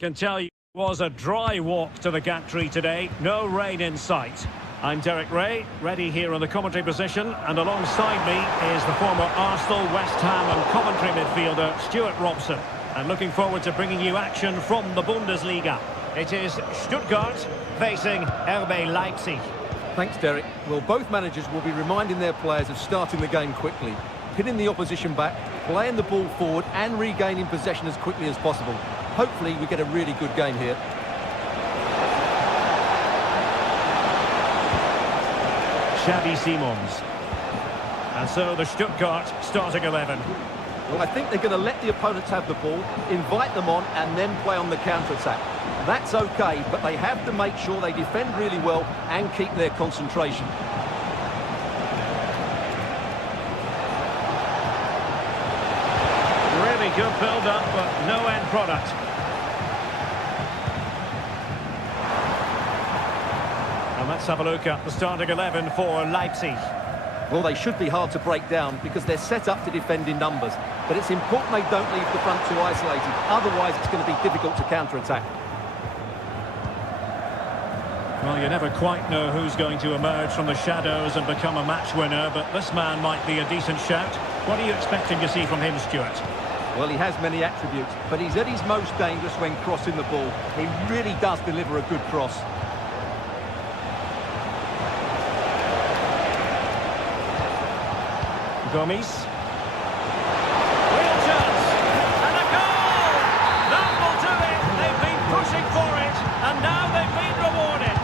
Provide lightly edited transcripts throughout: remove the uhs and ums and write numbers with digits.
Can tell you it was a dry walk to the gantry today. No rain in sight. I'm Derek Ray, ready here on the commentary position, and alongside me is the former Arsenal, West Ham and Coventry midfielder Stuart Robson. And looking forward to bringing you action from the Bundesliga. It is Stuttgart facing RB Leipzig. Thanks, Derek. Well, both managers will be reminding their players of starting the game quickly, pinning the opposition back, playing the ball forward and regaining possession as quickly as possible. Hopefully we get a really good game here. Xavi Simons. And so the Stuttgart starting 11. Well, I think they're going to let the opponents have the ball, invite them on and then play on the counter-attack. That's okay, but they have to make sure they defend really well and keep their concentration. Really good build-up, but no end product. And let's have a look at the starting 11 for Leipzig. Well, they should be hard to break down because they're set up to defend in numbers. But it's important they don't leave the front too isolated. Otherwise, it's going to be difficult to counter-attack. Well, you never quite know who's going to emerge from the shadows and become a match winner, but this man might be a decent shout. What are you expecting to see from him, Stuart? Well, he has many attributes, but he's at his most dangerous when crossing the ball. He really does deliver a good cross. Gomes. Real chance. And a goal! That will do it. They've been pushing for it, and now they've been rewarded.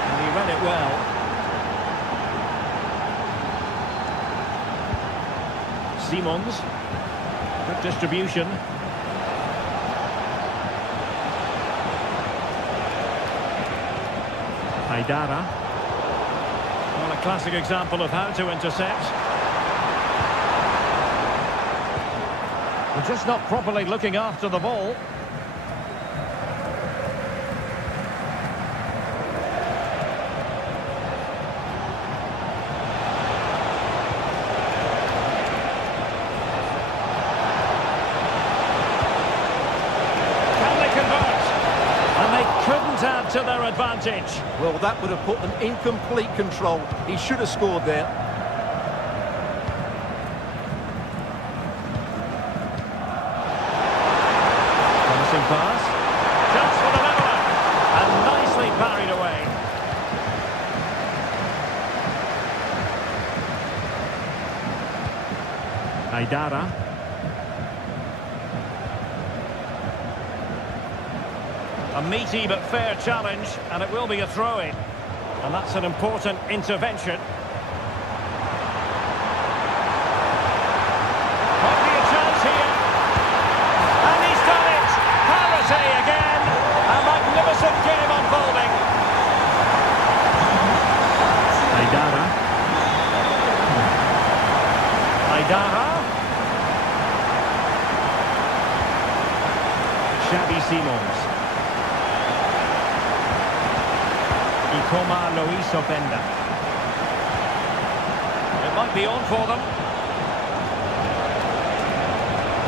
And he read it well. Simons. Good distribution. Haidara. Well, a classic example of how to intercept. We're just not properly looking after the ball. Couldn't add to their advantage. Well, that would have put them in complete control. He should have scored there. Promising pass. Chance for the leveller. And nicely parried away. Haidara. A meaty but fair challenge, and it will be a throw-in. And that's an important intervention. Might be a chance here. And he's done it! Parity again! A magnificent game unfolding. Haidara. Xavi Simons. Openda. It might be on for them.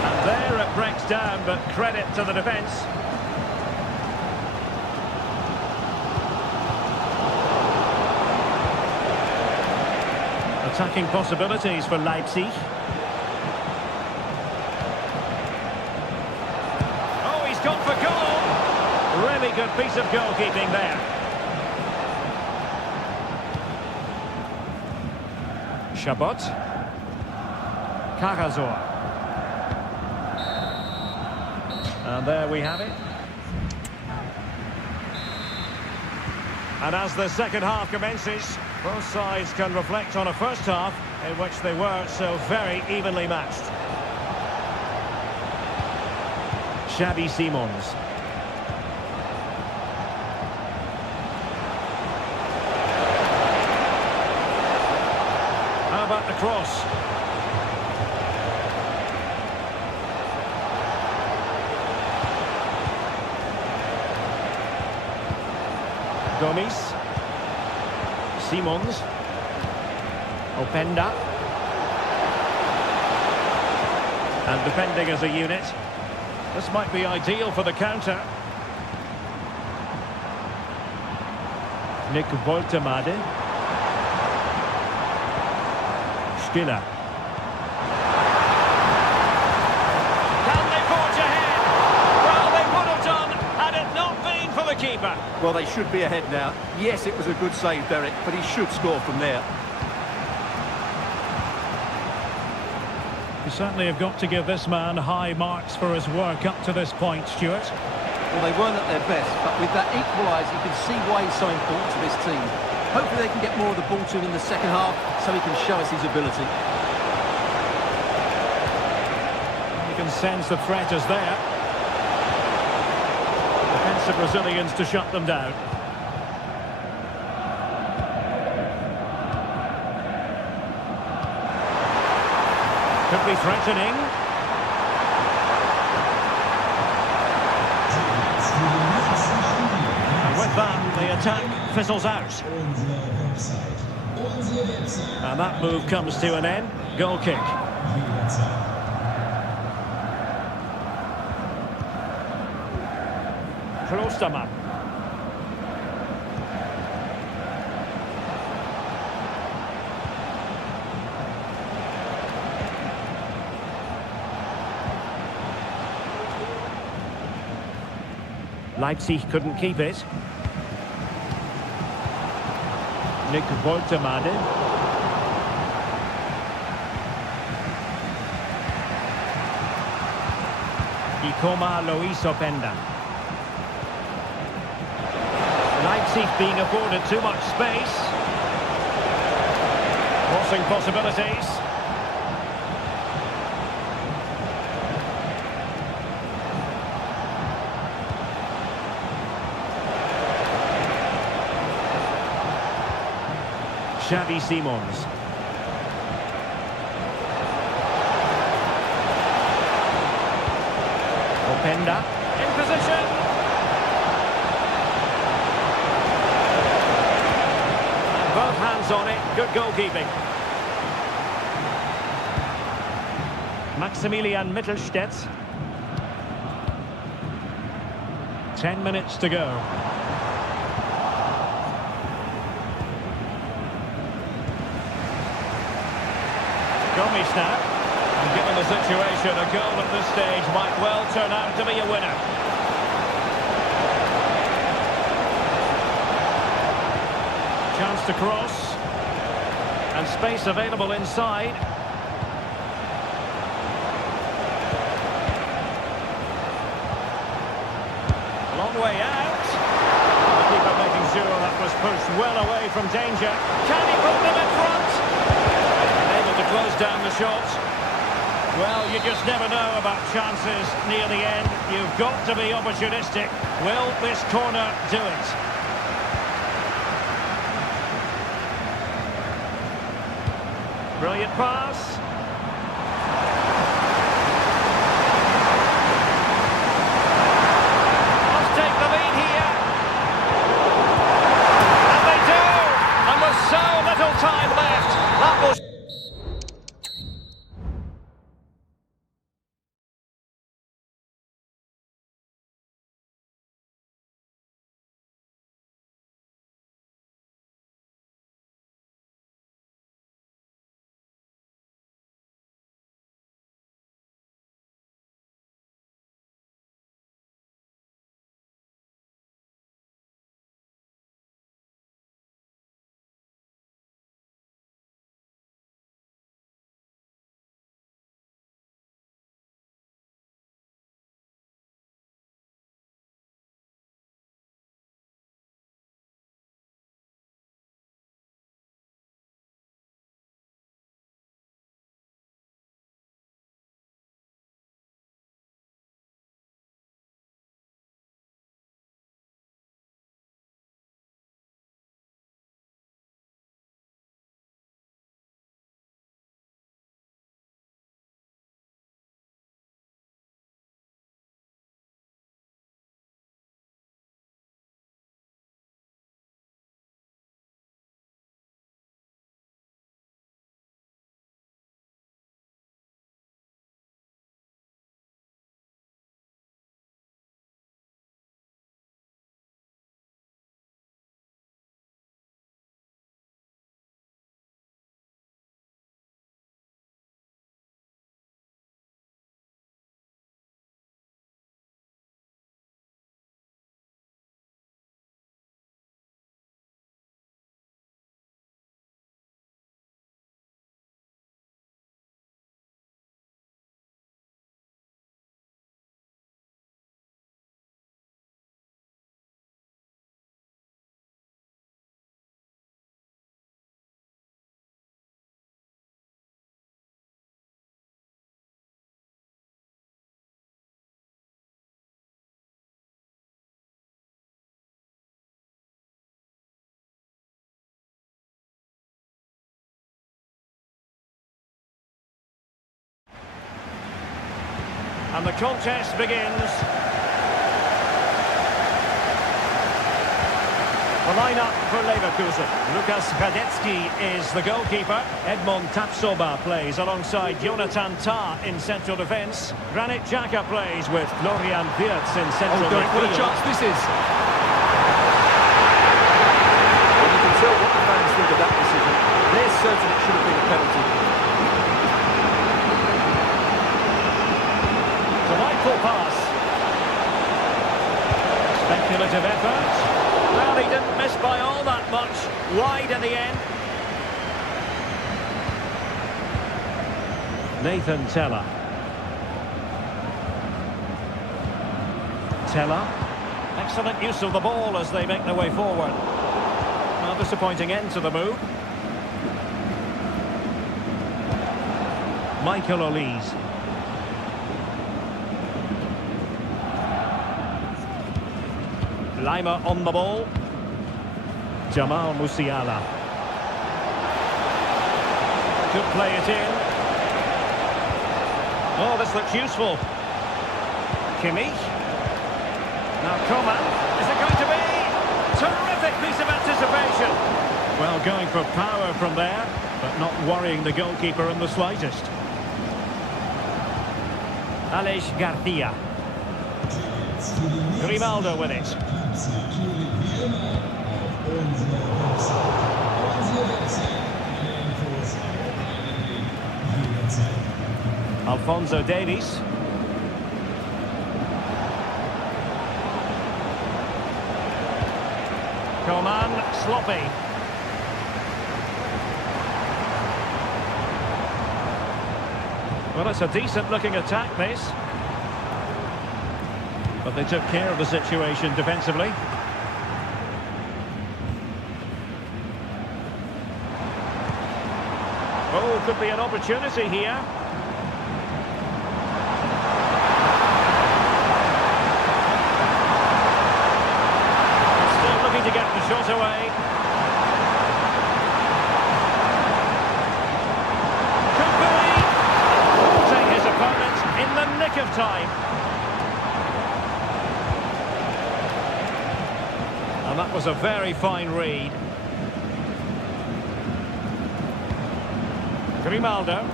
And there it breaks down, but credit to the defence. Attacking possibilities for Leipzig. Oh, he's gone for goal! Really good piece of goalkeeping there. Chabot. Carazor. And there we have it. And as the second half commences, both sides can reflect on a first half in which they were so very evenly matched. Xavi Simons. How about the cross? Gomes. Simons. Openda. And defending as a unit. This might be ideal for the counter. Nick Woltemade. Stiller. Can they forge ahead? Well, they would have done had it not been for the keeper. Well, they should be ahead now. Yes, it was a good save, Derek, but he should score from there. You certainly have got to give this man high marks for his work up to this point, Stuart. Well, they weren't at their best, but with that equaliser, you can see why he's so important to this team. Hopefully they can get more of the ball to him in the second half so he can show us his ability. You can sense the threat is there. Defensive Brazilians to shut them down. Could be threatening. And with that, the attack fizzles out. And that move comes to an end. Goal kick. Klostermann. Leipzig couldn't keep it. Nick Woltemade. Ikoma Luis Openda. Leipzig being afforded too much space. Crossing possibilities. Xavi Simons. Openda in position. And both hands on it. Good goalkeeping. Maximilian Mittelstädt. 10 minutes to go. Gomes now, and given the situation, a goal at this stage might well turn out to be a winner. Chance to cross, and space available inside. Long way out. The keeper making sure that was pushed well away from danger. Can he put them in front? To close down the shot. Well, you just never know about chances near the end. You've got to be opportunistic. Will this corner do it? Brilliant pass. Must take the lead here. And they do! And with so little time left, that was And the contest begins. The lineup for Leverkusen. Lukas Radetzky is the goalkeeper. Edmond Tapsoba plays alongside Jonathan Tah in central defence. Granit Xhaka plays with Florian Wirtz in central midfield. What a chance this is. Well, you can tell what the fans think of that decision. They're certain it should have been a penalty. Delightful pass. Speculative effort. Well, he didn't miss by all that much. Wide in the end. Nathan Teller. Teller. Excellent use of the ball as they make their way forward. Well, disappointing end to the move. Michael Olise. Lima on the ball. Jamal Musiala. Could play it in. Oh, this looks useful. Kimmich. Now Coman. Is it going to be? Terrific piece of anticipation. Well, going for power from there, but not worrying the goalkeeper in the slightest. Aleix Garcia. Grimaldo with it. Alphonso Davies. Coman, sloppy. Well, it's a decent looking attack, this. But they took care of the situation defensively. Oh, could be an opportunity here. Still looking to get the shot away. Could be. Take his opponent in the nick of time. And that was a very fine read. Grimaldo.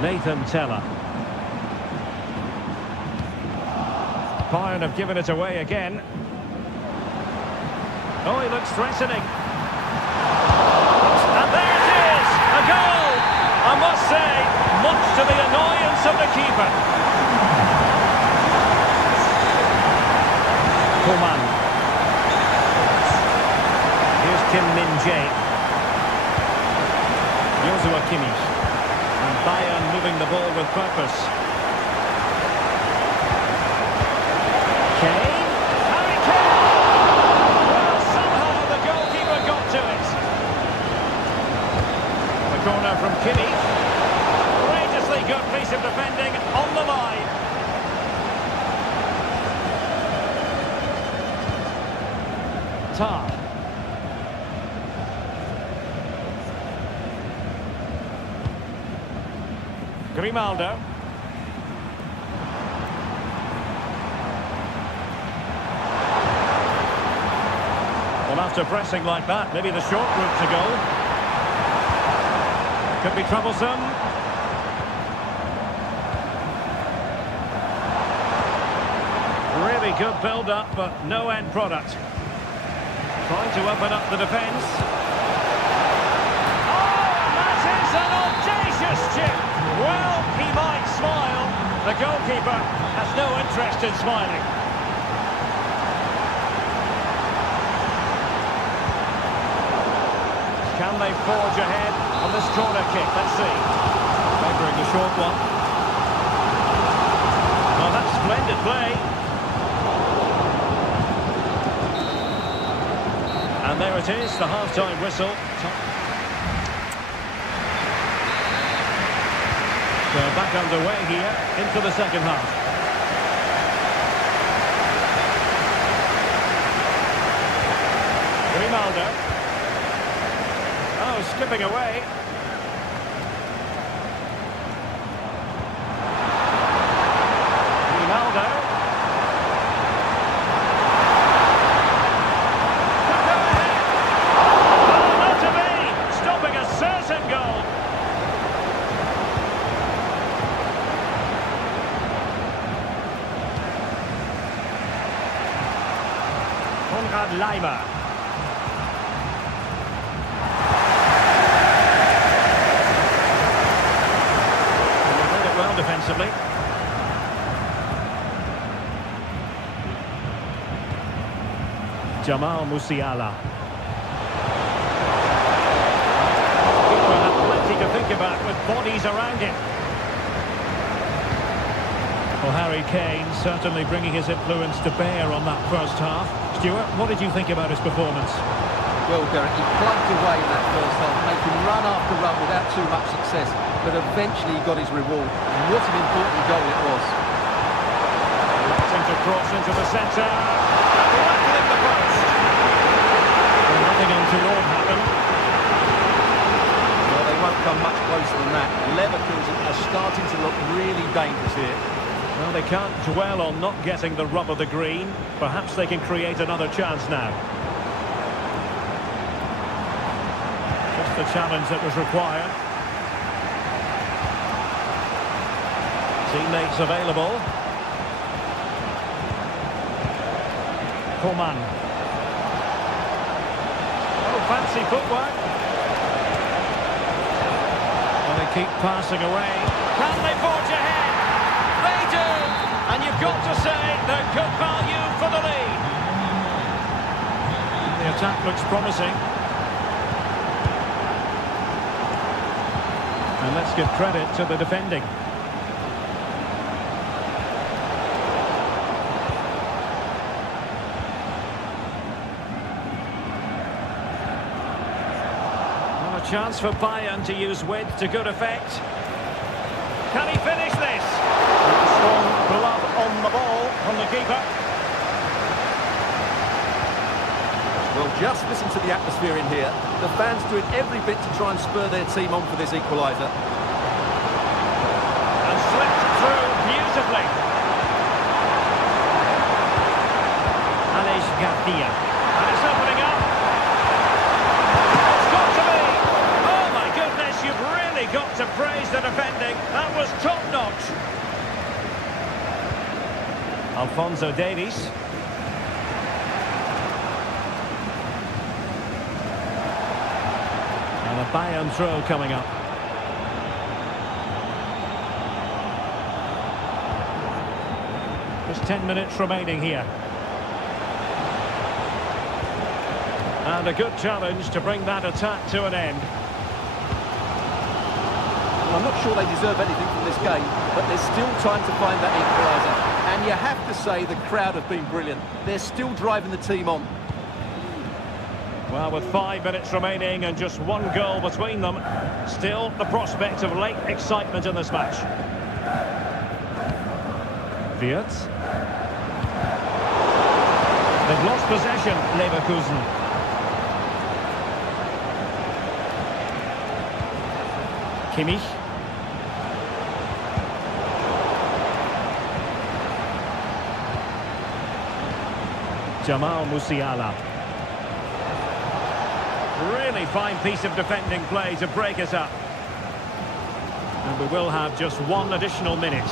Nathan Teller. Bayern have given it away again. Oh, he looks threatening. And there it is! A goal! I must say, much to the annoyance of the keeper. Coman. Here's Kim Min-jae. Joshua Kimmich. And Bayern moving the ball with purpose. Kane. Harry Kane! Well, somehow the goalkeeper got to it. The corner from Kimmich. Courageously good piece of defending on the line. Tah. Grimaldo. Well, after pressing like that, maybe the short route to goal. Could be troublesome. Really good build-up, but no end product. Trying to open up the defence. Oh, that is an audacious chip! Well, he might smile. The goalkeeper has no interest in smiling. Can they forge ahead on this corner kick? Let's see. Favouring the short one. Oh, that's splendid play. And there it is, the half-time whistle. So back underway here into the second half. Grimaldo. Oh, skipping away. timer. And he did it well defensively. Jamal Musiala. Keeper had plenty to think about with bodies around him. Well, Harry Kane certainly bringing his influence to bear on that first half. Stuart, what did you think about his performance? Well, Derek, he plugged away in that first half, making run after run without too much success, but eventually he got his reward. And what an important goal it was. Looking to cross into the centre. Rattling the post. Well, nothing untoward happened. Well, they won't come much closer than that. Leverkusen are starting to look really dangerous here. Well, they can't dwell on not getting the rub of the green. Perhaps they can create another chance now. Just the challenge that was required. Teammates available. Coman. Oh, fancy footwork. And they keep passing away. Can they forge ahead? They do! And you've got to say they're good value for the lead. The attack looks promising. And let's give credit to the defending. Well, a chance for Bayern to use width to good effect. Can he finish this? Strong glove on the ball from the keeper. Well, just listen to the atmosphere in here. The fans doing every bit to try and spur their team on for this equaliser. And slipped through beautifully. Alex Garcia. And it's opening up. It's got to be. Oh my goodness, you've really got to praise the defending. That was top-notch. Alphonso Davies. And a Bayern throw coming up. Just 10 minutes remaining here. And a good challenge to bring that attack to an end. Well, I'm not sure they deserve anything from this game, but there's still time to find that equaliser. And you have to say the crowd have been brilliant. They're still driving the team on. Well, with 5 minutes remaining and just one goal between them, still the prospect of late excitement in this match. Wirtz. They've lost possession, Leverkusen. Kimmich. Jamal Musiala. Really fine piece of defending play to break us up. And we will have just one additional minute.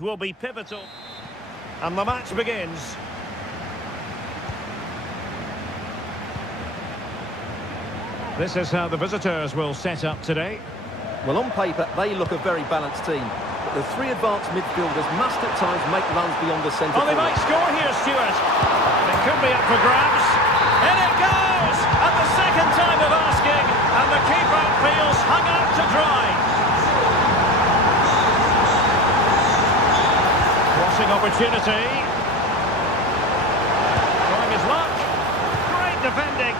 Will be pivotal. And the match begins. This is how the visitors will set up today. Well, on paper, they look a very balanced team. But the three advanced midfielders must at times make runs beyond the centre. Oh, they might score here, Stuart. It could be up for grabs. In it goes! At the second time of asking, and the keeper feels hung out to dry. Crossing opportunity. Trying his luck. Great defending.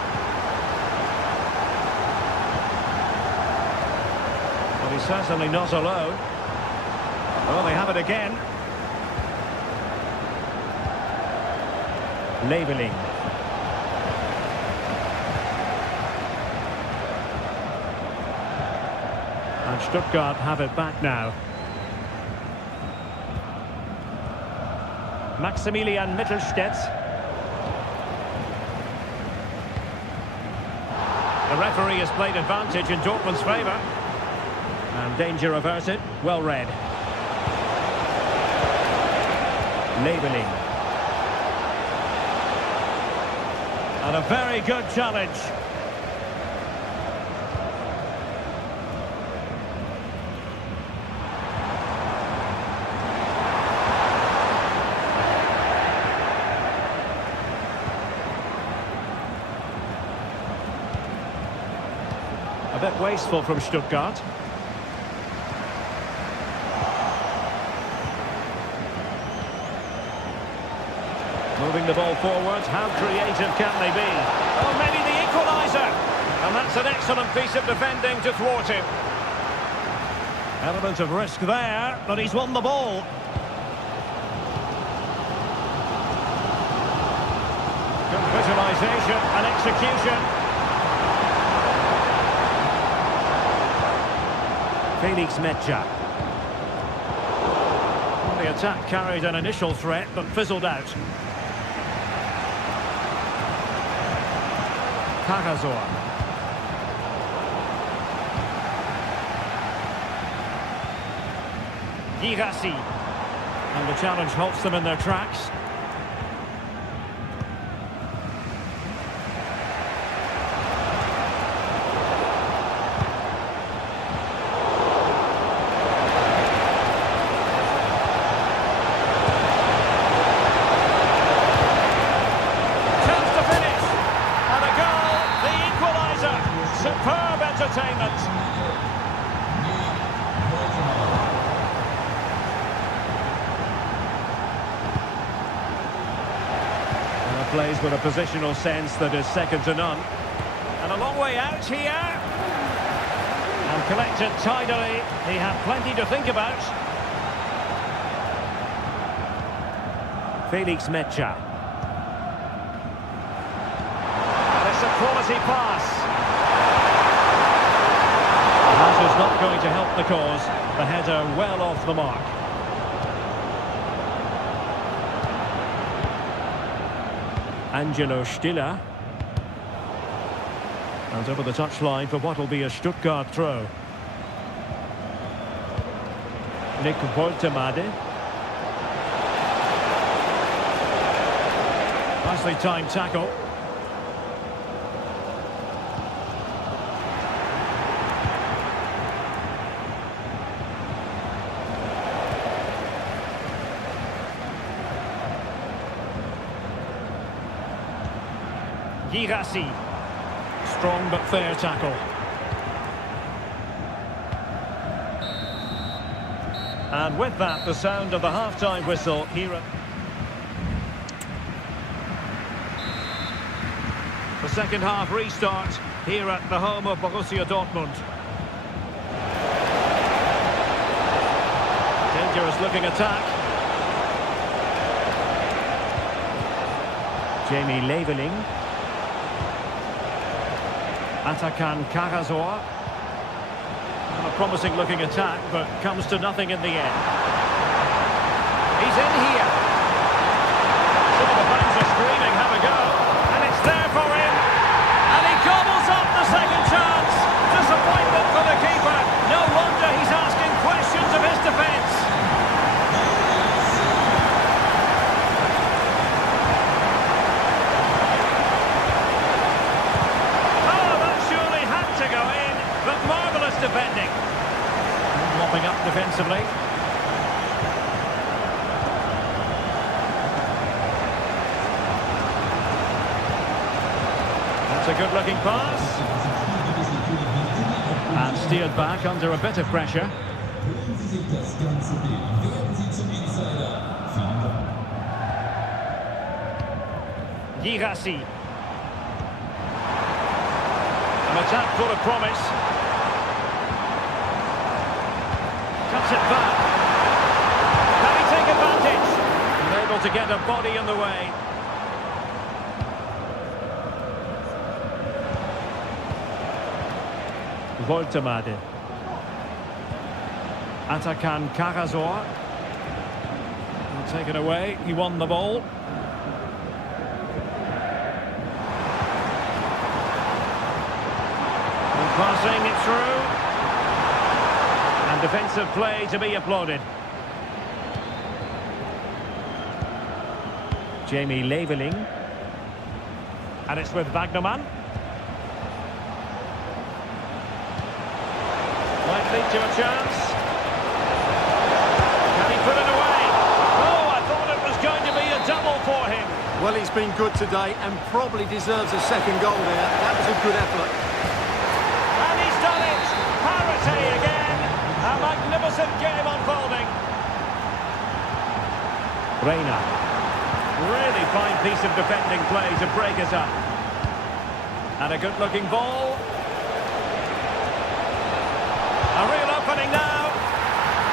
Well, he's certainly not alone. Oh, they have it again. Labelling. And Stuttgart have it back now. Maximilian Mittelstädt. The referee has played advantage in Dortmund's favour. And danger averted. Well read. Labelling. And a very good challenge. A bit wasteful from Stuttgart. Moving the ball forwards, how creative can they be? Oh, maybe the equaliser! And that's an excellent piece of defending to thwart him. Element of risk there, but he's won the ball. Good visualisation and execution. Felix Metsä. The attack carried an initial threat, but fizzled out. Kagazor. Girassi. And the challenge halts them in their tracks. Superb entertainment. And plays with a positional sense that is second to none. And a long way out here. And collected tidily. He had plenty to think about. Felix Metsä. And it's a quality pass. That is not going to help the cause. The header well off the mark. Angelo Stiller. And over the touchline for what will be a Stuttgart throw. Nick Woltemade. Nicely timed tackle. Girassi. Strong but fair tackle. And with that, the sound of the half-time whistle here at the second half restart here at the home of Borussia Dortmund. Dangerous looking attack. Jamie Leveling. Atakan Kagazor. A promising looking attack, but comes to nothing in the end. He's in here. Some of the fans are screaming, have a go. And it's there for him. And he gobbles up the second chance. Disappointment for the keeper. No wonder he's asking questions of his defence. That's a good-looking pass. And steered back under a bit of pressure. Girassi. An attack full of promise. Cuts it back. Can he take advantage? And able to get a body in the way. Voltemade. Atakan Karazor. Taken away. He won the ball. And passing it through. And defensive play to be applauded. Jamie Leveling. And it's with Wagnerman. Might lead to a chance. Can he put it away? Oh, I thought it was going to be a double for him. Well, he's been good today and probably deserves a second goal there. That was a good effort. And he's done it. Parity again. A magnificent game unfolding. Reina. Really fine piece of defending play to break it up. And a good-looking ball. A real opening now.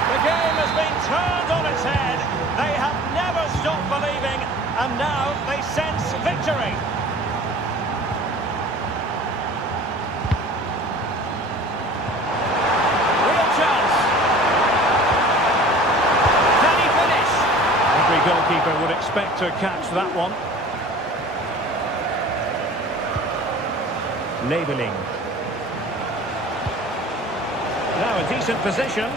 The game has been turned on its head. They have never stopped believing, and now they sense victory. Real chance. Can he finish? Every goalkeeper would expect to catch that one. Labeling. Now a decent position.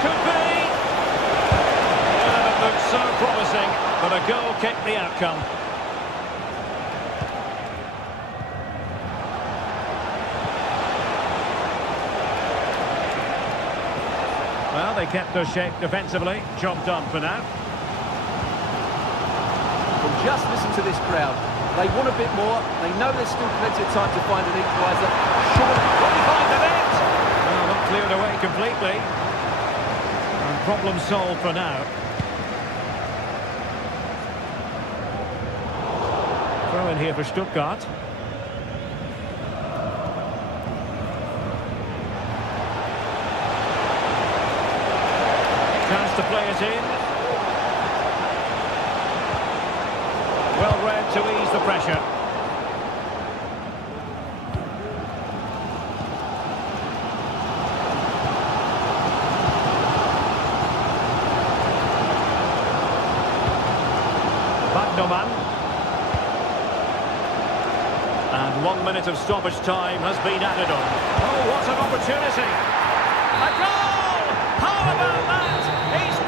Could be. And it looks so promising, but a goal kicked the outcome. Well, they kept their shape defensively. Job done for now. Well, just listen to this crowd. They want a bit more. They know there's still plenty of time to find an equaliser. Surely, Will he find the net? Well, not cleared away completely. And problem solved for now. Throw in here for Stuttgart. Chance to play it in. Well read to ease the pressure. Wagnerman. And 1 minute of stoppage time has been added on. Oh, what an opportunity! A goal! How about that? He's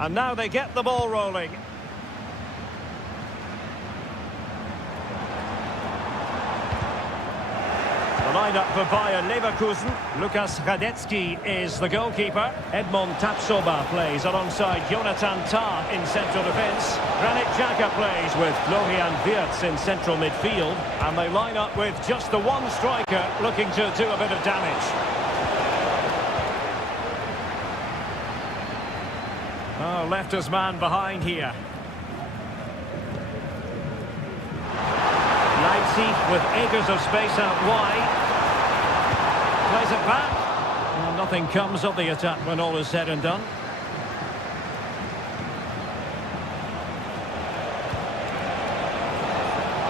And now they get the ball rolling. The lineup for Bayer Leverkusen. Lukas Radetzky is the goalkeeper. Edmond Tapsoba plays alongside Jonathan Tah in central defence. Granit Xhaka plays with Florian Wirtz in central midfield. And they line up with just the one striker looking to do a bit of damage. Oh, left his man behind here. Leipzig with acres of space out wide. Plays it back. Well, nothing comes of the attack when all is said and done.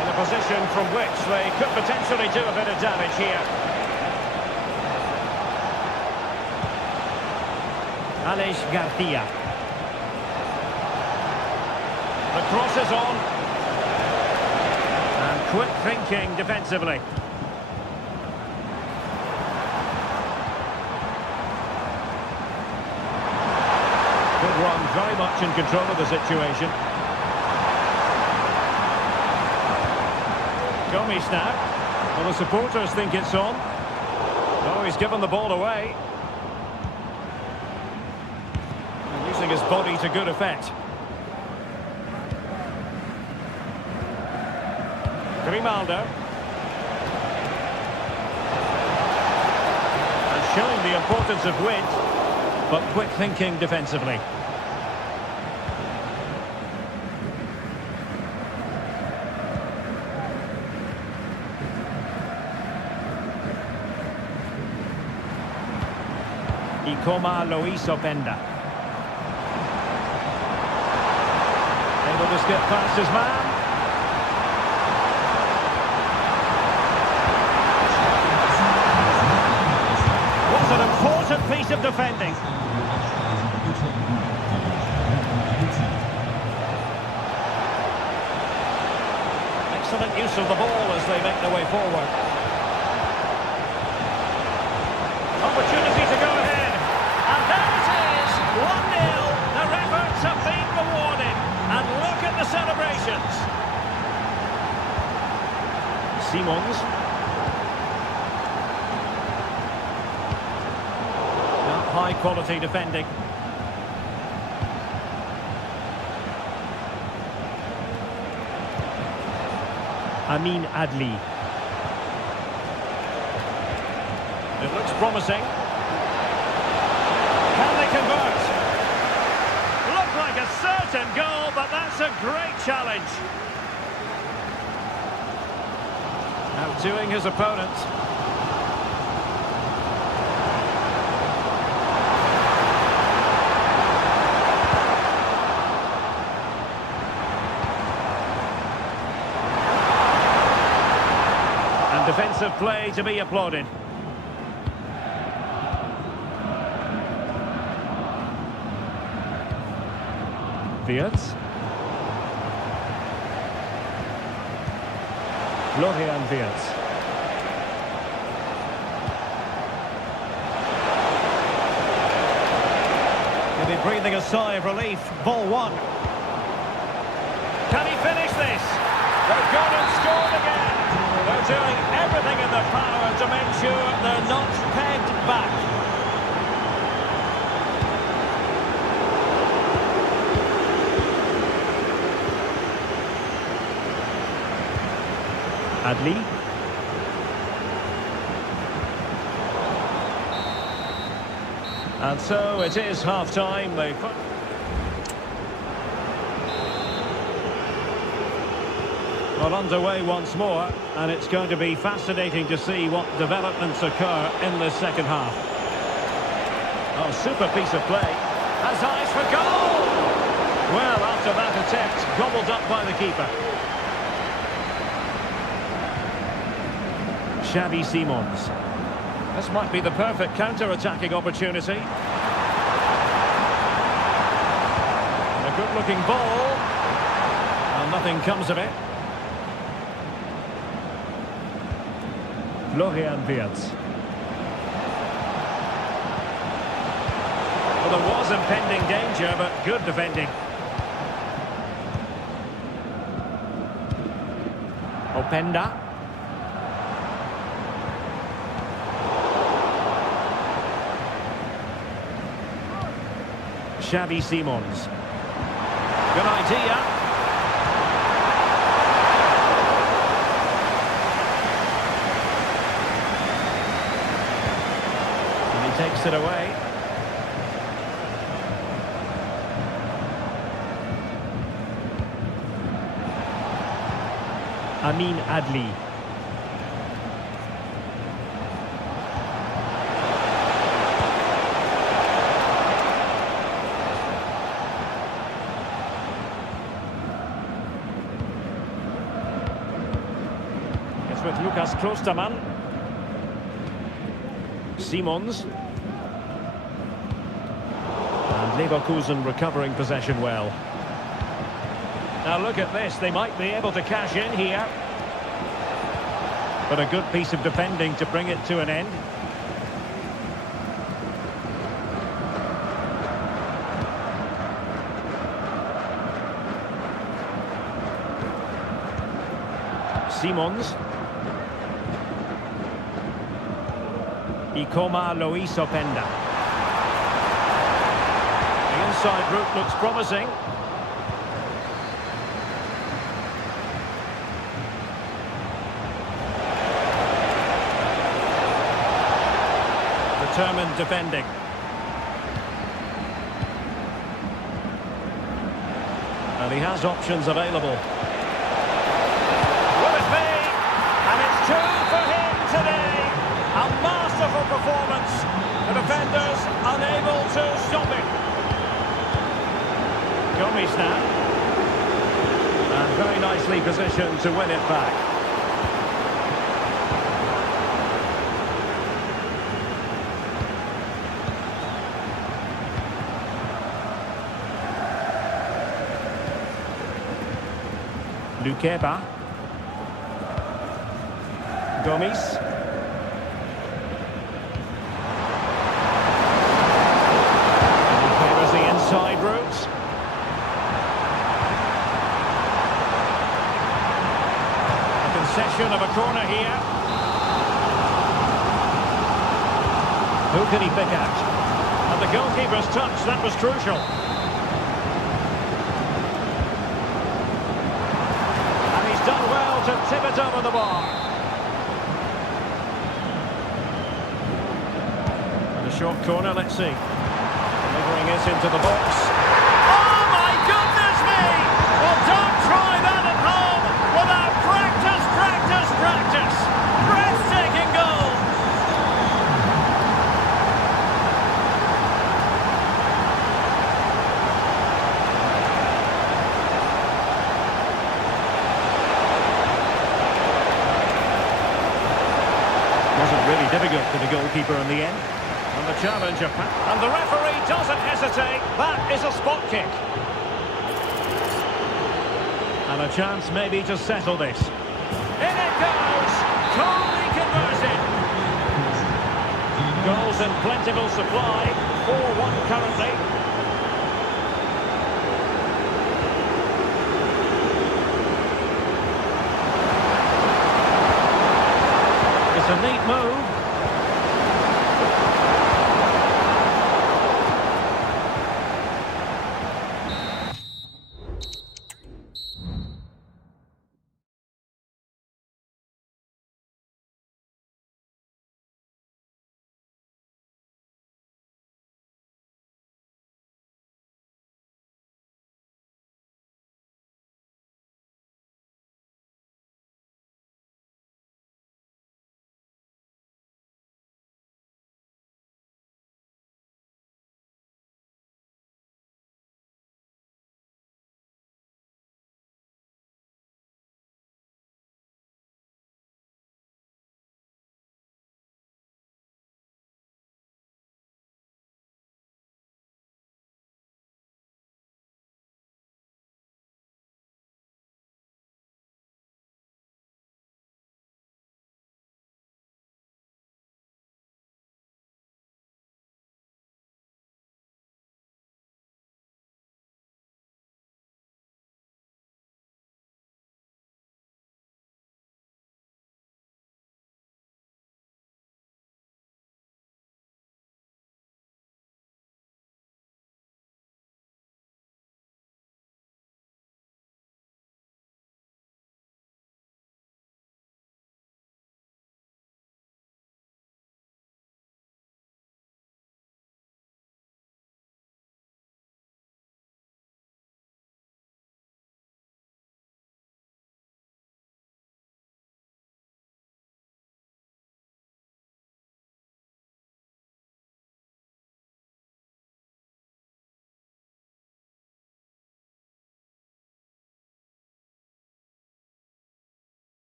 In a position from which they could potentially do a bit of damage here. Aleix Garcia. The cross is on. And quick thinking defensively. Good run, very much in control of the situation. Gomes now. Well, the supporters think it's on. Oh, he's given the ball away. And using his body to good effect. Grimaldo. And showing the importance of width, but quick thinking defensively. Ikoma Luis Openda. Able to skip past his man. An important piece of defending. Excellent use of the ball as they make their way forward. Opportunity to go ahead. And there it is, 1-0. Their efforts have been rewarded. And look at the celebrations. Simons. High quality defending. Amin Adli. It looks promising. Can they convert? Looked like a certain goal, but that's a great challenge. Outdoing his opponent. Defensive play to be applauded. Wirtz. Florian Wirtz. He'll be breathing a sigh of relief. Ball one. Can he finish this? They've gone and scored again. They're doing everything in their power to make sure they're not pegged back. Adli. And so it is half-time. They put... Well, underway once more, and it's going to be fascinating to see what developments occur in this second half. Oh, super piece of play. Has eyes for goal! Well, after that attempt, gobbled up by the keeper. Xavi Simons. This might be the perfect counter-attacking opportunity. A good-looking ball. And nothing comes of it. Florian Wirtz. The there was impending danger, but good defending. Openda. Xavi Simons. Good idea. And he takes it away. Amin Adli. It's with Lucas Klostermann. Simons. And Leverkusen recovering possession well. Now look at this, they might be able to cash in here. But a good piece of defending to bring it to an end. Simons. Ikoma Luis Openda. The inside route looks promising. Determined defending. And he has options available. Will it be? And it's two for him today. A masterful performance. The defenders unable to stop it. Gomes now. And very nicely positioned to win it back. Lukeba. Gomes. Here is the inside route. A concession of a corner here. Who can he pick out? And the goalkeeper's touch, that was crucial. Done well to tip it over the bar. And a short corner, let's see. Delivering it into the box. Oh my goodness me! Well, don't try that at home without practice, practice, practice. Breathtaking goal. Wasn't really difficult for the goalkeeper in the end. And the challenger, and the referee doesn't hesitate. That is a spot kick. And a chance maybe to settle this. In it goes! Calmly converted. Goals in plentiful supply. 4-1 currently. It's a neat move.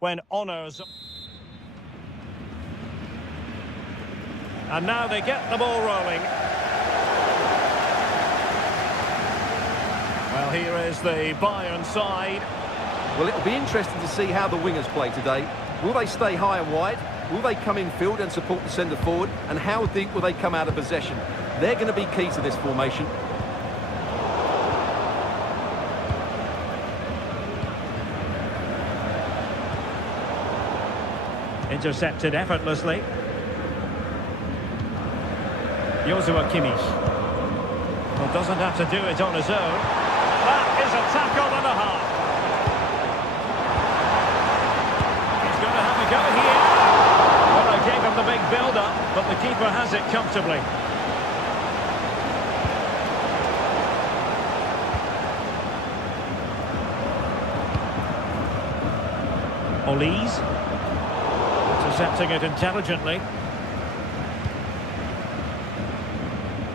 when honours. And now they get the ball rolling. Well, here is the Bayern side. Well, it'll be interesting to see how the wingers play today. Will they stay high and wide? Will they come in field and support the centre forward? And how deep will they come out of possession? They're going to be key to this formation. Intercepted effortlessly. Joshua Kimmich. Well, doesn't have to do it on his own. That is a tackle and a half. He's going to have a go here. Well, they gave him the big build-up, but the keeper has it comfortably. Olise. Intercepting it intelligently.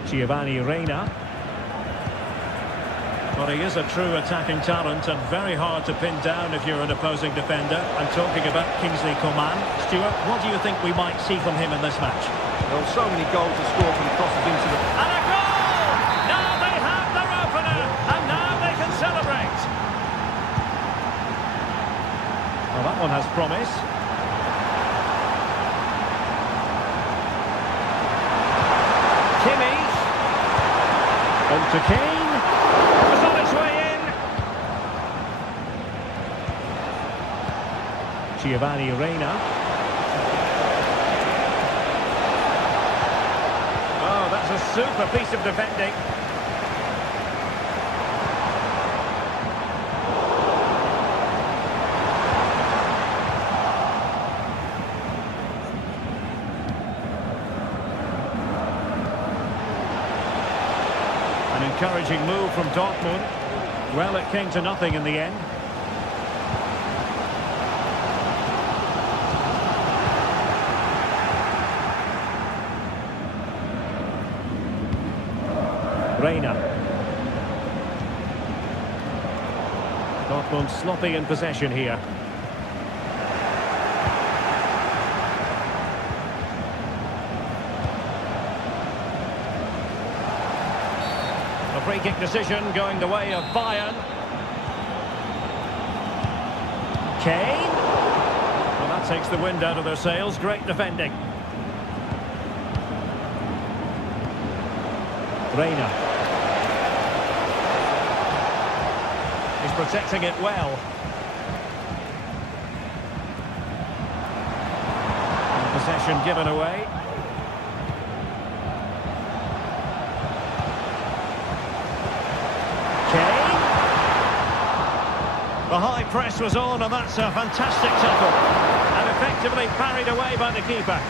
Giovanni Reina. Well, he is a true attacking talent and very hard to pin down if you're an opposing defender. I'm talking about Kingsley Coman. Stuart, what do you think we might see from him in this match? Well, so many goals to score from crosses into the... And a goal! Now they have their opener, and now they can celebrate. Well, that one has promise. Kimmich. On to Kane. It was on its way in. Giovanni Reina. Oh, that's a super piece of defending. An encouraging move from Dortmund. Well, it came to nothing in the end. Reina. Dortmund sloppy in possession here. A free kick decision going the way of Bayern. Kane. Well, that takes the wind out of their sails. Great defending. Reina. He's protecting it well. And possession given away. Kane. The high press was on, and that's a fantastic tackle. And effectively parried away by the keeper.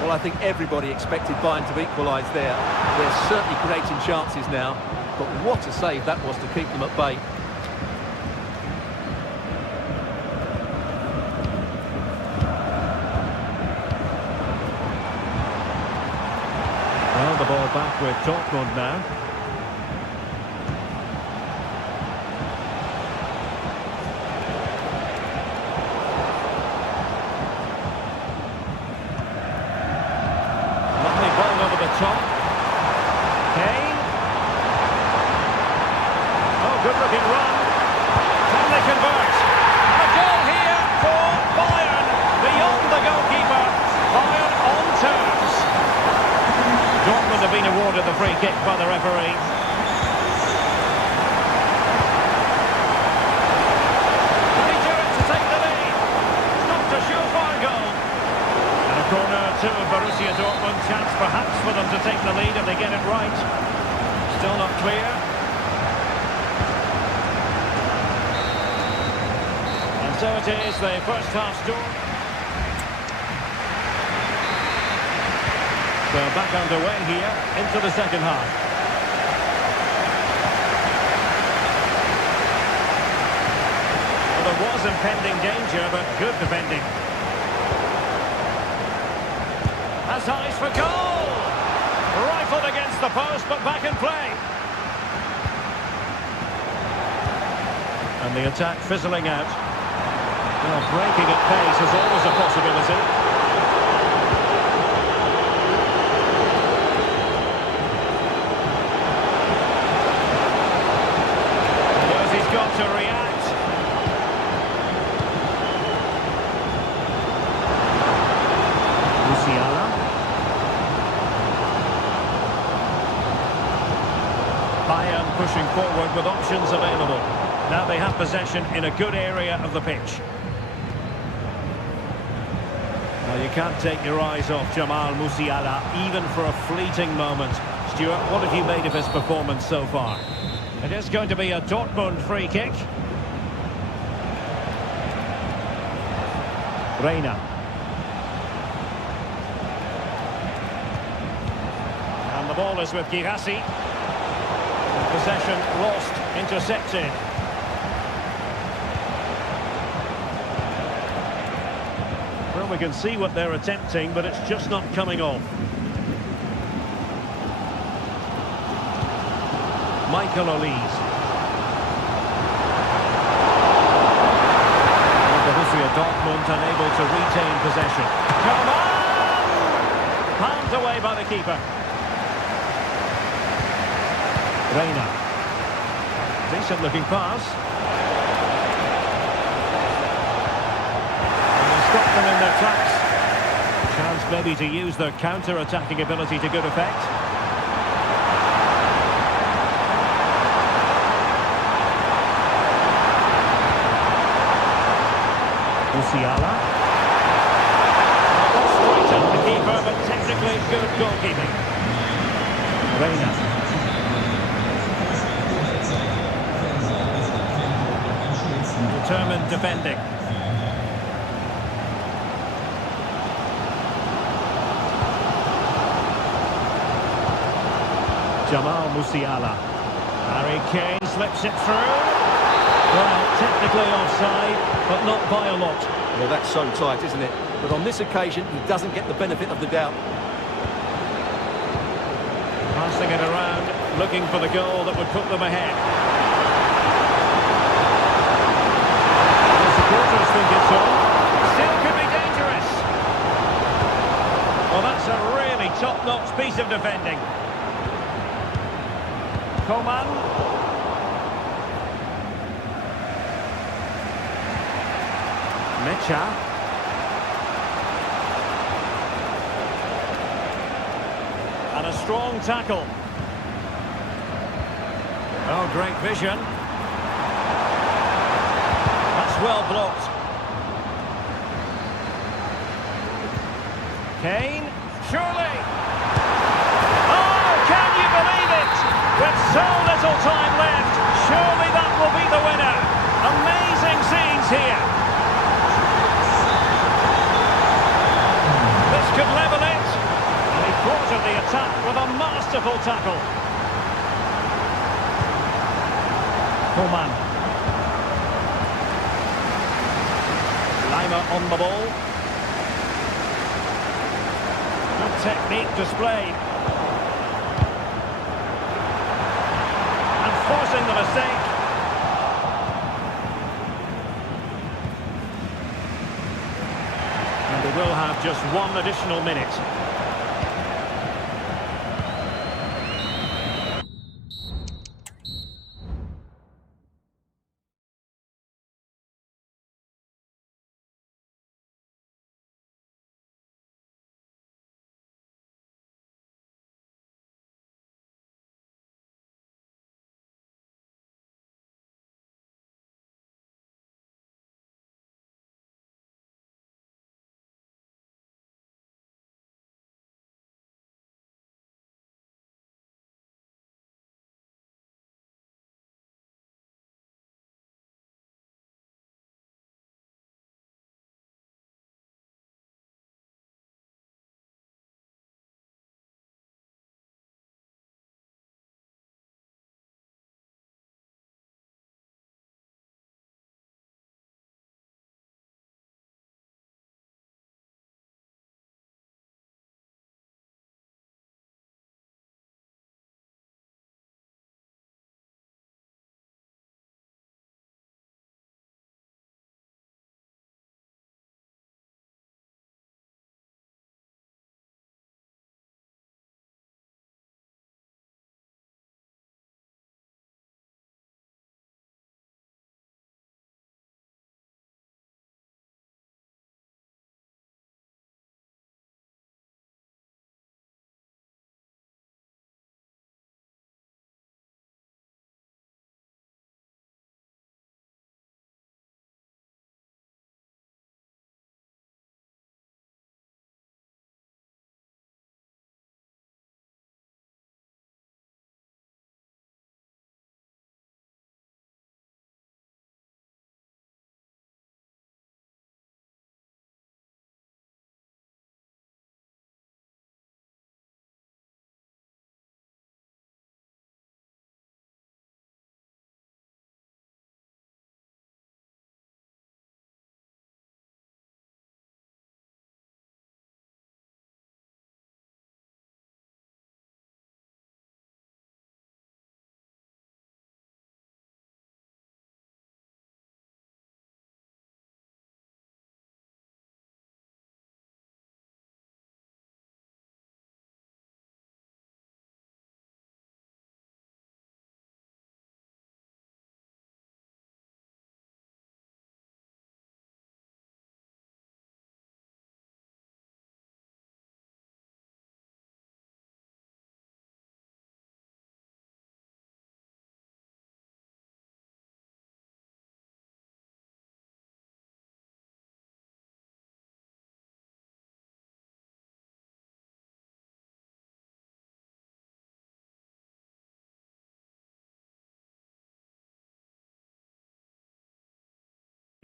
Well, I think everybody expected Bayern to equalise there. They're certainly creating chances now, but what a save that was to keep them at bay. Well, the ball back with Dortmund now. Top. Kane. Oh, good looking run. Can they convert? A goal here for Bayern. Beyond the goalkeeper. Bayern on terms. Dortmund have been awarded the free kick by the referee. Can he do it to take the lead? Not a surefire goal. And a corner to Borussia Dortmund. Chance perhaps for them to take the lead if they get it right. Still not clear. And so it is, the first half score. So back underway here into the second half. Well, there was impending danger, but good defending. Has eyes for goal! Rifled against the post, but back in play. And the attack fizzling out. Well, breaking at pace is always a possibility. Knows he's got to react. Musiala. Bayern pushing forward with options available. Now they have possession in a good area of the pitch. Well, you can't take your eyes off Jamal Musiala, even for a fleeting moment. Stuart, what have you made of his performance so far? It is going to be a Dortmund free kick. Reina. And the ball is with Girassi. Possession lost, intercepted. Well, we can see what they're attempting, but it's just not coming off. Michael Olise. Borussia Dortmund unable to retain possession. Come on! Palmed away by the keeper. Reina. Decent looking pass. And they stop them in their tracks. Chance maybe to use their counter-attacking ability to good effect. Musiala. Straight at the keeper, but technically good goalkeeping. Reina. Determined defending. Jamal Musiala. Harry Kane slips it through. Well, technically offside, but not by a lot. Well, that's so tight, isn't it? But on this occasion, he doesn't get the benefit of the doubt. Passing it around, looking for the goal that would put them ahead. Supporters think it's on. Still could be dangerous. Well, that's a really top-notch piece of defending. Coman. Mecha. And a strong tackle. Oh, great vision. Well blocked. Kane, surely. Oh, can you believe it? With so little time left, surely that will be the winner. Amazing scenes here. This could level it. And he thwarted the attack with a masterful tackle. Coman. On the ball. Good technique displayed. And forcing the mistake. And we will have just one additional minute.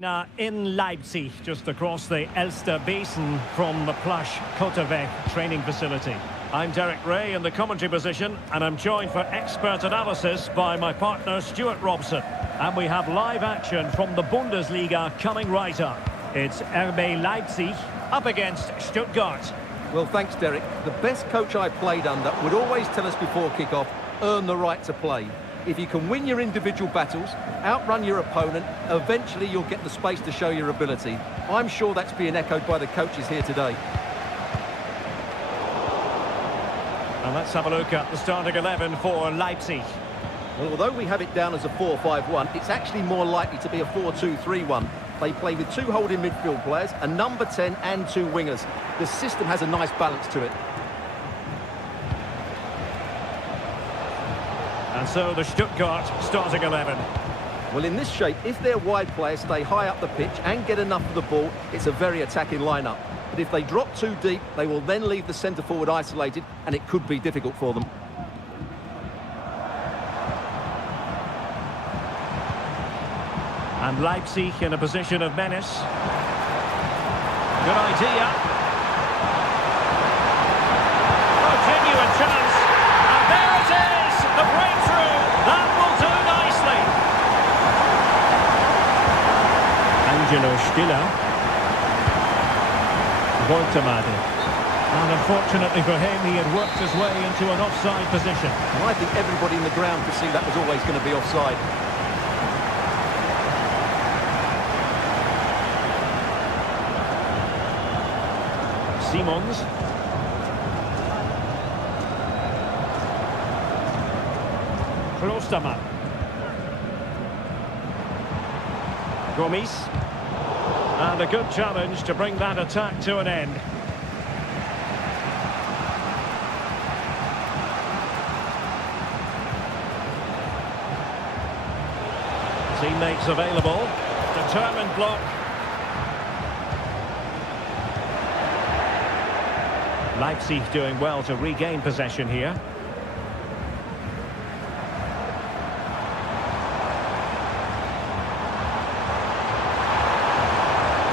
Now in Leipzig, just across the Elster Basin from the plush Kotevec training facility. I'm Derek Ray in the commentary position, and I'm joined for expert analysis by my partner Stuart Robson. And we have live action from the Bundesliga coming right up. It's RB Leipzig up against Stuttgart. Well, thanks, Derek. The best coach I played under would always tell us before kick-off, earn the right to play. If you can win your individual battles, outrun your opponent, eventually you'll get the space to show your ability. I'm sure that's being echoed by the coaches here today. And let's have a look at the starting 11 for Leipzig. Well, although we have it down as a 4-5-1, it's actually more likely to be a 4-2-3-1. They play with two holding midfield players, a number 10 and two wingers. The system has a nice balance to it. And so the Stuttgart starting 11. Well, in this shape, if their wide players stay high up the pitch and get enough of the ball, it's a very attacking lineup. But if they drop too deep, they will then leave the centre forward isolated, and it could be difficult for them. And Leipzig in a position of menace. Good idea. Oh, genuine chance. And there it is! The breakthrough! That will do nicely. Angelo Stiller. Woltemade. And unfortunately for him, he had worked his way into an offside position. And I think everybody in the ground could see that was always going to be offside. Simons. Klostermann. Gomis. And a good challenge to bring that attack to an end. Teammates available. Determined block. Leipzig doing well to regain possession here.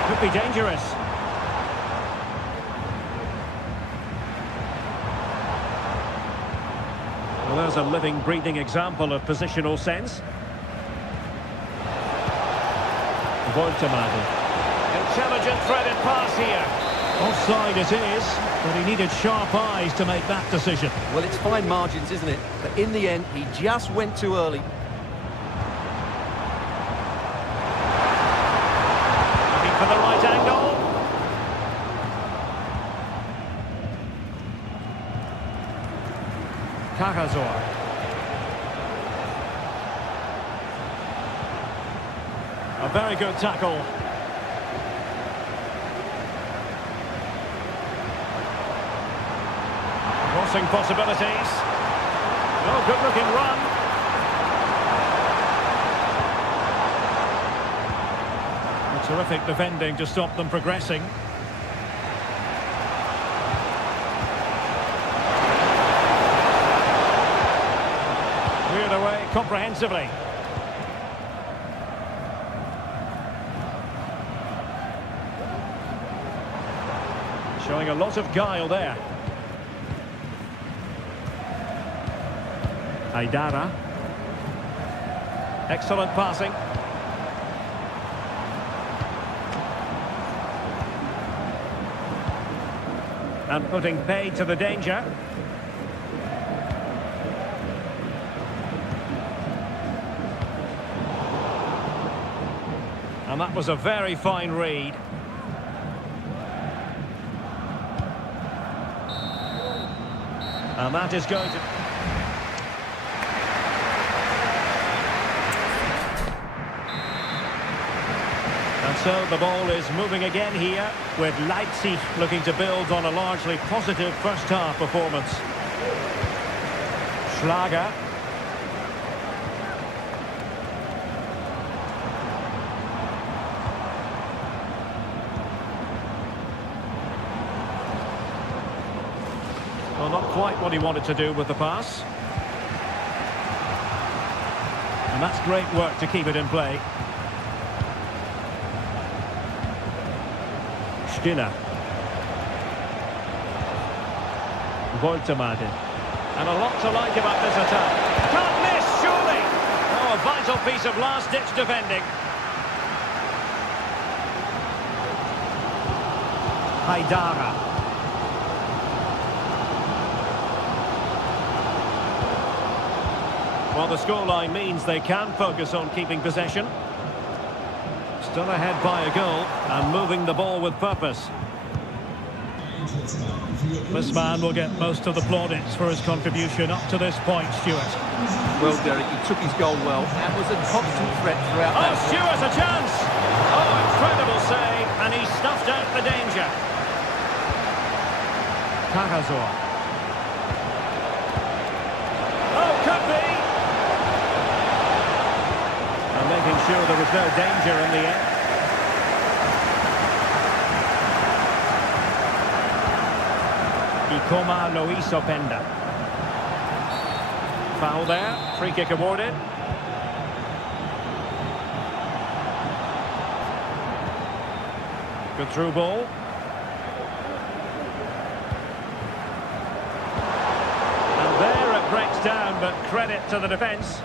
Could be dangerous. Well, there's a living, breathing example of positional sense. Woltemade. Intelligent threaded pass here. Offside it is, but he needed sharp eyes to make that decision. Well, it's fine margins, isn't it? But in the end, he just went too early. Looking for the right angle. Cajazor. A very good tackle. Crossing possibilities. Oh, good looking run. A terrific defending to stop them progressing. Cleared away comprehensively. Showing a lot of guile there. Aidara. Excellent passing. And putting paid to the danger. And that was a very fine read. And that is going to... And so the ball is moving again here, with Leipzig looking to build on a largely positive first-half performance. Schlager. Well, not quite what he wanted to do with the pass. And that's great work to keep it in play. Stiller. Woltemade. And a lot to like about this attack. Can't miss, surely! Oh, a vital piece of last-ditch defending. Haidara. Well, the scoreline means they can focus on keeping possession. Still ahead by a goal and moving the ball with purpose. This man will get most of the plaudits for his contribution up to this point, Stuart. Well, Derek, he took his goal well and was a constant threat throughout that. Oh, Stuart, a chance! Oh, incredible save, and he stuffed out the danger. Karazor. Oh, could be! And making sure there was no danger in the end. Ikoma Luis Openda. Foul there, free kick awarded. Good through ball. And there it breaks down, but credit to the defence.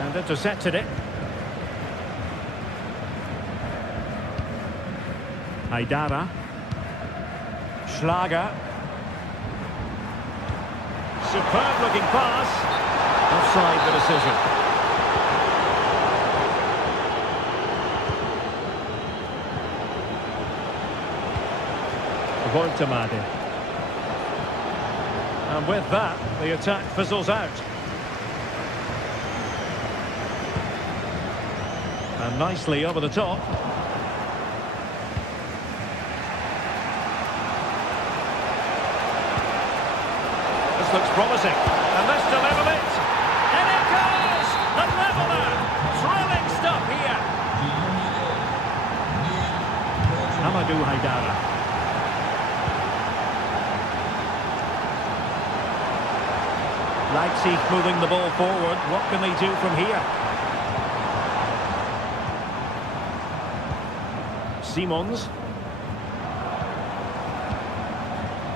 And intercepted it. Haidara. Schlager. Superb looking pass. Offside the decision. Woltemade. And with that, the attack fizzles out. And nicely over the top. This looks promising. And let's deliver it. And it goes! The leveller! Thrilling stuff here. Amadou Haidara. Leipzig moving the ball forward. What can they do from here? Simons.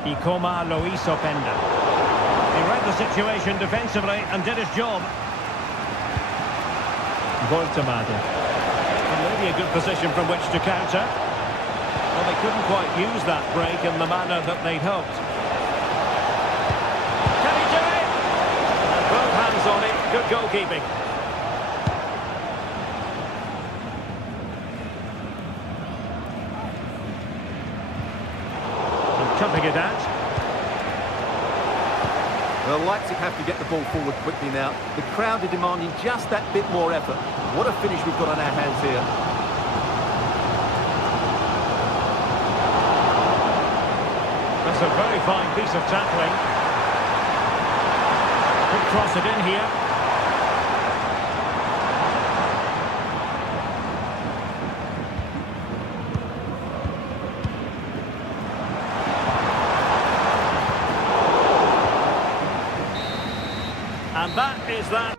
Ikoma Luis Openda. He read the situation defensively and did his job. Woltemade. And maybe a good position from which to counter. Well, they couldn't quite use that break in the manner that they'd hoped. Can he do it? And both hands on it. Good goalkeeping. Chumping it out. Well, Leipzig have to get the ball forward quickly now. The crowd are demanding just that bit more effort. What a finish we've got on our hands here. That's a very fine piece of tackling. Could cross it in here. And that is that.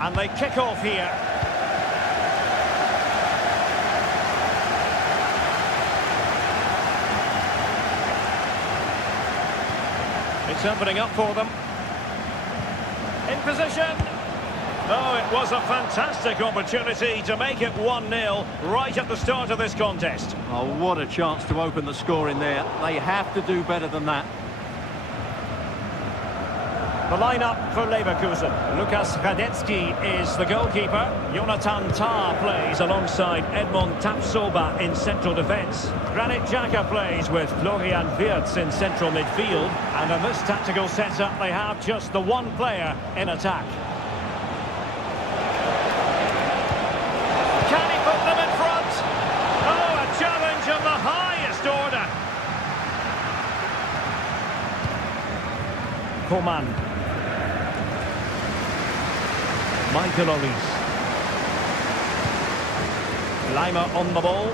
And they kick off here. It's opening up for them. In position. Oh, it was a fantastic opportunity to make it 1-0 right at the start of this contest. Oh, what a chance to open the score in there. They have to do better than that. The lineup for Leverkusen. Lukas Radetzky is the goalkeeper. Jonathan Tah plays alongside Edmond Tapsoba in central defence. Granit Xhaka plays with Florian Wirtz in central midfield. And in this tactical setup, they have just the one player in attack. Can he put them in front? Oh, a challenge of the highest order. Coman. Michael Olise. Lima on the ball.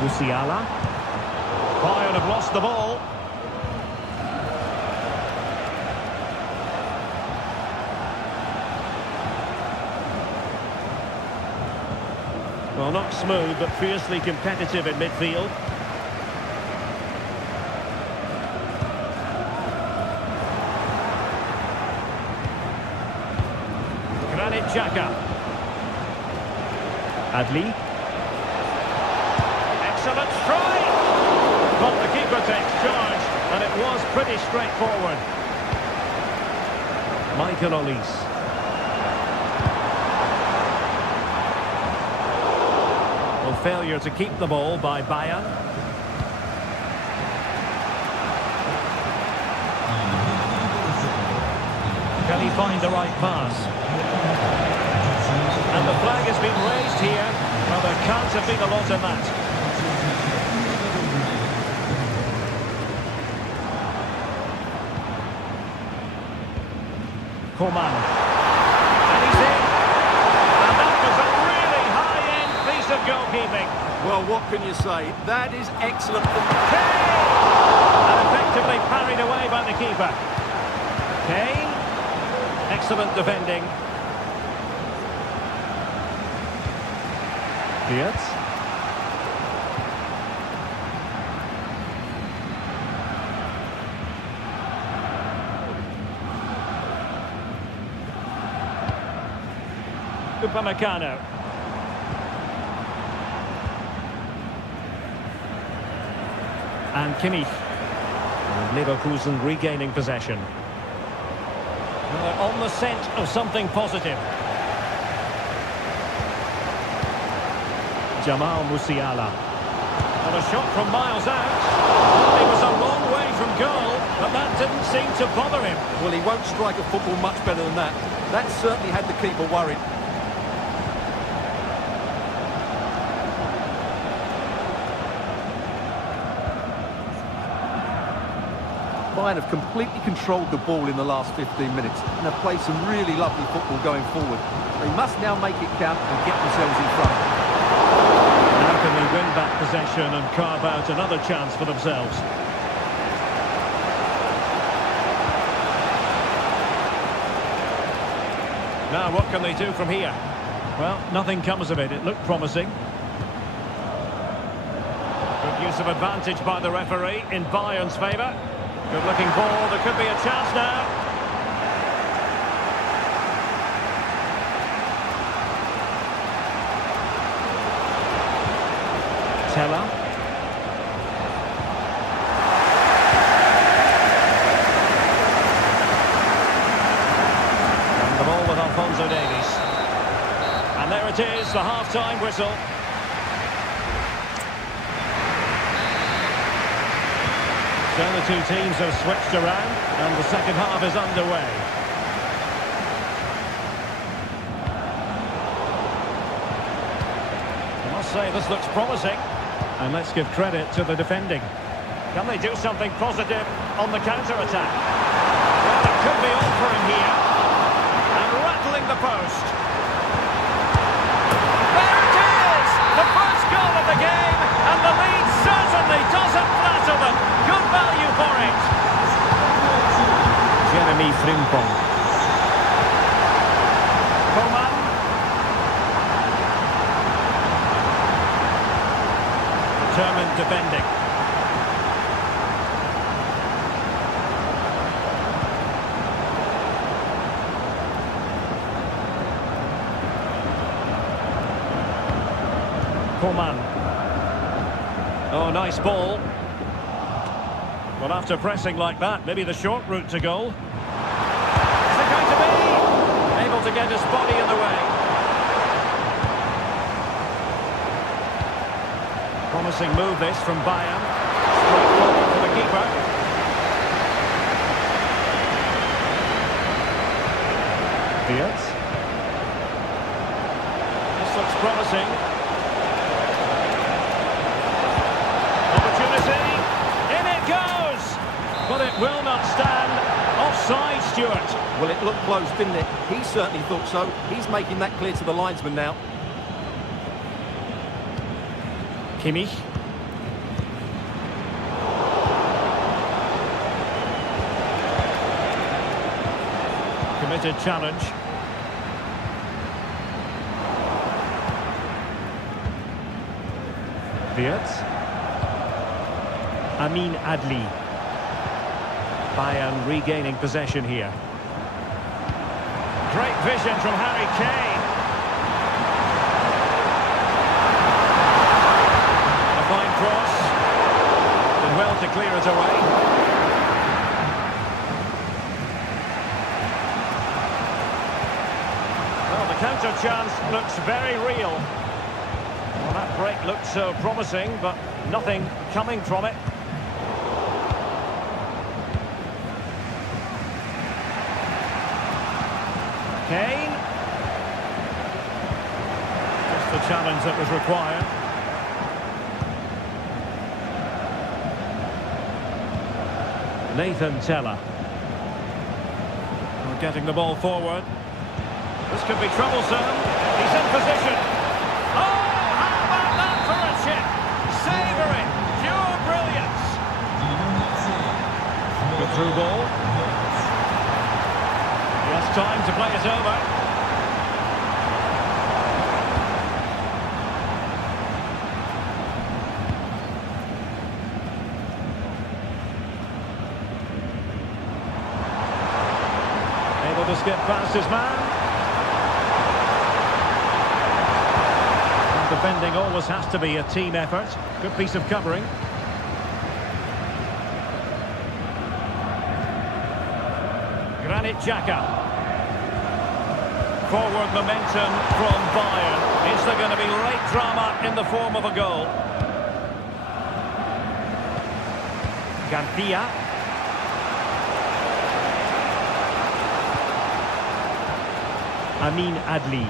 Musiala. Bayern have lost the ball. Well, not smooth, but fiercely competitive in midfield. Granit Xhaka. Adli. Excellent strike! But the keeper takes charge, and it was pretty straightforward. Michael Olise. Well, failure to keep the ball by Bayern. Can he find the right pass? And the flag has been raised here. Well, there can't have been a lot in that. Coman. And he's in. And that was a really high-end piece of goalkeeping. Well, what can you say? That is excellent. And effectively parried away by the keeper. Kane. Excellent defending. Wirtz. Upamecano. And Kimmich. And Leverkusen regaining possession. Well, they're on the scent of something positive. Jamal Musiala. And a shot from miles out. It was a long way from goal, but that didn't seem to bother him. Well, he won't strike a football much better than that. That certainly had the keeper worried. Bayern have completely controlled the ball in the last 15 minutes and have played some really lovely football going forward. They must now make it count and get themselves in front. How can they win back possession and carve out another chance for themselves? Now, what can they do from here? Well, nothing comes of it. It looked promising. Good use of advantage by the referee in Bayern's favour. Good looking ball. There could be a chance now. Teller. And the ball with Alphonso Davies. And there it is, the half-time whistle. So the two teams have switched around, and the second half is underway. I must say, this looks promising. And let's give credit to the defending. Can they do something positive on the counter-attack? Well, it could be all for him here. And rattling the post. There it is! The first goal of the game, and the lead certainly doesn't flatter them. Good value for it. Jeremy Frimpong. Determined defending. Coman. Oh, nice ball. Well, after pressing like that, maybe the short route to goal. Is it going to be? Able to get his body in the way. Promising move this from Bayern. Straight forward for the keeper. Diaz. This looks promising. Opportunity. In it goes! But it will not stand. Offside, Stuart. Well, it looked close, didn't it? He certainly thought so. He's making that clear to the linesman now. Kimmich. Committed challenge. Diaz. Amin Adli. Bayern regaining possession here. Great vision from Harry Kane. A fine cross. Did well to clear it away. Well, the counter chance looks very real. Well, that break looked so promising, but nothing coming from it. Kane. Just the challenge that was required. Nathan Teller. We're getting the ball forward. This could be troublesome. He's in position. Oh, how about that for a chip? Savour it. Pure brilliance. Good through ball. Just time to play it over. Able to skip past his man. And defending always has to be a team effort. Good piece of covering. Granit Xhaka. Forward momentum from Bayern. Is there going to be late drama in the form of a goal? Garcia. Amin Adli.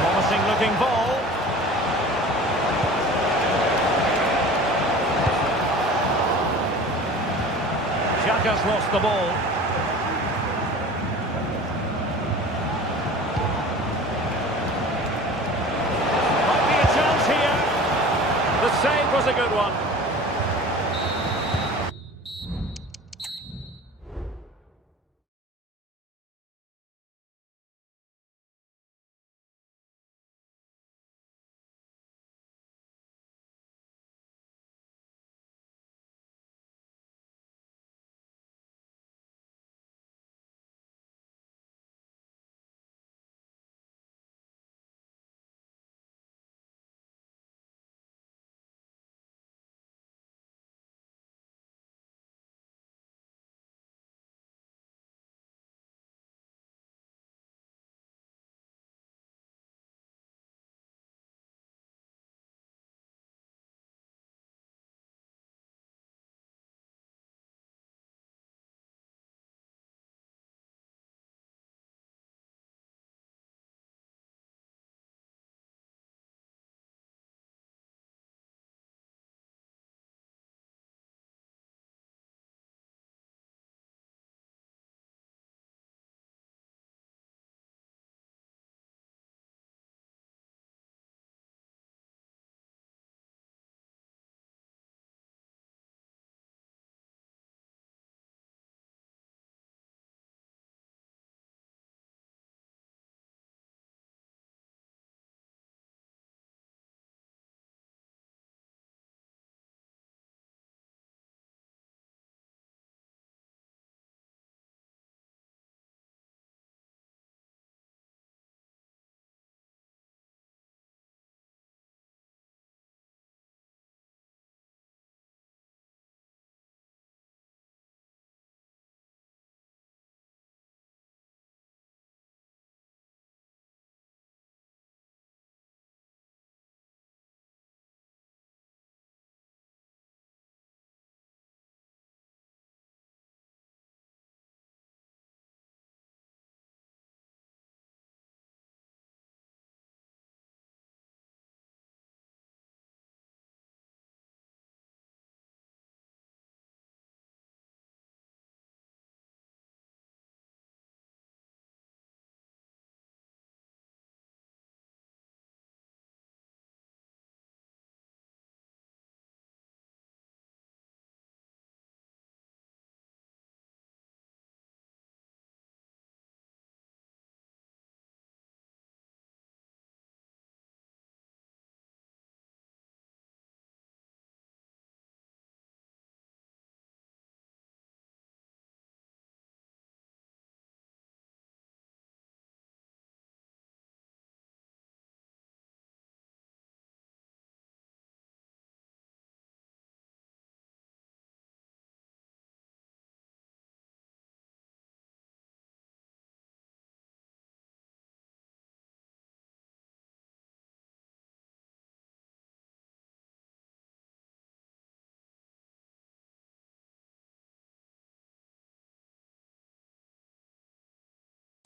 Promising looking ball. Xhaka's lost the ball. The save was a good one.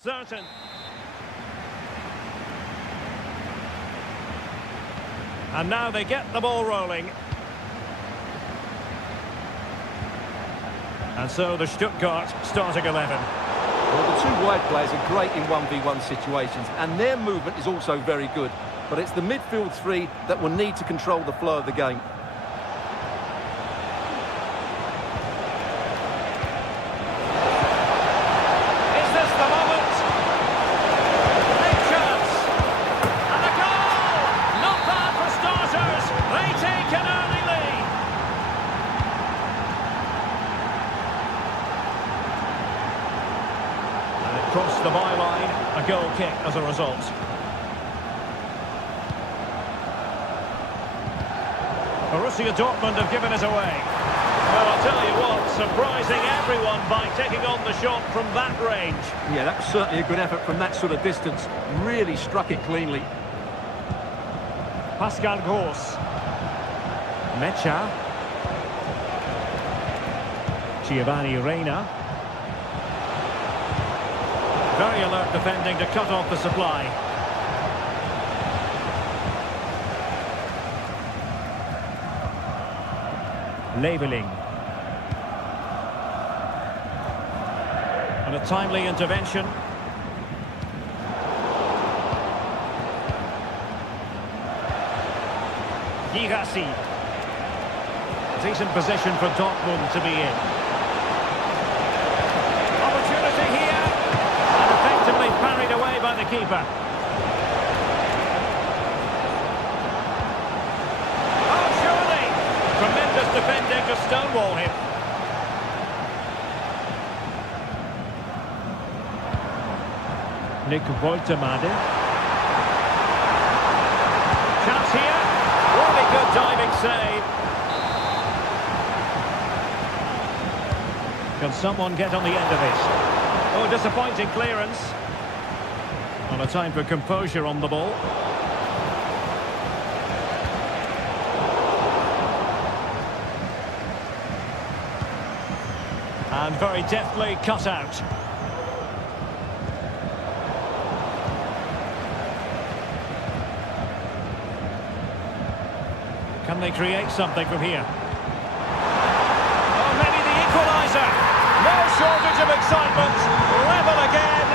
Certain. And now they get the ball rolling. And so the Stuttgart starting 11. Well, the two wide players are great in 1v1 situations, and their movement is also very good. But it's the midfield three that will need to control the flow of the game. Is this the moment? Big chance. And a goal! Not bad for starters. They take an early lead. And it crossed the byline. A goal kick as a result. Borussia Dortmund have given it away. Well, I'll tell you what, surprising everyone by taking on the shot from that range. Yeah, that was certainly a good effort from that sort of distance. Really struck it cleanly. Pascal Gross. Mecha. Giovanni Reina. Very alert defending to cut off the supply. Leveling. And a timely intervention. Girassi. Decent position for Dortmund to be in. Opportunity here. And effectively parried away by the keeper. Tremendous defending to stonewall him. Nick Woltemade. Chance here. Really good diving save. Can someone get on the end of it? Oh, disappointing clearance. On a time for composure on the ball. And very deftly cut out. Can they create something from here? Oh, maybe the equaliser. No shortage of excitement. Level again.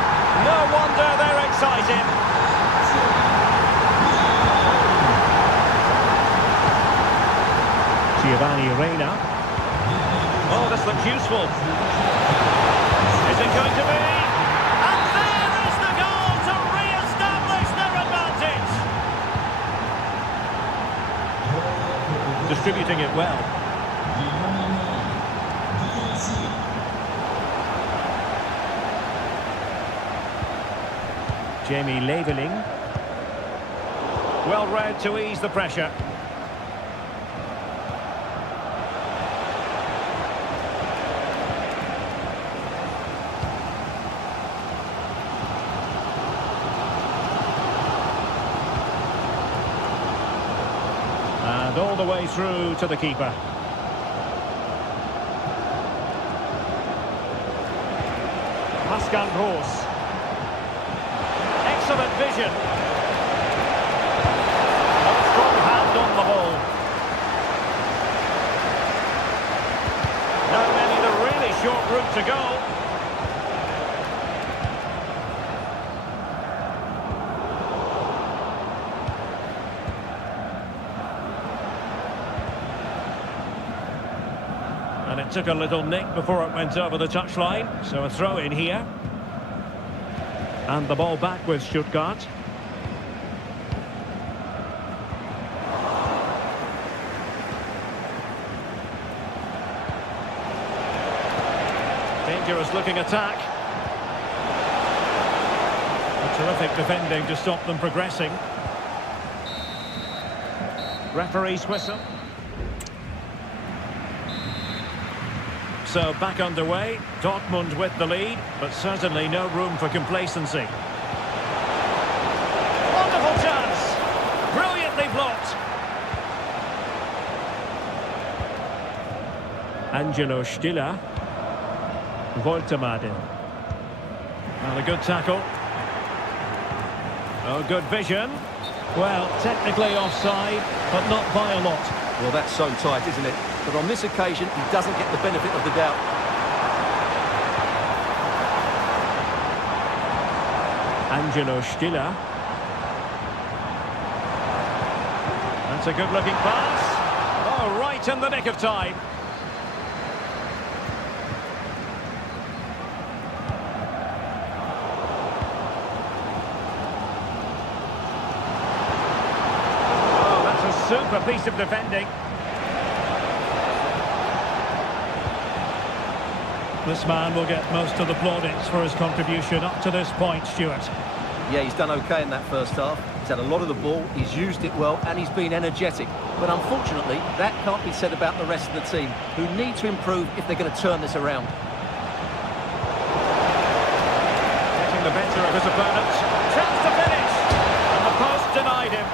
No wonder they're excited. Giovanni Reina. Oh, this looks useful. Is it going to be? And there is the goal to re-establish their advantage. Distributing it well. Jamie Leveling. Well read to ease the pressure. And all the way through to the keeper. Pascal Gross. Excellent vision. A strong hand on the ball. Now maybe the really short route to go. And it took a little nick before it went over the touchline, so a throw in here. And the ball back with Stuttgart. Dangerous looking attack. A terrific defending to stop them progressing. Referee's whistle. So back underway, Dortmund with the lead, but certainly no room for complacency. Wonderful chance! Brilliantly blocked! Angelo Stiller. Woltemade. And a good tackle. Oh, good vision. Well, technically offside, but not by a lot. Well, that's so tight, isn't it? But on this occasion, he doesn't get the benefit of the doubt. Angelo Stiller. That's a good-looking pass. Oh, right in the nick of time. Oh, that's a super piece of defending. This man will get most of the plaudits for his contribution up to this point, Stuart. Yeah, he's done okay in that first half. He's had a lot of the ball, he's used it well, and he's been energetic. But unfortunately, that can't be said about the rest of the team, who need to improve if they're going to turn this around. Getting the better of his opponent. Chance to finish! And the post denied him.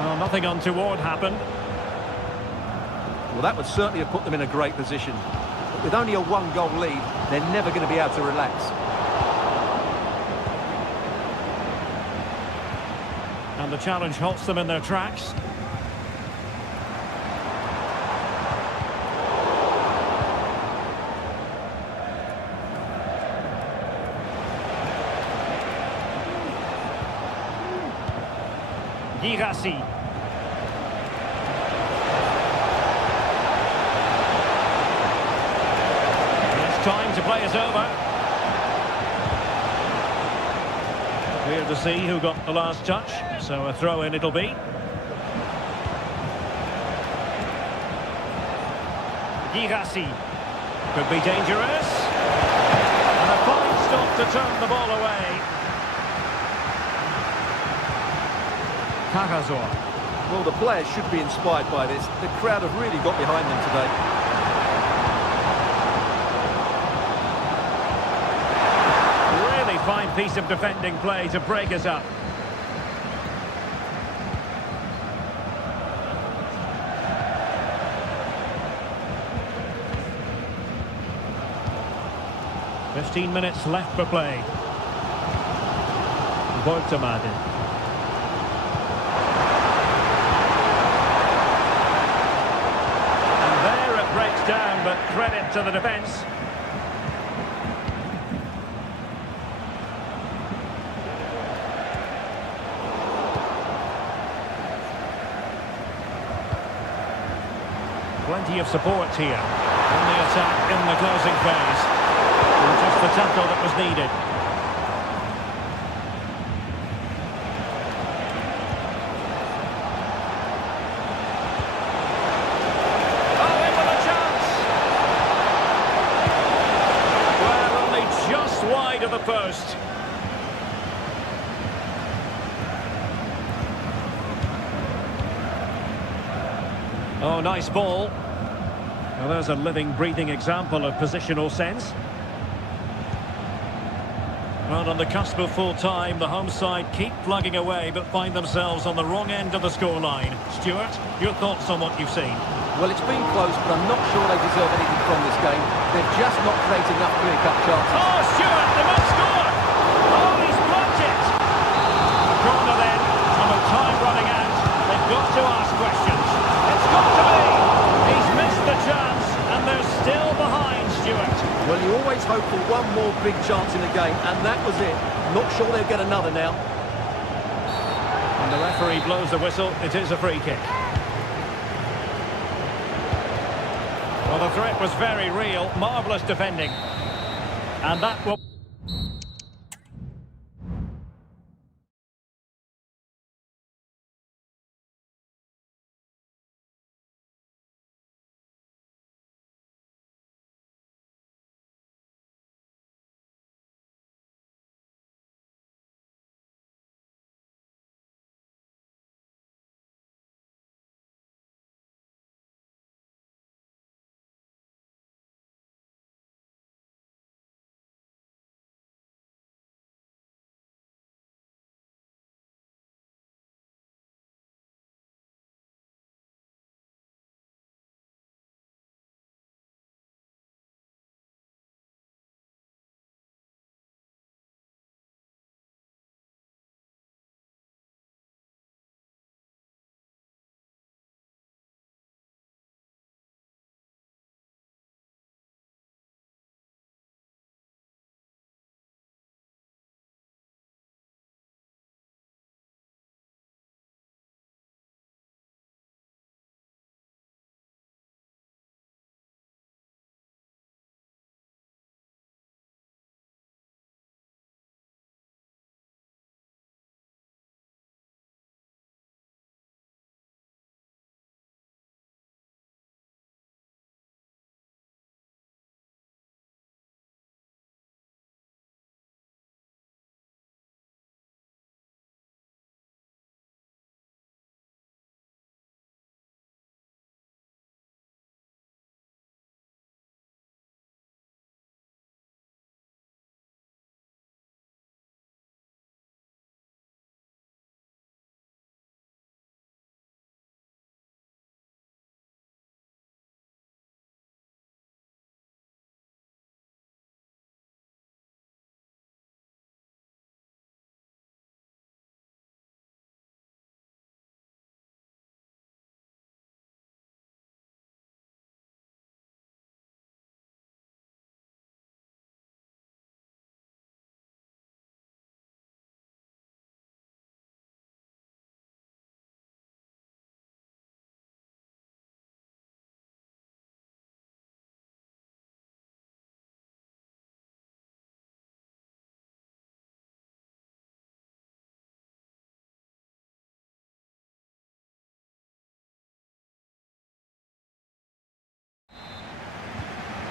Well, nothing untoward happened. Well, that would certainly have put them in a great position. But with only a one-goal lead, they're never going to be able to relax. And the challenge halts them in their tracks. Girassi. Time to play is over. Clear to see who got the last touch, so a throw-in it'll be. Girassi could be dangerous. And a fine stop to turn the ball away. Carrazor. Well, the players should be inspired by this. The crowd have really got behind them today. Fine piece of defending play to break us up. "15 minutes left for play." Voltemade. And there it breaks down, but credit to the defence. Plenty of support here in the attack in the closing phase. And just the tackle that was needed. Oh, in with a chance! Well, only just wide of the post. Oh, nice ball. Well, there's a living, breathing example of positional sense. Well, on the cusp of full-time, the home side keep plugging away, but find themselves on the wrong end of the scoreline. Stuart, your thoughts on what you've seen? Well, it's been close, but I'm not sure they deserve anything from this game. They've just not created enough clear-cut chances. Oh, Stuart, they must score! Oh, he's blocked it! Corner then, and with time running out, they've got to ask questions. It's got to be! He's missed the chance, and they're still behind, Stuart. Well, you always hope for one more big chance in the game, and that was it. Not sure they'll get another now. And the referee blows the whistle. It is a free kick. Well, the threat was very real. Marvellous defending. And that will...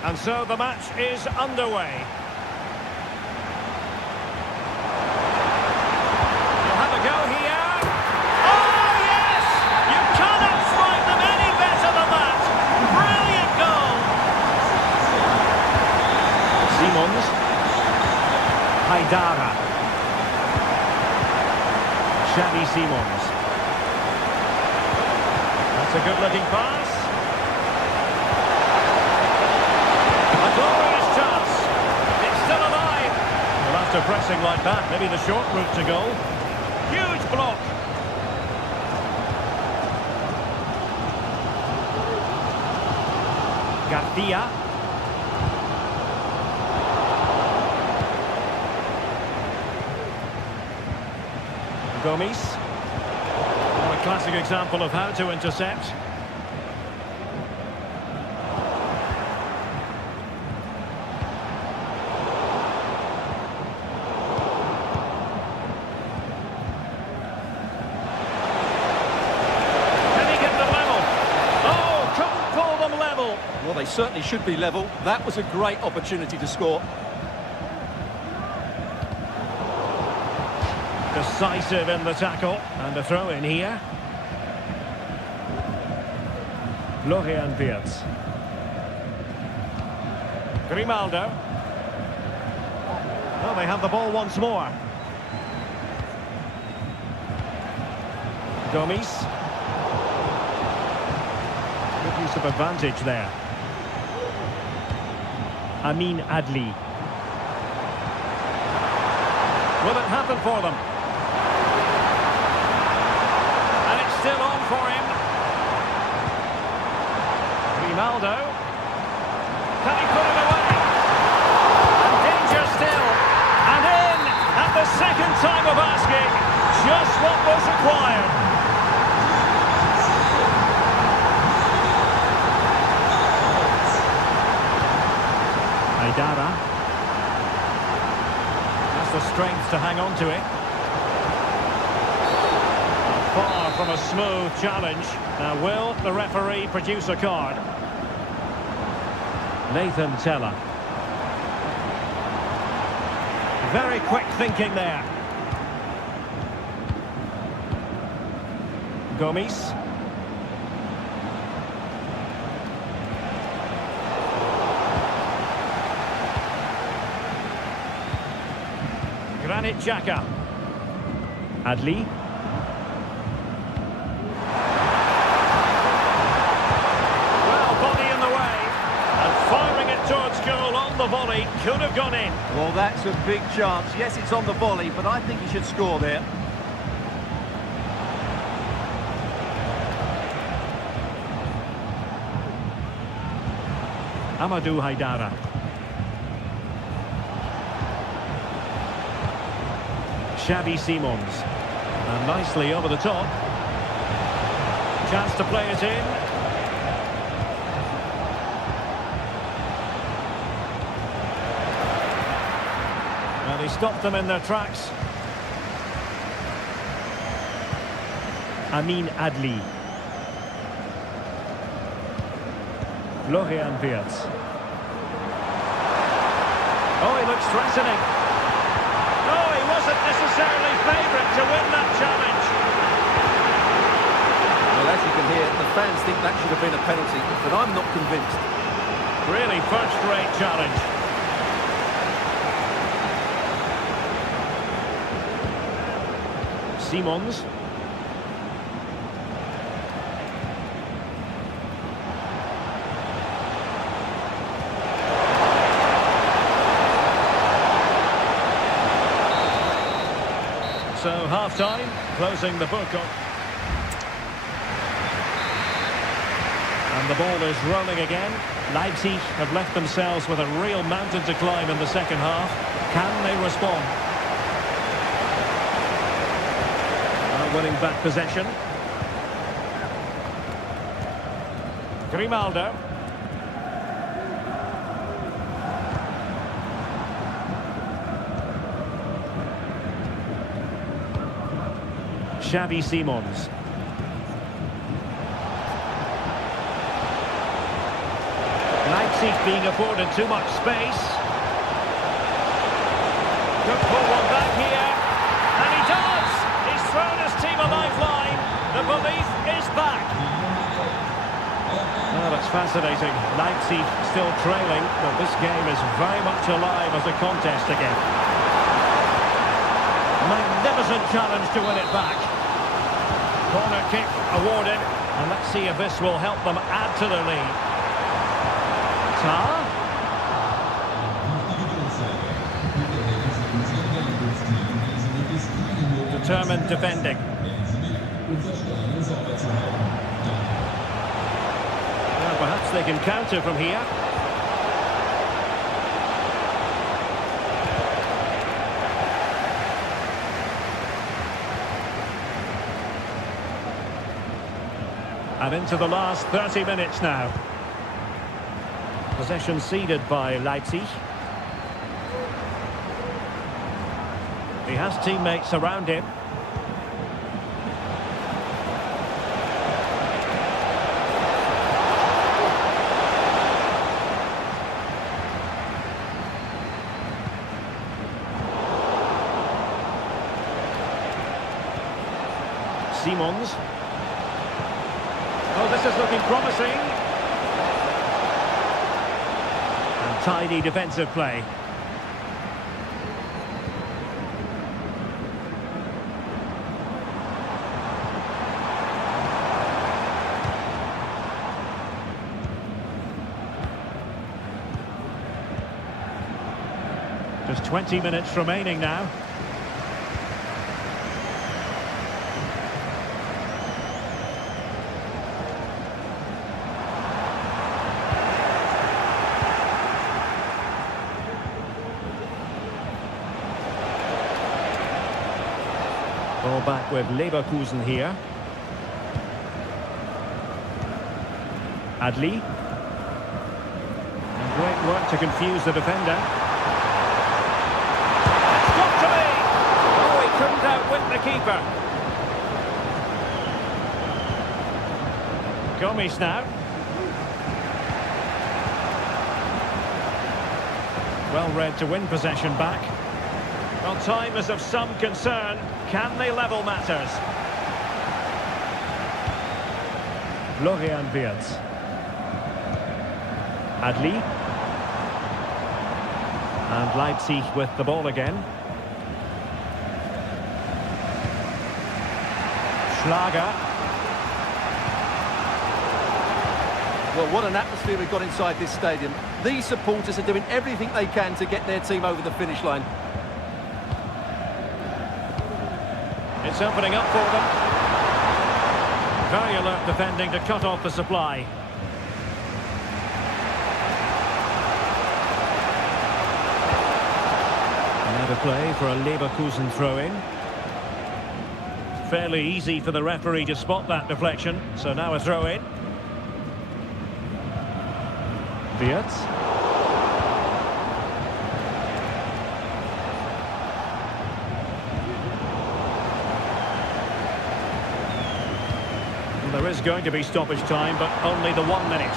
And so the match is underway. You'll have a go here. Oh, yes! You cannot strike them any better than that. Brilliant goal. Simons. Haidara. Xavi Simons. That's a good-looking pass. A glorious chance. It's still alive. Well, after pressing like that, maybe the short route to goal. Huge block. Garcia. Gomes. Well, a classic example of how to intercept. Well, they certainly should be level. That was a great opportunity to score. Decisive in the tackle. And a throw in here. Florian Wirtz. Grimaldo. Well, they have the ball once more. Gomes. Good use of advantage there. Amin Adli. Will it happen for them? And it's still on for him. Grimaldo. Can he put it away? And danger still. And in at the second time of asking. Just what was required. Haidara. Has the strength to hang on to it. Far from a smooth challenge. Now will the referee produce a card? Nathan Teller. Very quick thinking there. Gomes. Granit Xhaka. Adli. Well, body in the way. And firing it towards goal on the volley. Could have gone in. Well, that's a big chance. Yes, it's on the volley, but I think he should score there. Amadou Haidara. Xavi Simons. And nicely over the top. Chance to play it in. Well, he stopped them in their tracks. Amin Adli. Florian Wirtz. Oh, he looks threatening. Oh, he wasn't necessarily favourite to win that challenge. Well, as you can hear, the fans think that should have been a penalty, but I'm not convinced. Really first-rate challenge. Simons. So half-time, closing the book on. And the ball is rolling again. Leipzig have left themselves with a real mountain to climb in the second half. Can they respond? Winning back possession. Grimaldo. Xavi Simons. Leipzig being afforded too much space. Could pull one back here. And he does! He's thrown his team a lifeline. The belief is back. Oh, that's fascinating. Leipzig still trailing, but this game is very much alive as a contest again. Magnificent challenge to win it back. Corner kick awarded, and let's see if this will help them add to their lead. Tar. Determined defending. Well, perhaps they can counter from here. And into the last 30 minutes now. Possession ceded by Leipzig. He has teammates around him. Simons. Oh, this is looking promising. And tidy defensive play. Just 20 minutes remaining now. Ball back with Leverkusen here. Adli. And great work to confuse the defender. It's got to be! Oh, he couldn't outwit the keeper. Gomes now. Well read to win possession back. Well, time is of some concern. Can they level matters? Florian Wirtz. Adli. And Leipzig with the ball again. Schlager. Well, what an atmosphere we've got inside this stadium. These supporters are doing everything they can to get their team over the finish line. It's opening up for them. Very alert defending to cut off the supply. Another play for a Leverkusen throw-in. Fairly easy for the referee to spot that deflection, so now a throw-in. Wirtz. There is going to be stoppage time, but only the 1 minute.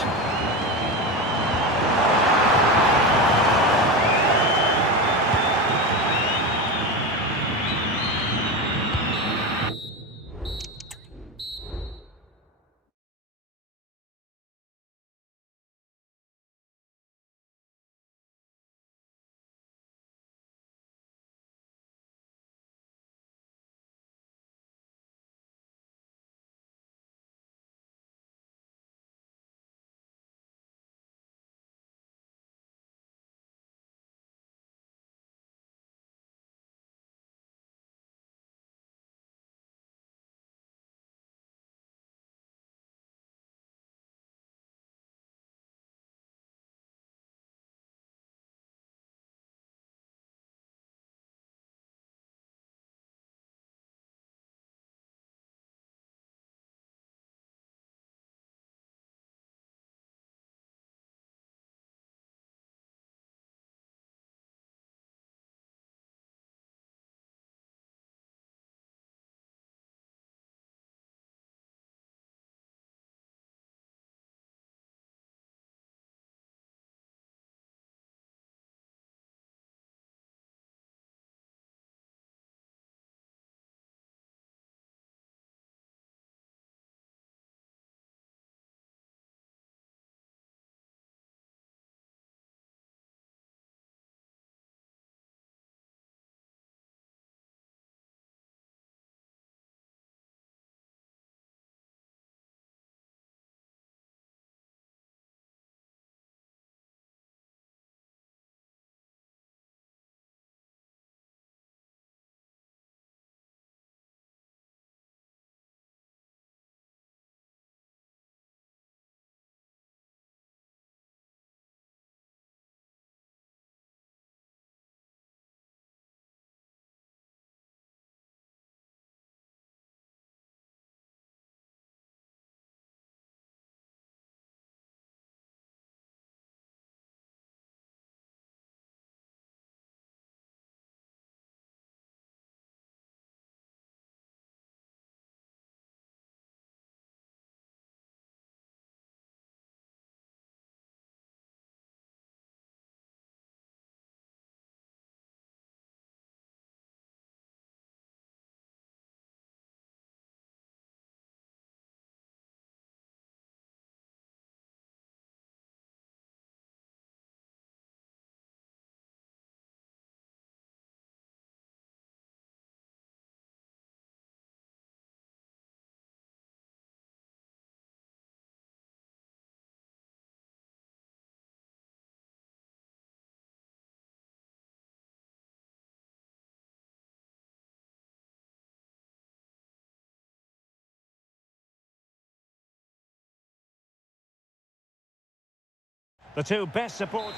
The two best support.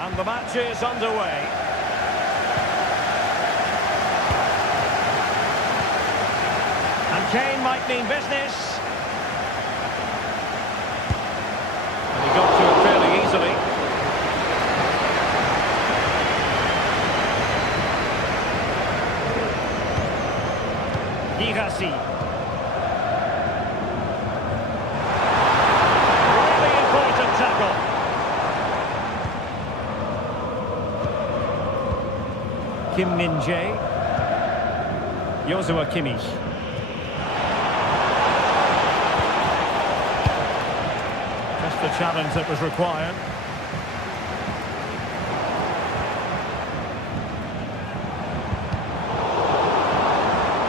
And the match is underway. And Kane might mean business. And he got to it fairly easily. Girassi. Really important tackle. Kim Min-jae. Joshua Kimmich. Just the challenge that was required.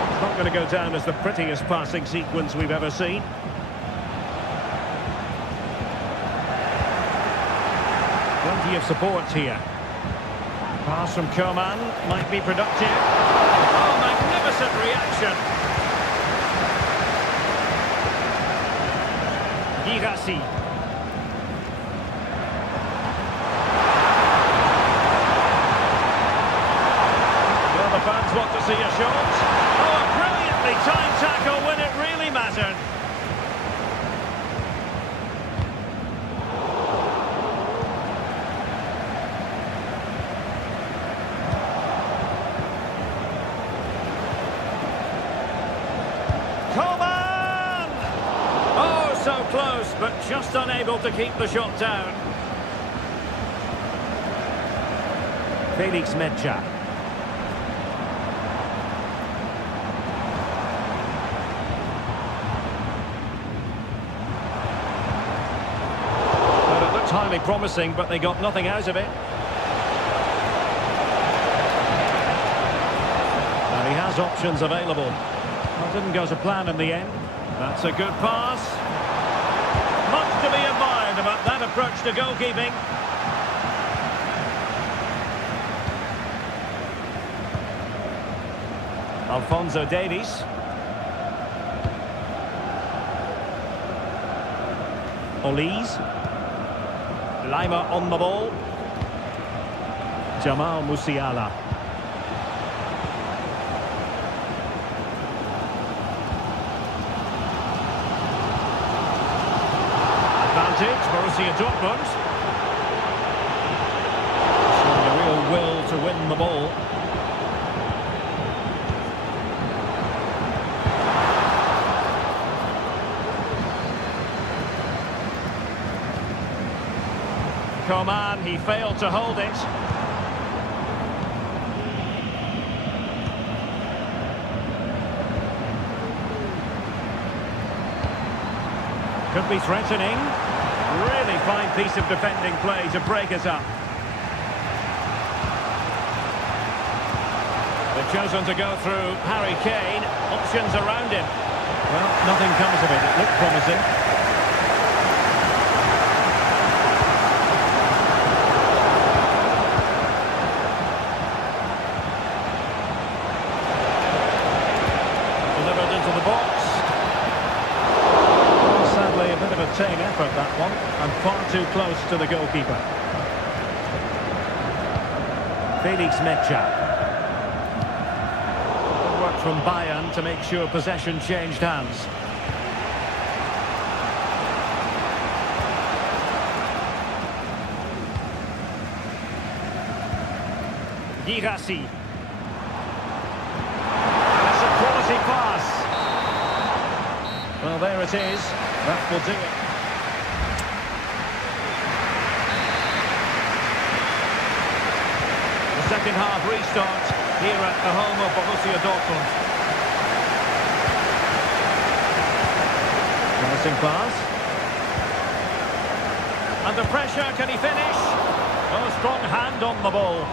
It's not going to go down as the prettiest passing sequence we've ever seen. Plenty of support here. Pass from Coman might be productive. Oh, magnificent reaction. Girassi. Well, the fans want to see a shot. Oh, a brilliantly timed tackle when it really mattered. Coman! Oh, so close, but just unable to keep the shot down. Felix Mecha. Well, it looked highly promising, but they got nothing out of it. And he has options available. Well, didn't go to plan in the end. That's a good pass. Much to be admired about that approach to goalkeeping. Alphonso Davies. Olise. Lima on the ball. Jamal Musiala. Advantage, Borussia Dortmund. Showing a real will to win the ball. Coman, he failed to hold it. Could be threatening. Really fine piece of defending play to break us up. They've chosen to go through Harry Kane. Options around him. Well, nothing comes of it. It looked promising. Into the box. Sadly, a bit of a tame effort, that one, and far too close to the goalkeeper. Felix Mecha. Good work from Bayern to make sure possession changed hands. Girassi. That's a quality pass. Well, there it is. That will do it. The second half restart here at the home of Borussia Dortmund. Promising pass. Under pressure, can he finish? Oh, strong hand on the ball.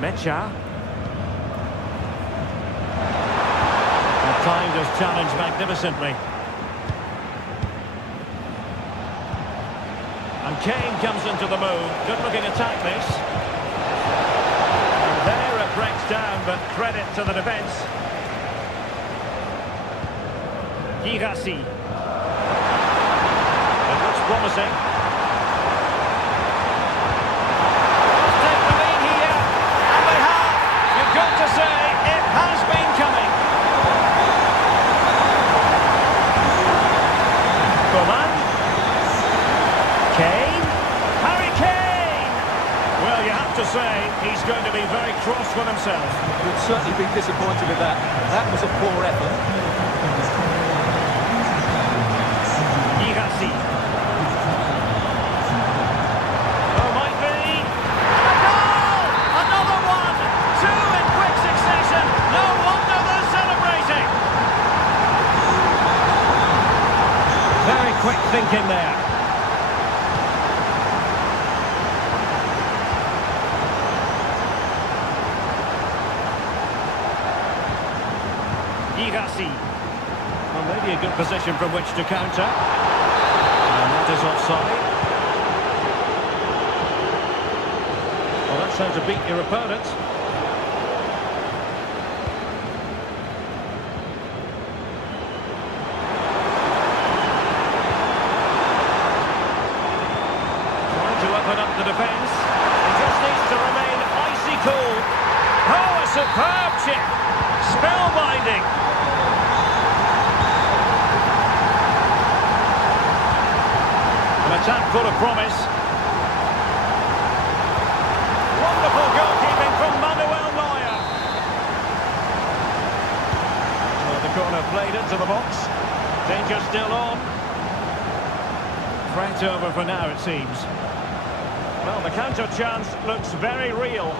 Mecha. Timed his challenge magnificently. And Kane comes into the move. Good looking attack this. And there it breaks down, but credit to the defence. Girassi. It looks promising. Let's take the lead here. And they have. You've got to say, it has been coming. Coman. Kane. Harry Kane. Well, you have to say, he's going to be very cross with himself. Would certainly be disappointed with that. That was a poor effort. Girassi. Oh, might be. And a goal! Another one! Two in quick succession. No wonder they're celebrating. Very quick thinking there. Girassi. Well, maybe a good position from which to counter. And that is offside. Well, that's how to beat your opponent. Trying to open up the defence. He just needs to remain icy cool. Oh, a superb chip. Spellbinding. An attack full of promise. Wonderful goalkeeping from Manuel Neuer. Well, the corner played into the box. Danger still on. Threat over for now, it seems. Well, the counter chance looks very real.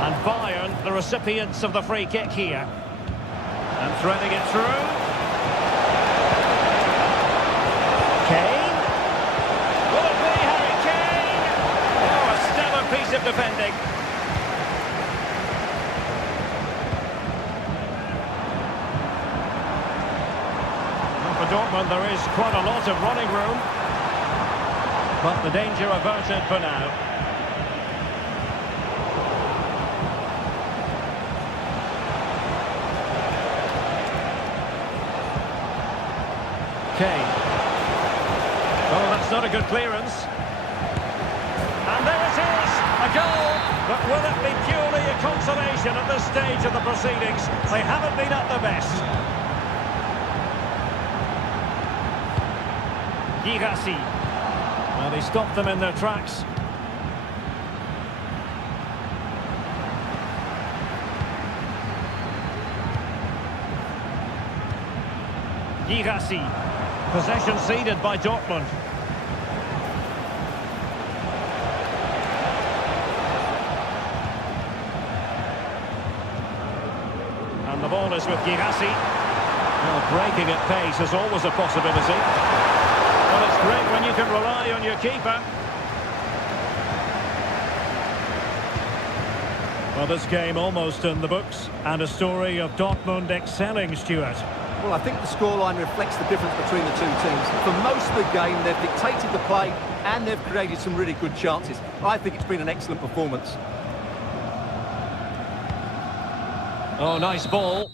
And Bayern, the recipients of the free kick here. And threading it through. Kane. Will it be Harry Kane? Oh, a stellar piece of defending. Well, for Dortmund, there is quite a lot of running room. But the danger averted for now. Kane. Oh, that's not a good clearance. And there it is, a goal. But will it be purely a consolation at this stage of the proceedings? They haven't been at their best. Girassi. Well, they stopped them in their tracks. Girassi. Possession ceded by Dortmund. And the ball is with Girassi. Well, breaking at pace is always a possibility. Well, it's great when you can rely on your keeper. Well, this game almost in the books, and a story of Dortmund excelling, Stuart. Well, I think the scoreline reflects the difference between the two teams. For most of the game, they've dictated the play and they've created some really good chances. I think it's been an excellent performance. Oh, nice ball.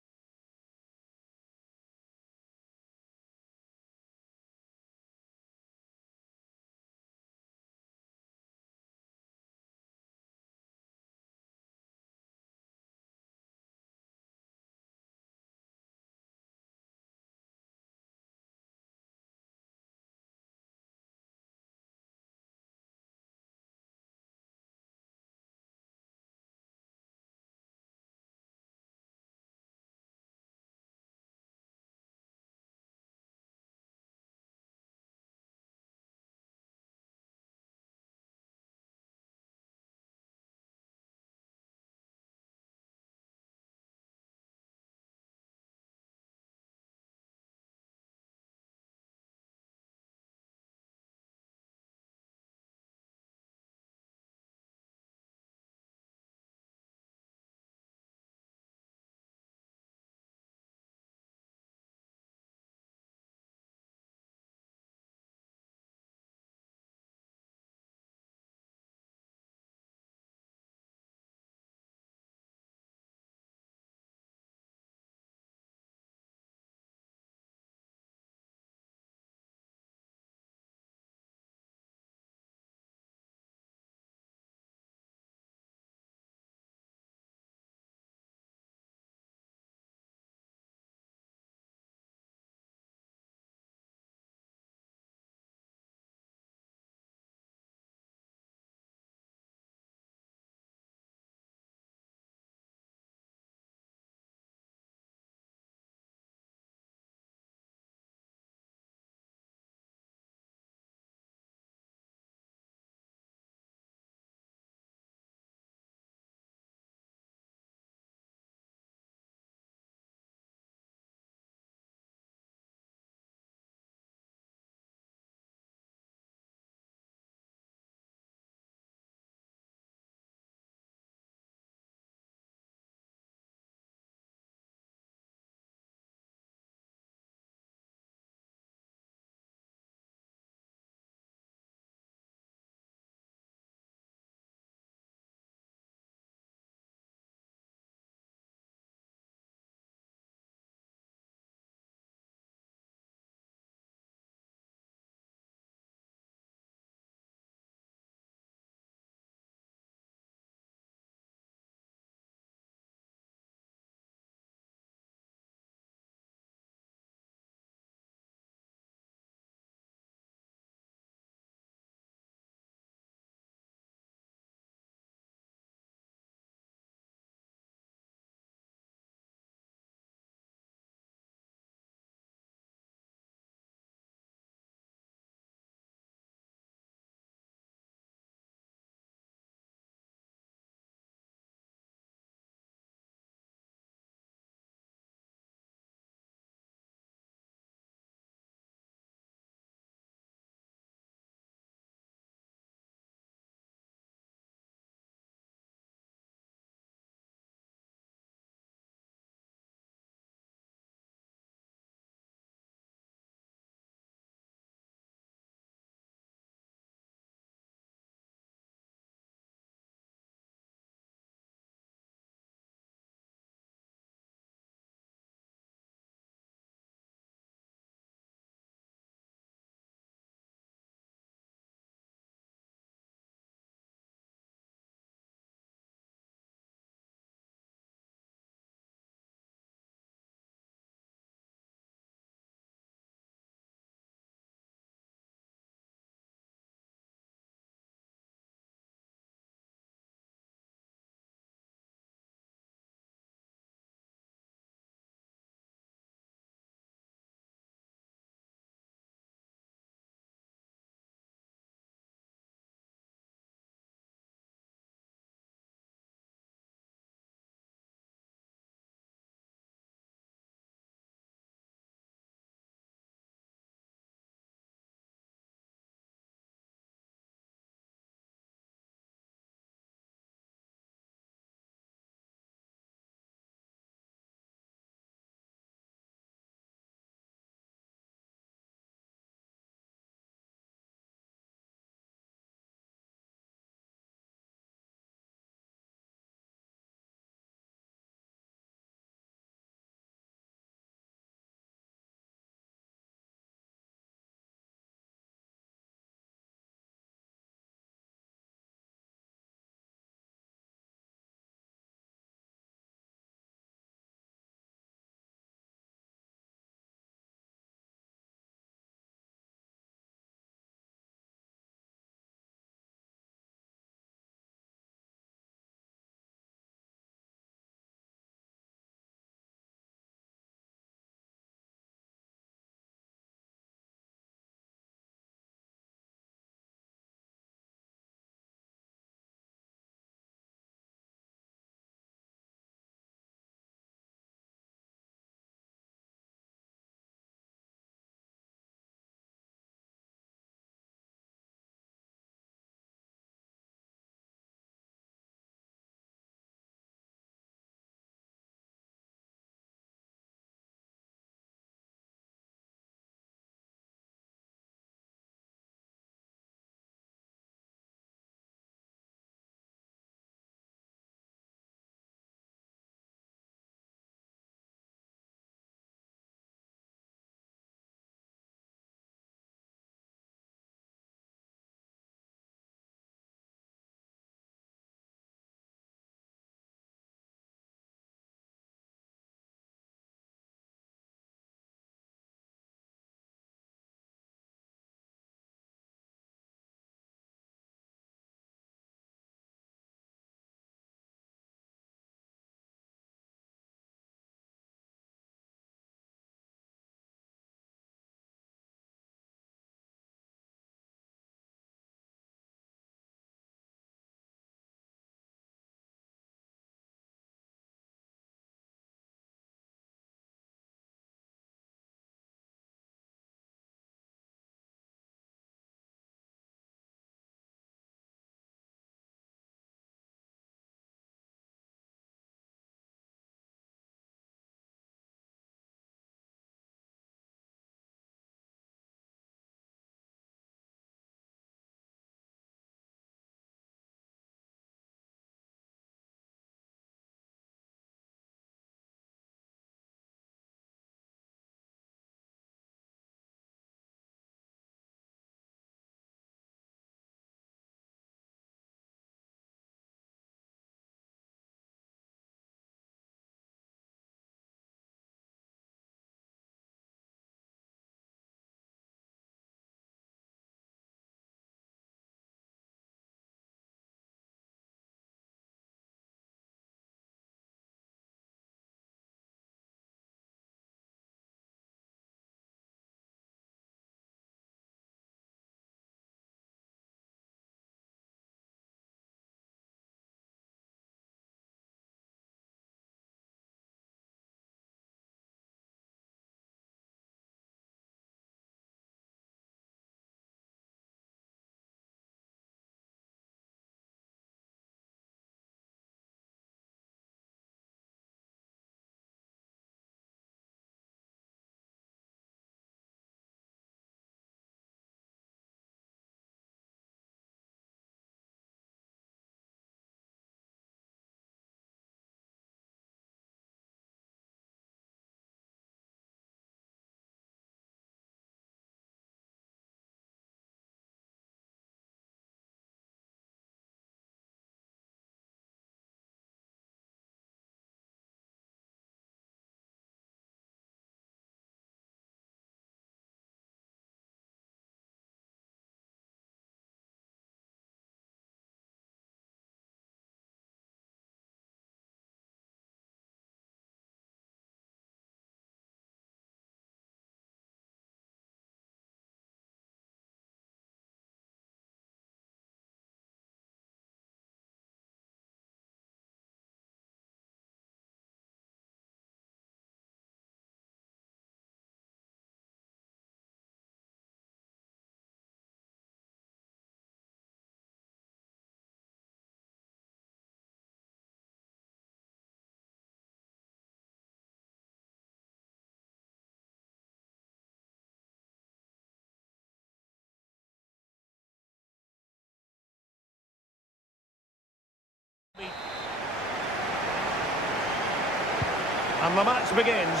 And the match begins.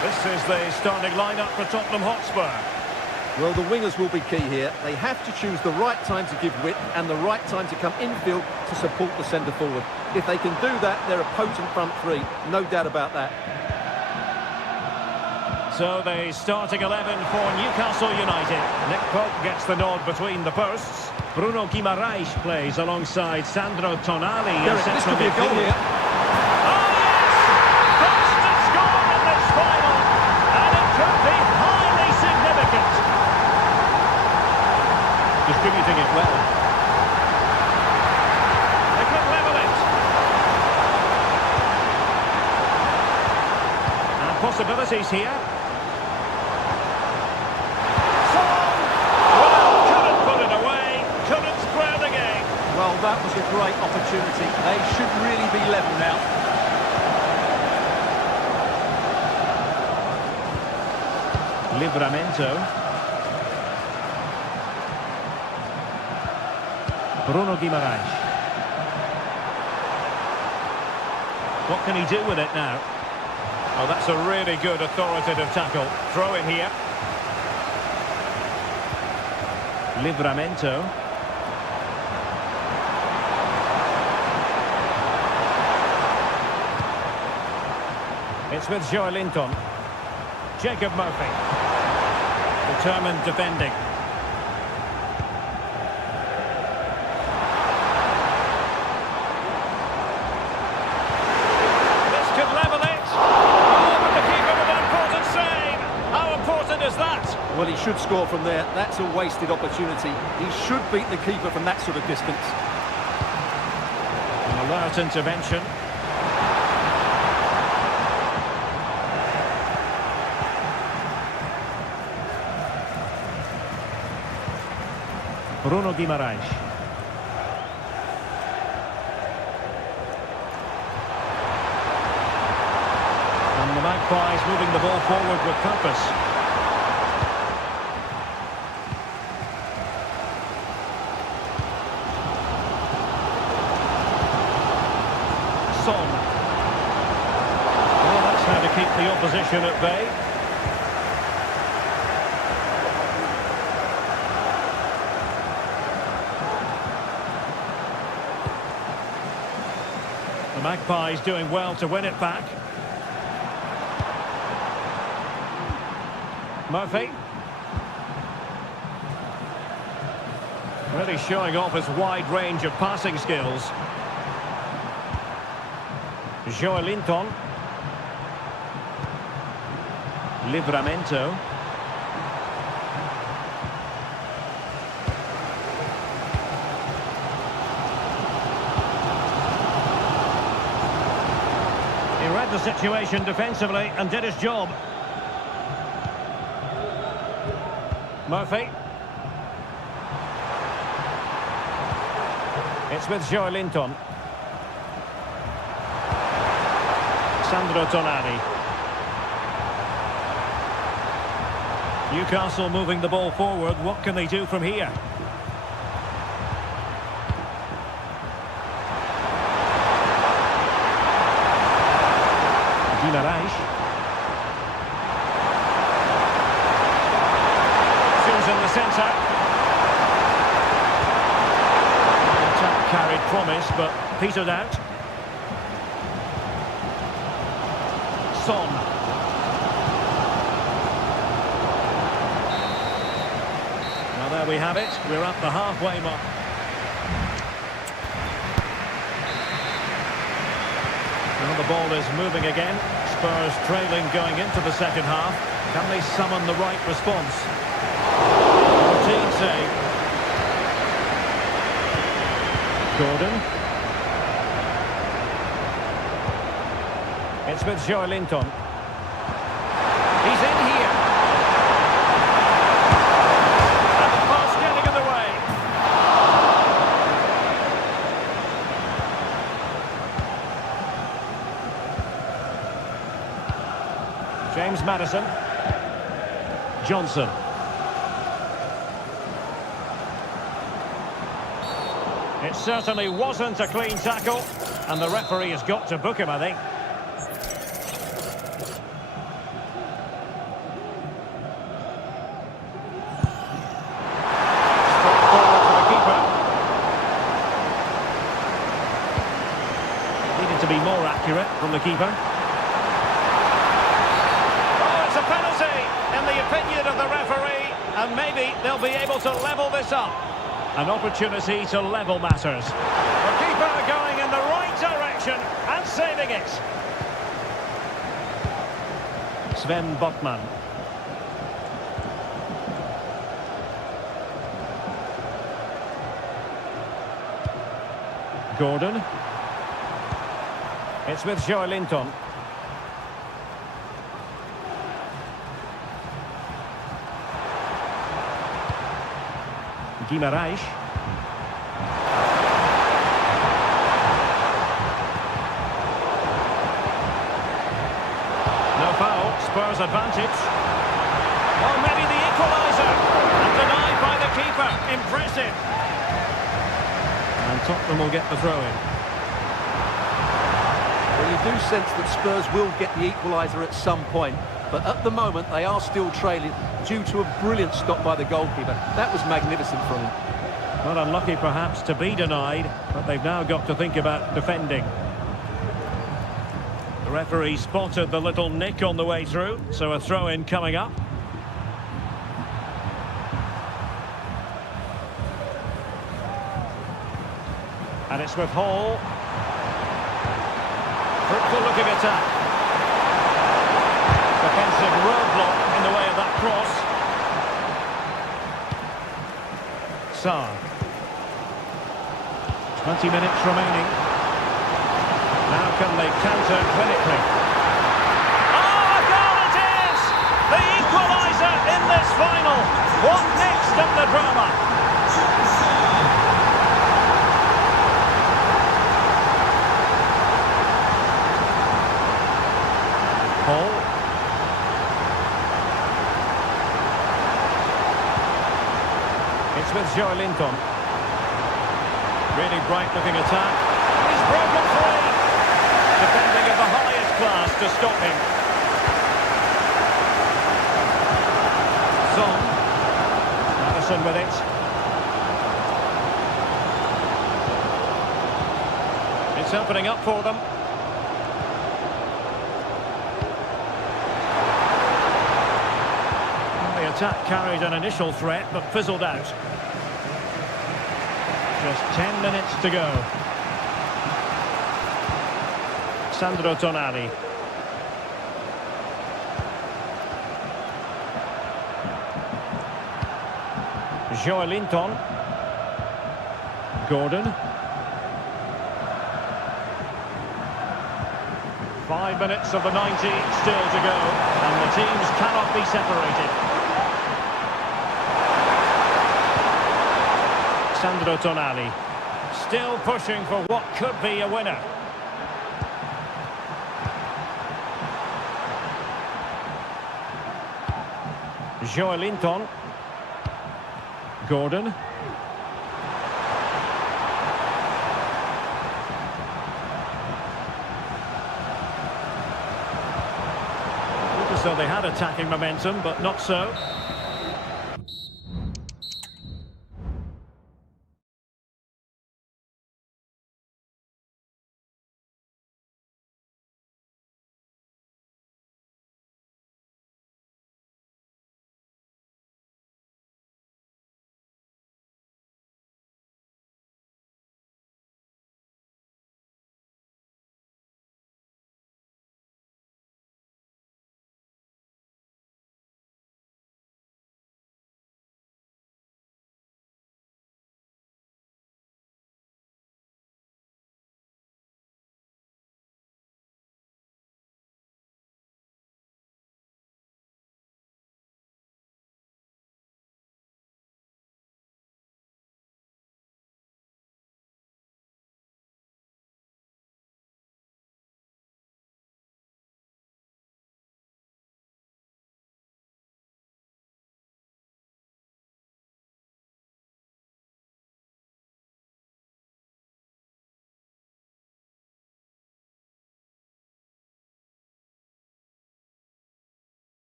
This is the starting lineup for Tottenham Hotspur. Well, the wingers will be key here. They have to choose the right time to give width and the right time to come infield to support the centre forward. If they can do that, they're a potent front three. No doubt about that. So the starting 11 for Newcastle United. Nick Pope gets the nod between the posts. Bruno Guimaraes plays alongside Sandro Tonali. Derek, this could be a goal here. Oh yes! First to score in this final. And it could be highly significant. Distributing it well. They could level it. And possibilities here. Well, that was a great opportunity. They should really be level now. Livramento. Bruno Guimaraes. What can he do with it now? Oh, that's a really good authoritative tackle. Throw in here. Livramento. It's with Joelinton. Jacob Murphy. Determined defending. This could level it. Oh, but the keeper with an important save. How important is that? Well, he should score from there. That's a wasted opportunity. He should beat the keeper from that sort of distance. An alert intervention. Bruno Guimaraes. And the Magpies moving the ball forward with purpose. Son. Well, that's how to keep the opposition at bay. The Magpies doing well to win it back. Murphy. Really showing off his wide range of passing skills. Joelinton. Livramento. He read the situation defensively and did his job. Murphy. It's with Joelinton. Sandro Tonali. Newcastle moving the ball forward. What can they do from here? Guimaraes. Shoots in the centre. The attack carried promise, but petered out. Son. Now there we have it. We're at the halfway mark. Well, the ball is moving again. Spurs trailing going into the second half. Can they summon the right response? Routine save. Gordon. It's with Joelinton. He's in here. And the pass getting in the way. James Maddison. Johnson. It certainly wasn't a clean tackle, and the referee has got to book him, I think. Straight forward for the keeper. Needed to be more accurate from the keeper. Oh, it's a penalty, in the opinion of the referee, and maybe they'll be able to level this up. An opportunity to level matters. The keeper going in the right direction and saving it. Sven Botman. Gordon. It's with Joelinton. Guimaraes. No foul, Spurs advantage. Or maybe the equaliser. And denied by the keeper. Impressive. And Tottenham will get the throw in. Well, you do sense that Spurs will get the equaliser at some point, but at the moment they are still trailing due to a brilliant stop by the goalkeeper. That was magnificent from him. Well, unlucky perhaps to be denied, but they've now got to think about defending. The referee spotted the little nick on the way through, so a throw-in coming up. And it's with Hall. Fruitful looking attack. Defensive roadblock in the way of that cross. Sarr. 20 minutes remaining. Now can they counter clinically? Oh, a goal it is! The equaliser in this final. What next in the drama? Hall. It's with Joelinton. Really bright-looking attack. He's broken free. Defending of the highest class to stop him. Son. Madison with it. It's opening up for them. The attack carried an initial threat, but fizzled out. Just 10 minutes to go. Sandro Tonali. Joelinton. Gordon. 5 minutes of the 90 still to go, and the teams cannot be separated. Sandro Tonali, still pushing for what could be a winner. Joelinton. Gordon. So they had attacking momentum, but not so.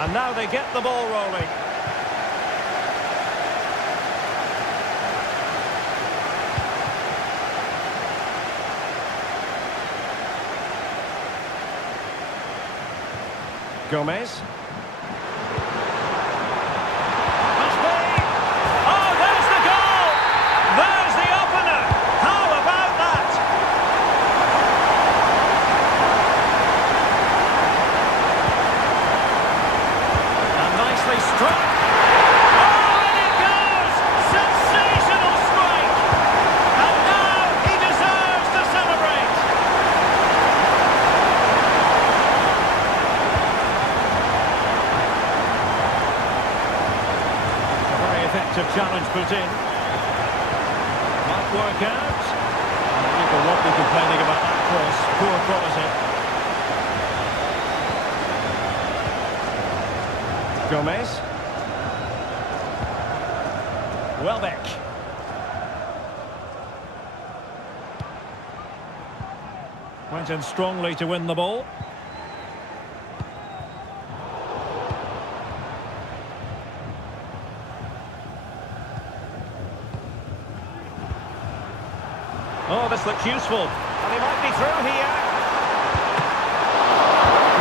And now they get the ball rolling. Gomez. Must be. Oh, there's the goal! There's the opener! How about that? And nicely struck. Oh, and it goes! Sensational strike! And now he deserves to celebrate! Effective challenge put in. Might work out. People won't be complaining about that cross. Poor quality. Gomez. Welbeck. Went in strongly to win the ball. Oh, this looks useful. And he might be through here.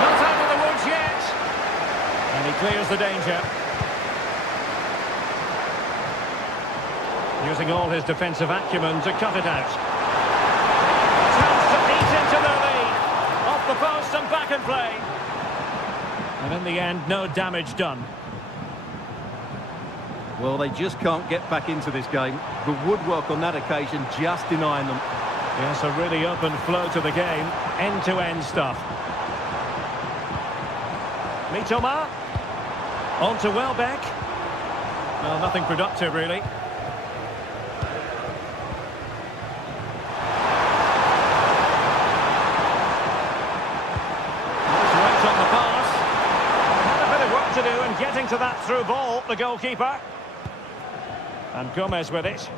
Not out of the woods yet. And he clears the danger. Using all his defensive acumen to cut it out. Chance to eat into their lead. Off the post and back in play. And in the end, no damage done. Well, they just can't get back into this game. The woodwork on that occasion just denying them. Yes, a really open flow to the game. End-to-end stuff. Mitoma. On to Welbeck. Well, nothing productive, really. Nice weight on the pass. Had a bit of work to do in getting to that through ball, the goalkeeper. And Gomez with it.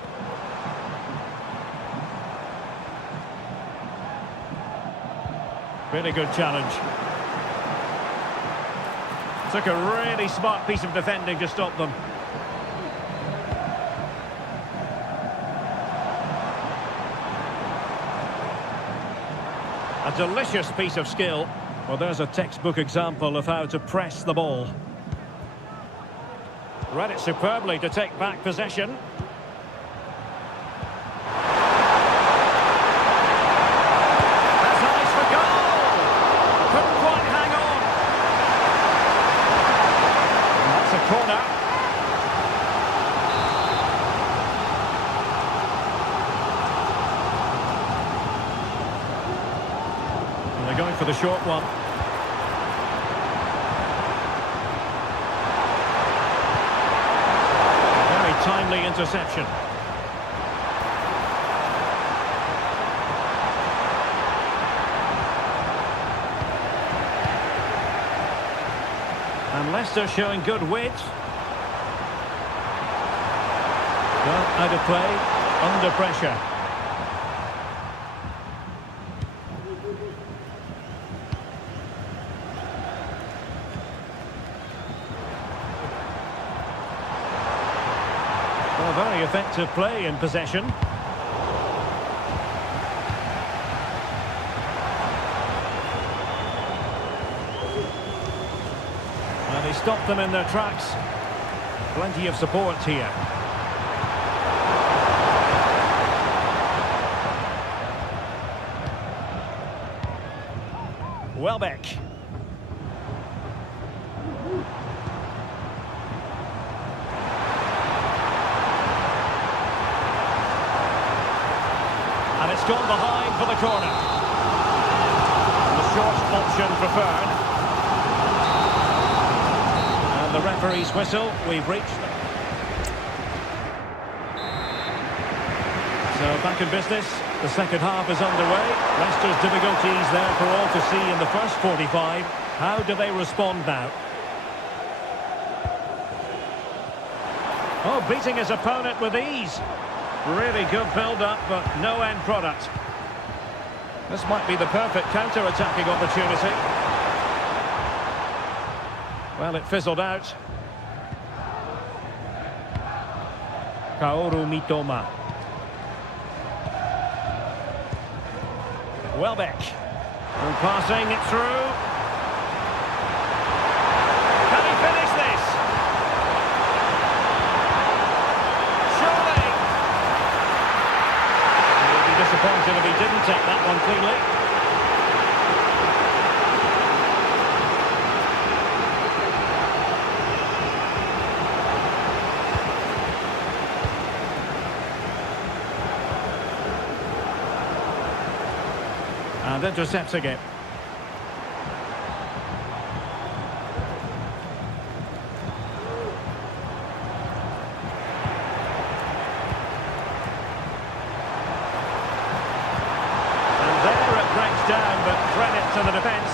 Really good challenge. Took a really smart piece of defending to stop them. A delicious piece of skill. Well, there's a textbook example of how to press the ball. Read it superbly to take back possession. That's nice for goal! Couldn't quite hang on. And that's a corner. And they're going for the short one. Timely interception. And Leicester showing good wit. Well, out of play, under pressure. Well, very effective play in possession. And he stopped them in their tracks. Plenty of support here. Welbeck. And it's gone behind for the corner. The short option preferred. And the referee's whistle, we've reached. So back in business, the second half is underway. Leicester's difficulties there for all to see in the first 45. How do they respond now? Oh, beating his opponent with ease. Really good build-up, but no end product. This might be the perfect counter-attacking opportunity. Well, it fizzled out. Kaoru Mitoma. Welbeck. And passing it through. Can he finish this? Surely. He'd be disappointed if he didn't take that one cleanly. And intercepting it. And there it breaks down, but credit to the defence.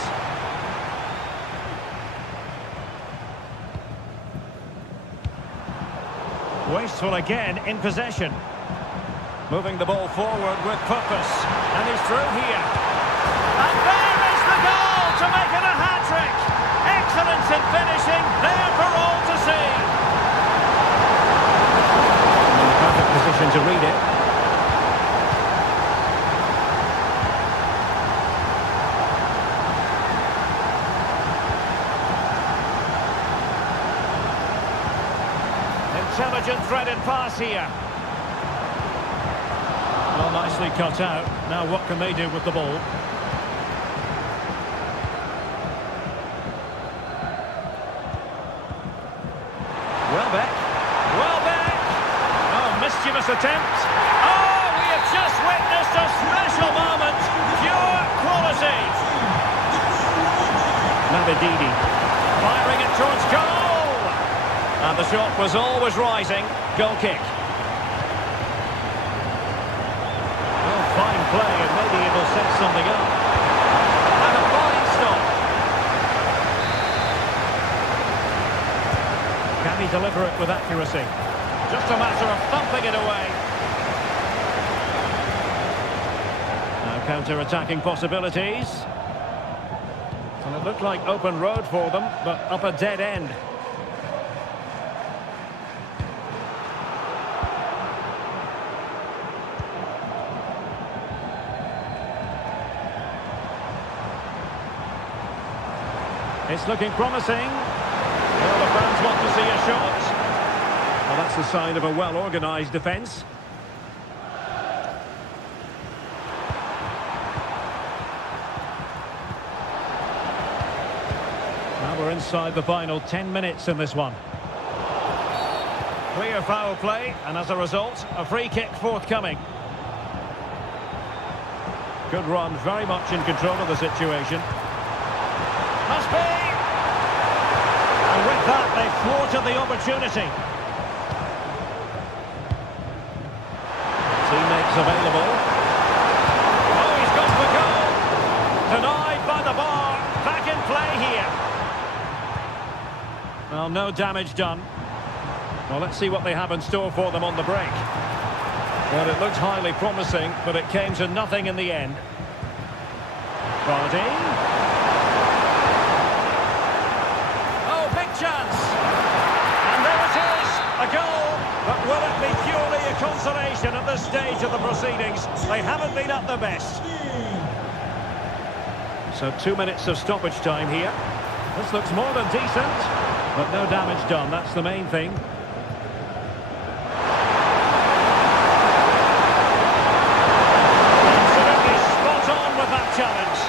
Wasteful again in possession. Moving the ball forward with purpose. And he's through here. And there is the goal to make it a hat-trick. Excellence in finishing, there for all to see. In the perfect position to read it. Intelligent threaded pass here. Well, nicely cut out. Now what can they do with the ball? Welbeck! Oh, mischievous attempt. Oh, we have just witnessed a special moment. Pure quality. Navididi firing it towards goal. And the shot was always rising. Goal kick. Well, fine play, and maybe it'll set something up. And a fine stop. Can he deliver it with accuracy? Just a matter of thumping it away. Now counter-attacking possibilities. And it looked like open road for them, but up a dead end. It's looking promising. Well, the fans want to see a shot. Well, that's the sign of a well-organised defence. Now we're inside the final 10 minutes in this one. Clear foul play, and as a result, a free kick forthcoming. Good run, very much in control of the situation. Must be! And with that, they've thwarted the opportunity. Teammates available. Oh, he's gone for goal. Denied by the bar. Back in play here. Well, no damage done. Well, let's see what they have in store for them on the break. Well, it looked highly promising, but it came to nothing in the end. Vardy. Chance, and there it is, a goal, but will it be purely a consolation at this stage of the proceedings? They haven't been at their best. So 2 minutes of stoppage time here. This looks more than decent, but no damage done, that's the main thing. Absolutely spot on with that challenge.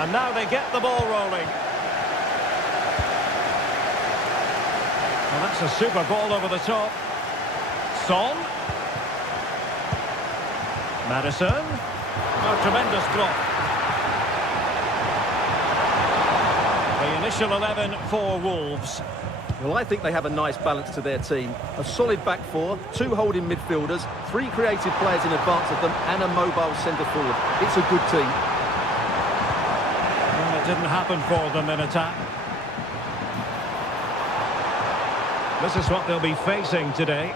And now they get the ball rolling. Well, that's a super ball over the top. Son. Madison. Oh, tremendous block. The initial 11 for Wolves. Well, I think they have a nice balance to their team. A solid back four, two holding midfielders, three creative players in advance of them, and a mobile centre forward. It's a good team. Well, it didn't happen for them in attack. This is what they'll be facing today.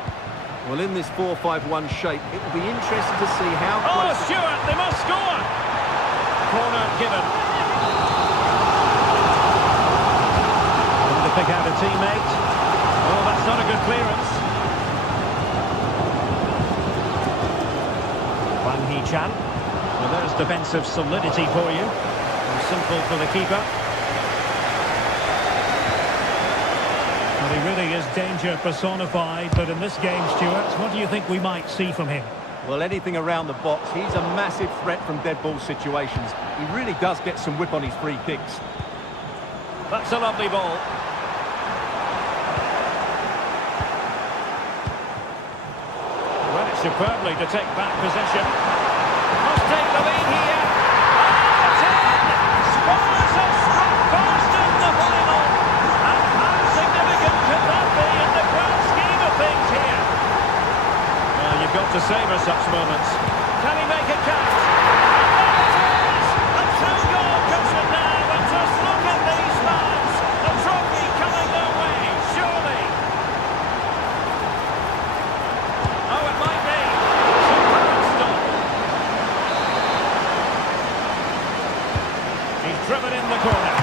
Well, in this 4-5-1 shape, it will be interesting to see how Oh, close... Stewart, they must score! Corner given. Pick out a teammate. Oh, that's not a good clearance. Wang Hee-chan. Well, there's defensive solidity for you. Simple for the keeper. Well, he really is danger personified, but in this game, Stuart, what do you think we might see from him? Well, anything around the box. He's a massive threat from dead ball situations. He really does get some whip on his free kicks. That's a lovely ball. Superbly to take back possession. Must take the lead here. Oh, 10! Spurs have struck first in the final. And how significant could that be in the grand scheme of things here? Well, you've got to savour such moments. Can he make it count? And there it is! A two-goal cushion now, and just look at these fans. The trophy coming their way, surely. Oh, it might be. Driven in the corner.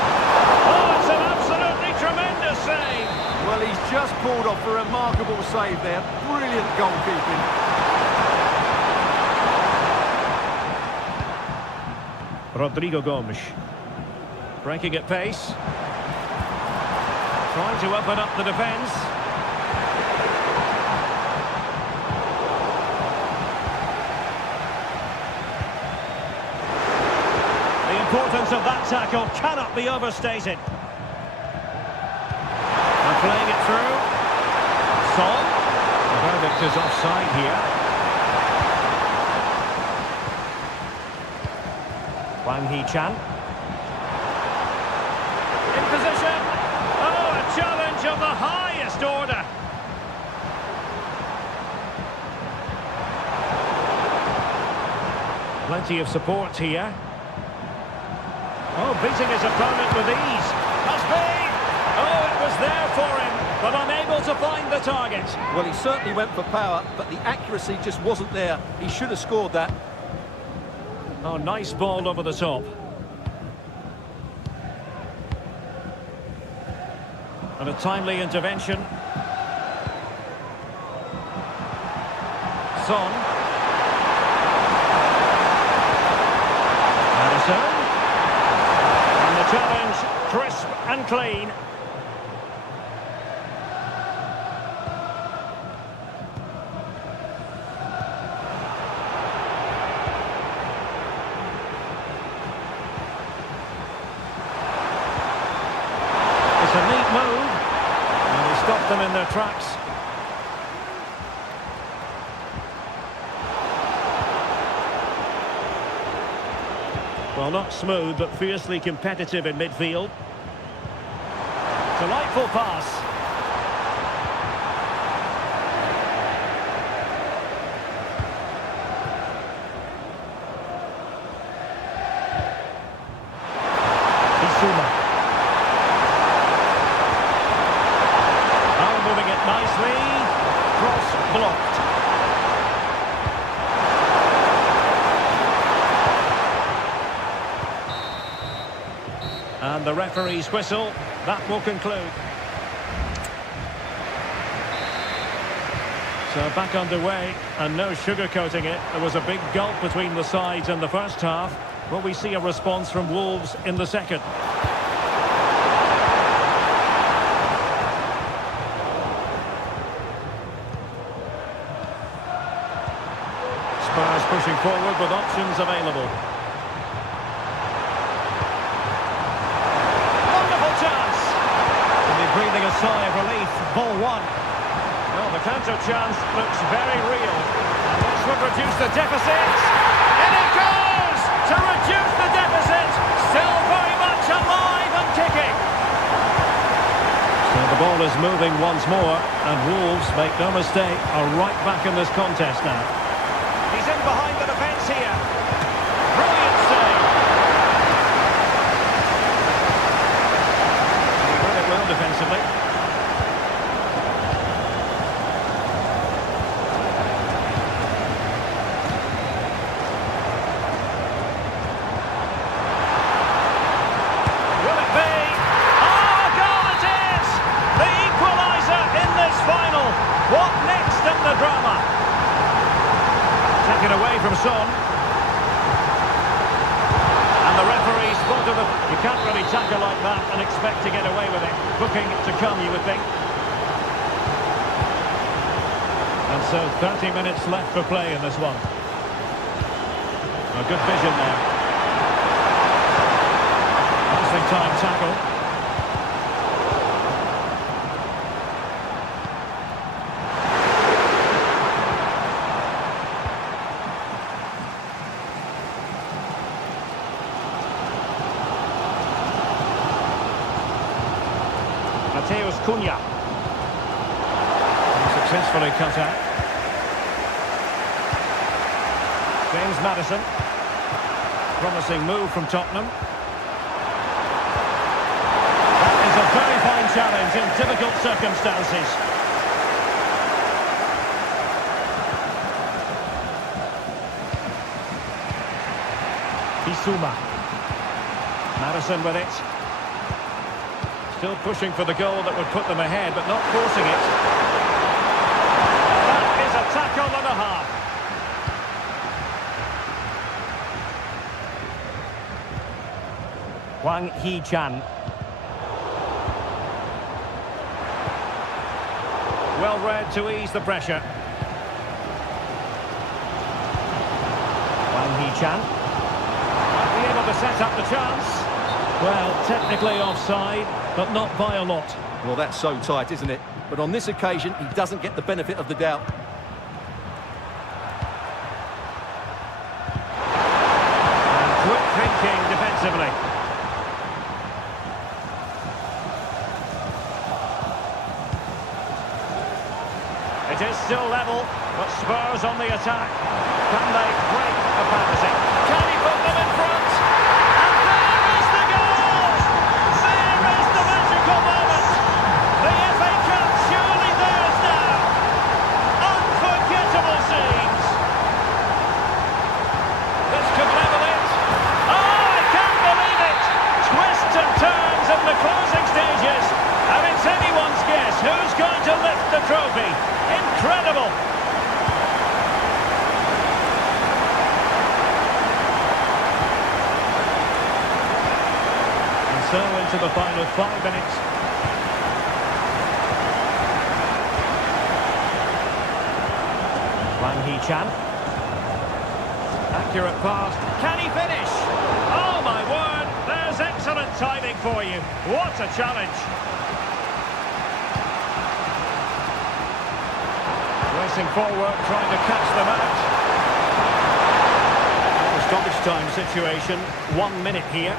Oh, it's an absolutely tremendous save. Well, he's just pulled off a remarkable save there. Brilliant goalkeeping. Rodrigo Gomes. Breaking at pace. Trying to open up the defence. The importance of that tackle cannot be overstated. And playing it through. Son. The verdict is offside here. Wang Hee-chan. In position. Oh, a challenge of the highest order. Plenty of support here. Oh, beating his opponent with ease. Must be! Oh, it was there for him, but unable to find the target. Well, he certainly went for power, but the accuracy just wasn't there. He should have scored that. Oh, nice ball over the top. And a timely intervention. Son. Madison. Challenge, crisp and clean. It's a neat move, and he stopped them in their tracks. Well, not smooth, but fiercely competitive in midfield. Delightful pass. Isuma. Oh, moving it nicely. Cross blocked. And the referee's whistle, that will conclude. So back underway, and no sugarcoating it. There was a big gulf between the sides in the first half. Will we see a response from Wolves in the second? Spurs pushing forward with options available. sigh of relief. Ball one. Well, the counter chance looks very real. And this would reduce the deficit. In it goes! To reduce the deficit. Still very much alive and kicking. So the ball is moving once more. And Wolves, make no mistake, are right back in this contest now. He's in behind the defence here. Brilliant save. He read it well defensively. Will it be? Oh, a goal it is! The equaliser in this final. What next in the drama? Taken away from Son. And the referee spotted it. You can't really tackle like that and expect to get away with it. Booking to come, you would think. And so 30 minutes left for play in this one. A good vision there. Passing time tackle. Cunha. Successfully cut out. James Maddison. Promising move from Tottenham. That is a very fine challenge in difficult circumstances. Bissouma. Maddison with it. Still pushing for the goal that would put them ahead, but not forcing it. That is a tackle and a half. Wang Hee-chan. Well read to ease the pressure. Wang Hee-chan. Might be able to set up the chance. Well, technically offside, but not by a lot. Well, that's so tight, isn't it? But on this occasion, he doesn't get the benefit of the doubt. And quick thinking defensively. It is still level, but Spurs on the attack. Can they break the fantasy? Can he put them in front? And there is the goal! There is the magical moment! The FA Cup surely theirs now! Unforgettable scenes! This could level it! Oh, I can't believe it! Twists and turns in the closing stages, and it's anyone's guess who's going to lift the trophy. Incredible! And so into the final 5 minutes. Wang Hee-chan. Accurate pass. Can he finish? Oh my word! There's excellent timing for you. What a challenge! Racing forward, trying to catch them out. Stoppage time situation. 1 minute here.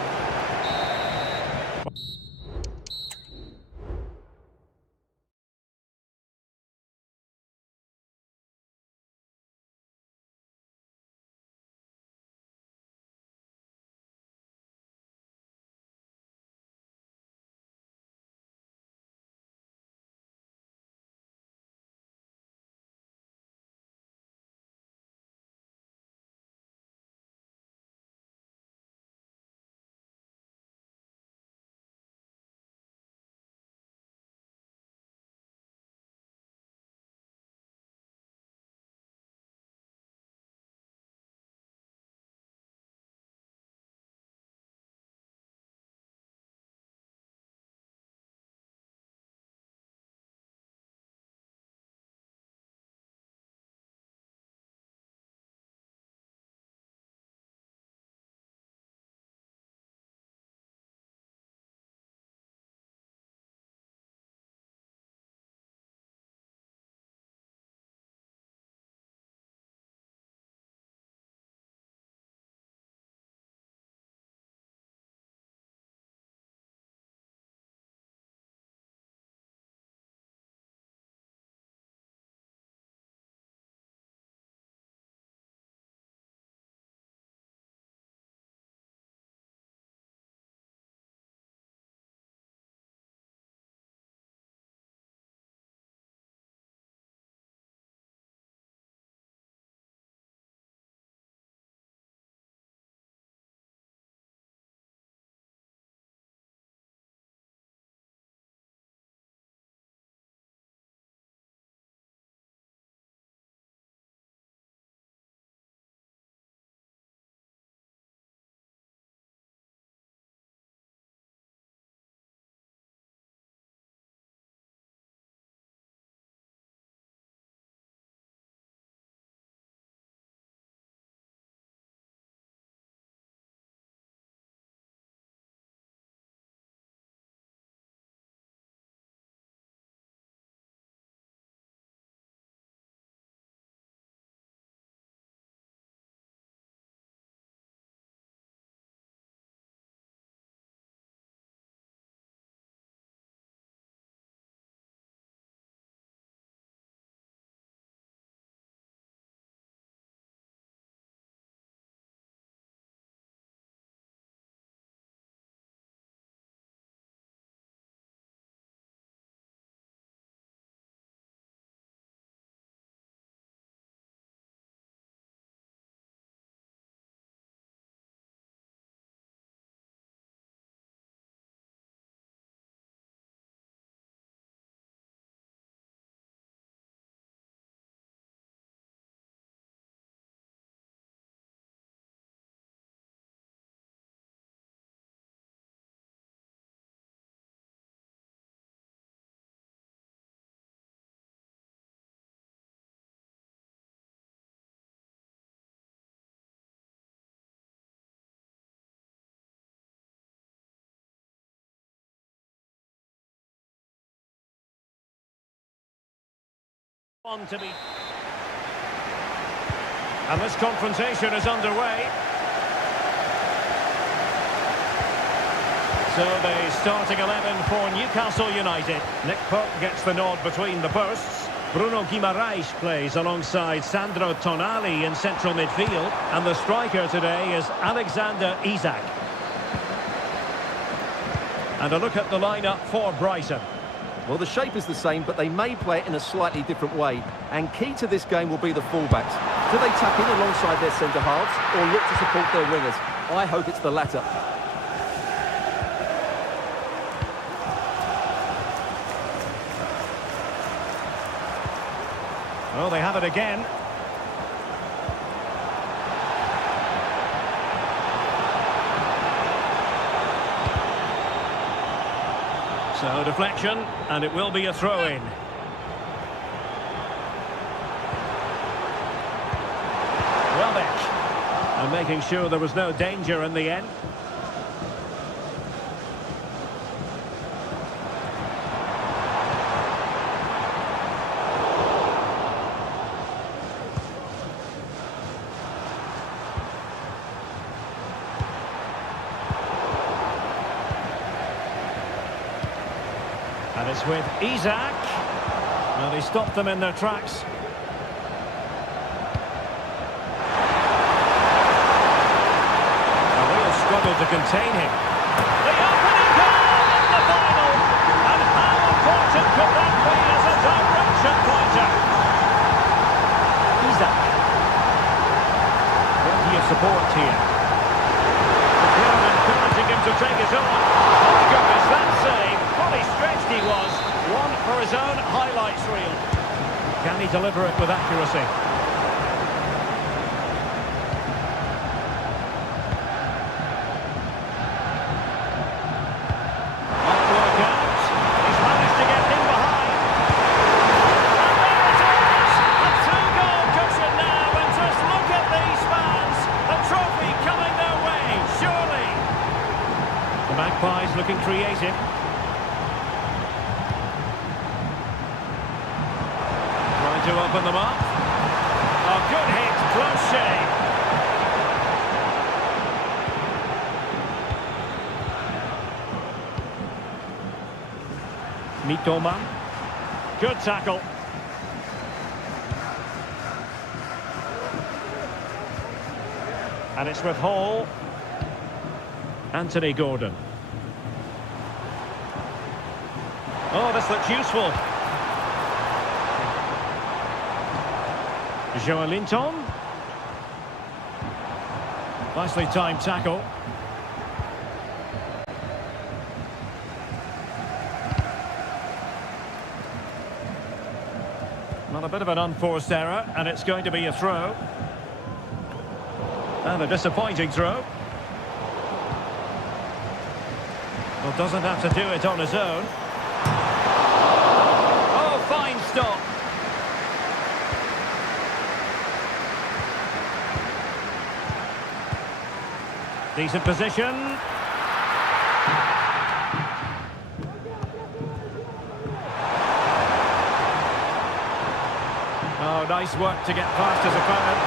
On to be. And this confrontation is underway. So the starting 11 for Newcastle United. Nick Pope gets the nod between the posts. Bruno Guimaraes plays alongside Sandro Tonali in central midfield. And the striker today is Alexander Isak. And a look at the lineup for Brighton. Well, the shape is the same, but they may play it in a slightly different way. And key to this game will be the fullbacks. Do they tap in alongside their centre-halves or look to support their wingers? I hope it's the latter. Oh, they have it again. So, deflection, and it will be a throw-in. Welbeck. And making sure there was no danger in the end. And it's with Isak. Well, he stopped them in their tracks. A real struggle to contain him. The opening goal in the final! And how important could that be as a direction pointer? Isak. Plenty of support here. The player encouraging him to take his own. Oh, goodness, that save! Fully stretched he was. One for his own highlights reel. Can he deliver it with accuracy? Might work out. He's managed to get in behind. And there it is! A two-goal cushion now, and just look at these fans. A trophy coming their way, surely. The Magpies looking creative. To open them up. A good hit, close shave. Mitoma. Good tackle. And it's with Hall. Anthony Gordon. Oh, this looks useful. Joelinton. Nicely timed tackle. Well, a bit of an unforced error, and it's going to be a throw. And a disappointing throw. Well, doesn't have to do it on his own. Oh, fine stop. Decent position. Oh, nice work to get past his opponent.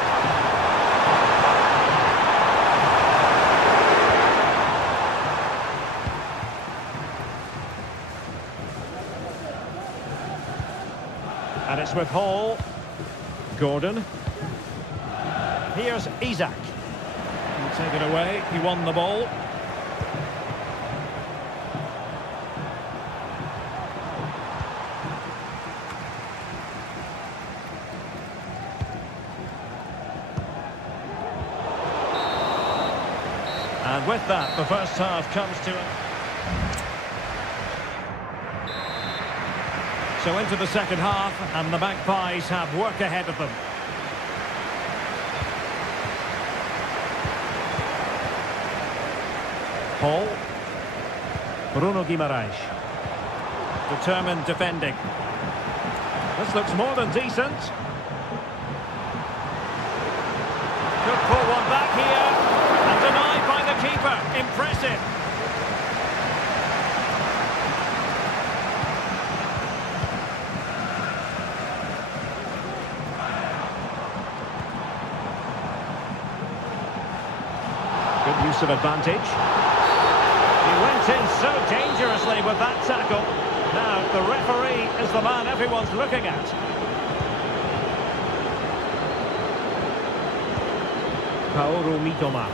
And it's with Hall. Gordon. Here's Isak. Taken away, he won the ball. And with that, the first half comes to an... So into the second half, and the Magpies have work ahead of them. Paul. Bruno Guimaraes. Determined defending. This looks more than decent. Could pull one back here. And denied by the keeper. Impressive. Good use of advantage. He went in so dangerously with that tackle. Now, the referee is the man everyone's looking at. Kaoru Mitoma.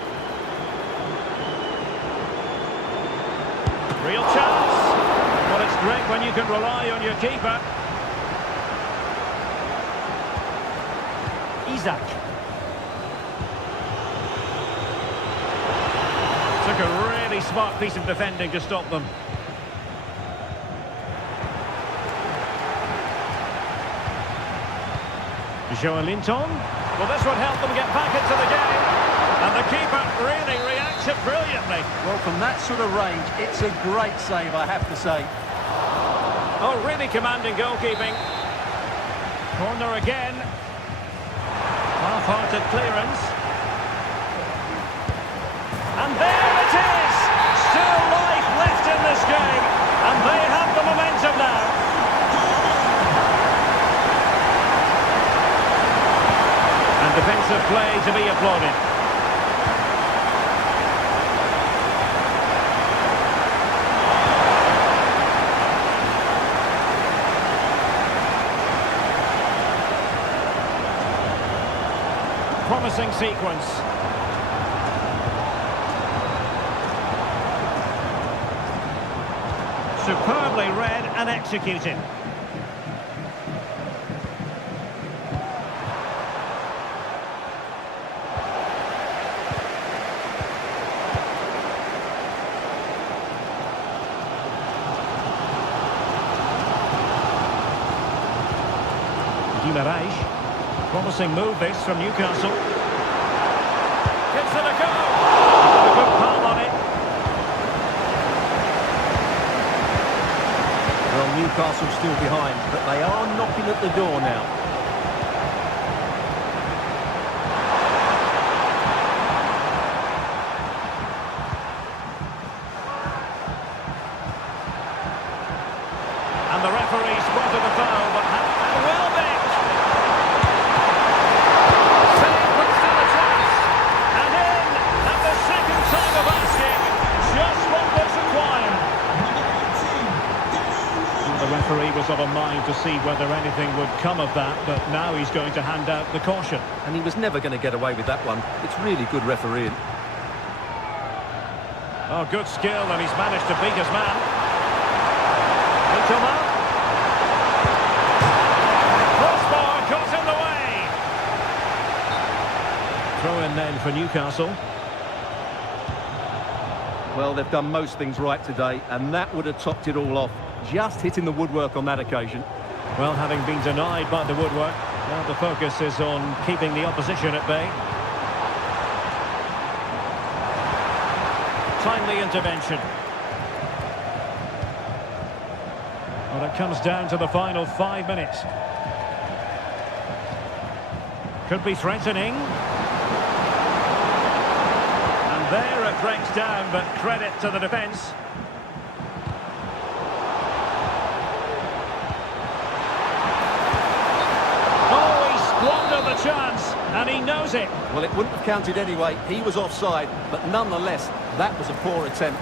Real chance. Well, it's great when you can rely on your keeper. Isaac. Took a really smart piece of defending to stop them. Joelinton. Well, this would help them get back into the game. And the keeper really reacts it brilliantly. Well, from that sort of range, it's a great save, I have to say. Oh, really commanding goalkeeping. Corner again. Half-hearted clearance. And there it is! Still life left in this game. And they have the momentum now. And defensive play to be applauded. Promising sequence. Superbly read and executed. Promising move this from Newcastle. Gives it a go. A good palm on it. Well, Newcastle's still behind, but they are knocking at the door now. And the referee spotted the foul, but well bit. Save, but still a chance. And in at the second time of asking. Just what was required. The referee was of a mind to see whether anything would come of that, but now he's going to hand out the caution. And he was never going to get away with that one. It's really good refereeing. Oh, good skill, and he's managed to beat his man. Mitoma. Crossbar got in the way. Throw in then for Newcastle. Well, they've done most things right today, and that would have topped it all off. Just hitting the woodwork on that occasion. Well, having been denied by the woodwork, now the focus is on keeping the opposition at bay. Timely intervention. Well, it comes down to the final 5 minutes. Could be threatening. And there it breaks down, but credit to the defence. The chance, and he knows it. Well, it wouldn't have counted anyway. He was offside, but nonetheless, that was a poor attempt.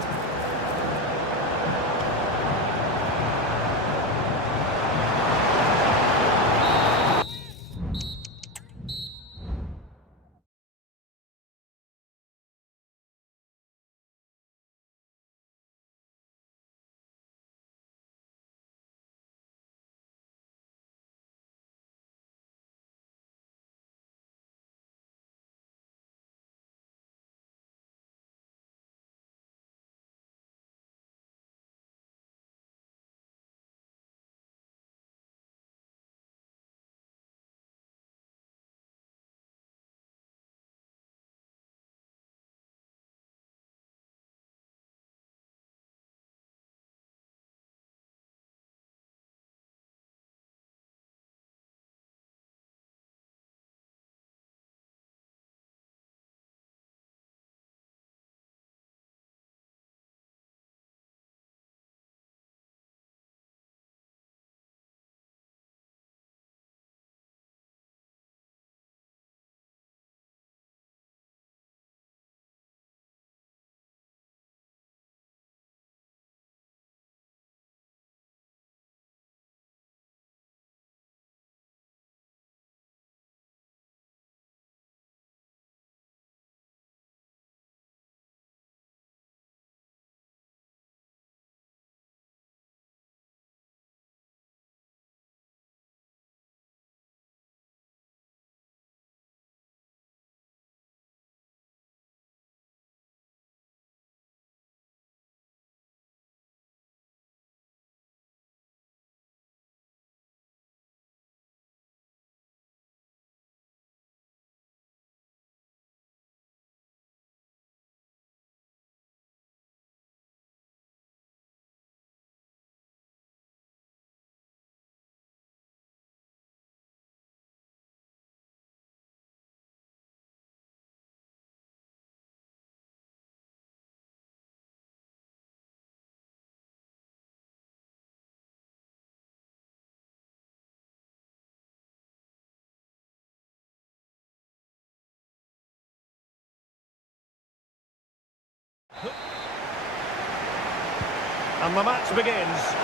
And the match begins.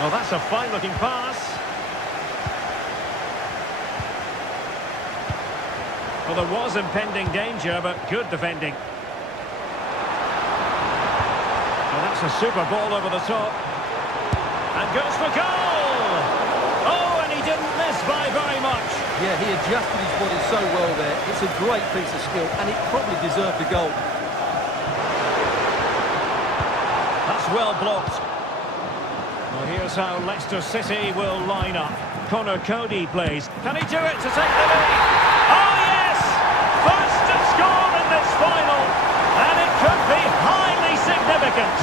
Well, that's a fine-looking pass. Well, there was impending danger, but good defending. Well, that's a super ball over the top. And goes for goal! Oh, and he didn't miss by very much. Yeah, he adjusted his body so well there. It's a great piece of skill, and it probably deserved a goal. That's well blocked. Well, here's how Leicester City will line up. Connor Cody plays. Can he do it to take the lead? Oh, yes! First to score in this final, and it could be highly significant.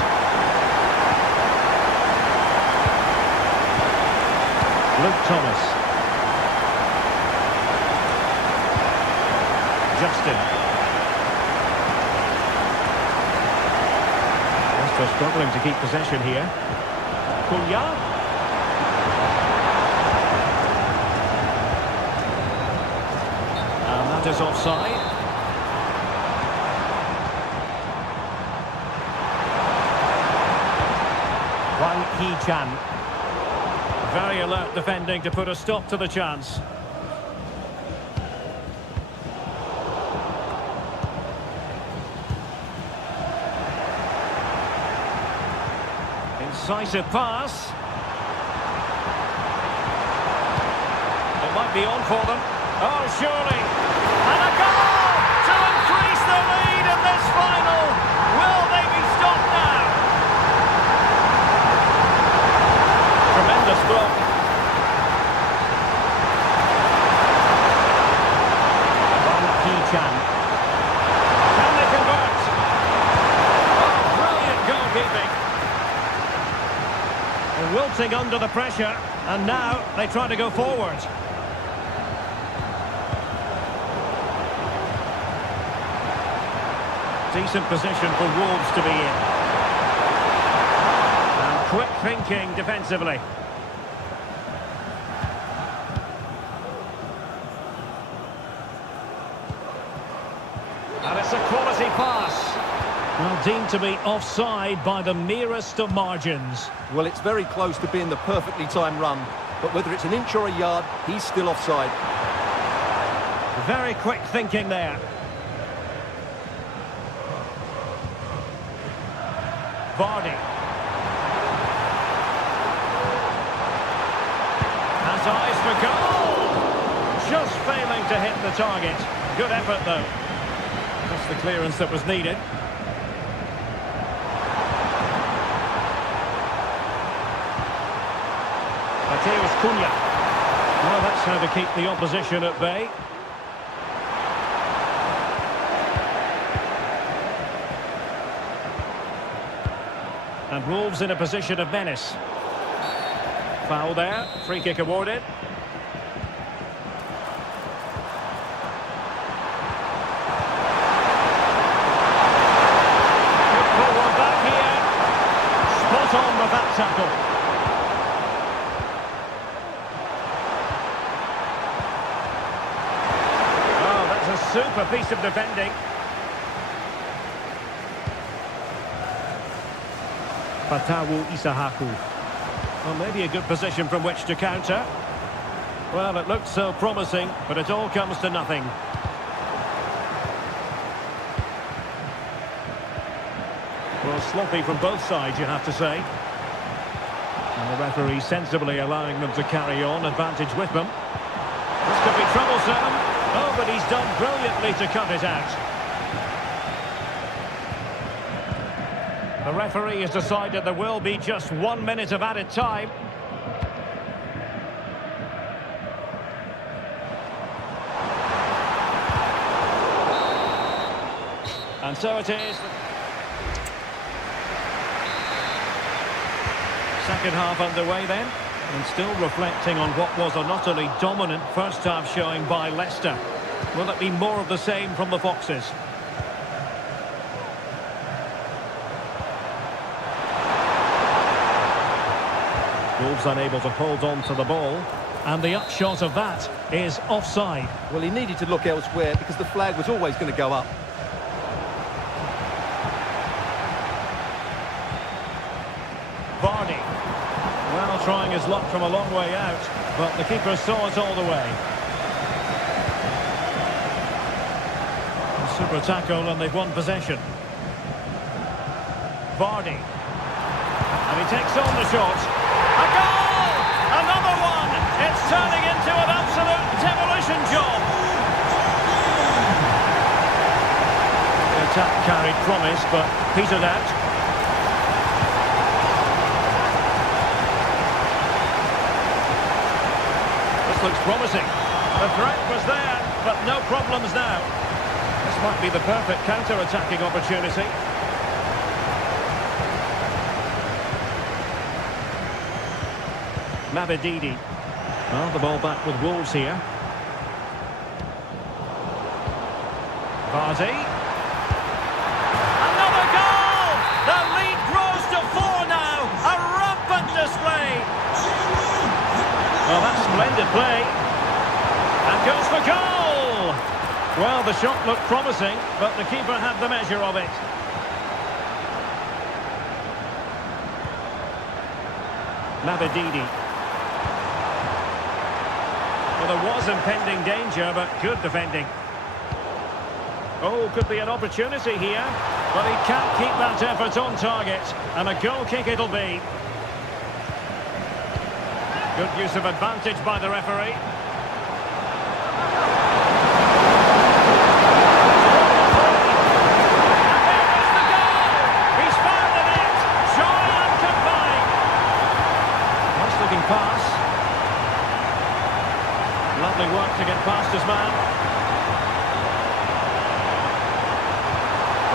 Luke Thomas. Justin. Leicester struggling to keep possession here. Kunya. And that is offside. Wang Hee-chan. Very alert defending to put a stop to the chance. Incisive pass. It might be on for them. Oh, surely. And a goal to increase the lead in this final. Will they be stopped now? Tremendous block. Wang Hee-chan. Can they convert? Oh, brilliant goalkeeping. Wilting under the pressure, and now they try to go forward. Decent position for Wolves to be in. And quick thinking defensively. And it's a quality pass. Well, deemed to be offside by the merest of margins. Well, it's very close to being the perfectly timed run, but whether it's an inch or a yard, he's still offside. Very quick thinking there. Vardy. Has eyes for goal! Just failing to hit the target. Good effort, though. That's the clearance that was needed. Mateus Cunha. Well, that's how to keep the opposition at bay. And Wolves in a position of menace. Foul there. Free kick awarded. Good forward back here. Spot on with that tackle. Super piece of defending. Fatawu Isahaku. Well, maybe a good position from which to counter. Well, it looked so promising, but it all comes to nothing. Well, sloppy from both sides, you have to say. And the referee sensibly allowing them to carry on, advantage with them. This could be troublesome. Oh, but he's done brilliantly to cut it out. The referee has decided there will be just 1 minute of added time. And so it is. Second half underway then. And still reflecting on what was a not only dominant first half showing by Leicester. Will it be more of the same from the Foxes? Wolves unable to hold on to the ball. And the upshot of that is offside. Well, he needed to look elsewhere because the flag was always going to go up. trying his luck from a long way out, but the keeper saw it all the way. Super tackle and they've won possession. Vardy. And he takes on the shot. A goal! Another one! It's turning into an absolute demolition job. The attack carried promise, but petered out. This looks promising. The threat was there, but no problems now. This might be the perfect counter-attacking opportunity. Mavididi. Well, the ball back with Wolves here. Vardy. Another goal! The lead grows to 4 now. A rampant display. Well, that's splendid play. And goes for goal! Well, the shot looked promising, but the keeper had the measure of it. Mavididi. Well, there was impending danger, but good defending. Oh, could be an opportunity here, but he can't keep that effort on target, and a goal kick it'll be. Good use of advantage by the referee. Pass. Lovely work to get past his man.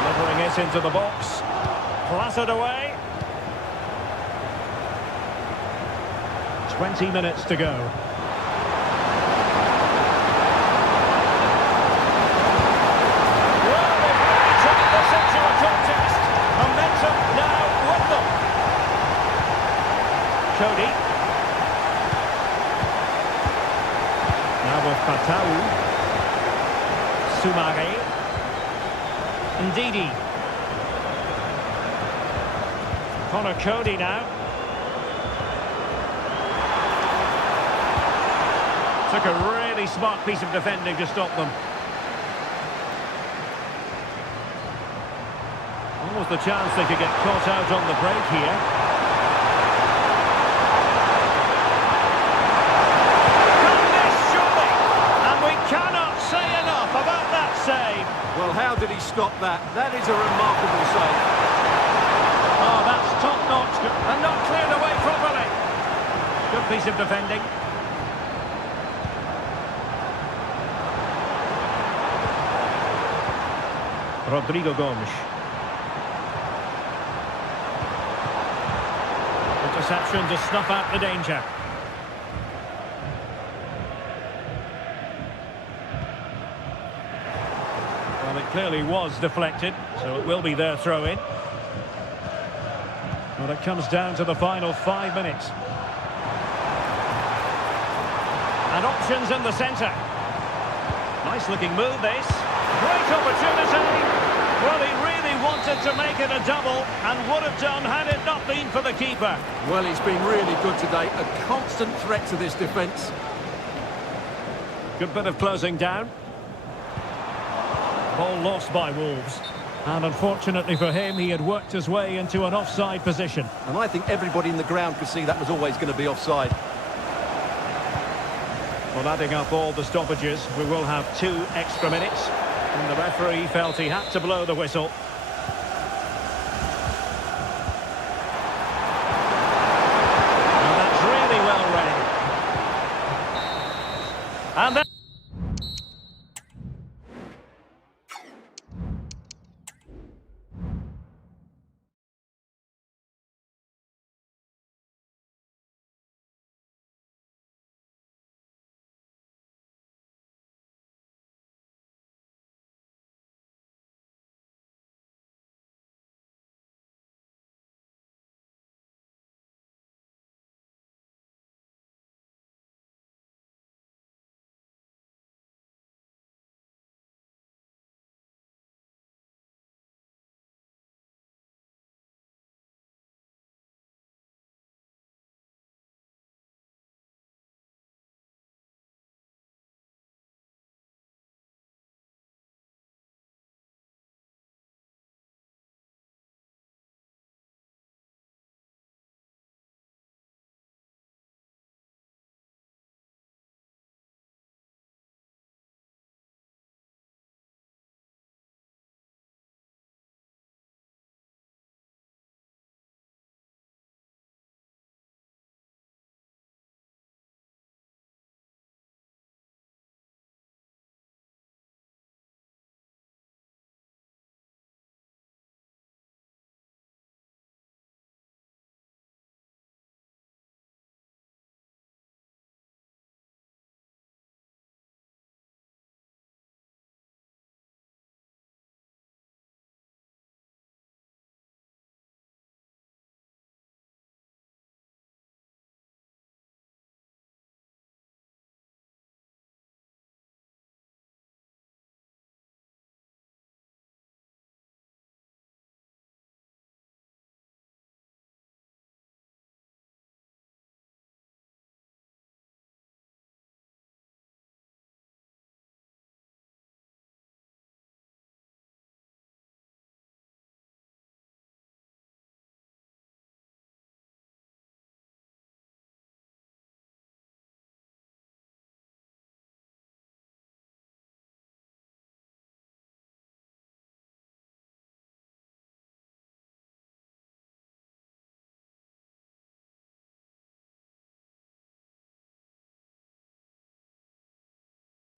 Delivering it into the box. Clattered away. 20 minutes to go. Well, they've really turned this into a contest. Momentum now with them. Cody. With Patau, Sumare, Ndidi, Connor Cody now. Took a really smart piece of defending to stop them. Almost the chance they could get caught out on the break here. Well, how did he stop that? That is a remarkable save. Oh, that's top-notch and not cleared away properly. Good piece of defending. Rodrigo Gomes. Interception to snuff out the danger. Well, it clearly was deflected, so it will be their throw-in. Well, it comes down to the final 5 minutes. And options in the centre. Nice-looking move, this. Great opportunity. Well, he really wanted to make it a double and would have done had it not been for the keeper. Well, he's been really good today. A constant threat to this defence. Good bit of closing down. Ball lost by Wolves. And unfortunately for him, he had worked his way into an offside position. And I think everybody in the ground could see that was always going to be offside. Well, adding up all the stoppages, we will have 2 extra minutes. And the referee felt he had to blow the whistle. And that's really well read. And then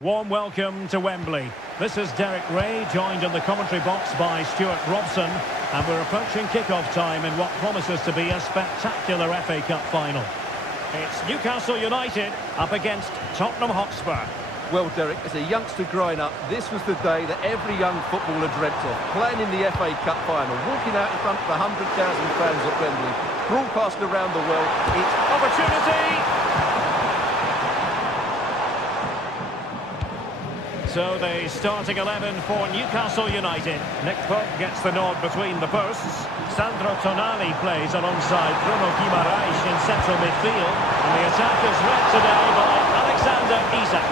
Warm welcome to Wembley. This is Derek Ray, joined in the commentary box by Stuart Robson, and we're approaching kick-off time in what promises to be a spectacular FA Cup final. It's Newcastle United up against Tottenham Hotspur. Well, Derek, as a youngster growing up, this was the day that every young footballer dreamt of. Playing in the FA Cup final, walking out in front of 100,000 fans at Wembley, broadcast around the world. It's Opportunity! So the starting 11 for Newcastle United. Nick Pope gets the nod between the posts. Sandro Tonali plays alongside Bruno Guimaraes in central midfield. And the attack is led today by Alexander Isak.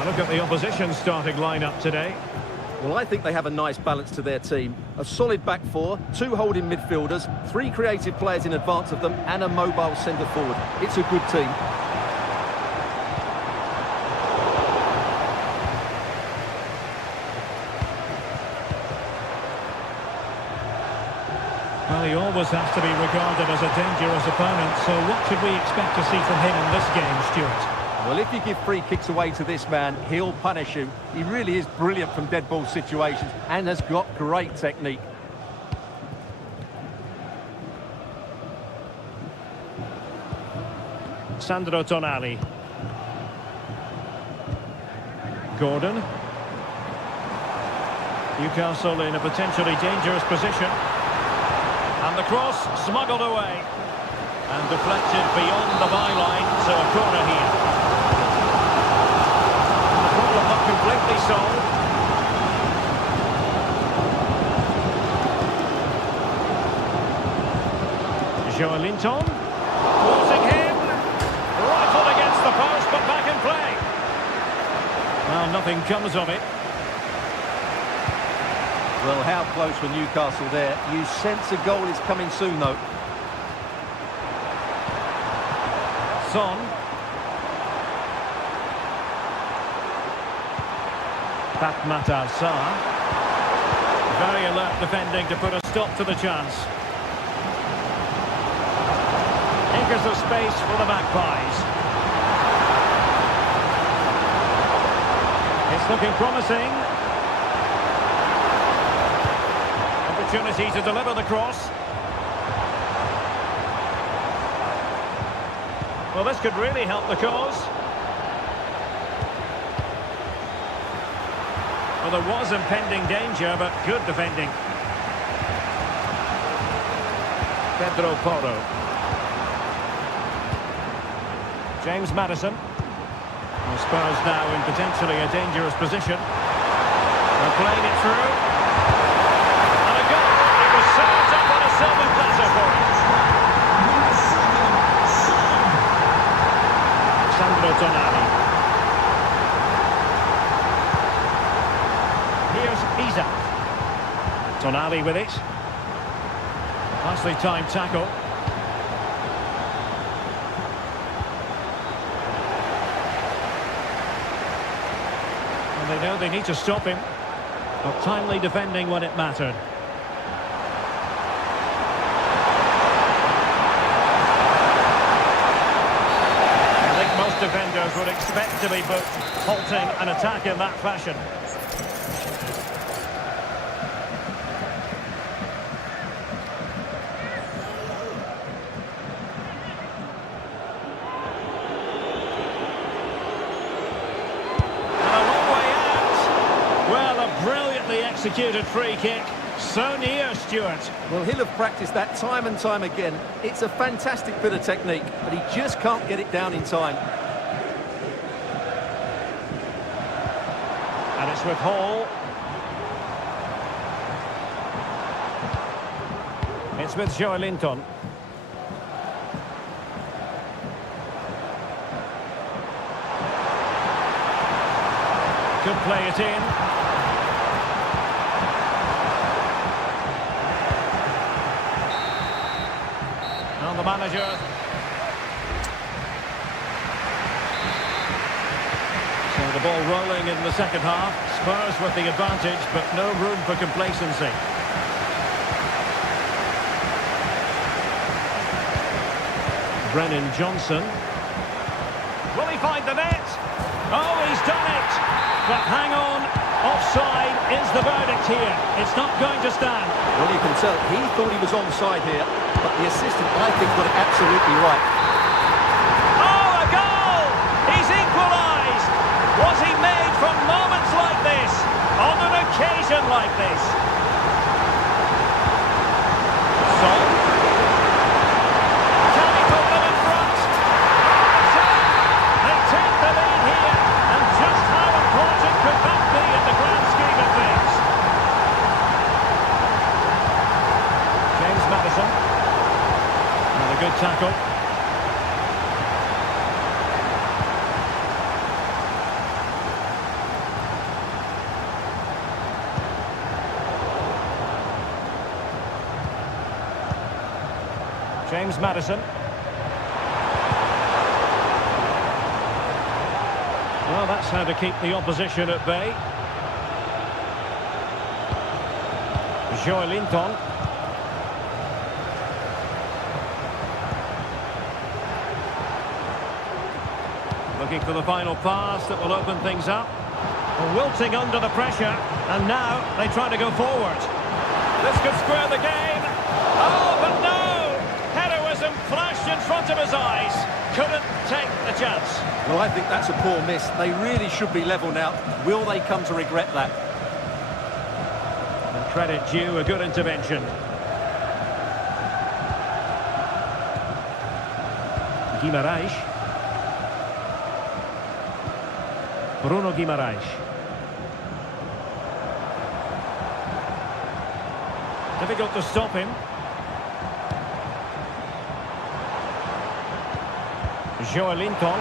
A look at the opposition starting lineup today. Well, I think they have a nice balance to their team. A solid back four, two holding midfielders, three creative players in advance of them, and a mobile centre forward. It's a good team. Well, he always has to be regarded as a dangerous opponent, so what should we expect to see from him in this game, Stuart? Well, if you give free kicks away to this man, he'll punish you. He really is brilliant from dead ball situations and has got great technique. Sandro Tonali. Gordon. Newcastle in a potentially dangerous position. And the cross smuggled away. And deflected beyond the byline, so a corner here. Not completely solved. Joelinton, forcing him, rifled against the post, but back in play. Well, nothing comes of it. Well, how close for Newcastle there. You sense a goal is coming soon, though. Son. Matar Sarr. Very alert defending to put a stop to the chance. Acres of space for the Magpies. It's looking promising. Opportunity to deliver the cross. Well, this could really help the cause. Well, there was impending danger, but good defending. Pedro Porro. James Maddison. Well, Spurs now in potentially a dangerous position. They're playing it through. And a goal! It was served up on a silver platter for it. Sandro Tonali. Isak. Tonali with it. Nicely timed tackle. And they know they need to stop him. But timely defending when it mattered. I think most defenders would expect to be booked, halting an attack in that fashion. Executed free kick, so near, Stuart. Well, he'll have practiced that time and time again. It's a fantastic bit of technique, but he just can't get it down in time. And it's with Hall. It's with Joelinton. Could play it in. And the manager. So the ball rolling in the second half. Spurs with the advantage, but no room for complacency. Brennan Johnson. Will he find the net? Oh, he's done it! But hang on, offside is the verdict here. It's not going to stand. Well, you can tell he thought he was onside here, but the assistant, I think, got it absolutely right. Oh, a goal! He's equalised! Was he made from moments like this? On an occasion like this? Son? Can he put them in front? They take the lead here, and just how important could that be in the grand scheme of things? James Maddison. And a good tackle. James Maddison. Well, that's how to keep the opposition at bay. Joelinton. Looking for the final pass that will open things up. Wilting under the pressure, and now they try to go forward. This could square the game. Oh, but no! Heroism flashed in front of his eyes. Couldn't take the chance. Well, I think that's a poor miss. They really should be level now. Will they come to regret that? And credit due, a good intervention. Guimaraes. Bruno Guimaraes. Difficult to stop him. Joelinton.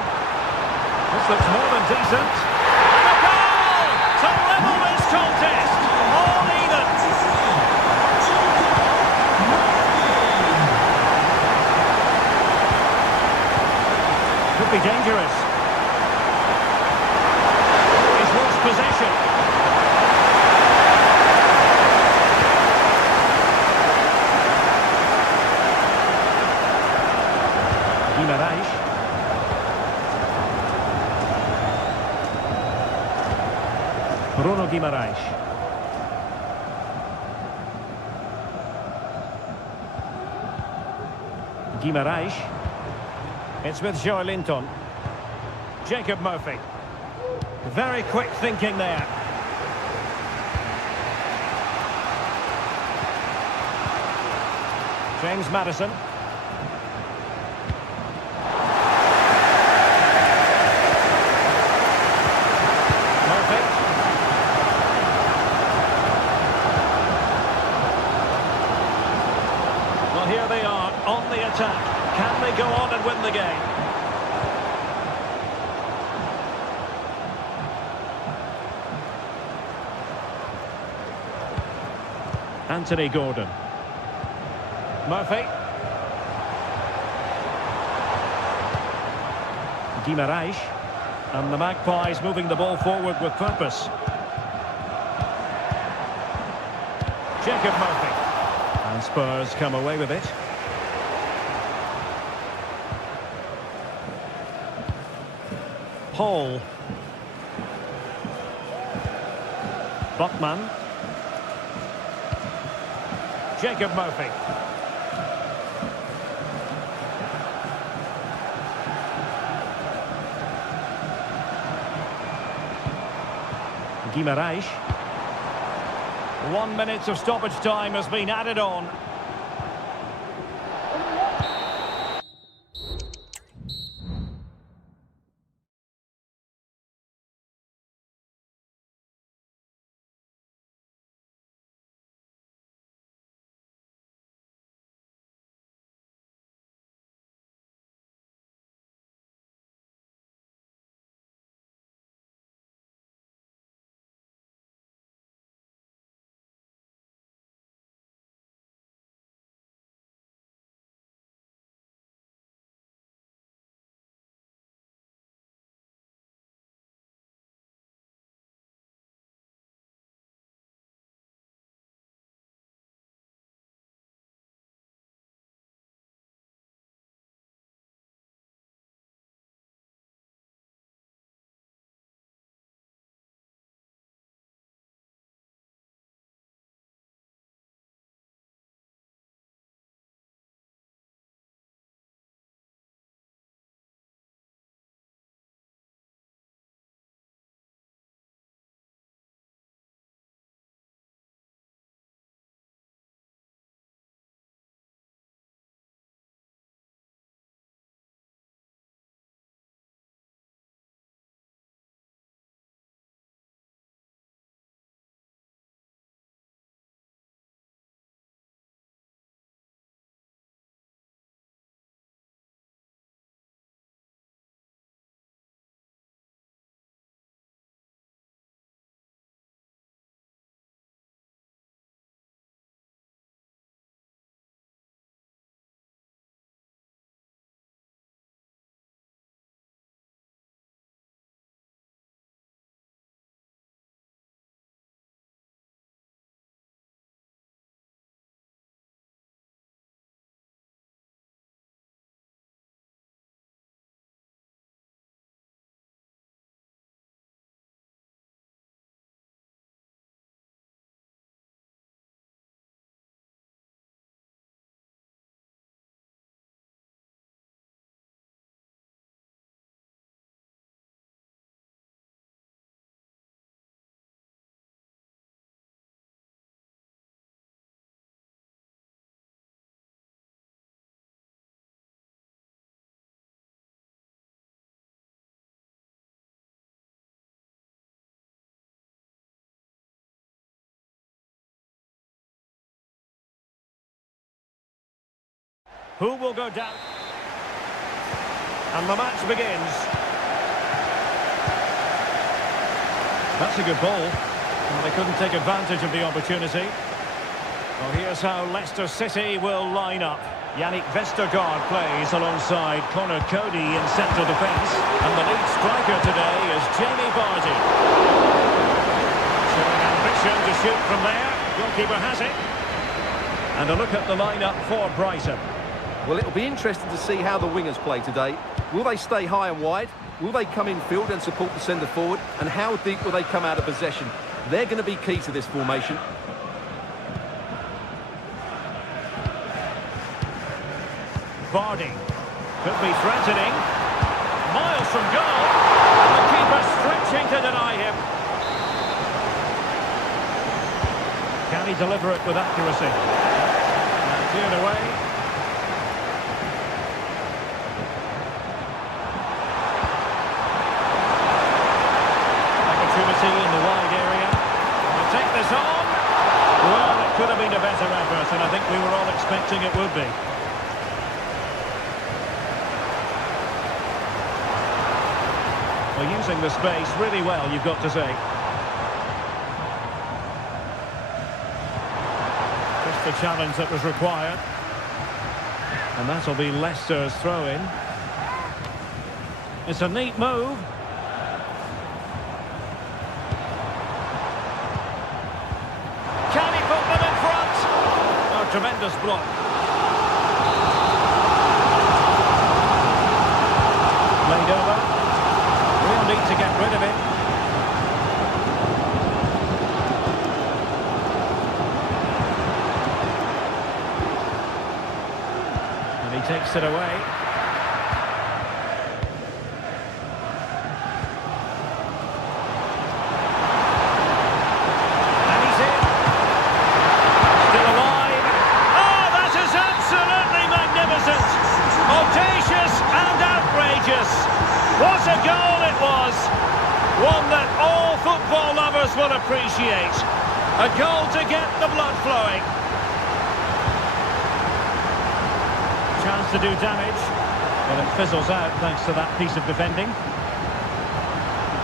This looks more than decent. And a goal to level this contest. All even. Could be dangerous. He's lost possession. Guimaraes. Bruno Guimaraes. Guimaraes. It's with Joelinton. Jacob Murphy. Very quick thinking there. James Maddison. Here they are on the attack. Can they go on and win the game? Anthony Gordon. Murphy. Guimaraes. And the Magpies moving the ball forward with purpose. Jacob Murphy. And Spurs come away with it. Hall. Botman. Jacob Murphy. Guimaraes. 1 minute of stoppage time has been added on. Who will go down? And the match begins. That's a good ball. Well, they couldn't take advantage of the opportunity. Well, here's how Leicester City will line up. Yannick Vestergaard plays alongside Connor Cody in central defence. And the lead striker today is Jamie Vardy. Showing ambition to shoot from there. Goalkeeper has it. And a look at the lineup for Brighton. Well, it'll be interesting to see how the wingers play today. Will they stay high and wide? Will they come in field and support the centre forward? And how deep will they come out of possession? They're going to be key to this formation. Vardy could be threatening. Miles from goal. And the keeper stretching to deny him. Can he deliver it with accuracy? And cleared away. Opportunity in the wide area. To take this on. Well, it could have been a better effort, and I think we were all expecting it would be. Well, using the space really well, you've got to say. Just the challenge that was required. And that'll be Leicester's throw-in. It's a neat move. Can he put them in front? Oh, tremendous block. Played over. Real need to get rid of it. And he takes it away. And he's in. Still alive. Oh, that is absolutely magnificent. Audacious and outrageous. What a goal it was! One that all football lovers will appreciate. A goal to get the blood flowing. Chance to do damage, but it fizzles out thanks to that piece of defending.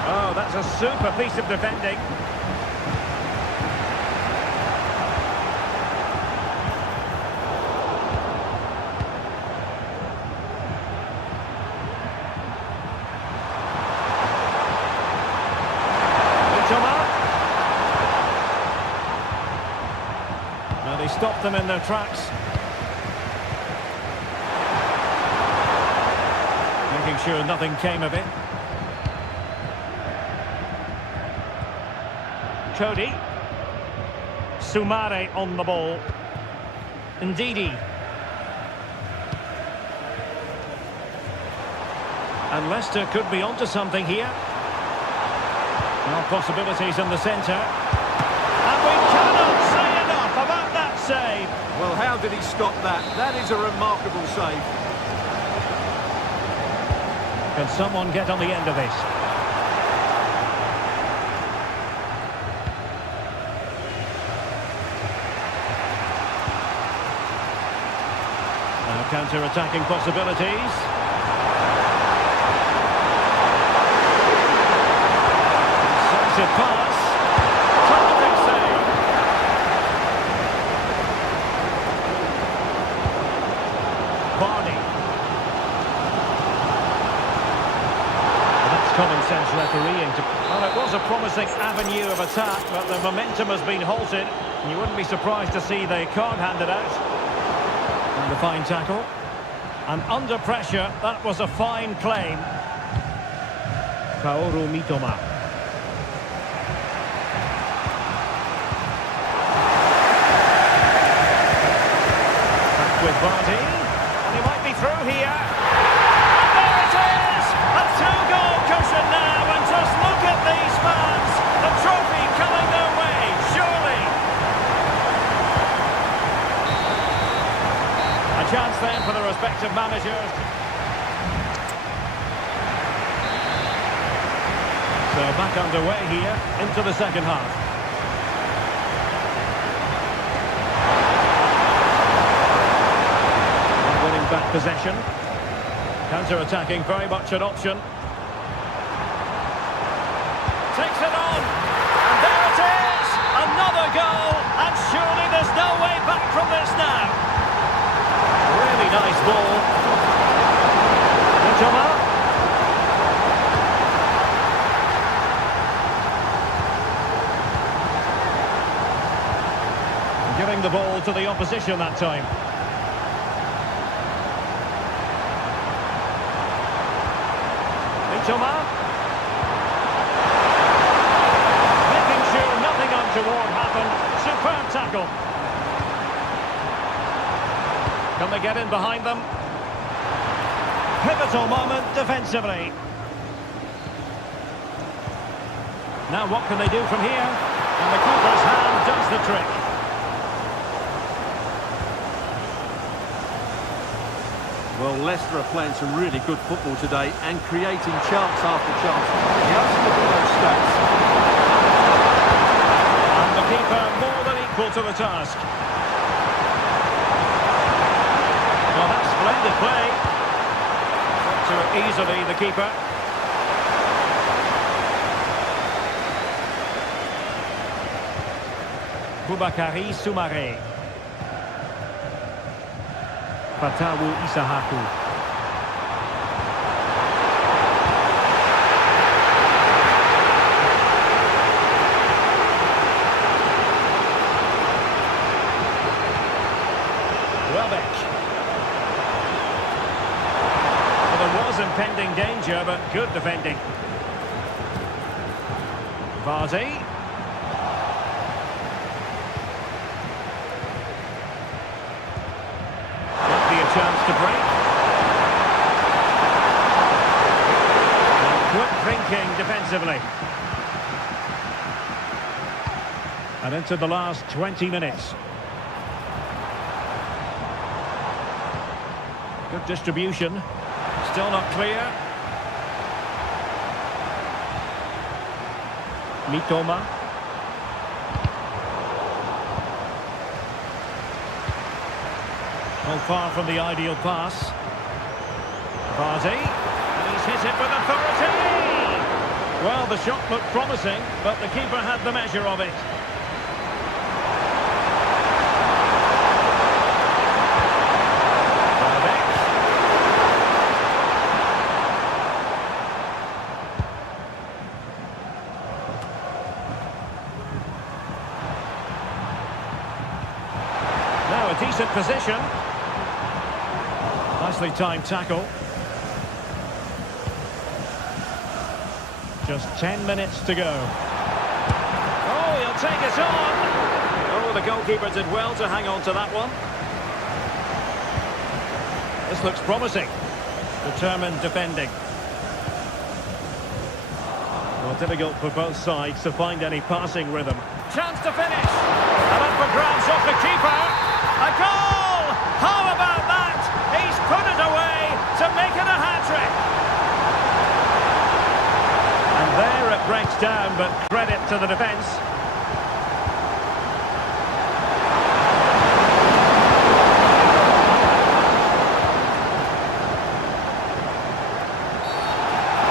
Oh, that's a super piece of defending. And he stopped them in their tracks. Making sure nothing came of it. Cody. Sumare on the ball. Ndidi. And Leicester could be onto something here. Well, possibilities in the centre. And we cannot say enough about that save. Well, how did he stop that? That is a remarkable save. Can someone get on the end of this? Now counter-attacking possibilities. Decisive pass. Terrific save. Vardy. Common sense refereeing. Well, it was a promising avenue of attack, but the momentum has been halted. And you wouldn't be surprised to see the card handed out. And a fine tackle. And under pressure, that was a fine claim. Kaoru Mitoma. Back with Vardy. And he might be through here. Now, and just look at these fans. The trophy coming their way, surely. A chance then for the respective managers. So back underway here into the second half. Winning possession. Counter-attacking, very much an option. Takes it on. And there it is! Another goal! And surely there's no way back from this now. Really nice ball. Mitoma. Giving the ball to the opposition that time. Mitoma. Making sure nothing untoward happened. Superb tackle. Can they get in behind them? Pivotal moment defensively. Now what can they do from here? And the keeper's hand does the trick. Well, Leicester are playing some really good football today and creating chance after chance. You have to look at those stats. And the keeper more than equal to the task. Well, that's splendid play. Got to it easily, the keeper. Boubakary Soumaré. Fatawu Isahaku. Welbeck. Well, there was impending danger, but good defending. Vardy. Chance to break. And quick thinking defensively. And into the last 20 minutes. Good distribution. Still not clear. Mitoma. Well, far from the ideal pass. Vardy. And he's hit it with authority! Well, the shot looked promising, but the keeper had the measure of it. Welbeck. Now a decent position. Nicely timed tackle. Just 10 minutes to go. Oh, he'll take it on! Oh, the goalkeeper did well to hang on to that one. This looks promising. Determined defending. Well, difficult for both sides to find any passing rhythm. Chance to finish! And up for grabs off the keeper! A goal! How about that? He's put it away to make it a hat-trick. And there it breaks down, but credit to the defence.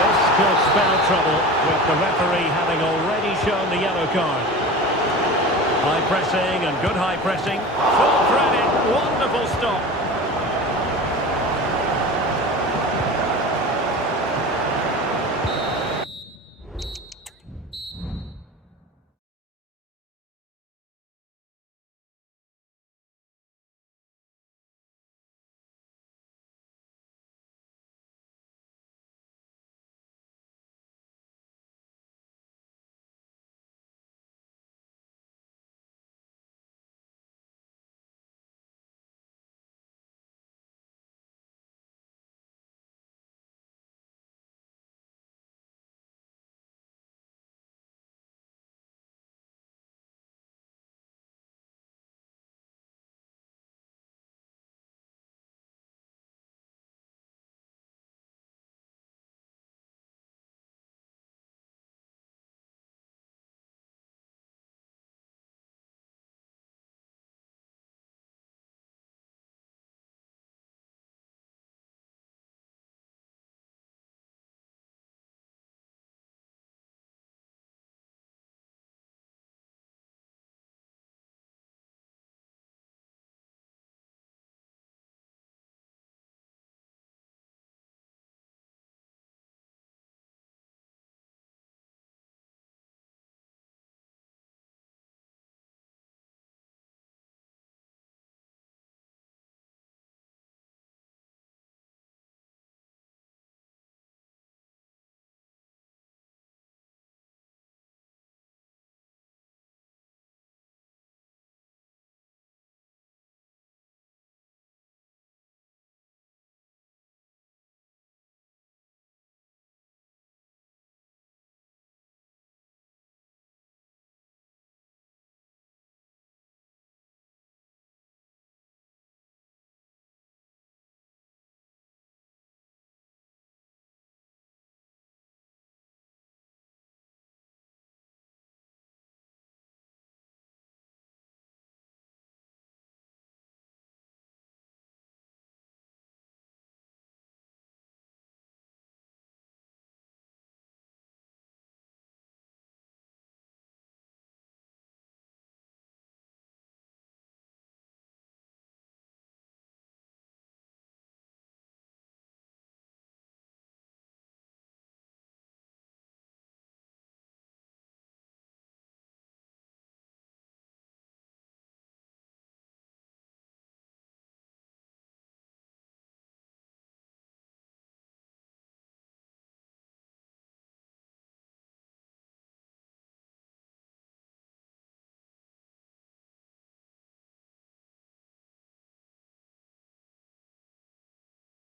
This could spell trouble, with the referee having already shown the yellow card. High pressing and good high pressing. Full credit, wonderful stop.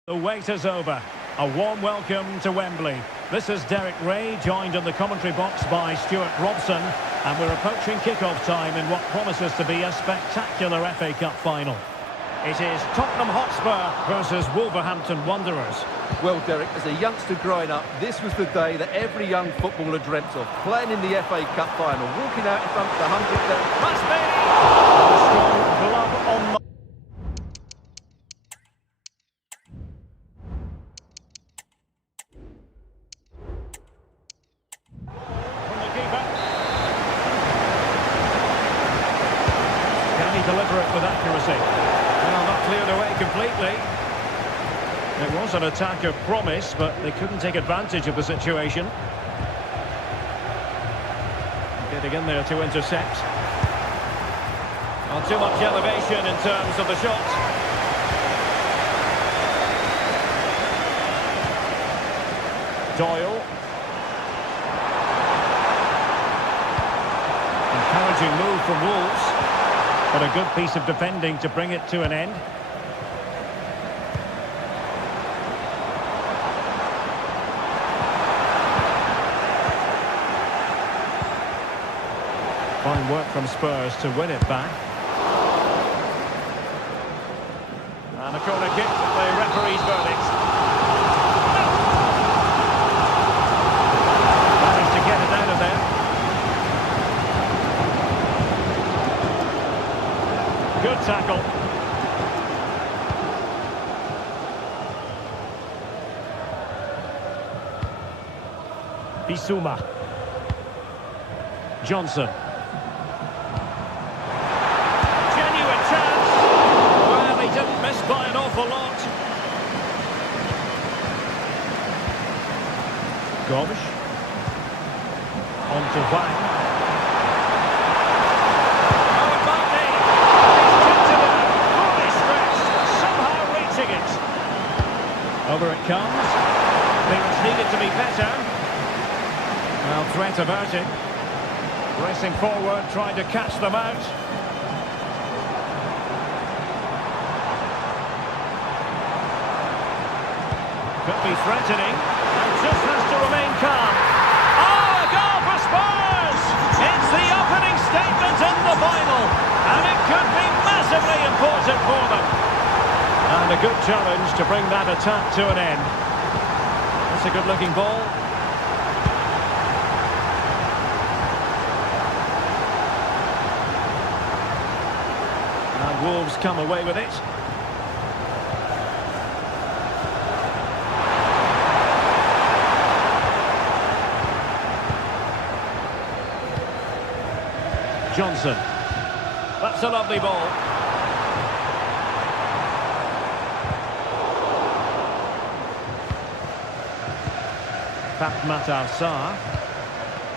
The wait is over. A warm welcome to Wembley. This is Derek Ray, joined in the commentary box by Stuart Robson, and we're approaching kick-off time in what promises to be a spectacular FA Cup final. It is Tottenham Hotspur versus Wolverhampton Wanderers. Well, Derek, as a youngster growing up, this was the day that every young footballer dreamt of. Playing in the FA Cup final, walking out in front of the 100,000... Must be! A strong glove on the... Deliver it with accuracy. Well, not cleared away completely. It was an attack of promise, but they couldn't take advantage of the situation. Getting in there to intercept. Not too much elevation in terms of the shot. Doyle. Encouraging move from Wolves. But a good piece of defending to bring it to an end. Fine work from Spurs to win it back. And a corner kick, the referee's verdict. Managed to get it out of there. Good tackle. Bissouma. Johnson. Genuine chance. Well, he didn't miss by an awful lot. Gomes. On to Wang. Over it comes. Clearance needed to be better. Well, threat averted. Racing forward, trying to catch them out. Could be threatening, and just has to remain calm. Oh, a goal for Spurs! It's the opening statement in the final, and it could be massively important for them. And a good challenge to bring that attack to an end. That's a good-looking ball. And Wolves come away with it. Johnson. That's a lovely ball. Matar Sarr.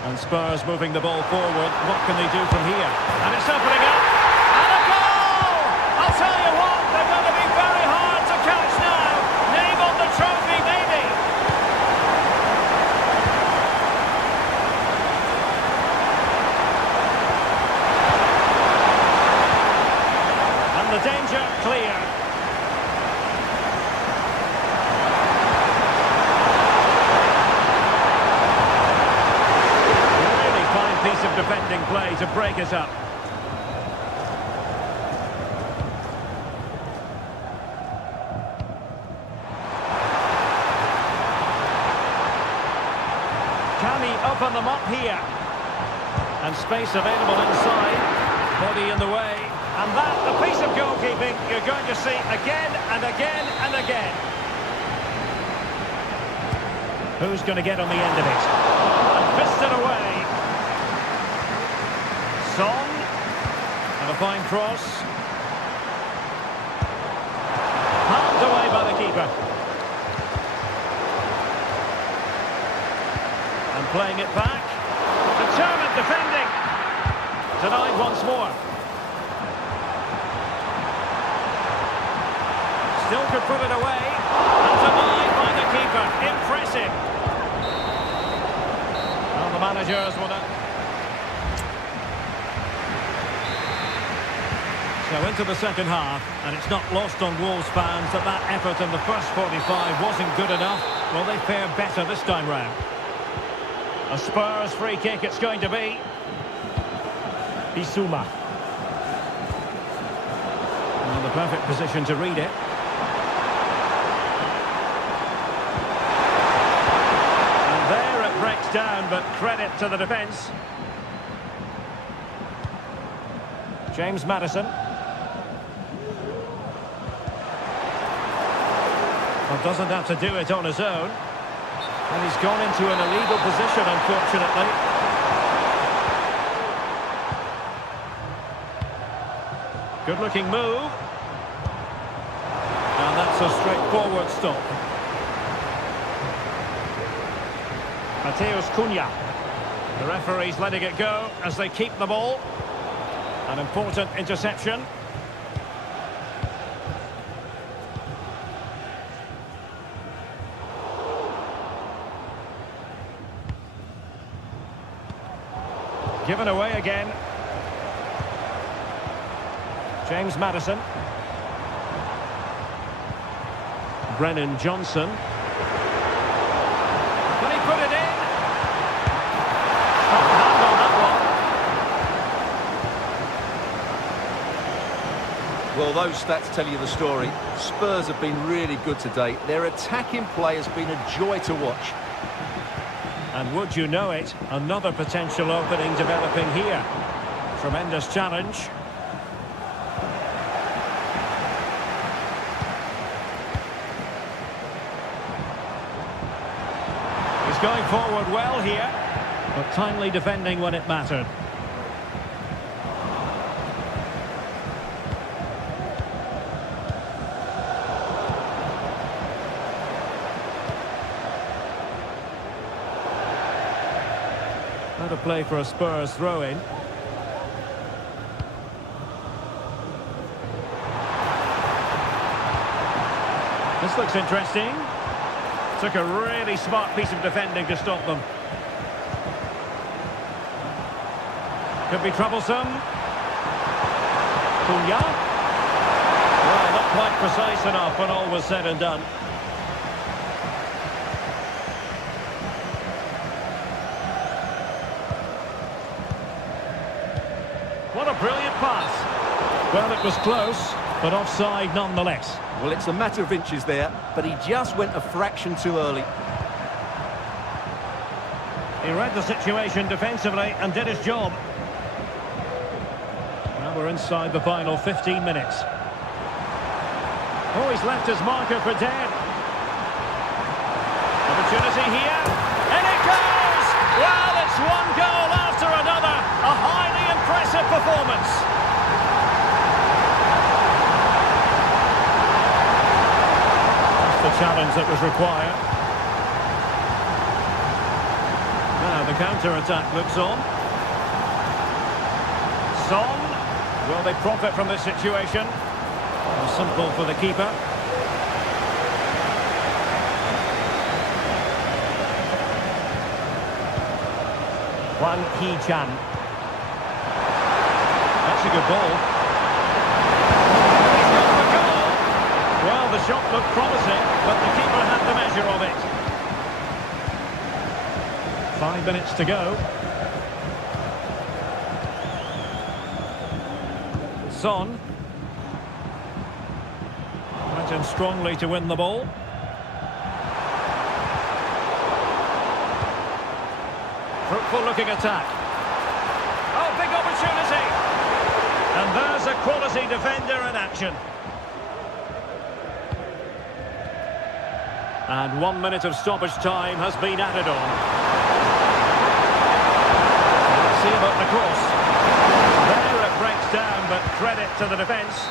And Spurs moving the ball forward. What can they do from here? And it's opening up. And a goal! I'll tell you what, they're going to be very hard to catch now. Name on the trophy, maybe. And the danger clear. Defending play to break it up. Can he open them up here? And space available inside. Body in the way. And that, the piece of goalkeeping you're going to see again and again and again. Who's going to get on the end of it? And fisted away. Song, and a fine cross. Palmed away by the keeper. And playing it back. Determined defending. Denied once more. Still could put it away. And denied by the keeper. Impressive. Well, the managers will not... So into the second half, and it's not lost on Wolves fans that that effort in the first 45 wasn't good enough. Will they fare better this time round? A Spurs free kick it's going to be. Bissouma. Well, the perfect position to read it. And there it breaks down, but credit to the defence. James Maddison. Well, doesn't have to do it on his own. And he's gone into an illegal position, unfortunately. Good-looking move. And that's a straightforward stop. Mateus Cunha. The referee's letting it go as they keep the ball. An important interception. Given away again. James Maddison. Brennan Johnson. Can he put it in? Strong hand on that one. Well, those stats tell you the story. Spurs have been really good today. Their attacking play has been a joy to watch. And would you know it, another potential opening developing here. Tremendous challenge. He's going forward well here, but timely defending when it mattered. How to play for a Spurs throw-in. This looks interesting. Took a really smart piece of defending to stop them. Could be troublesome. Cunha. Well, not quite precise enough when all was said and done. What a brilliant pass. Well, it was close, but offside nonetheless. Well, it's a matter of inches there, but he just went a fraction too early. He read the situation defensively and did his job. Now we're inside the final 15 minutes. Oh, he's left his marker for dead. Opportunity here. And it goes! Well, it's one goal after another. A highly impressive performance. That's the challenge that was required. Now the counter-attack looks on. Son. Will they profit from this situation? Well, simple for the keeper. Hwang Hee-chan. That's a good ball. He's got the goal. Well, the shot looked promising, but the keeper had the measure of it. 5 minutes to go. Son. Went in strongly to win the ball. Fruitful looking attack. Oh, big opportunity. And there's a quality defender in action. And 1 minute of stoppage time has been added on. Let's see about the cross. There it breaks down, but credit to the defence.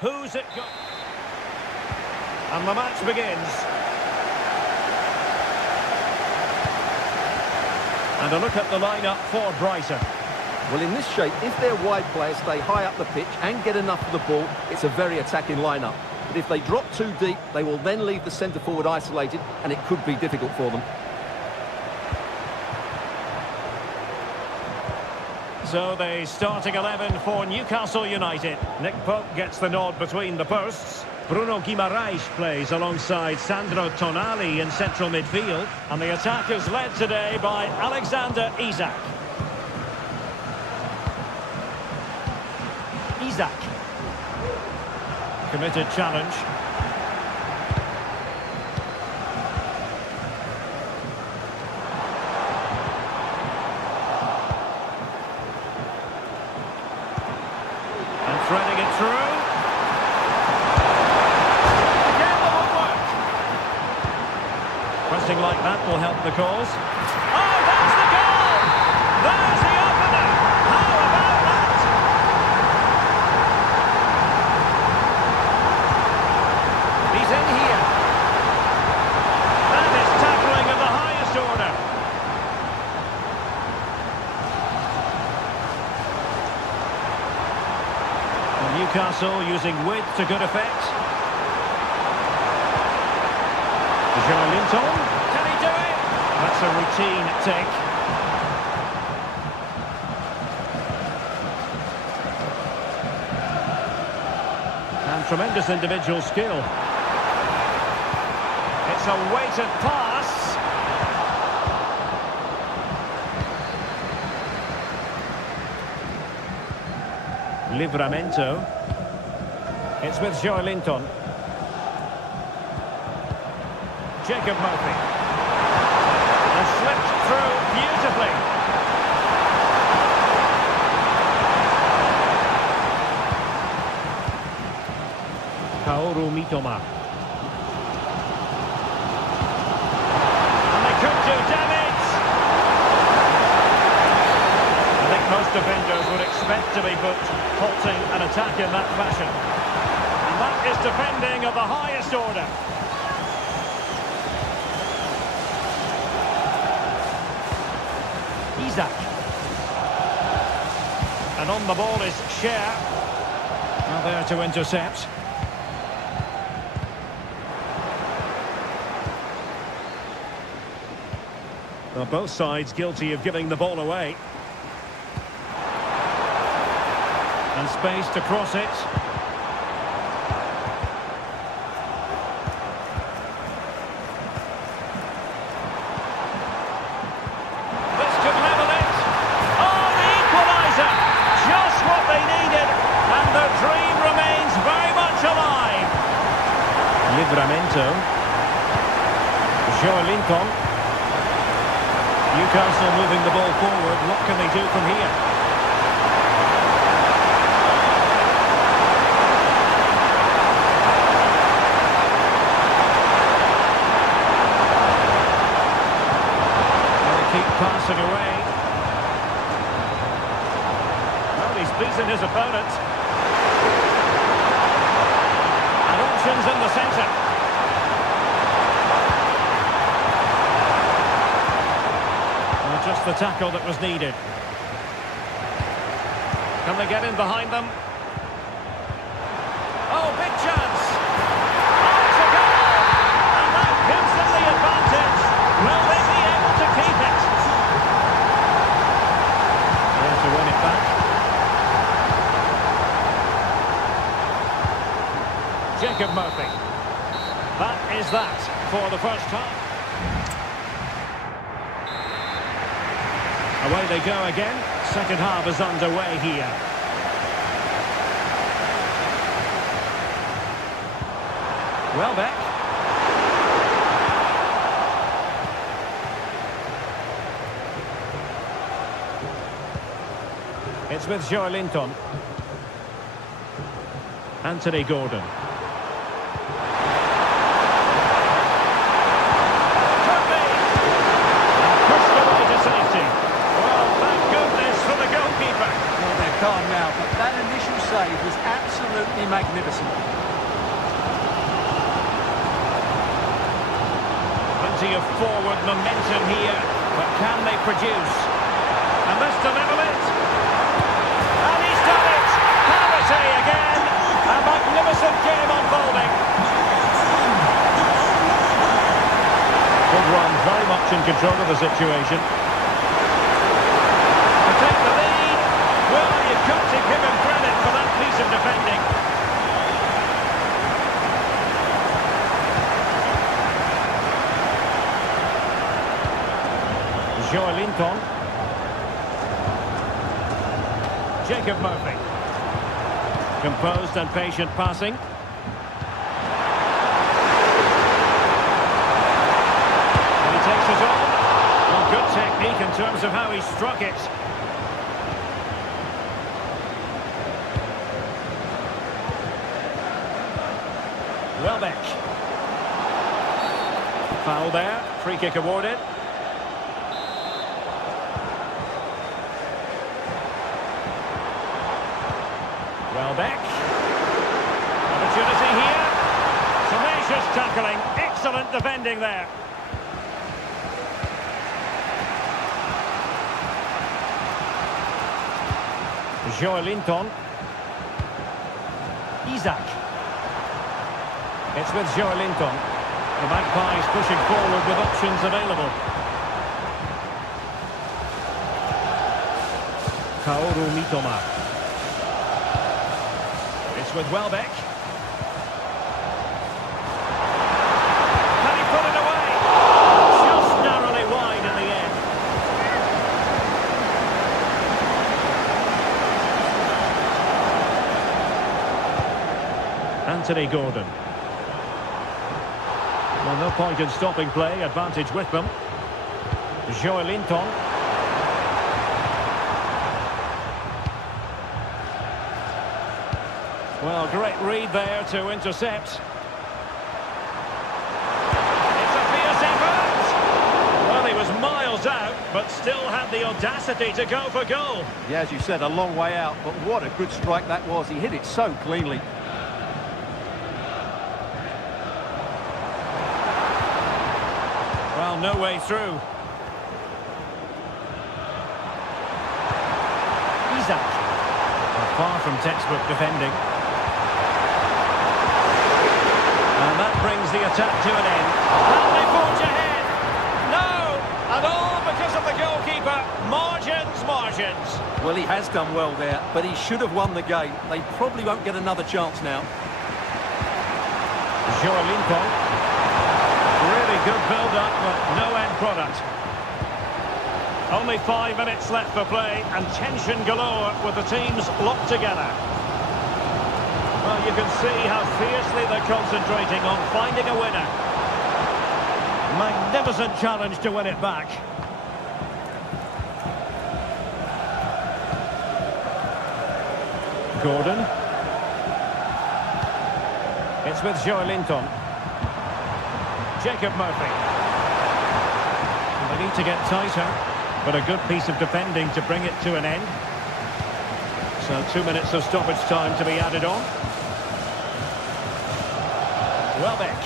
Who's it got? And the match begins. And a look at the lineup for Brighton. Well, in this shape, if their wide players stay high up the pitch and get enough of the ball, it's a very attacking lineup. But if they drop too deep, they will then leave the centre forward isolated, and it could be difficult for them. So the starting 11 for Newcastle United. Nick Pope gets the nod between the posts. Bruno Guimaraes plays alongside Sandro Tonali in central midfield. And the attack is led today by Alexander Isak. Isak. Committed challenge. And threading it through. Again the footwork. Pressing like that will help the cause. Oh, that's the goal! There's the opener! How about that? He's in here. That is tackling of the highest order. And Newcastle using width to good effect. Joelinton, can he do it? That's a routine take. And tremendous individual skill. It's a weighted pass. Livramento. It's with Joelinton. Jacob Murphy. And slipped through beautifully. Kaoru Mitoma. And they could do damage. I think most defenders would expect to be put halting an attack in that fashion. And that is defending of the highest order. Isak. And on the ball is Cher. Now there to intercept. Well, both sides guilty of giving the ball away. And space to cross it. This could level it. Oh, the equaliser! Just what they needed. And their dream remains very much alive. Livramento. Joelinton. Newcastle moving the ball forward. What can they do from here? They'll keep passing away. Well, he's beaten his opponent. And options in the centre. Just the tackle that was needed. Can they get in behind them? Oh, big chance! Oh, it's a goal! And that gives them the advantage. Will they be able to keep it? There to win it back. Jacob Murphy. That is that for the first half. Away they go again. Second half is underway here. Welbeck. It's with Joelinton. Anthony Gordon. Calm now, but that initial save was absolutely magnificent. Plenty of forward momentum here, but can they produce? And this to level it. And he's done it! Penalty again! A magnificent game unfolding. Good run, very much in control of the situation. To take the lead, well, you've got to give him credit for that piece of defending. Linton. Jacob Murphy. Composed and patient passing. And he takes it on. Well, good technique in terms of how he struck it. Welbeck. Foul there. Free kick awarded. Welbeck. Opportunity here. Tenacious tackling. Excellent defending there. Linton. Isaac. It's with Linton. The Magpies pushing forward with options available. Kaoru Mitoma. It's with Welbeck. Can he put it away? Just narrowly wide in the end. Anthony Gordon. Well, no point in stopping play. Advantage with them. Linton. Well, great read there to intercept. It's a fierce effort! Well, he was miles out, but still had the audacity to go for goal. Yeah, as you said, a long way out, but what a good strike that was. He hit it so cleanly. Well, no way through. Isaac. Well, far from textbook defending. And that brings the attack to an end. Can they forge ahead? No! And all because of the goalkeeper. Margins, margins. Well, he has done well there, but he should have won the game. They probably won't get another chance now. Linton. Really good build-up, but no end product. Only 5 minutes left for play, and tension galore with the teams locked together. Well, you can see how fiercely they're concentrating on finding a winner. Magnificent challenge to win it back. Gordon. It's with Linton. Jacob Murphy. They need to get tighter, but a good piece of defending to bring it to an end. So 2 minutes of stoppage time to be added on. Welbeck.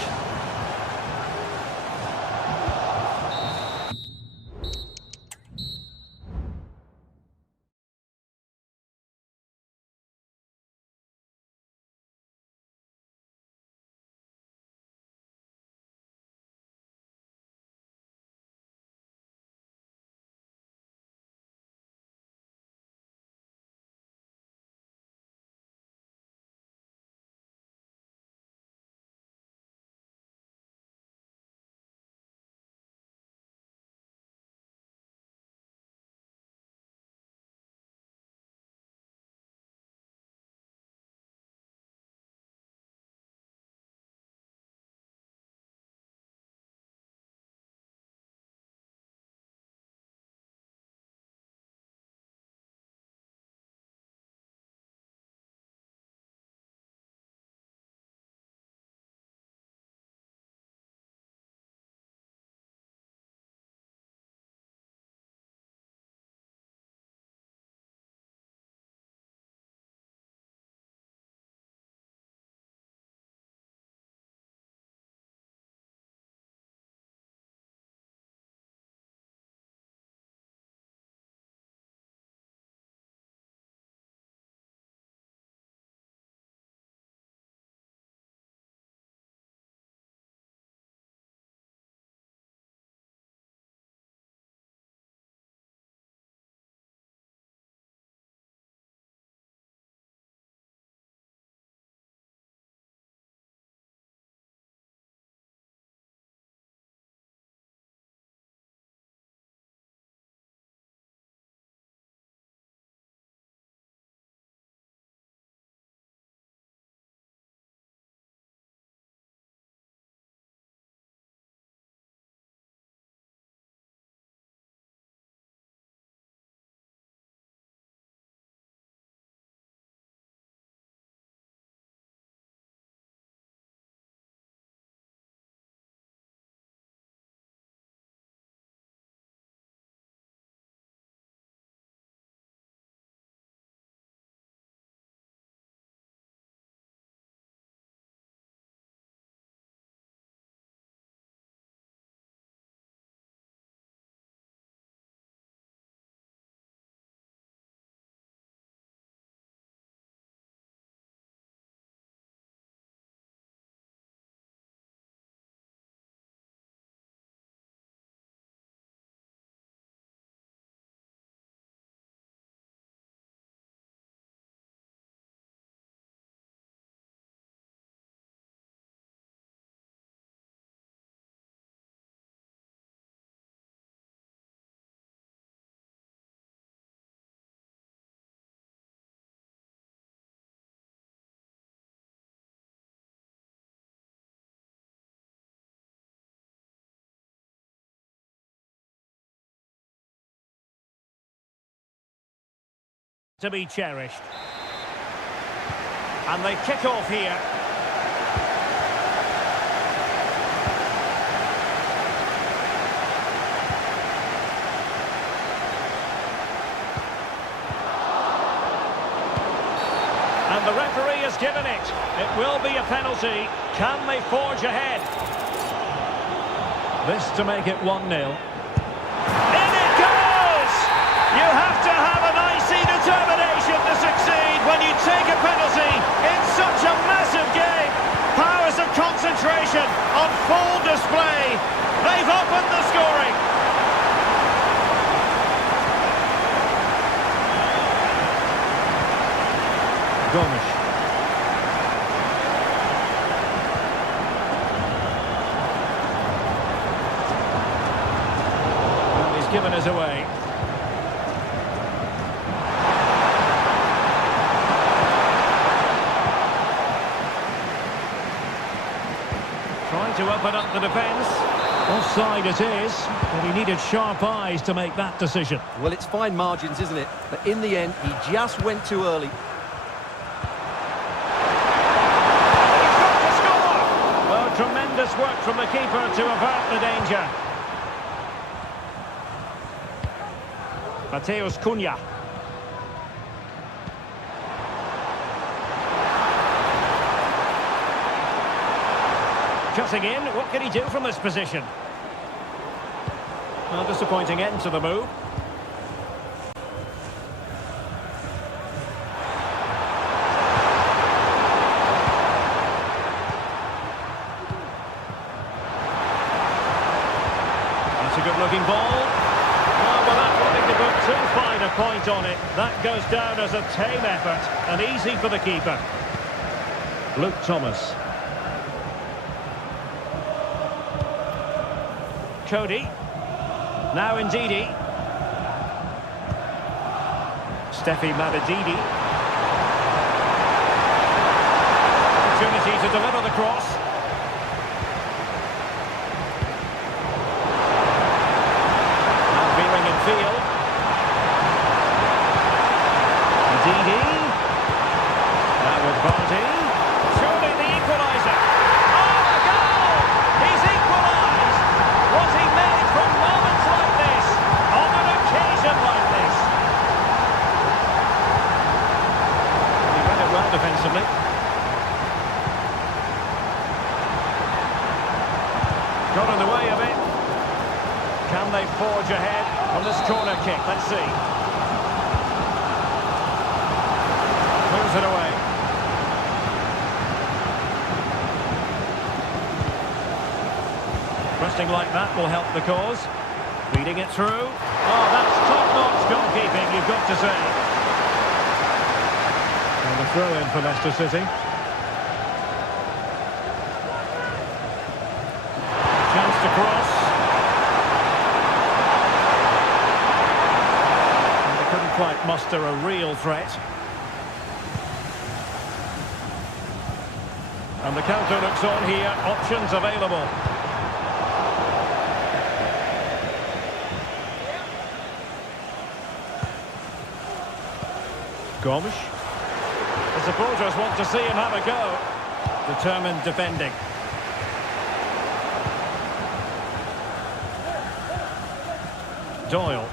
To be cherished. And they kick off here. And the referee has given it. It will be a penalty. Can they forge ahead? This to make it 1-0. In it goes! You have to have an icy determination to succeed when you take a penalty in such a massive game. Powers of concentration on full display. They've opened the scoring. Gomes. Well, he's given us away. Trying to open up the defence. Offside it is, but he needed sharp eyes to make that decision. Well, it's fine margins, isn't it? But in the end, he just went too early. Tremendous work from the keeper to avert the danger. Mateus Cunha. Cutting in, what can he do from this position? Well, disappointing end to the move. It's a good-looking ball. Oh, well, that wanting to put too fine a point on it. That goes down as a tame effort, and easy for the keeper. Luke Thomas. Cody. Now Ndidi. Steffi Mabadidi. Opportunity to deliver the cross. Field. Ndidi. That was Vardy. Surely the equaliser. Oh, a goal! He's equalised! Was he made from moments like this? On an occasion like this? He read it well defensively. Got in the way of it. Can they forge ahead on this corner kick? Let's see. Moves it away. Resting like that will help the cause. Feeding it through. Oh, that's top-notch goalkeeping, you've got to say. And the throw-in for Leicester City. Chance to cross. Quite muster a real threat. And the counter looks on here, options available. Gomes. The supporters want to see him have a go. Determined defending. Doyle.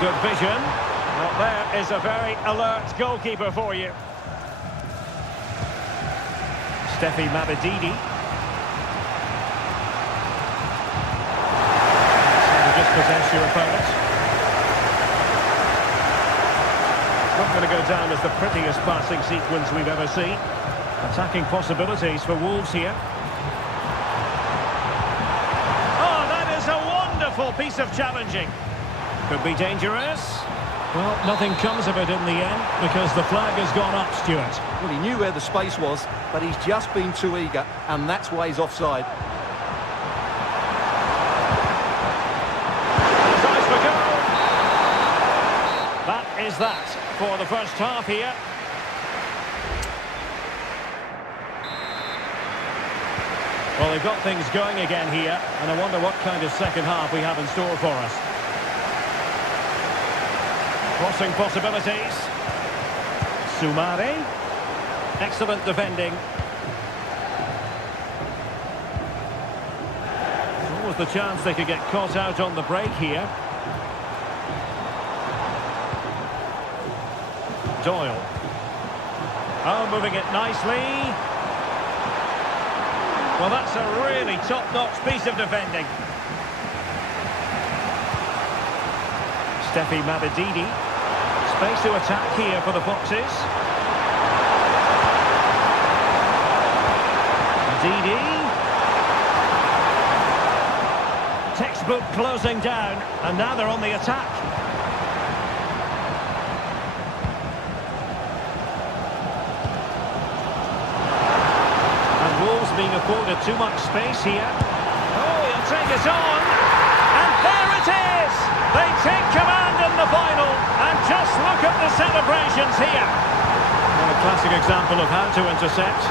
Good vision. Well, there is a very alert goalkeeper for you. Steffi Mabadidi. So you dispossess your opponent. Not going to go down as the prettiest passing sequence we've ever seen. Attacking possibilities for Wolves here. Oh, that is a wonderful piece of challenging. Could be dangerous. Well, nothing comes of it in the end because the flag has gone up, Stuart. Well, he knew where the space was, but he's just been too eager, and that's why he's offside. Decides for goal. That is that for the first half here. Well, they've got things going again here, and I wonder what kind of second half we have in store for us. Crossing possibilities. Sumari. Excellent defending. There's always the chance they could get caught out on the break here. Doyle. Oh, moving it nicely. Well, that's a really top-notch piece of defending. Steffi Mabadidi. Space to attack here for the Foxes. Didi. Textbook closing down, and now they're on the attack. Being afforded too much space here. Oh, he'll take it on. And there it is! They take command in the final. And just look at the celebrations here. Well, a classic example of how to intercept.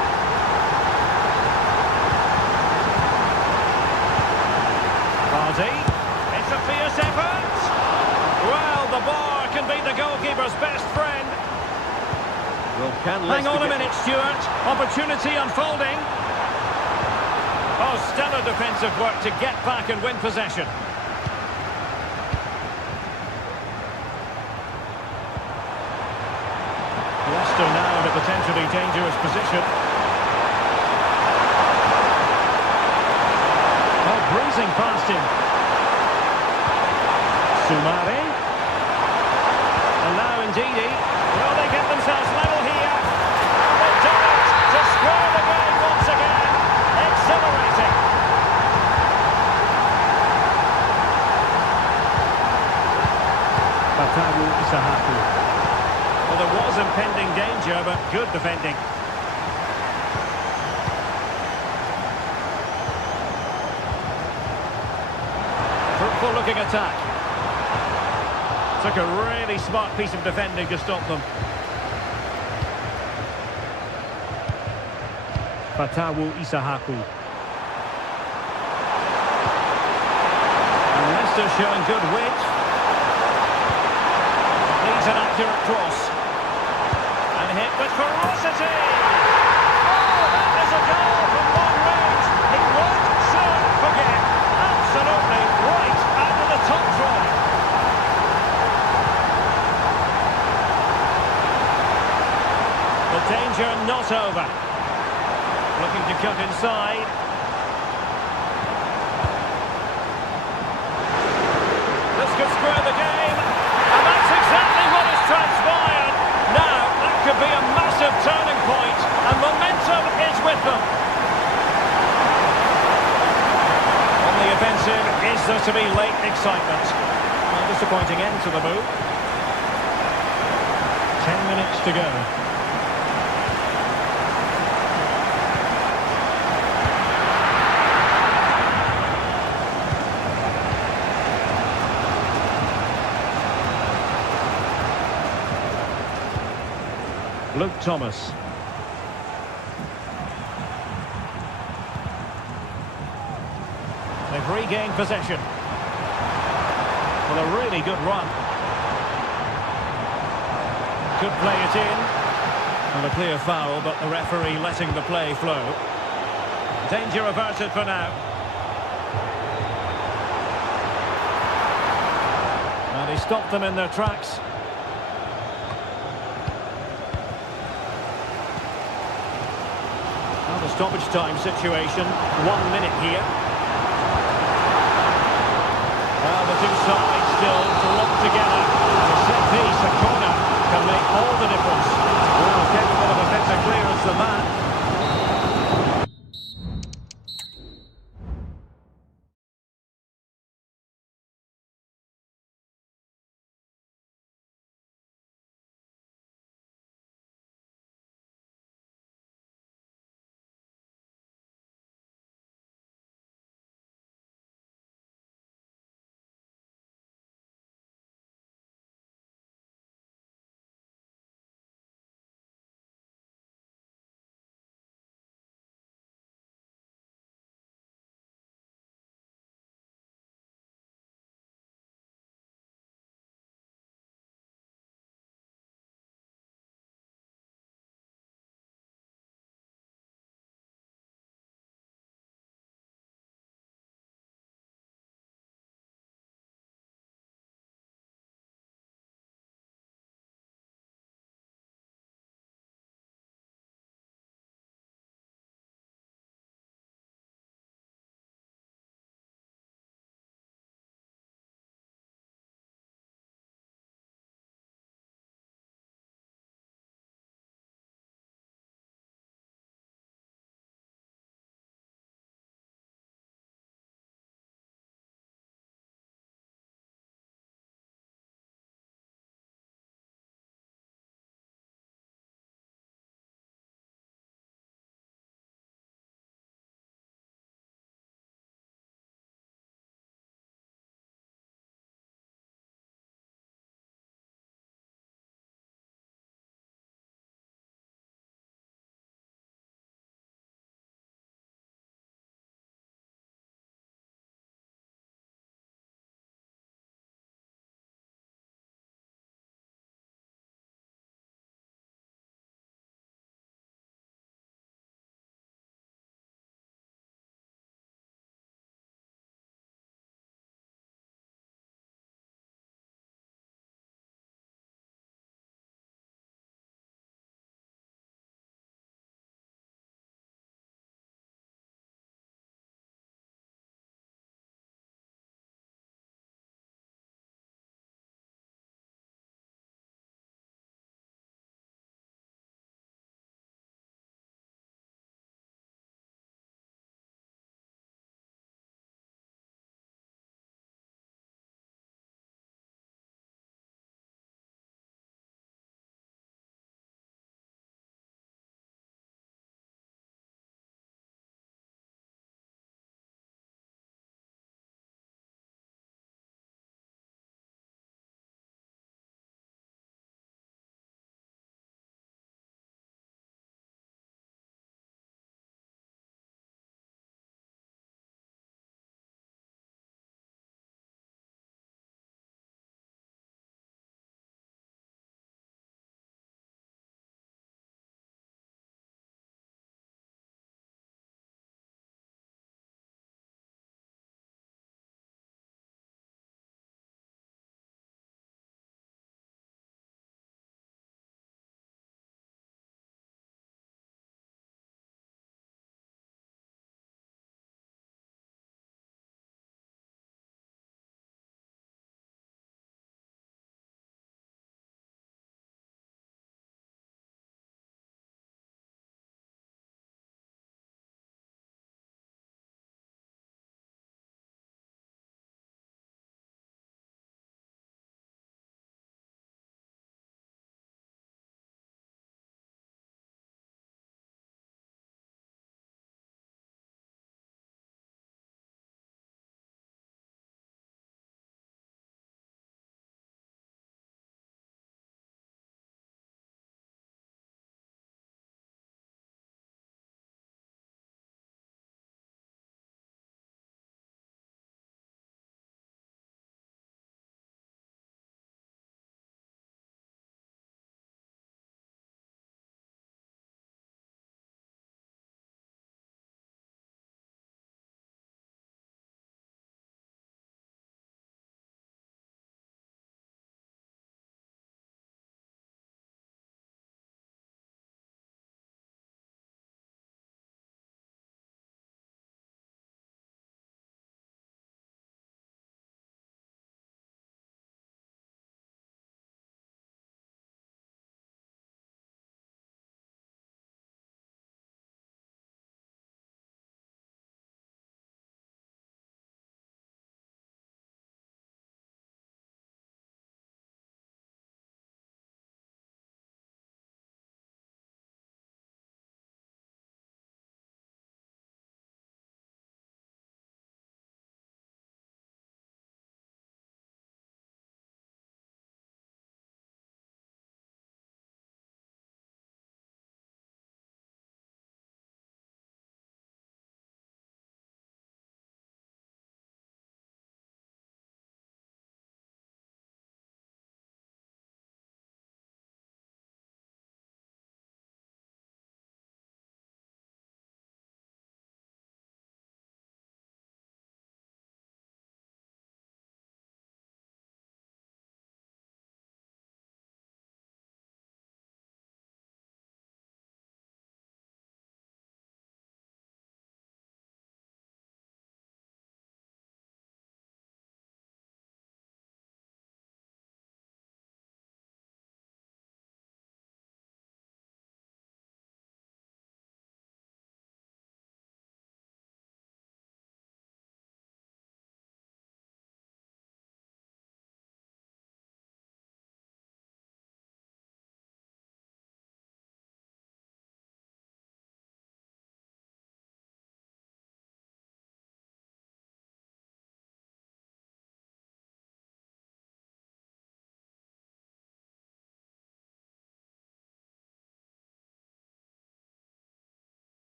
Vardy. It's a fierce effort. Well, the bar can be the goalkeeper's best friend. Well, hang on a minute, Stuart. Opportunity unfolding. Oh, stellar defensive work to get back and win possession. Leicester now in a potentially dangerous position. Oh, breezing past him. Sumari. And now Ndidi. Well, they get themselves level here. And they've done it to square the game once again. Exhilarating. Fatawu Isahaku. Well, there was impending danger, but good defending. Fruitful looking attack. Took a really smart piece of defending to stop them. Fatawu Isahaku. And Leicester showing good wit. Needs an accurate cross. And hit with ferocity. Oh, that is a goal from long range. He won't soon forget. Absolutely right out of the top draw. The danger not over. Looking to cut inside. This could square the game. And that's exactly what has transpired. Now, that could be a massive turning point. And momentum is with them. On the offensive, is there to be late excitement? A disappointing end to the move. 10 minutes to go. Luke Thomas. They've regained possession. Well, a really good run. Could play it in. And a clear foul, but the referee letting the play flow. Danger averted for now. And he stopped them in their tracks. The stoppage time situation, 1 minute here. Well, the two sides still locked together. A set piece, a corner, can make all the difference. Well, capable of a better clearance than that.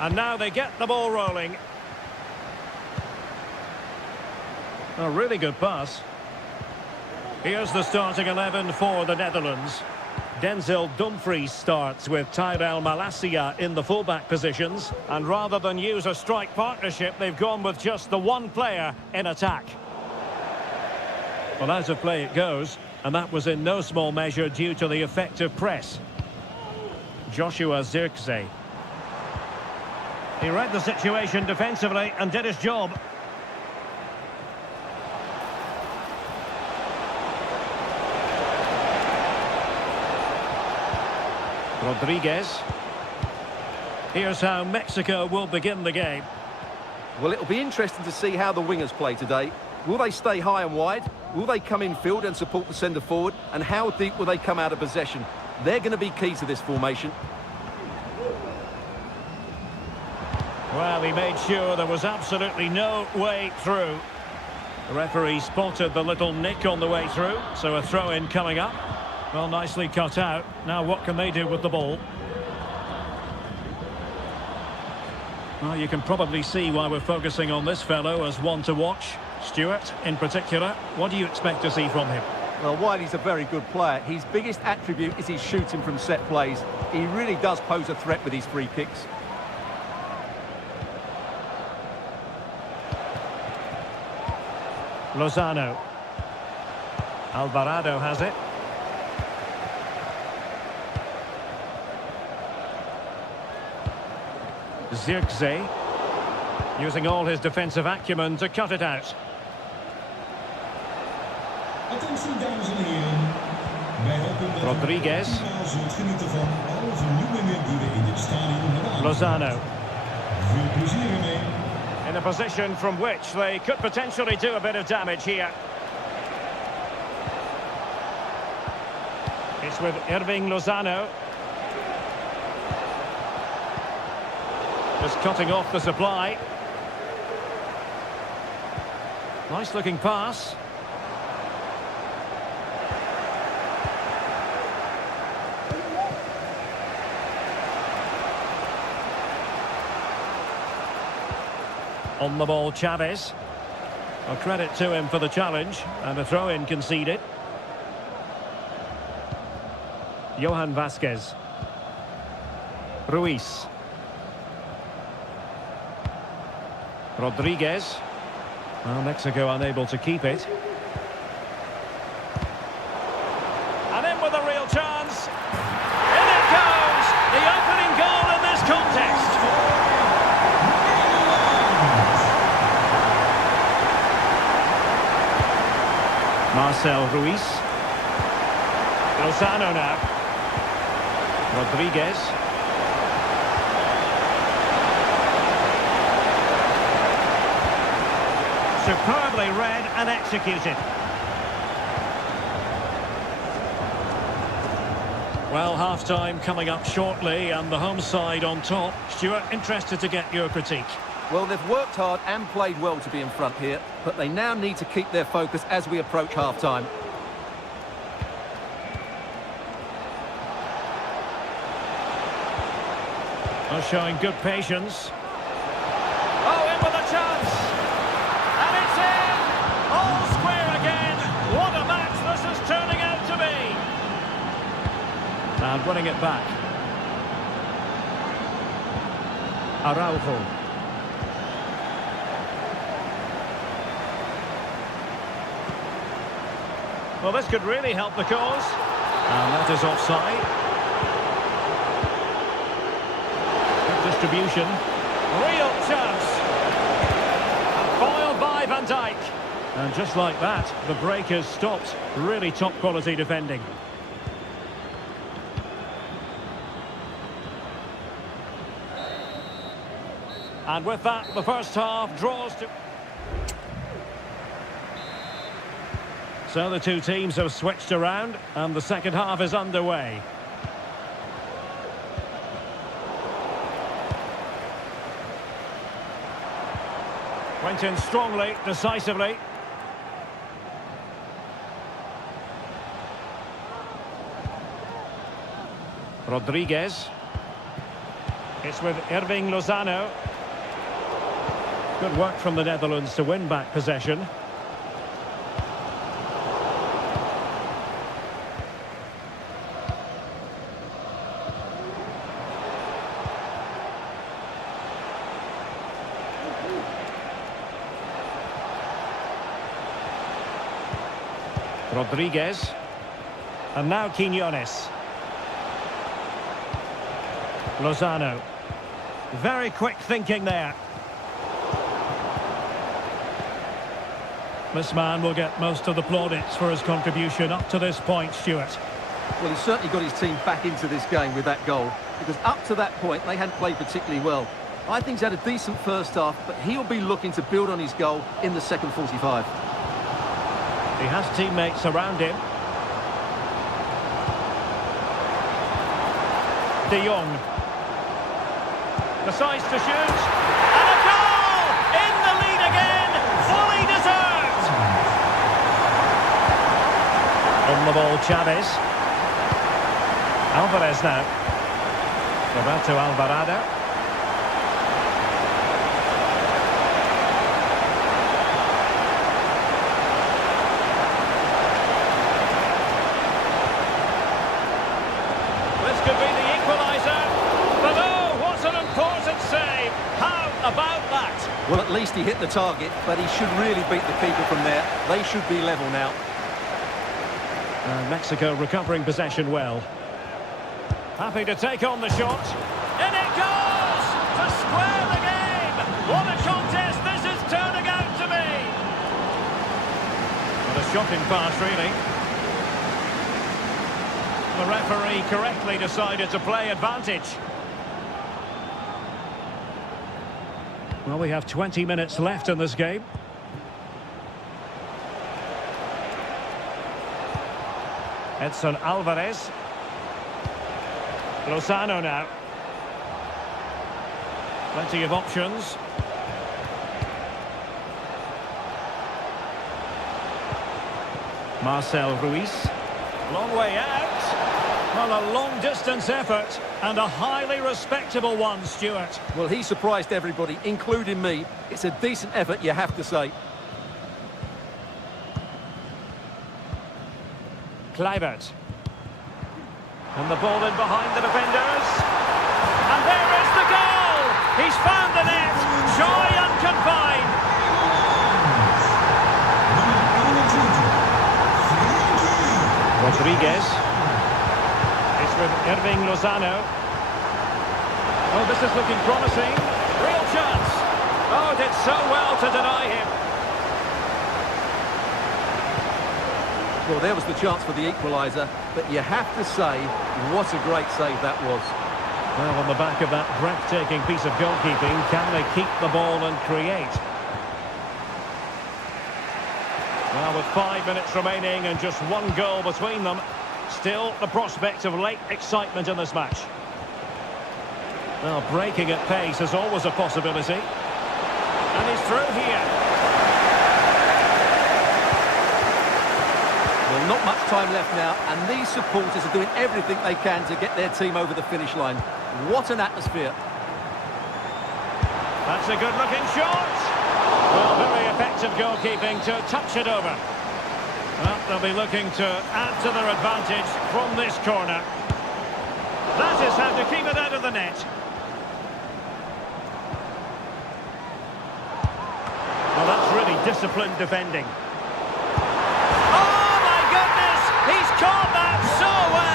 And now they get the ball rolling. A really good pass. Here's the starting 11 for the Netherlands. Denzel Dumfries starts with Tyrell Malacia in the fullback positions. And rather than use a strike partnership, they've gone with just the one player in attack. Well, out of play it goes. And that was in no small measure due to the effective press. Joshua Zirkzee. He read the situation defensively and did his job. Rodriguez. Here's how Mexico will begin the game. Well, it'll be interesting to see how the wingers play today. Will they stay high and wide? Will they come in field and support the centre forward? And how deep will they come out of possession? They're going to be key to this formation. Well, he made sure there was absolutely no way through. The referee spotted the little nick on the way through, so a throw-in coming up. Well, nicely cut out. Now what can they do with the ball? Well, you can probably see why we're focusing on this fellow as one to watch. Stuart, in particular, what do you expect to see from him? Well, while he's a very good player, his biggest attribute is his shooting from set plays. He really does pose a threat with his free kicks. Lozano. Alvarado has it. Zirkzee, using all his defensive acumen to cut it out. Attentie dames en heren. Wij hopen dat Rodriguez. u zult genieten van alle vernieuwingen die we in dit stadion hebben aangebracht. Lozano. Veel plezier ermee. In a position from which they could potentially do a bit of damage here. It's with Irving Lozano. Just cutting off the supply. Nice looking pass. On the ball, Chavez. Well, credit to him for the challenge, and a throw-in conceded. Johan Vasquez. Ruiz. Rodriguez. Well, Mexico unable to keep it. And in with a real chance. In it goes! The opening goal in this contest. Marcel Ruiz. Lozano now. Rodriguez. Superbly read and executed. Well, half-time coming up shortly and the home side on top. Stuart, interested to get your critique. Well, they've worked hard and played well to be in front here, but they now need to keep their focus as we approach half-time. Well, showing good patience. Oh, in with a chance! And it's in! All square again! What a match this is turning out to be! And winning it back. Araujo. Well, this could really help the cause. And that is offside. Good distribution. Real chance. Foiled by Van Dijk. And just like that, the break has stopped. Really top quality defending. And with that, the first half draws to... So the two teams have switched around, and the second half is underway. Went in strongly, decisively. Rodriguez. It's with Irving Lozano. Good work from the Netherlands to win back possession. Rodriguez. And now Quiñones. Lozano. Very quick thinking there. This man will get most of the plaudits for his contribution up to this point, Stuart. Well, he's certainly got his team back into this game with that goal, because up to that point, they hadn't played particularly well. I think he's had a decent first half, but he'll be looking to build on his goal in the second 45. He has teammates around him. De Jong. Decides to shoot. And a goal! In the lead again! Fully deserved! On the ball, Chavez. Alvarez now. Roberto Alvarado. This could be the equaliser. But oh, what an important save! How about that? Well, at least he hit the target, but he should really beat the keeper from there. They should be level now. And Mexico recovering possession well. Happy to take on the shot. In it goes! To square the game! What a contest this is turning out to be! What a shocking pass, really. The referee correctly decided to play advantage. Well, we have 20 minutes left in this game. Edson Alvarez. Lozano now. Plenty of options. Marcel Ruiz. Long way out. Well, a long-distance effort and a highly respectable one, Stuart. Well, he surprised everybody, including me. It's a decent effort, you have to say. Kluivert. And the ball in behind the defenders. And there is the goal! He's found the net! Joy unconfined! Rodriguez. It's with Irving Lozano. Oh, this is looking promising. Real chance. Oh, did so well to deny him. Well, there was the chance for the equaliser, but you have to say, what a great save that was. Well, on the back of that breathtaking piece of goalkeeping, can they keep the ball and create? Well, with 5 minutes remaining and just one goal between them, still the prospect of late excitement in this match. Well, breaking at pace is always a possibility. And he's through here. Well, not much time left now, and these supporters are doing everything they can to get their team over the finish line. What an atmosphere. That's a good-looking shot. Well, very effective goalkeeping to touch it over. Well, they'll be looking to add to their advantage from this corner. That is how to keep it out of the net. Well, that's really disciplined defending. Oh, my goodness! He's caught that so well!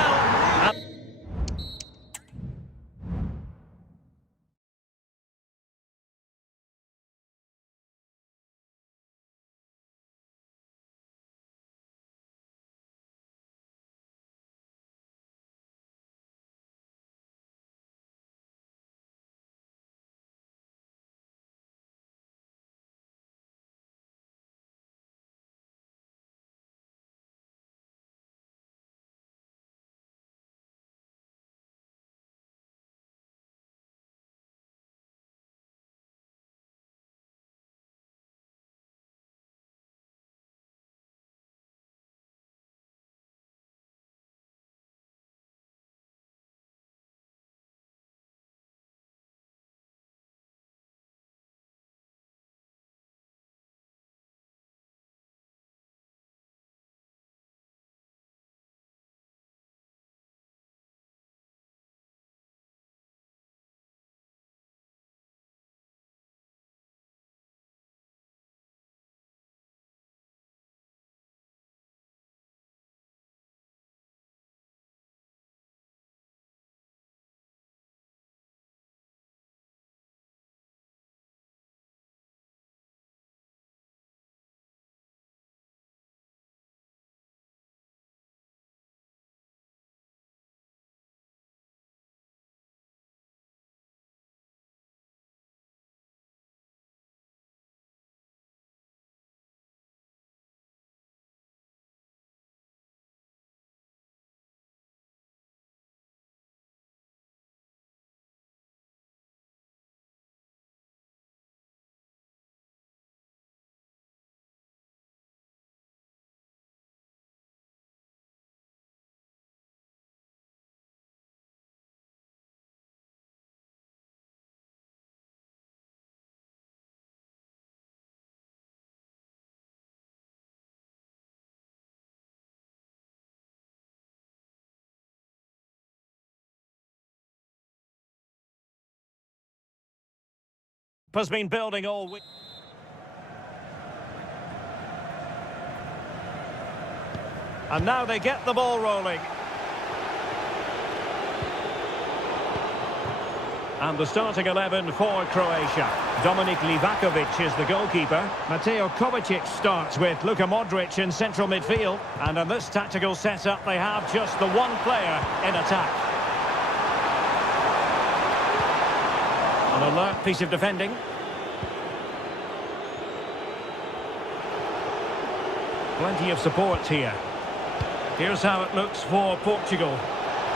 has been building all week. And now they get the ball rolling. And the starting 11 for Croatia. Dominik Livakovic is the goalkeeper. Mateo Kovacic starts with Luka Modric in central midfield. And in this tactical setup, they have just the one player in attack. An alert piece of defending. Plenty of support here. Here's how it looks for Portugal.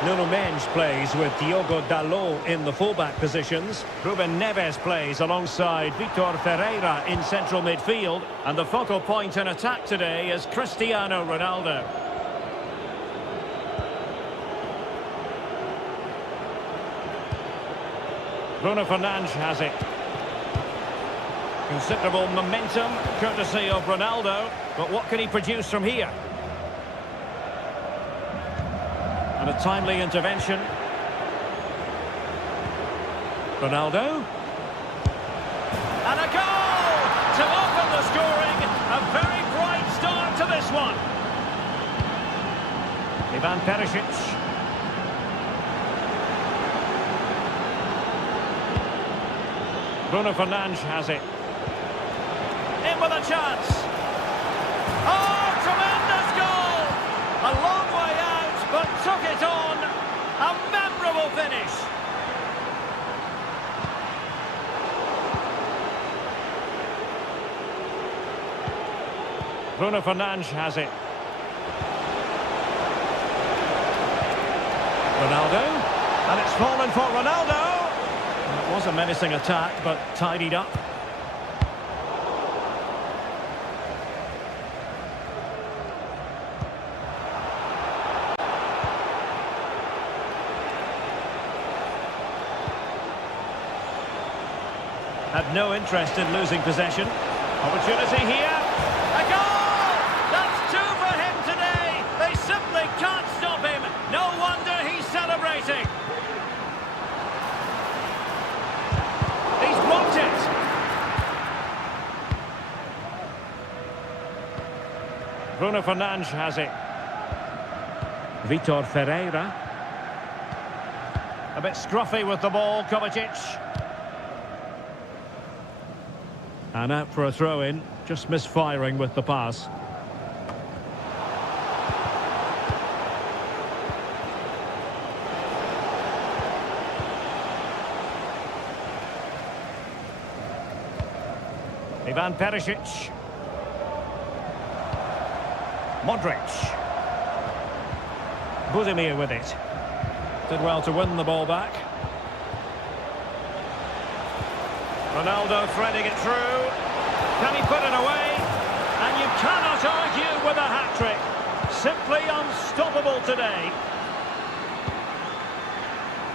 Nuno Mendes plays with Diogo Dalot in the fullback positions. Ruben Neves plays alongside Vitor Ferreira in central midfield. And the focal point in attack today is Cristiano Ronaldo. Bruno Fernandes has it. Considerable momentum, courtesy of Ronaldo. But what can he produce from here? And a timely intervention. Ronaldo. And a goal to open the scoring. A very bright start to this one. Ivan Perisic. Bruno Fernandes has it. In with a chance. Oh, tremendous goal! A long way out, but took it on. A memorable finish. Bruno Fernandes has it. Ronaldo. And it's fallen for Ronaldo. It was a menacing attack, but tidied up. Had no interest in losing possession. Opportunity here. A goal! That's two for him today. They simply can't stop him. No wonder he's celebrating. He's blocked it. Bruno Fernandes has it. Vitor Ferreira. A bit scruffy with the ball, Kovacic. And out for a throw-in, just misfiring with the pass. Ivan Perisic. Modric. Budimir with it. Did well to win the ball back. Ronaldo threading it through. Can he put it away? And you cannot argue with a hat-trick. Simply unstoppable today.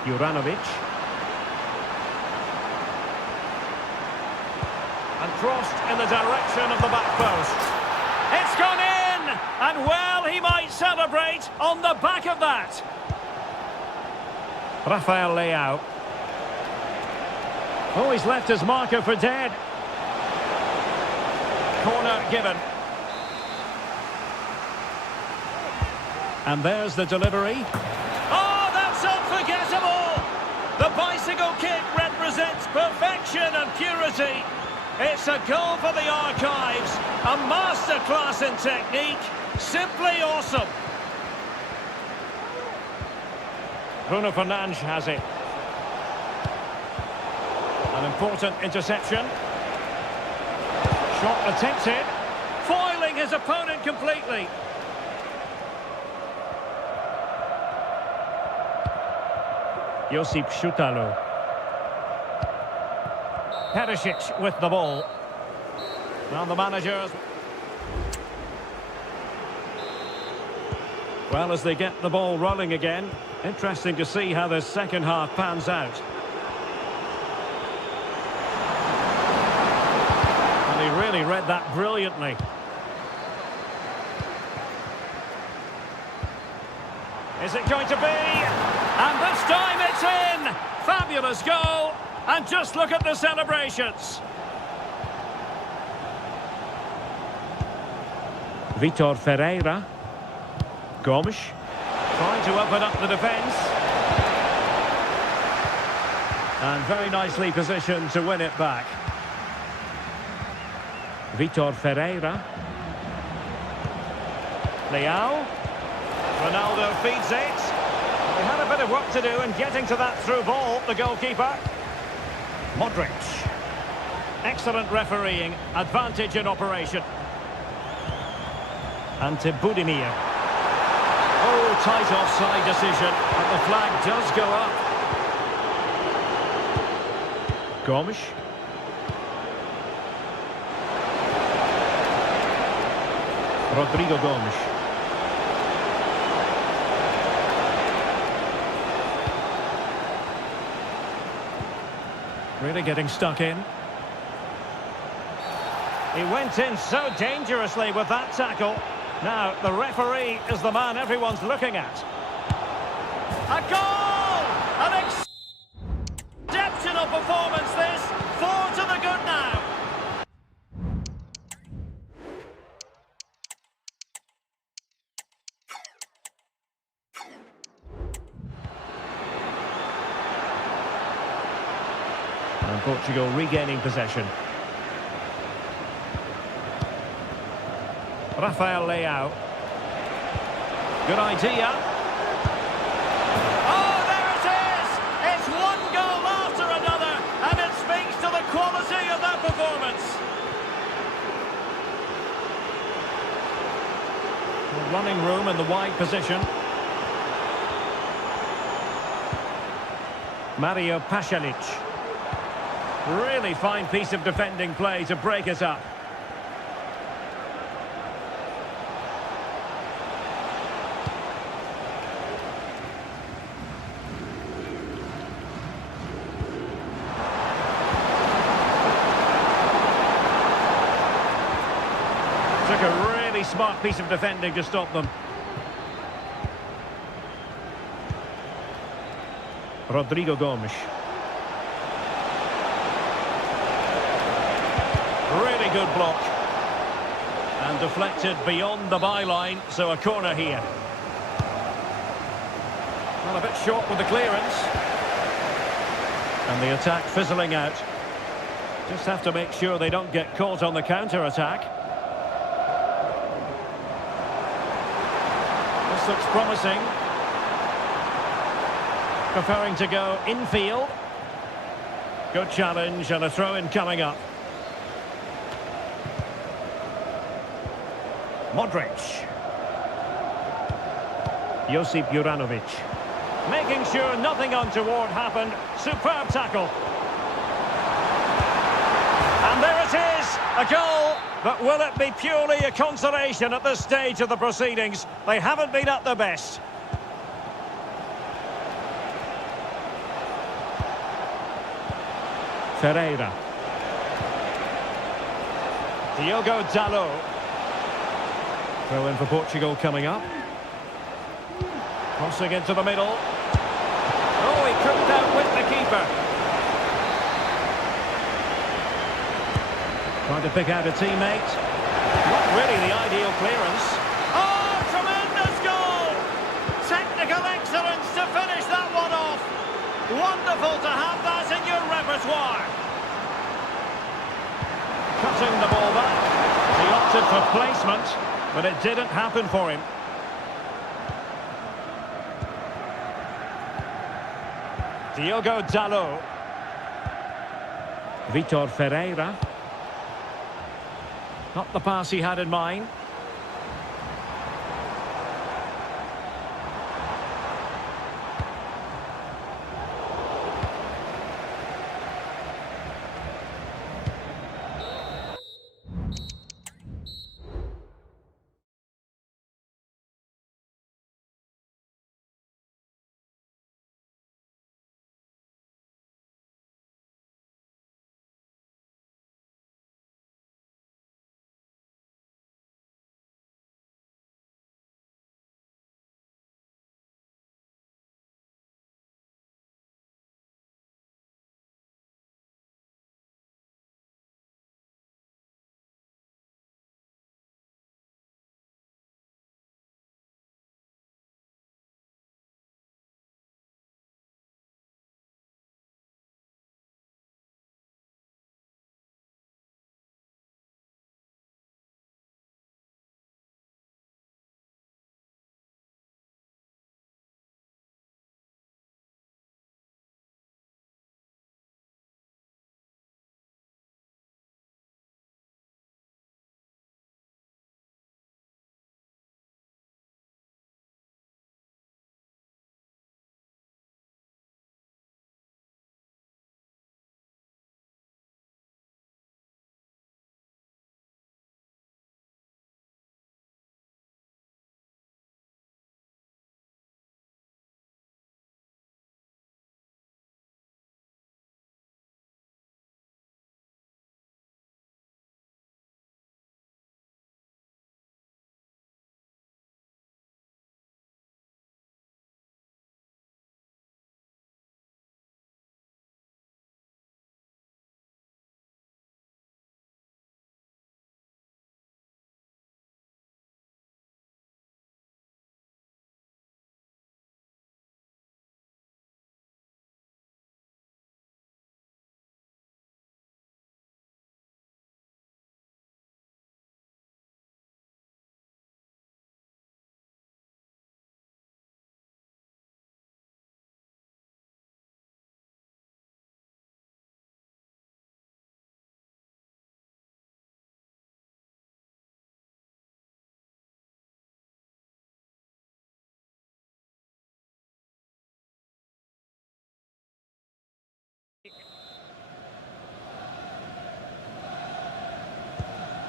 Juranovic. And crossed in the direction of the back post. It's gone in! And well, he might celebrate on the back of that. Rafael Leao. Oh, he's left his marker for dead. Corner given. And there's the delivery. Oh, that's unforgettable! The bicycle kick represents perfection and purity. It's a goal for the archives. A masterclass in technique. Simply awesome. Bruno Fernandes has it. An important interception. Shot attempted. Foiling his opponent completely. Josip Šutalo. Perisic with the ball. Now the managers. Well, as they get the ball rolling again, interesting to see how this second half pans out. And he really read that brilliantly. Is it going to be? And this time it's in! Fabulous goal! And just look at the celebrations. Vitor Ferreira. Gomes. Trying to open up the defence. And very nicely positioned to win it back. Vitor Ferreira. Leao. Ronaldo feeds it. He had a bit of work to do in getting to that through ball, the goalkeeper. Modric. Excellent refereeing. Advantage in operation. Ante Budimir. Oh, tight offside decision. But the flag does go up. Gomes. Rodrigo Gomes. Really getting stuck in. He went in so dangerously with that tackle. Now, the referee is the man everyone's looking at. A goal! An exceptional performance this. 4 to the good now. And Portugal regaining possession. Rafael Leao. Good idea. Oh, there it is! It's one goal after another, and it speaks to the quality of that performance. Running room in the wide position. Mario Pasalic. Really fine piece of defending play to break it up. Took a really smart piece of defending to stop them. Rodrigo Gomes. Really good block. And deflected beyond the byline, so a corner here. Well, a bit short with the clearance. And the attack fizzling out. Just have to make sure they don't get caught on the counter-attack. This looks promising. Preferring to go infield. Good challenge and a throw-in coming up. Modric. Josip Juranovic. Making sure nothing untoward happened. Superb tackle. And there it is, a goal. But will it be purely a consolation at this stage of the proceedings? They haven't been at their best. Ferreira. Diogo Dalot. Throw in for Portugal coming up. Crossing into the middle. Oh, he couldn't outwit the keeper. Trying to pick out a teammate. Not really the ideal clearance. Oh, tremendous goal! Technical excellence to finish that one off. Wonderful to have that in your repertoire. Cutting the ball back. He opted for placement, but it didn't happen for him. Diogo Dalot. Vitor Ferreira. Not the pass he had in mind.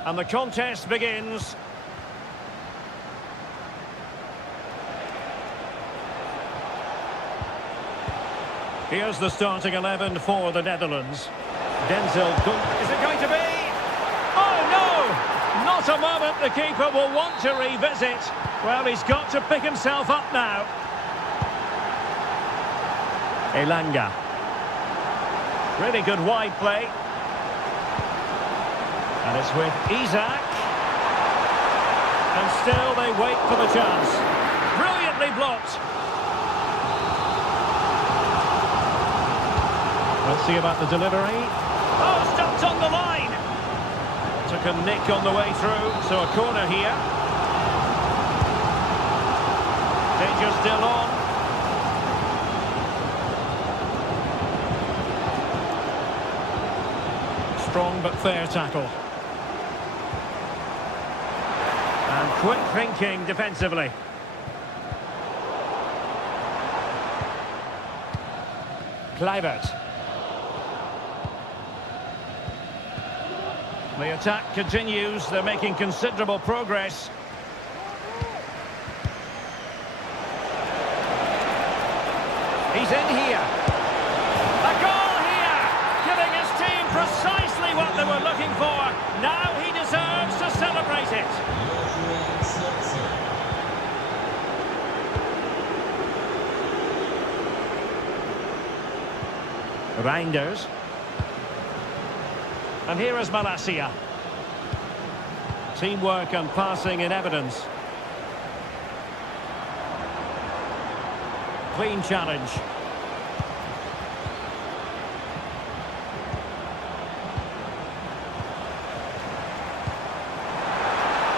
And the contest begins. Here's the starting 11 for the Netherlands. Denzel Dumfries. Is it going to be? Oh, no! Not a moment the keeper will want to revisit. Well, he's got to pick himself up now. Elanga. Really good wide play. And it's with Isak. And still they wait for the chance. Brilliantly blocked. Let's see about the delivery. Oh, stopped on the line. Took a nick on the way through, so a corner here. Danger still on. Strong but fair tackle. And quick thinking defensively. Kluivert. The attack continues. They're making considerable progress. He's in here. A goal here, giving his team precisely what they were looking for. Now he deserves to celebrate it. Reinders. And here is Malacia. Teamwork and passing in evidence. Clean challenge.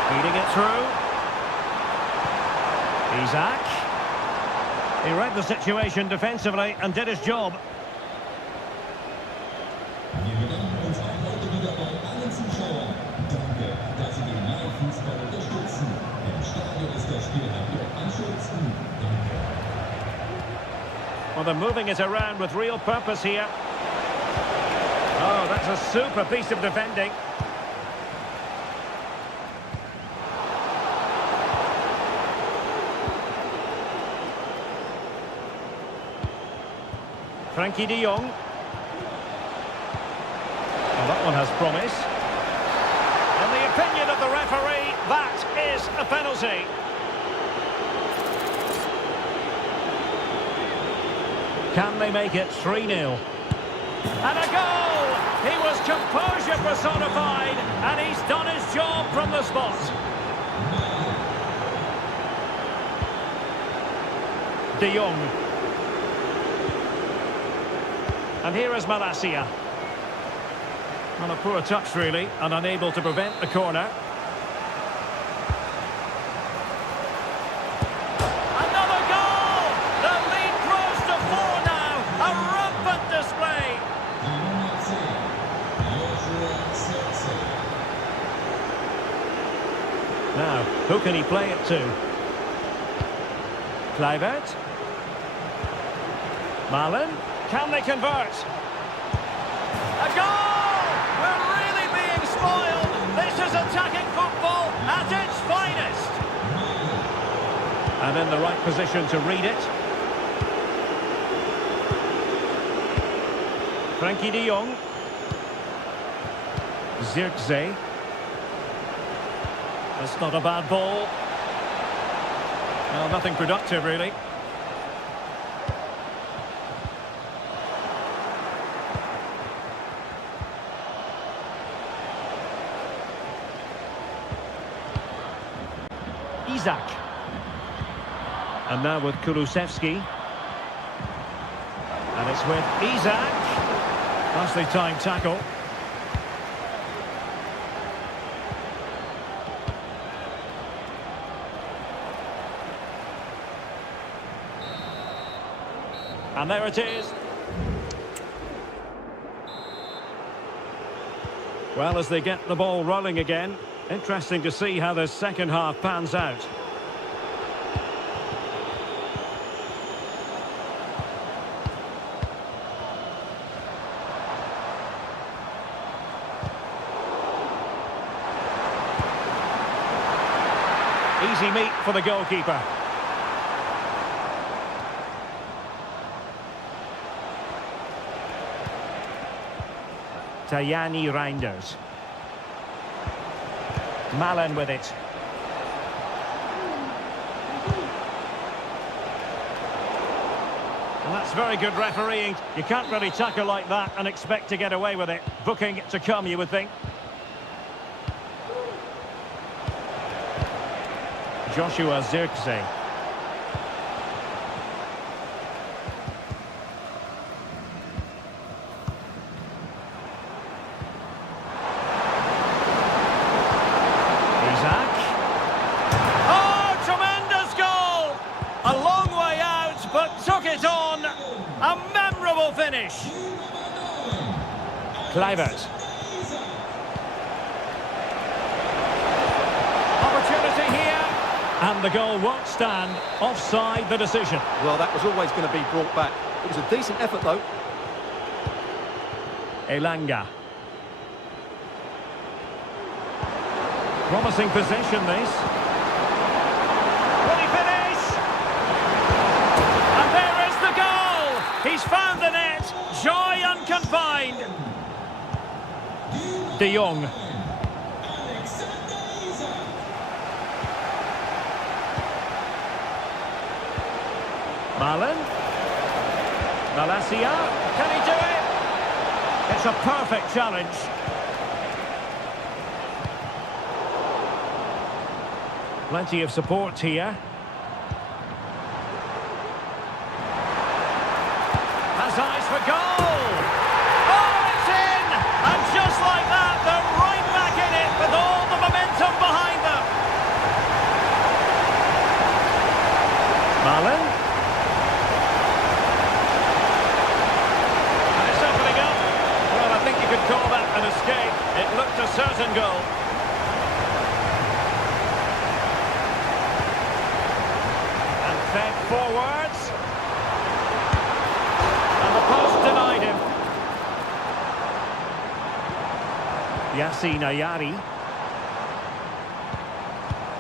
Feeding it through. Isak. He read the situation defensively and did his job. Well, they're moving it around with real purpose here. Oh, that's a super piece of defending. Frankie de Jong. Well, that one has promise. In the opinion of the referee, that is a penalty. Can they make it 3-0? And a goal! He was composure personified, and he's done his job from the spot. De Jong. And here is Malacia. Well, a poor touch, really, and unable to prevent the corner. Now, who can he play it to? Kluivert. Malen. Can they convert? A goal! We're really being spoiled. This is attacking football at its finest. And in the right position to read it. Frankie de Jong. Zirkzee. That's not a bad ball. Well, nothing productive, really. Isak. And now with Kulusevski. And it's with Isak. Nicely timed tackle. And there it is. Well, as they get the ball rolling again, interesting to see how the second half pans out. easy meat for the goalkeeper. Tajani Reinders. Malen with it. And that's very good refereeing. You can't really tackle like that and expect to get away with it. Booking to come, you would think. Joshua Zirkzee. A long way out, but took it on. A memorable finish. Kluivert. Opportunity here. And the goal won't stand. Offside the decision. Well, that was always going to be brought back. It was a decent effort, though. Elanga. Promising possession, this. Will he finish? And there is the goal! He's found the net. Joy unconfined. De Jong. Malen. Malacia. Can he do it? It's a perfect challenge. Plenty of support here. Has eyes for goal! Oh, it's in! And just like that, they're right back in it with all the momentum behind them. Malen. And it's opening up. Well, I think you could call that an escape. It looked a certain goal. Fed forwards. And the post denied him. Yassine Ayari.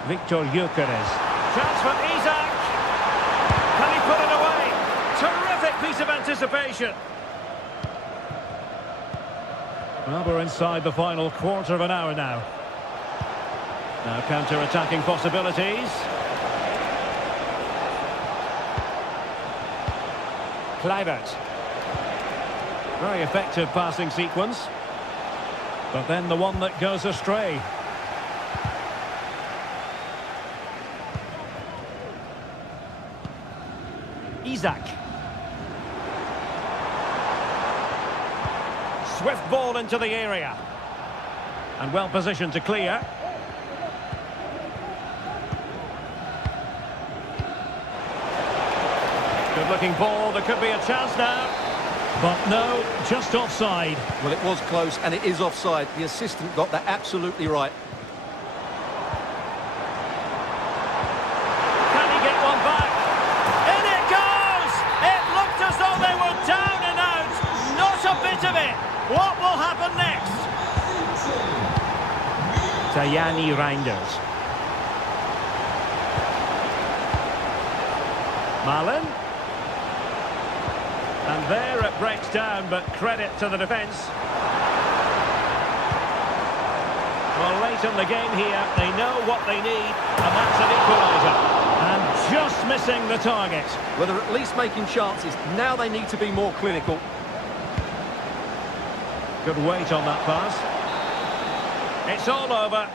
Victor Gyökeres. Chance for Isak. Can he put it away? Terrific piece of anticipation. Well, we're inside the final quarter of an hour now. Now counter-attacking possibilities. Kluivert. Very effective passing sequence. But then the one that goes astray. Isak. Swift ball into the area. And well positioned to clear. Good-looking ball, there could be a chance now. But no, just offside. Well, it was close, and it is offside. The assistant got that absolutely right. Can he get one back? In it goes! It looked as though they were down and out. Not a bit of it. What will happen next? Tajani Reinders. Malen. And there it breaks down, but credit to the defence. Well, late in the game here, they know what they need, and that's an equaliser. And just missing the target. Well, they're at least making chances. Now they need to be more clinical. Good weight on that pass. It's all over.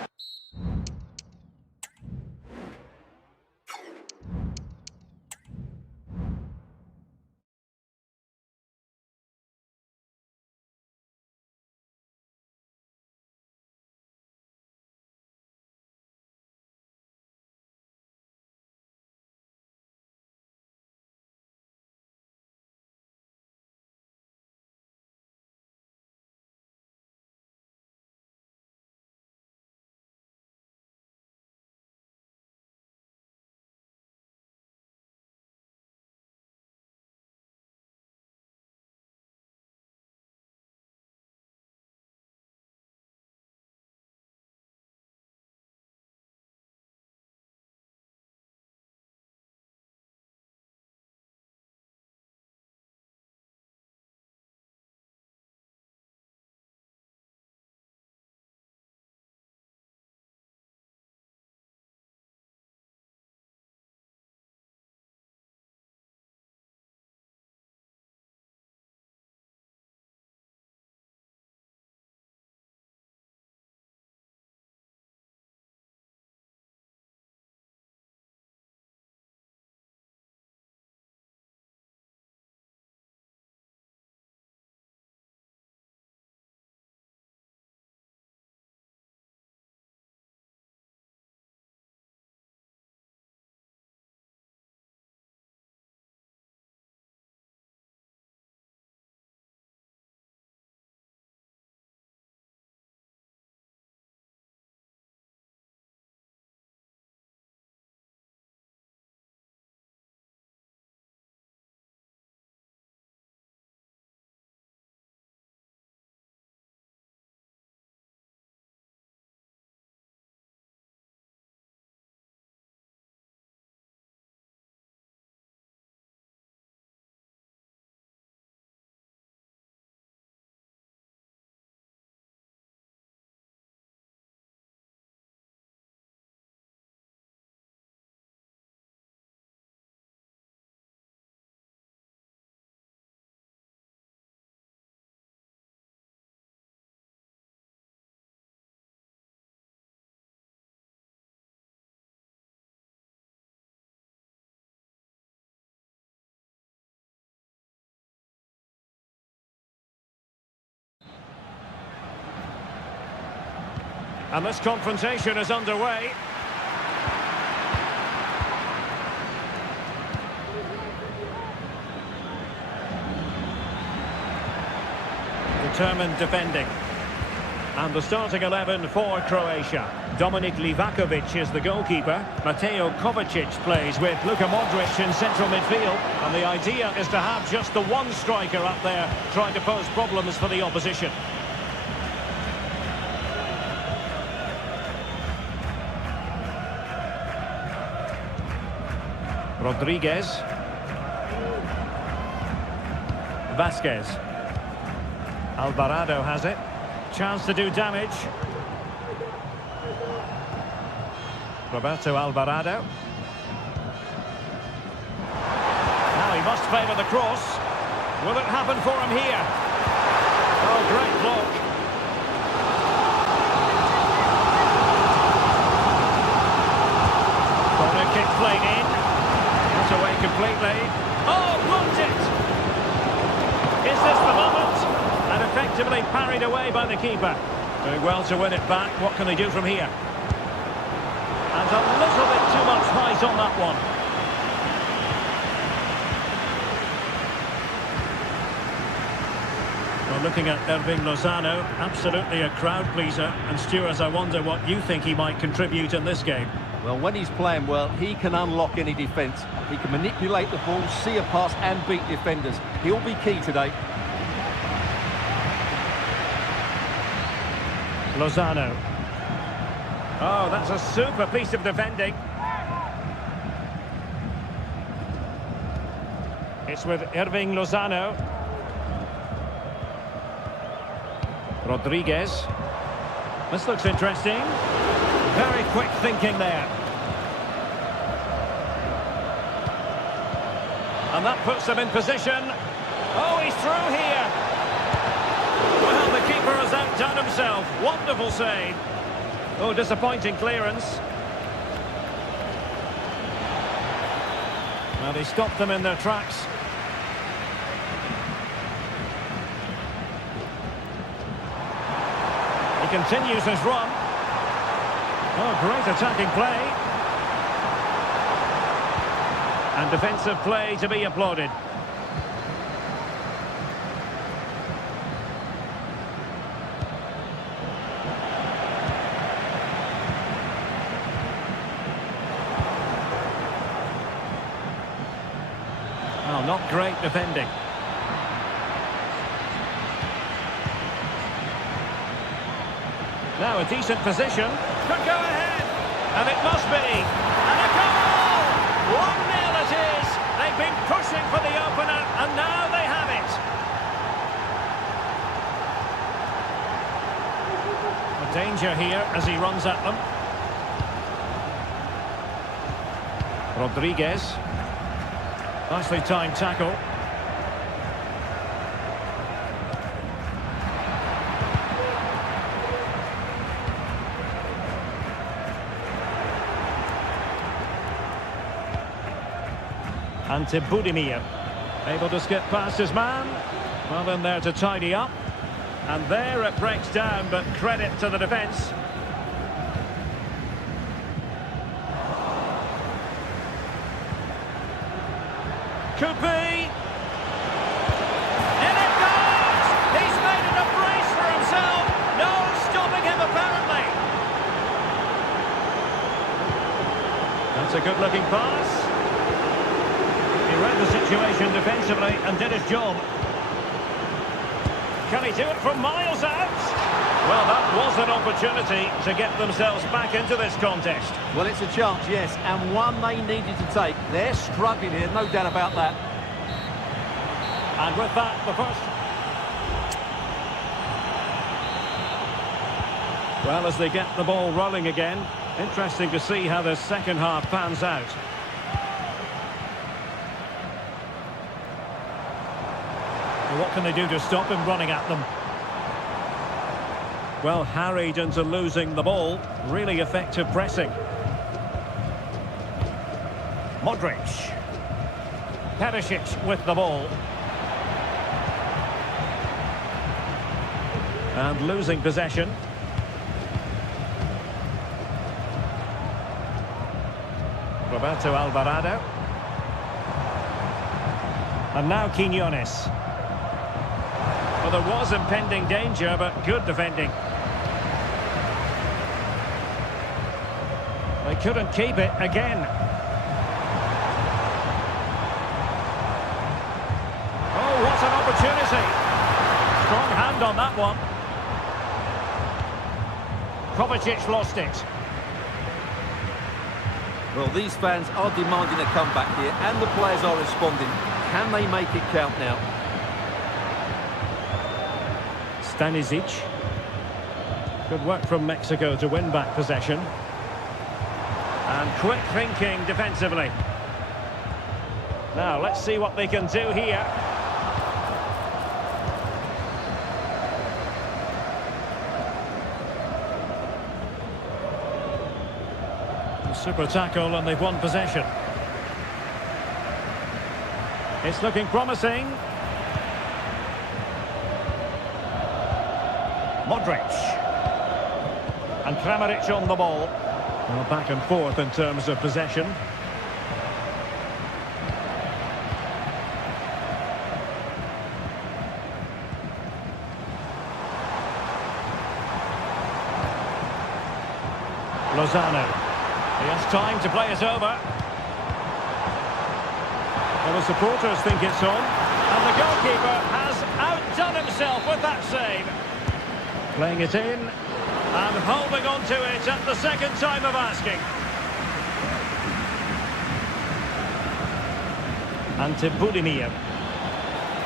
And this confrontation is underway. Determined defending. And the starting 11 for Croatia. Dominik Livakovic is the goalkeeper. Mateo Kovacic plays with Luka Modric in central midfield. And the idea is to have just the one striker up there trying to pose problems for the opposition. Rodriguez. Vasquez. Alvarado has it. Chance to do damage. Roberto Alvarado. Now he must favour the cross. Will it happen for him here? Oh, great block. Corner kick played in. Not away completely. Oh, blocked it! Is this the moment? And effectively parried away by the keeper. Doing well to win it back. What can they do from here? And a little bit too much height on that one. Well, looking at Irving Lozano, absolutely a crowd pleaser. And Stuart, I wonder what you think he might contribute in this game. Well, when he's playing well, he can unlock any defence. He can manipulate the ball, see a pass and beat defenders. He'll be key today. Lozano. Oh, that's a super piece of defending. It's with Irving Lozano. Rodriguez. This looks interesting. Very quick thinking there. And that puts them in position. Oh, he's through here. Well, the keeper has outdone himself. Wonderful save. Oh, disappointing clearance. Well, he stopped them in their tracks. He continues his run. Oh, great attacking play. And defensive play to be applauded. Oh, not great defending. Now a decent position. Could go ahead. And it must be. And a goal! 1-0 it is. They've been pushing for the opener, and now they have it. A danger here as he runs at them. Rodriguez. Nicely timed tackle. Ante Budimir, able to skip past his man. Well in there to tidy up. And there it breaks down, but credit to the defence. Could be. In it goes! He's made it a brace for himself. No stopping him, apparently. That's a good-looking pass. He read the situation defensively and did his job. Can he do it from miles out? Well, that was an opportunity to get themselves back into this contest. Well, it's a chance, yes, and one they needed to take. They're struggling here, no doubt about that. And with that, the first. Well, as they get the ball rolling again, interesting to see how the second half pans out. Well, what can they do to stop him running at them? Well, harried into losing the ball. Really effective pressing. Modric. Perisic with the ball. And losing possession. Roberto Alvarado. And now Quinones. Well, there was impending danger, but good defending. They couldn't keep it again. Oh, what an opportunity. Strong hand on that one. Kovacic lost it. Well, these fans are demanding a comeback here, and the players are responding. Can they make it count now? Stanisic. Good work from Mexico to win back possession. And quick thinking defensively. Now, let's see what they can do here. Super tackle, and they've won possession. It's looking promising. Modric. And Kramaric on the ball. Well, back and forth in terms of possession. Lozano. He has time to play it over. Well, the supporters think it's on. And the goalkeeper has outdone himself with that save. Playing it in. And holding on to it at the second time of asking. And to Budimir.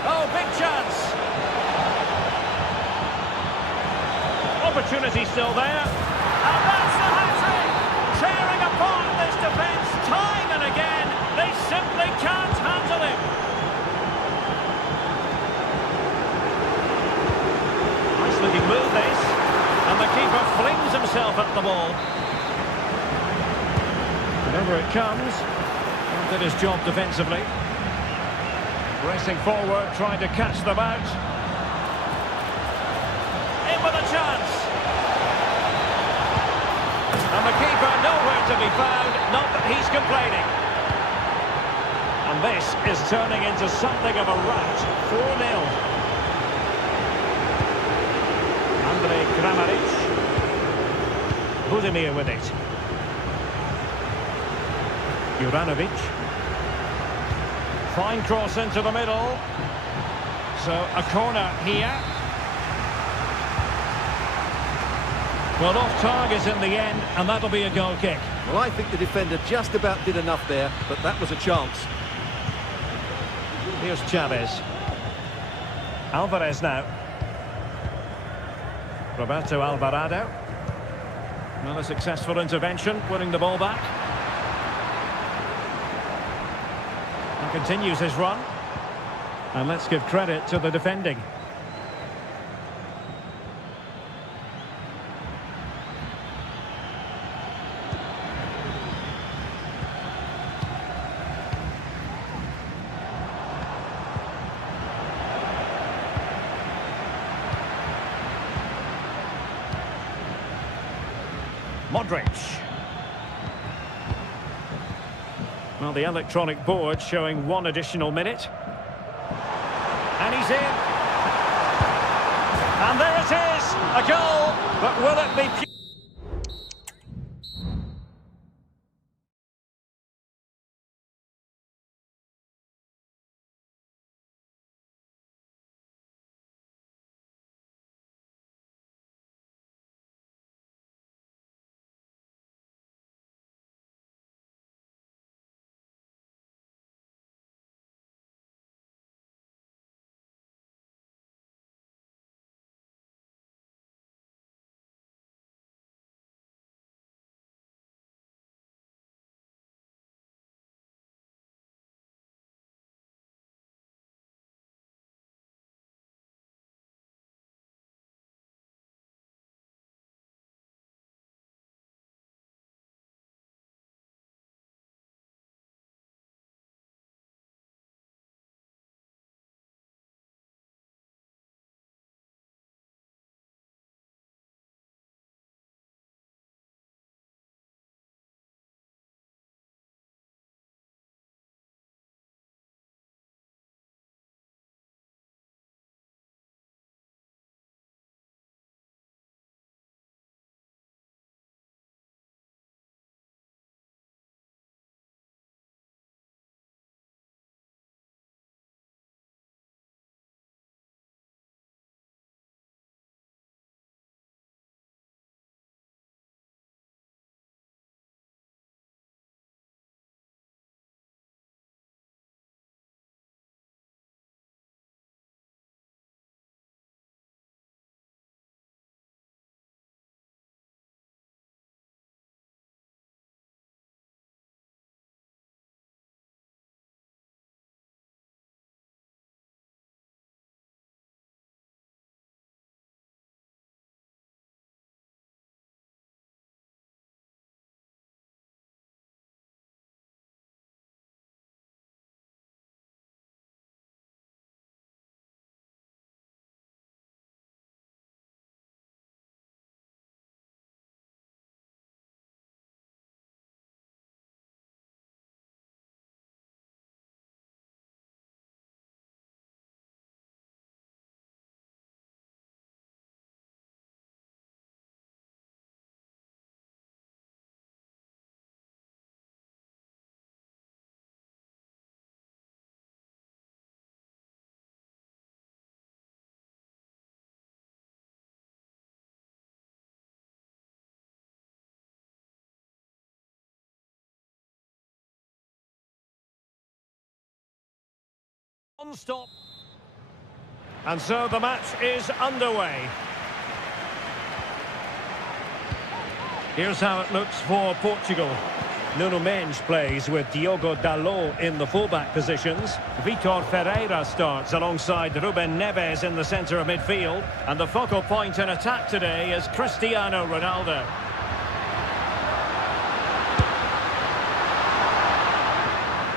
Oh, big chance. Opportunity still there. And that's the hat-trick. Tearing apart this defence time and again. They simply can't handle him. Nice looking move this. And the keeper flings himself at the ball. Whenever it comes, he did his job defensively. Racing forward, trying to catch them out. In with a chance. And the keeper nowhere to be found, not that he's complaining. And this is turning into something of a rout. 4-0. Kramaric. Budimir with it. Juranovic. Fine cross into the middle. So a corner here. Well, off target in the end, and that'll be a goal kick. Well, I think the defender just about did enough there, but that was a chance. Here's Chavez. Alvarez now. Roberto Alvarado. Well, a successful intervention, winning the ball back. And continues his run. And let's give credit to the defending. Modric. Well, the electronic board showing 1 additional minute. And he's in. And there it is, a goal, but will it be... Non-stop. And so the match is underway. Here's how it looks for Portugal. Nuno Mendes plays with Diogo Dalot in the fullback positions. Vitor Ferreira starts alongside Ruben Neves in the centre of midfield. And the focal point in attack today is Cristiano Ronaldo.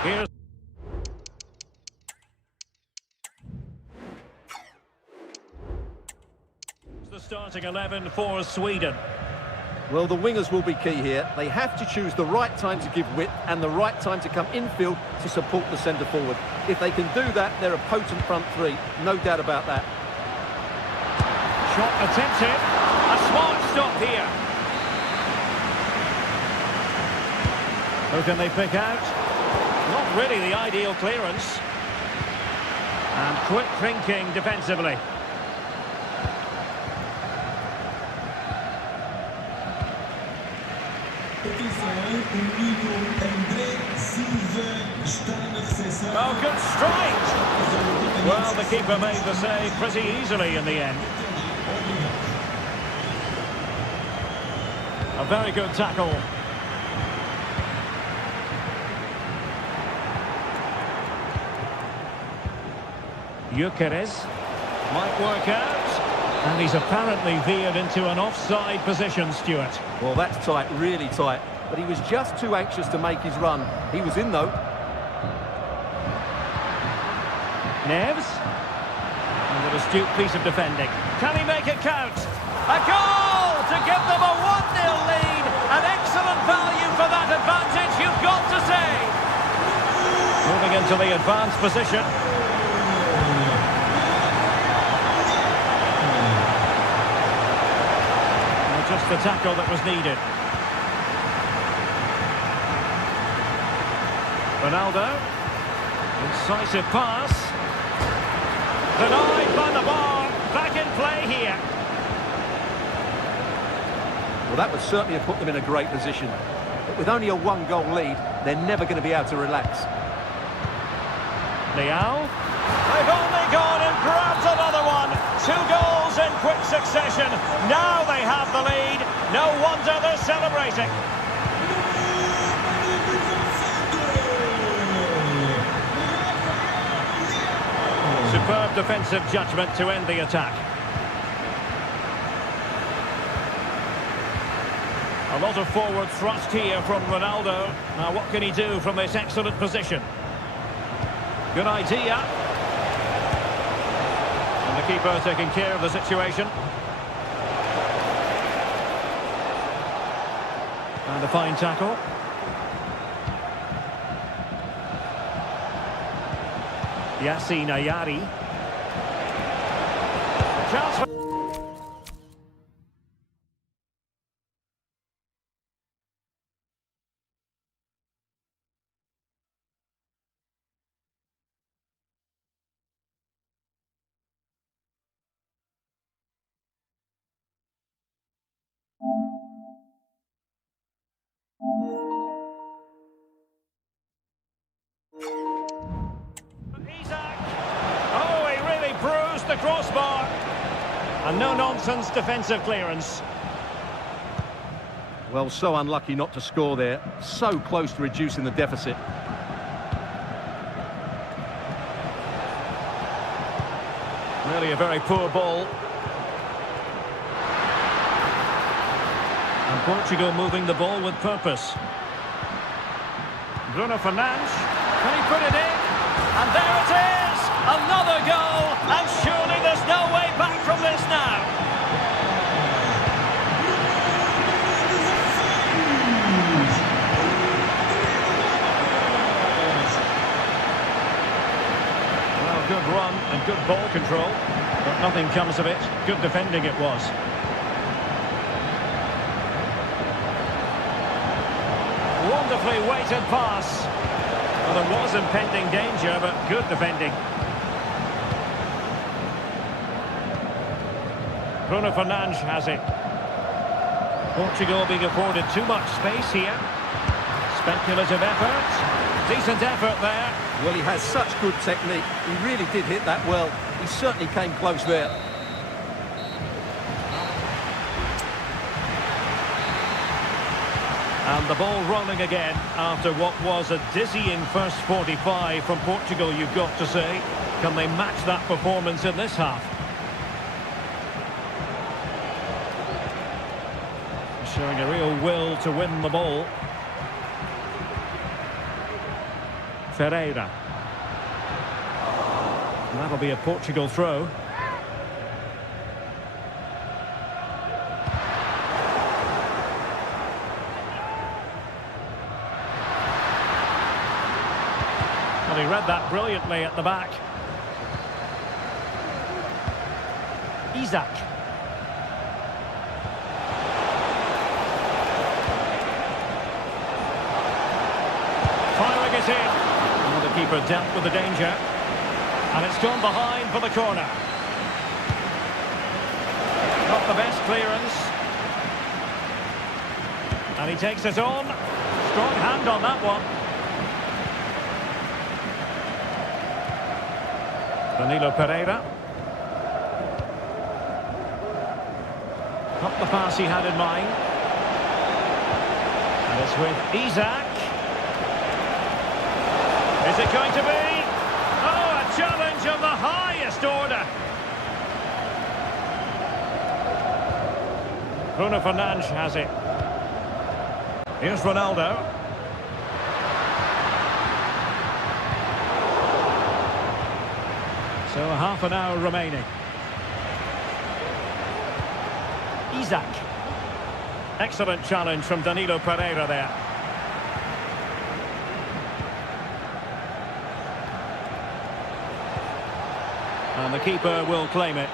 Here's the starting 11 for Sweden. Well, the wingers will be key here. They have to choose the right time to give width and the right time to come infield to support the centre forward. If they can do that, they're a potent front three. No doubt about that. Shot attempted. A smart stop here. Who can they pick out? Not really the ideal clearance. And quick thinking defensively. Oh, good strike! Well, the keeper made the save pretty easily in the end. A very good tackle. Gyökeres might work out. And he's apparently veered into an offside position, Stuart. Well, that's tight, really tight. But he was just too anxious to make his run. He was in, though. Neves. And an astute piece of defending. Can he make it count? A goal to give them a 1-0 lead. An excellent value for that advantage, you've got to say. Moving into the advanced position. Just the tackle that was needed. Ronaldo. Incisive pass. Denied by the bar. Back in play here. Well, that would certainly have put them in a great position. But with only a one-goal lead, they're never going to be able to relax. Leao. They've only gone and grabbed another one. 2 goals in quick succession. Now they have the lead. No wonder they're celebrating. Superb defensive judgment to end the attack. A lot of forward thrust here from Ronaldo. Now what can he do from this excellent position? Good idea. And the keeper taking care of the situation. And a fine tackle. Yassine Ayari. Chance for... Oh, he really bruised the crossbar. And no-nonsense defensive clearance. Well, so unlucky not to score there. So close to reducing the deficit. Really a very poor ball. And Portugal moving the ball with purpose. Bruno Fernandes. Can he put it in? And there it is! Another goal! And surely there's no way back from this now. Well, good run and good ball control. But nothing comes of it. Good defending it was. Wonderfully weighted pass. Well, there was impending danger, but good defending. Bruno Fernandes has it. Portugal being afforded too much space here. Speculative effort. Decent effort there. Well, he has such good technique. He really did hit that well. He certainly came close there. And the ball rolling again after what was a dizzying first 45 from Portugal, you've got to say. Can they match that performance in this half? Showing a real will to win the ball. Ferreira. And that'll be a Portugal throw. Well, he read that brilliantly at the back. Isaac. Firing it in. And the keeper dealt with the danger. And it's gone behind for the corner. Not the best clearance. And he takes it on. Strong hand on that one. Danilo Pereira. Not the pass he had in mind. And it's with Isaac. Is it going to be? Oh, a challenge of the highest order. Bruno Fernandes has it. Here's Ronaldo. So half an hour remaining. Isaac. Excellent challenge from Danilo Pereira there. And the keeper will claim it.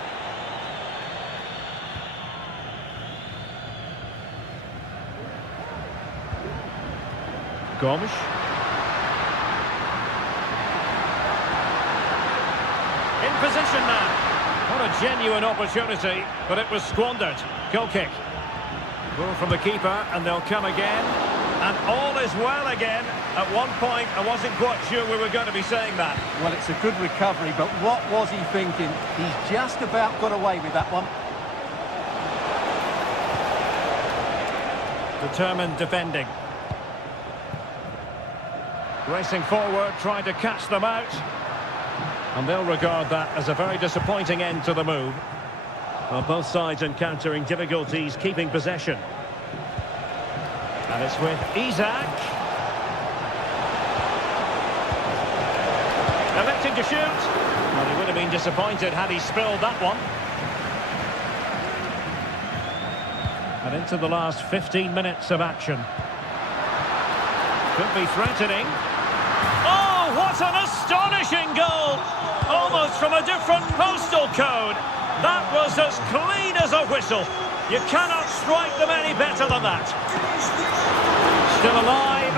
Gomes. In position now. What a genuine opportunity, but it was squandered. Goal kick. Goal from the keeper, and they'll come again. And all is well again. At one point, I wasn't quite sure we were going to be saying that. Well, it's a good recovery, but what was he thinking? He's just about got away with that one. Determined defending. Racing forward, trying to catch them out. And they'll regard that as a very disappointing end to the move. Well, both sides encountering difficulties keeping possession. And it's with Isaac. Electing to shoot. Well, he would have been disappointed had he spilled that one. And into the last 15 minutes of action. Could be threatening. Oh, what an astonishing goal! Almost from a different postal code. That was as clean as a whistle. You cannot strike them any better than that. Still alive.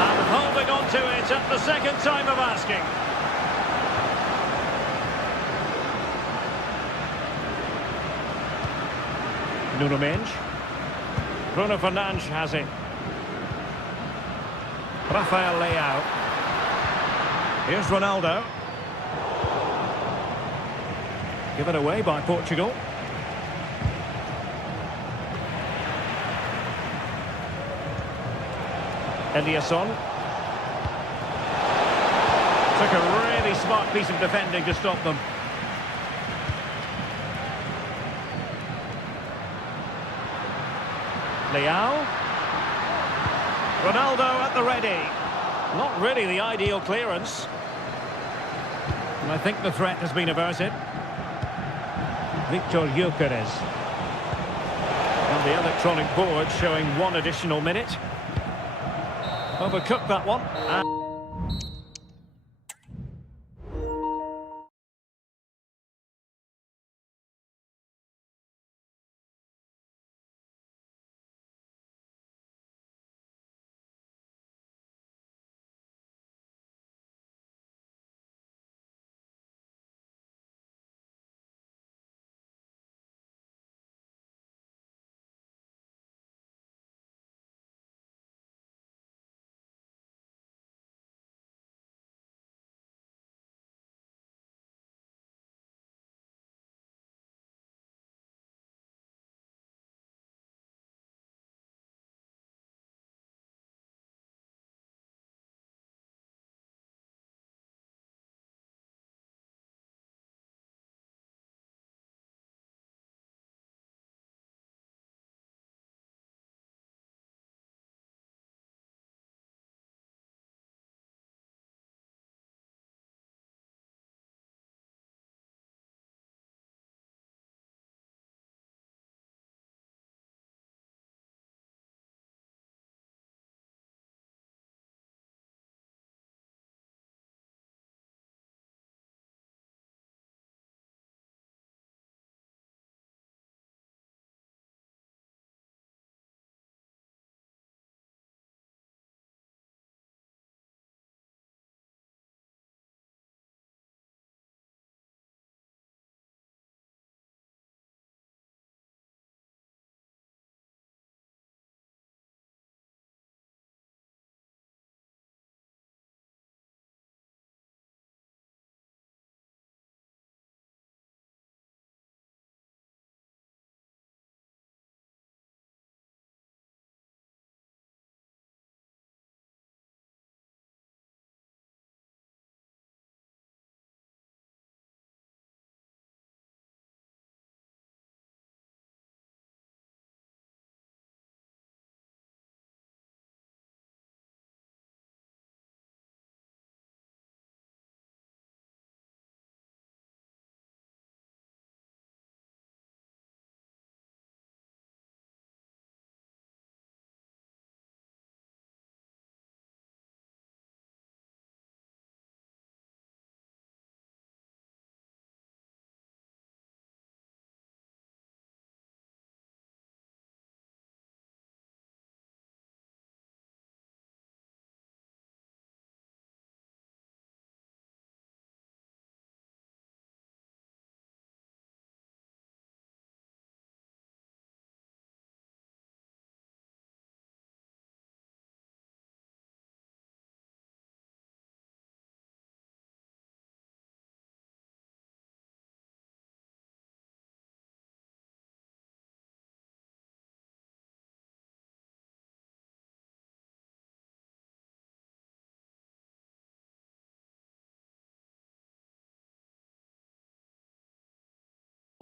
And holding on to it at the second time of asking. Nuno Mendes. Bruno Fernandes has it. Rafael Leao. Here's Ronaldo. Given away by Portugal. Eliasson. Took a really smart piece of defending to stop them. Leao. Ronaldo at the ready. Not really the ideal clearance. And I think the threat has been averted. Victor Gyökeres. And the electronic board showing one additional minute. Overcooked that one.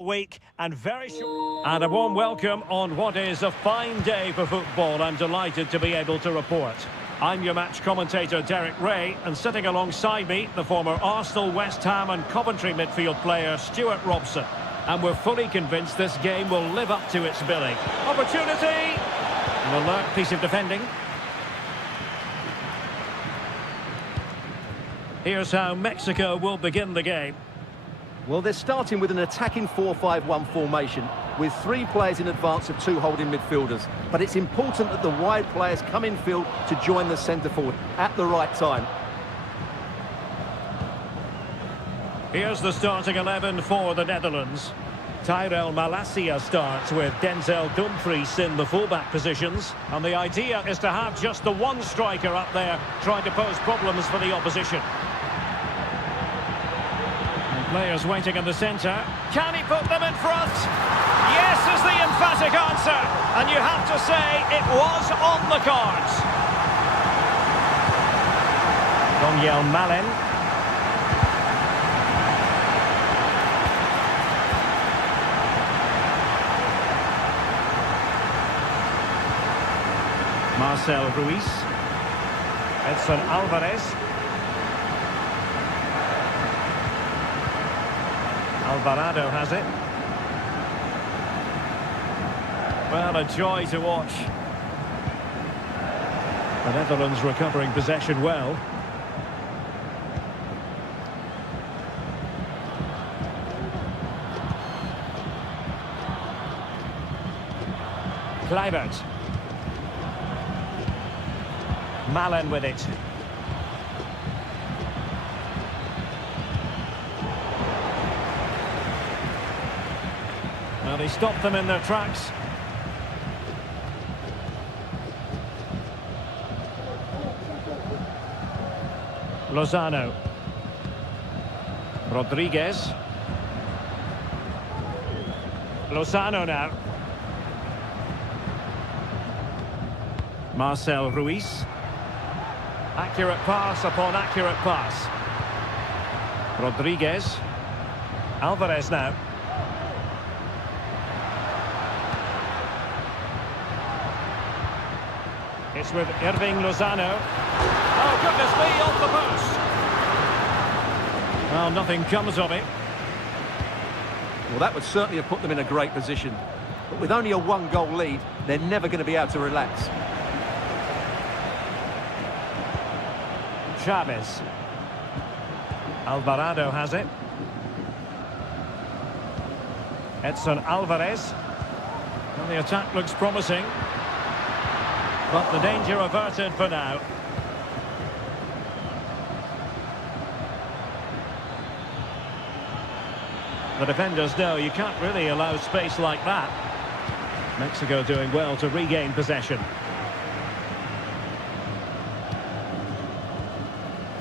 week and very short. And a warm welcome on what is a fine day for football. I'm delighted to be able to report. I'm your match commentator Derek Ray, and sitting alongside me, the former Arsenal, West Ham and Coventry midfield player Stuart Robson. And we're fully convinced this game will live up to its billing. Opportunity! An alert piece of defending. Here's how Mexico will begin the game. Well, they're starting with an attacking 4-5-1 formation with 3 players in advance of 2 holding midfielders. But it's important that the wide players come in field to join the centre forward at the right time. Here's the starting 11 for the Netherlands. Tyrell Malacia starts with Denzel Dumfries in the fullback positions. And the idea is to have just the one striker up there trying to pose problems for the opposition. Players waiting in the centre. Can he put them in front? Yes is the emphatic answer. And you have to say it was on the cards. Daniel Malen. Marcel Ruiz. Edson Alvarez. Alvarado has it. Well, a joy to watch. The Netherlands recovering possession well. Kluivert. Malen with it. Well, they stopped them in their tracks. Lozano. Rodriguez. Lozano now. Marcel Ruiz. Accurate pass upon accurate pass. Rodriguez. Alvarez now. It's with Irving Lozano. Oh, goodness me, off the post. Well, nothing comes of it. Well, that would certainly have put them in a great position. But with only a 1-goal lead, they're never going to be able to relax. Chavez. Alvarado has it. Edson Alvarez. Well, the attack looks promising. But the danger averted for now. The defenders know you can't really allow space like that. Mexico doing well to regain possession.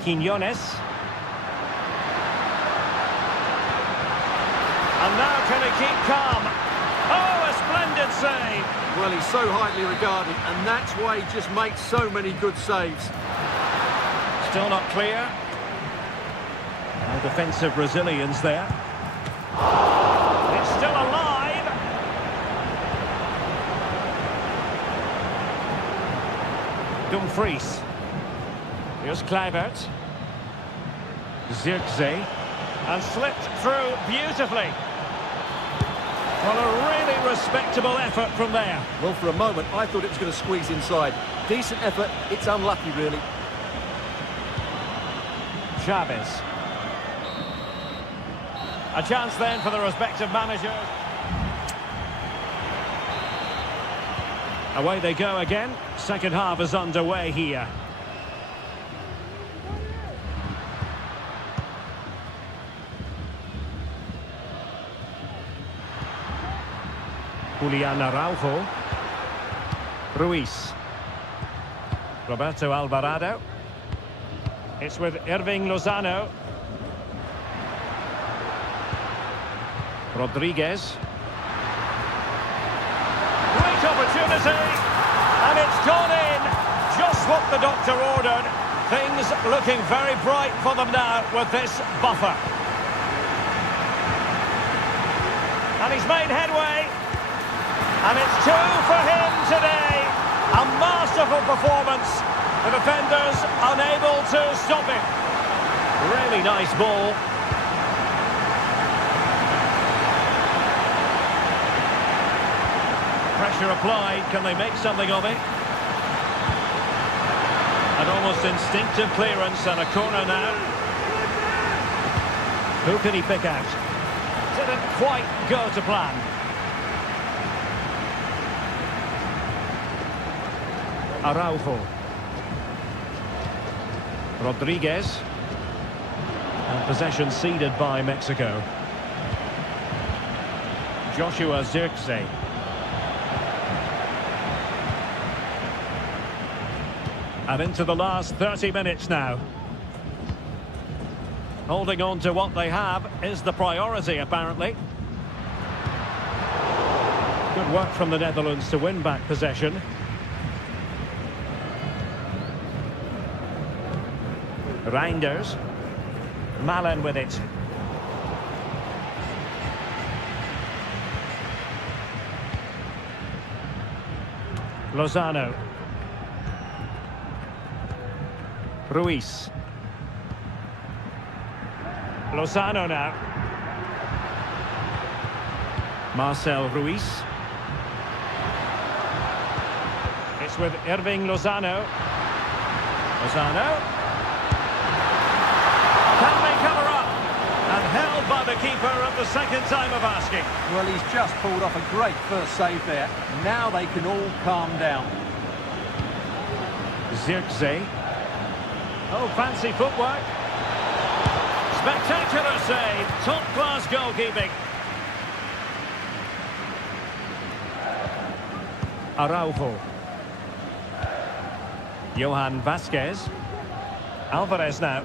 Quiñones. And now can he keep calm? Oh, a splendid save! Well, he's so highly regarded, and that's why he just makes so many good saves. Still not clear. No defensive resilience there. It's still alive. Dumfries. Here's Kluivert. Zirkzee. And slipped through beautifully. Well, a really respectable effort from there. Well, for a moment, I thought it was going to squeeze inside. Decent effort, it's unlucky, really. Chavez. A chance then for the respective managers. Away they go again. Second half is underway here. Julian Araujo. Ruiz. Roberto Alvarado. It's with Irving Lozano. Rodriguez. Great opportunity. And it's gone in. Just what the doctor ordered. Things looking very bright for them now with this buffer. And he's made headway. And it's two for him today. A masterful performance. The defenders unable to stop him. Really nice ball. Pressure applied. Can they make something of it? An almost instinctive clearance and a corner now. Who can he pick out? Didn't quite go to plan. Araujo. Rodriguez. And possession ceded by Mexico. Joshua Zirkzee. And into the last 30 minutes now. Holding on to what they have is the priority, apparently. Good work from the Netherlands to win back possession. Reinders. Malen with it. Lozano. Ruiz. Lozano now. Marcel Ruiz. It's with Irving Lozano. Lozano. Can they cover up? And held by the keeper at the second time of asking. Well, he's just pulled off a great first save there. Now they can all calm down. Zirkzee. Oh, fancy footwork. Spectacular save. Top-class goalkeeping. Araujo. Johan Vasquez. Alvarez now.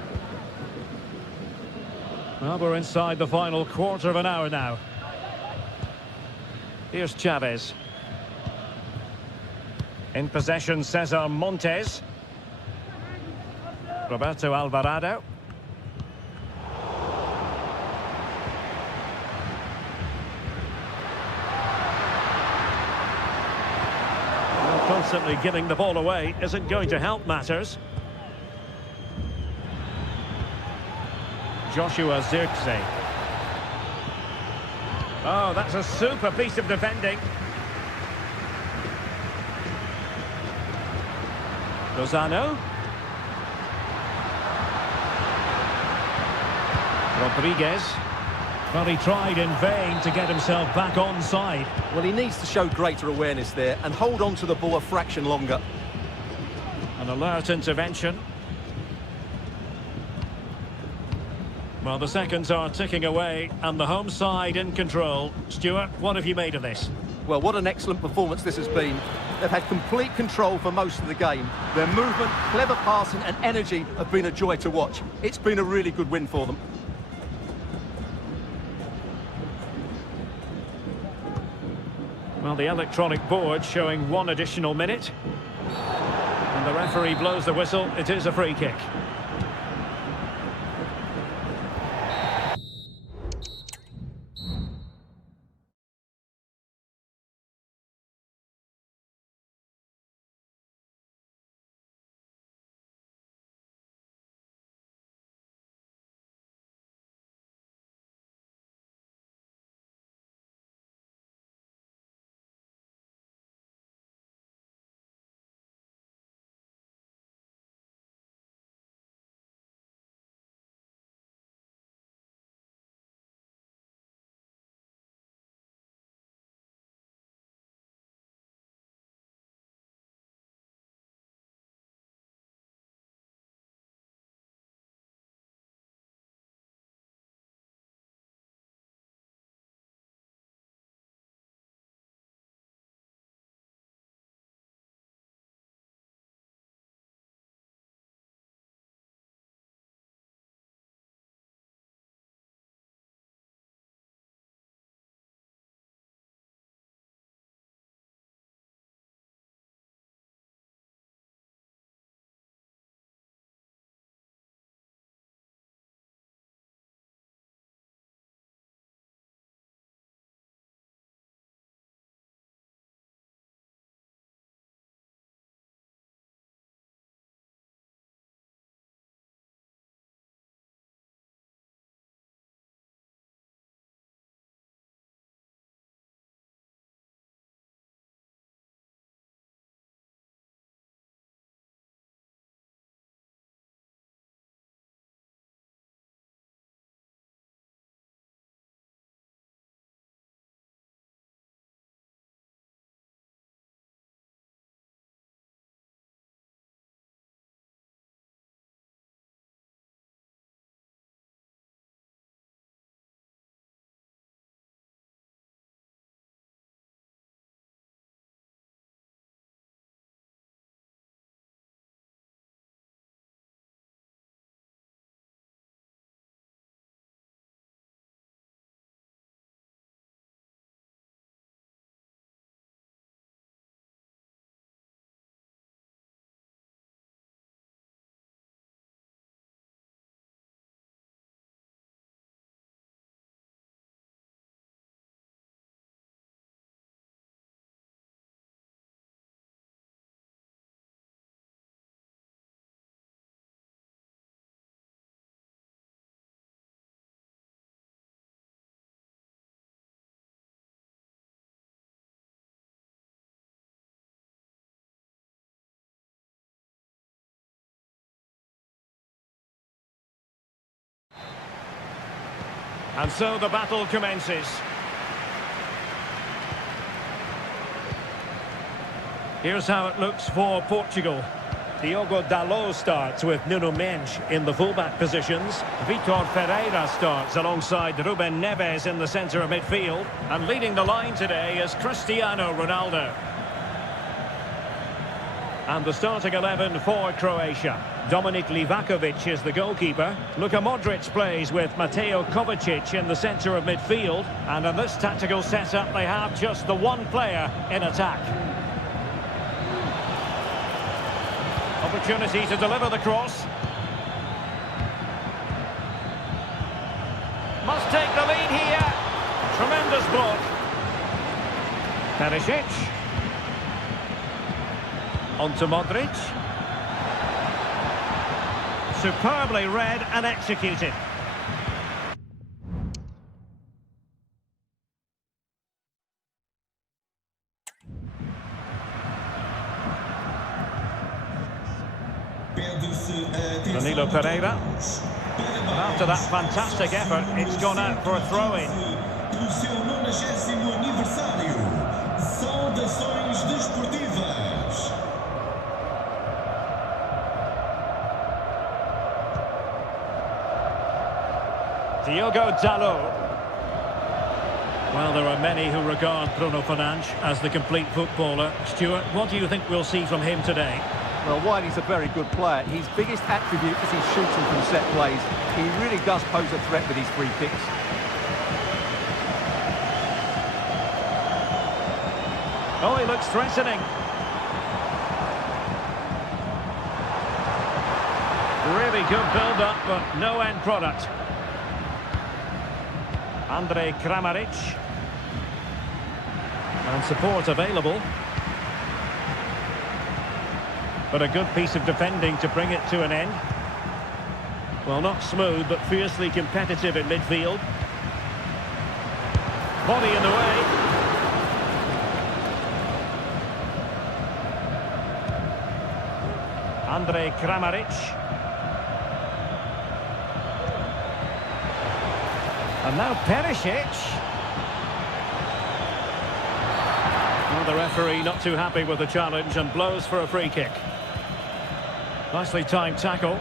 Well, we're inside the final quarter of an hour now. Here's Chavez. In possession, Cesar Montes. Roberto Alvarado. Well, constantly giving the ball away isn't going to help matters. Joshua Zirkzee. Oh, that's a super piece of defending. Lozano. Rodriguez. Well, he tried in vain to get himself back onside. Well, he needs to show greater awareness there and hold on to the ball a fraction longer. An alert intervention. Well, the seconds are ticking away and the home side in control. Stuart, what have you made of this? Well, what an excellent performance this has been. They've had complete control for most of the game. Their movement, clever passing and energy have been a joy to watch. It's been a really good win for them. Well, the electronic board showing 1 additional minute. And the referee blows the whistle. It is a free kick. And so the battle commences. Here's how it looks for Portugal. Diogo Dalot starts with Nuno Mendes in the fullback positions. Vitor Ferreira starts alongside Ruben Neves in the centre of midfield. And leading the line today is Cristiano Ronaldo. And the starting 11 for Croatia. Dominik Livakovic is the goalkeeper. Luka Modric plays with Mateo Kovacic in the centre of midfield. And in this tactical setup, they have just the one player in attack. Opportunity to deliver the cross. Must take the lead here. Tremendous block. Perisic. On to Modric. Superbly read and executed. Danilo Pereira. And after that fantastic effort, it's gone out for a throw-in. O seu 90º aniversário. Saudações desportivas. Diogo Dalot. Well, there are many who regard Bruno Fernandes as the complete footballer. Stuart, what do you think we'll see from him today? Well, while he's a very good player, his biggest attribute is his shooting from set plays. He really does pose a threat with his free kicks. Oh, he looks threatening. Really good build-up, but no end product. Andrej Kramaric. And support available. But a good piece of defending to bring it to an end. Well, not smooth, but fiercely competitive in midfield. Body in the way. Andrej Kramaric. And now Perisic. Well, the referee not too happy with the challenge and blows for a free kick. Nicely timed tackle.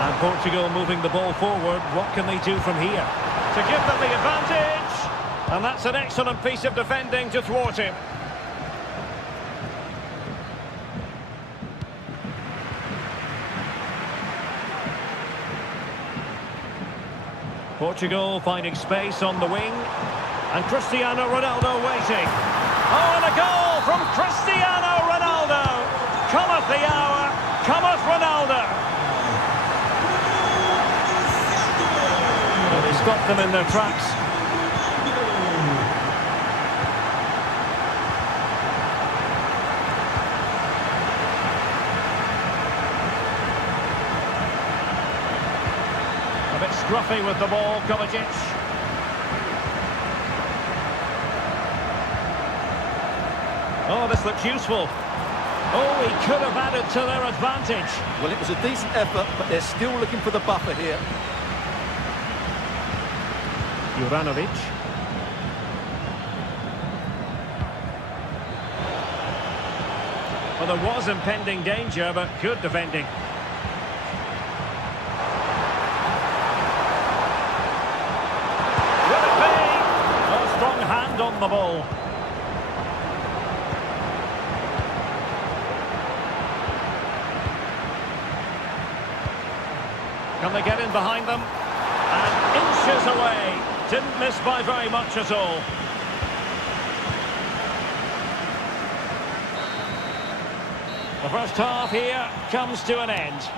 And Portugal moving the ball forward. What can they do from here? To give them the advantage. And that's an excellent piece of defending to thwart him. Portugal finding space on the wing. And Cristiano Ronaldo waiting. Oh, and a goal from Cristiano Ronaldo. Cometh the hour, cometh Ronaldo. Well, they stopped them in their tracks. Scruffy with the ball, Kovacic. Oh, this looks useful. Oh, he could have added to their advantage. Well, it was a decent effort, but they're still looking for the buffer here. Juranovic. Well, there was impending danger, but good defending. On the ball. Can they get in behind them? And inches away. Didn't miss by very much at all. The first half here comes to an end.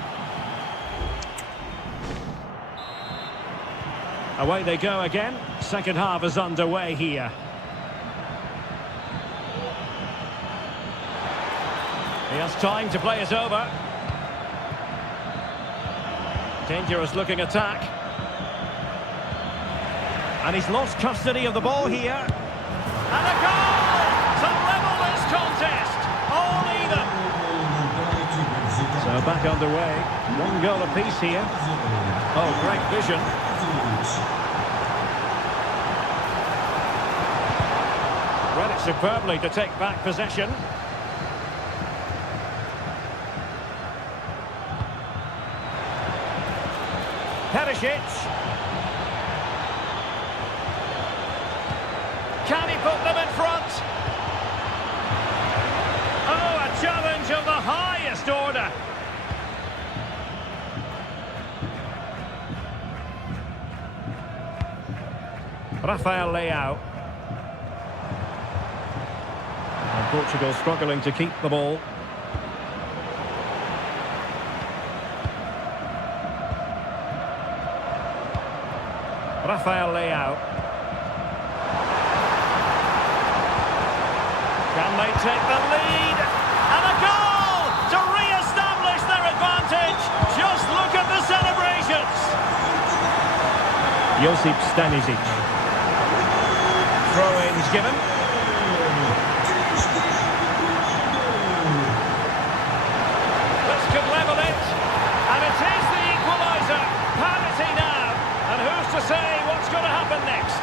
Away they go again. Second half is underway here. He has time to play it over. Dangerous looking attack. And he's lost custody of the ball here. And a goal to level this contest. Only So back underway. One goal apiece here. Oh, great vision. Read it superbly to take back possession. Perisic. Can he put them in front? Oh, a challenge of the highest order. Rafael Leao. And Portugal struggling to keep the ball. Rafael Leao. Can they take the lead? And a goal to re-establish their advantage. Just look at the celebrations. Josip Stanisic. Throw-ins given. This could level it. And it is the equaliser. Parity now. And who's to say what's going to happen next?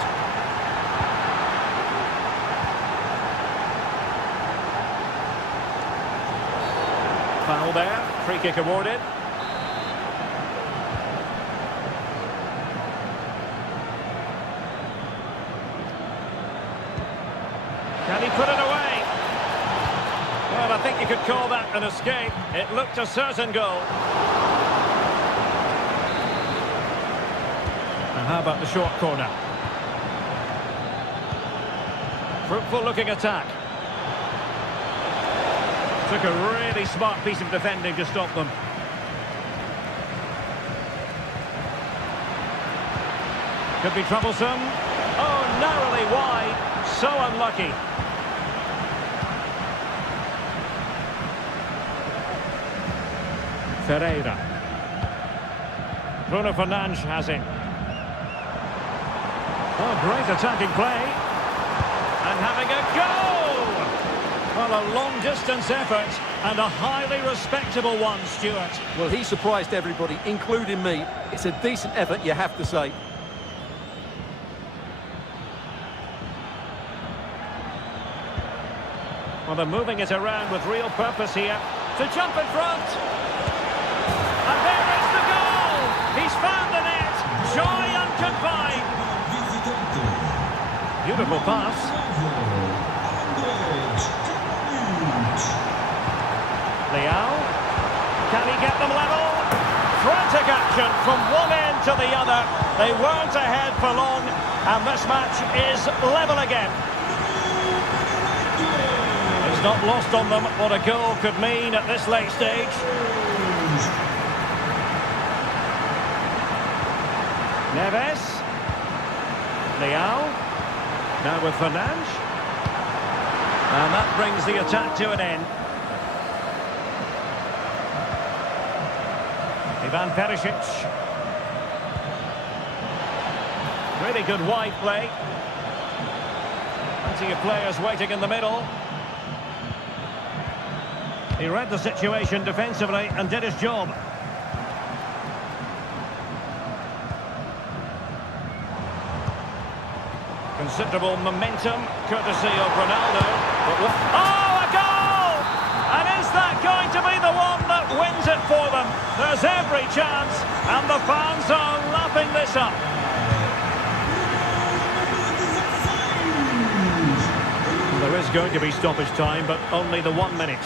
Foul there. Free kick awarded. Can he put it away? Well, I think you could call that an escape. It looked a certain goal. And how about the short corner? Fruitful looking attack. Took a really smart piece of defending to stop them. Could be troublesome. Oh, narrowly wide. So unlucky. Ferreira. Bruno Fernandes has it. Oh, great attacking play. And having a goal! Well, a long-distance effort and a highly respectable one, Stuart. Well, he surprised everybody, including me. It's a decent effort, you have to say. Well, they're moving it around with real purpose here. To jump in front. And there is the goal! He's found the net. Joy unconfined. Beautiful pass. Leao. Can he get them level? Frantic action from one end to the other. They weren't ahead for long, and this match is level again. It's not lost on them what a goal could mean at this late stage. Neves. Leao. Now with Fernandes. And that brings the attack to an end. Ivan Perisic. Really good wide play. Plenty of players waiting in the middle. He read the situation defensively and did his job. Considerable momentum, courtesy of Ronaldo. Oh, a goal! And is that going to be the one that wins it for them? There's every chance, and the fans are lapping this up. There is going to be stoppage time, but only the 1 minute.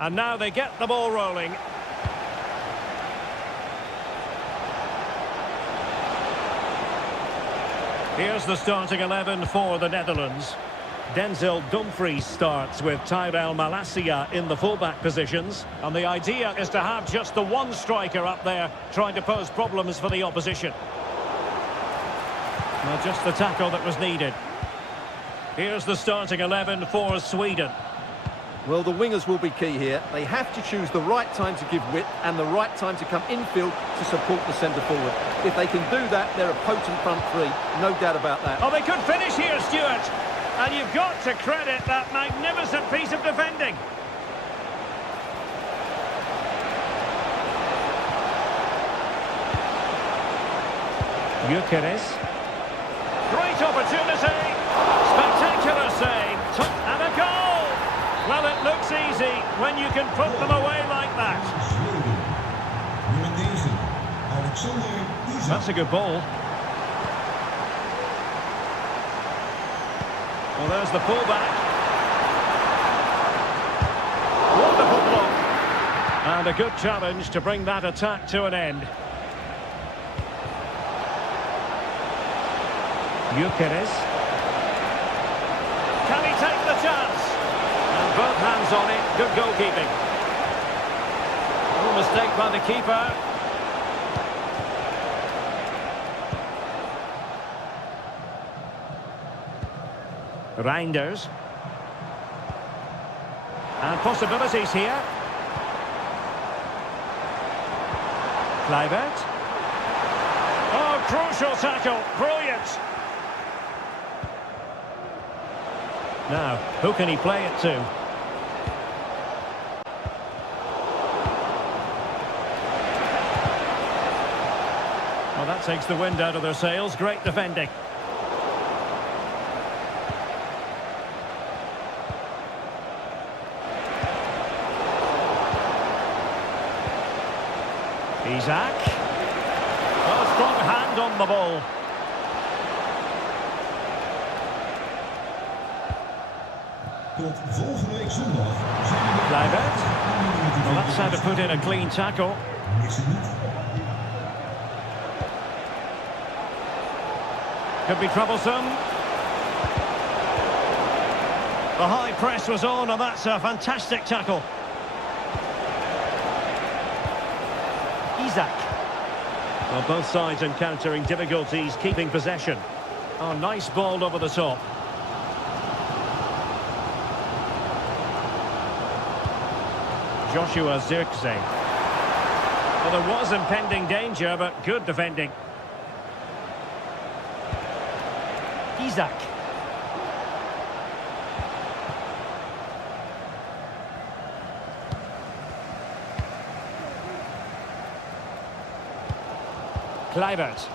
And now they get the ball rolling. Here's the starting 11 for the Netherlands. Denzel Dumfries starts with Tyrell Malacia in the fullback positions. And the idea is to have just the one striker up there trying to pose problems for the opposition. Well, just the tackle that was needed. Here's the starting 11 for Sweden. Well, the wingers will be key here. They have to choose the right time to give width and the right time to come infield to support the centre forward. If they can do that, they're a potent front three. No doubt about that. Oh, they could finish here, Stuart. And you've got to credit that magnificent piece of defending. Gyökeres. Great opportunity. Spectacular save. And a goal. Well, it looks easy when you can put them away like that. That's a good ball. Well, there's the fullback. Wonderful block. And a good challenge to bring that attack to an end. Gyökeres. Can he take the chance? And both hands on it. Good goalkeeping. No mistake by the keeper. Reinders. And possibilities here. Kluivert. Oh, crucial tackle. Brilliant. Now, who can he play it to? Well, that takes the wind out of their sails. Great defending. Isaac. Oh, strong hand on the ball. Tot volgende week zondag zijn we Kluivert. Well, that's how to put in a clean tackle. Mis het niet. Could be troublesome. The high press was on, and that's a fantastic tackle. Isaac. Well, both sides encountering difficulties keeping possession. Oh, nice ball over the top. Joshua Zirkzee. Well, there was impending danger, but good defending. Isaac. Kluivert.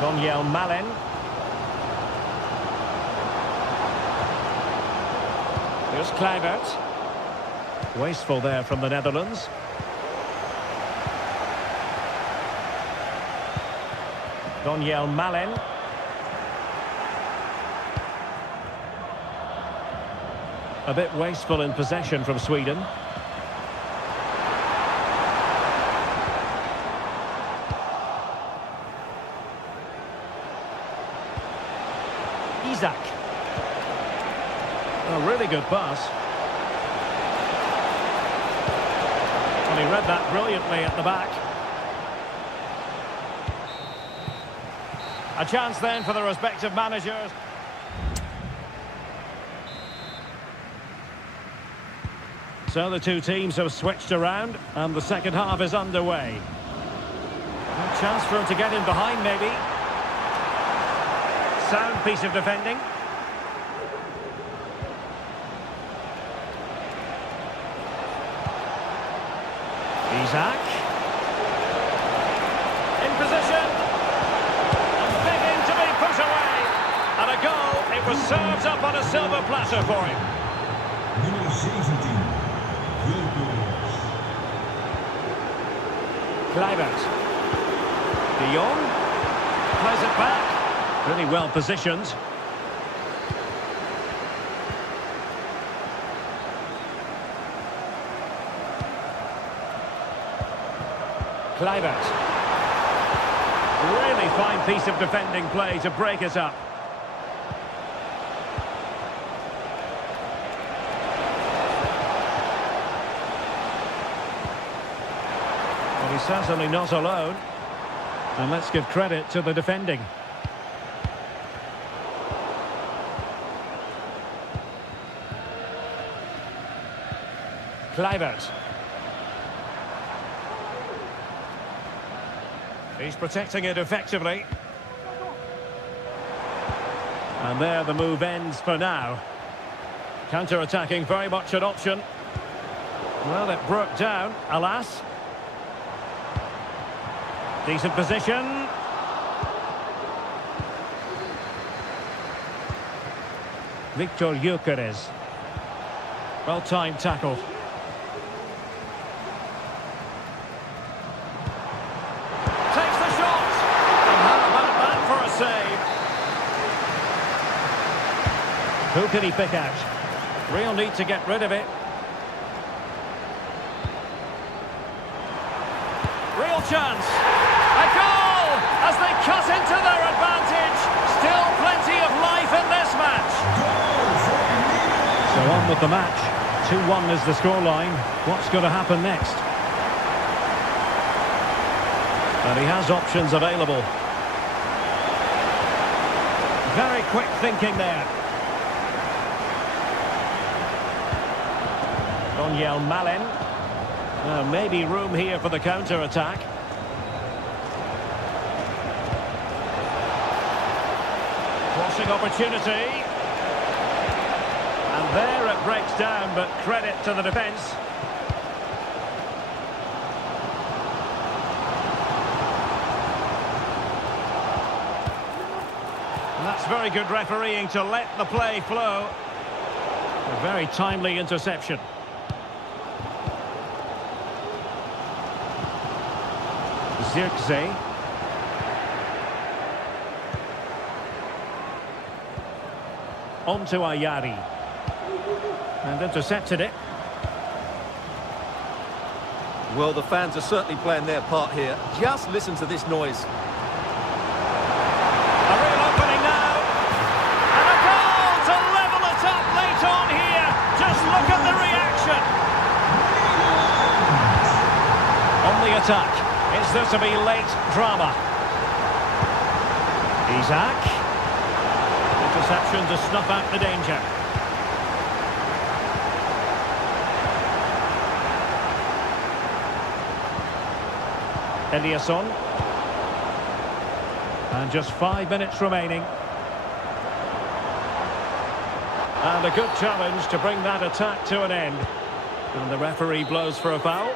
Daniel Malen. Here's Kluivert. Wasteful there from the Netherlands. Daniel Malen. A bit wasteful in possession from Sweden. Isaac. A really good pass. And he read that brilliantly at the back. A chance then for the respective managers. So the two teams have switched around and the second half is underway. A chance for him to get in behind maybe. Sound piece of defending. Isaac. In position. And begging to be put away. And a goal. It was served up on a silver platter for him. Nummer 17. Kluivert. De Jong. Plays it back. Really well positioned. Kluivert. Really fine piece of defending play to break it up. Well, he's certainly not alone. And let's give credit to the defending. Kluivert. He's protecting it effectively. And there the move ends for now. Counter-attacking very much an option. Well, it broke down, alas. Decent position. Victor Gyökeres. Well-timed tackle. Takes the shot. And how about that for a save? Who can he pick out? Real need to get rid of it. Real chance. A goal as they cut into their advantage. Still plenty of life in this match. So on with the match. 2-1 is the scoreline. What's going to happen next? And he has options available. Very quick thinking there. Daniel Malen. Maybe room here for the counter-attack. Crossing opportunity. And there it breaks down, but credit to the defence. And that's very good refereeing to let the play flow. A very timely interception. Zirkzee. On to Ayari. And intercepted it. Well, the fans are certainly playing their part here. Just listen to this noise. A real opening now. And a goal to level it up late on here. Just look at the reaction. On the attack. Is there to be late drama? Isaac. Interception to snuff out the danger. Eliasson. And just 5 minutes remaining. And a good challenge to bring that attack to an end. And the referee blows for a foul.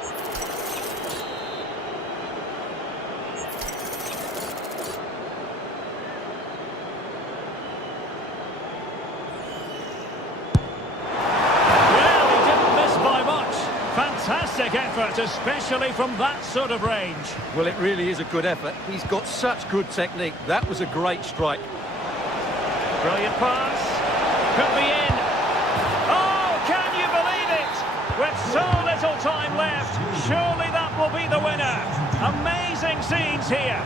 Fantastic effort, especially from that sort of range. Well, it really is a good effort. He's got such good technique. That was a great strike. Brilliant pass. Could be in. Oh, can you believe it? With so little time left, surely that will be the winner. Amazing scenes here.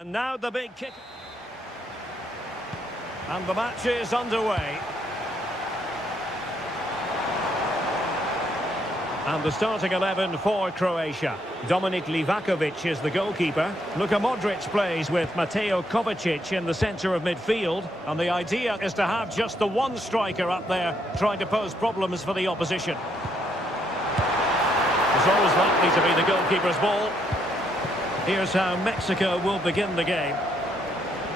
And now the big kick. And the match is underway. And the starting 11 for Croatia. Dominik Livakovic is the goalkeeper. Luka Modric plays with Mateo Kovacic in the centre of midfield. And the idea is to have just the one striker up there trying to pose problems for the opposition. It's always likely to be the goalkeeper's ball. Here's how Mexico will begin the game.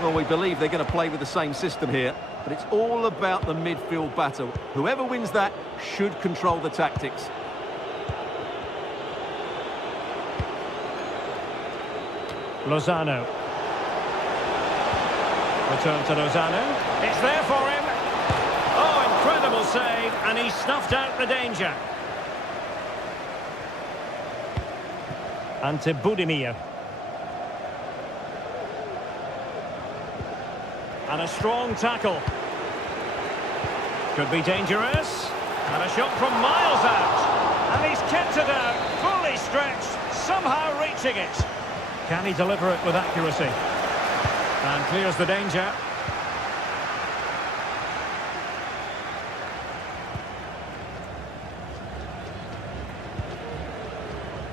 Well, we believe they're going to play with the same system here, but it's all about the midfield battle. Whoever wins that should control the tactics. Lozano. Return to Lozano. It's there for him. Oh, incredible save, and he snuffed out the danger. Ante Budimir. And a strong tackle. Could be dangerous. And a shot from miles out. And he's kept it out, fully stretched, somehow reaching it. Can he deliver it with accuracy? And clears the danger.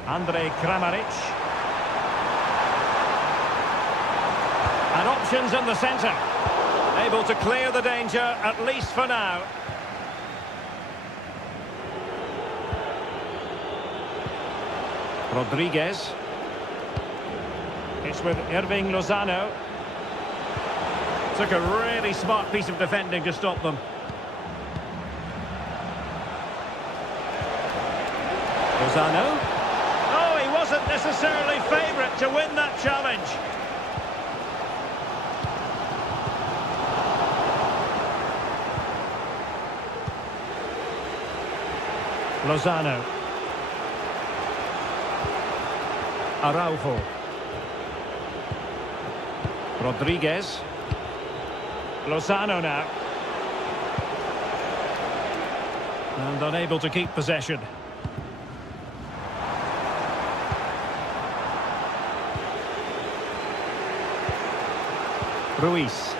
Andrej Kramaric. And options in the centre. Able to clear the danger, at least for now. Rodriguez. It's with Irving Lozano. Took a really smart piece of defending to stop them. Lozano. Oh, he wasn't necessarily favourite to win that challenge. Lozano. Araujo. Rodriguez. Lozano now. And unable to keep possession. Ruiz.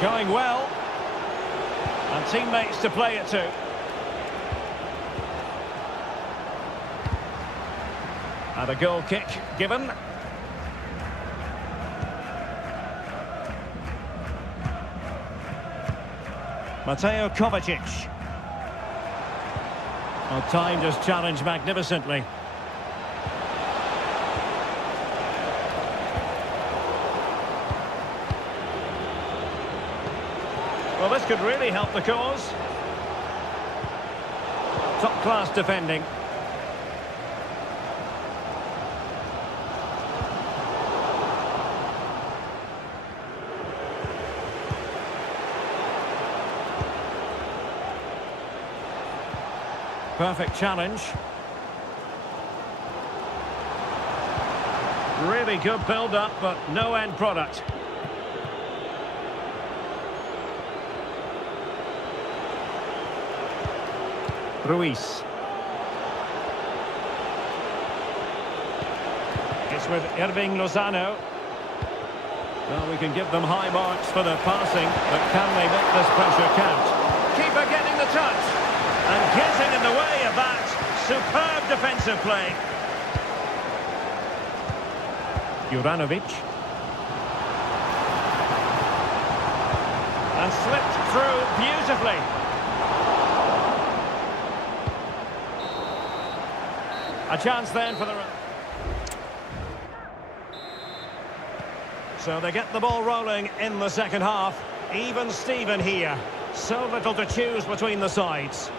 Going well. And teammates to play it to. And a goal kick given. Mateo Kovacic. Well, timed his challenge magnificently. Well, this could really help the cause. Top-class defending. Perfect challenge. Really good build-up, but no end product. Ruiz. It's with Irving Lozano. Well, we can give them high marks for their passing, but can they make this pressure count? Keeper getting the touch. And getting in the way of that. Superb defensive play. Juranovic. And slipped through beautifully. A chance then for the... So they get the ball rolling in the second half. Even Steven here. So little to choose between the sides.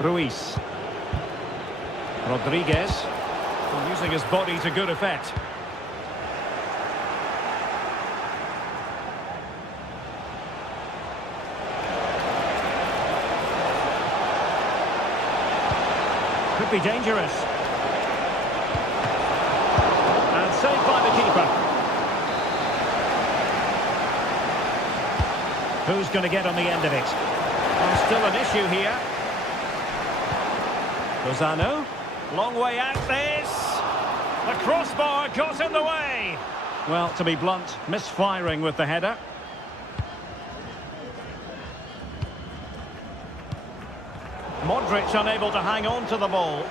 Ruiz. Rodriguez. Using his body to good effect. Could be dangerous. And saved by the keeper. Who's going to get on the end of it? Well, still an issue here. Lozano. Long way out this. The crossbar got in the way. Well, to be blunt, misfiring with the header. Modric unable to hang on to the ball.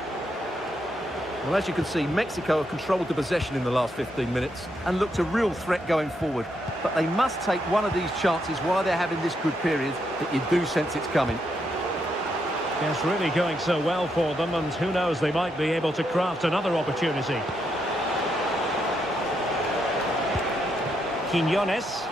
Well, as you can see, Mexico have controlled the possession in the last 15 minutes and looked a real threat going forward. But they must take one of these chances while they're having this good period that you do sense it's coming. Yes, really going so well for them, and who knows, they might be able to craft another opportunity. Quiñones.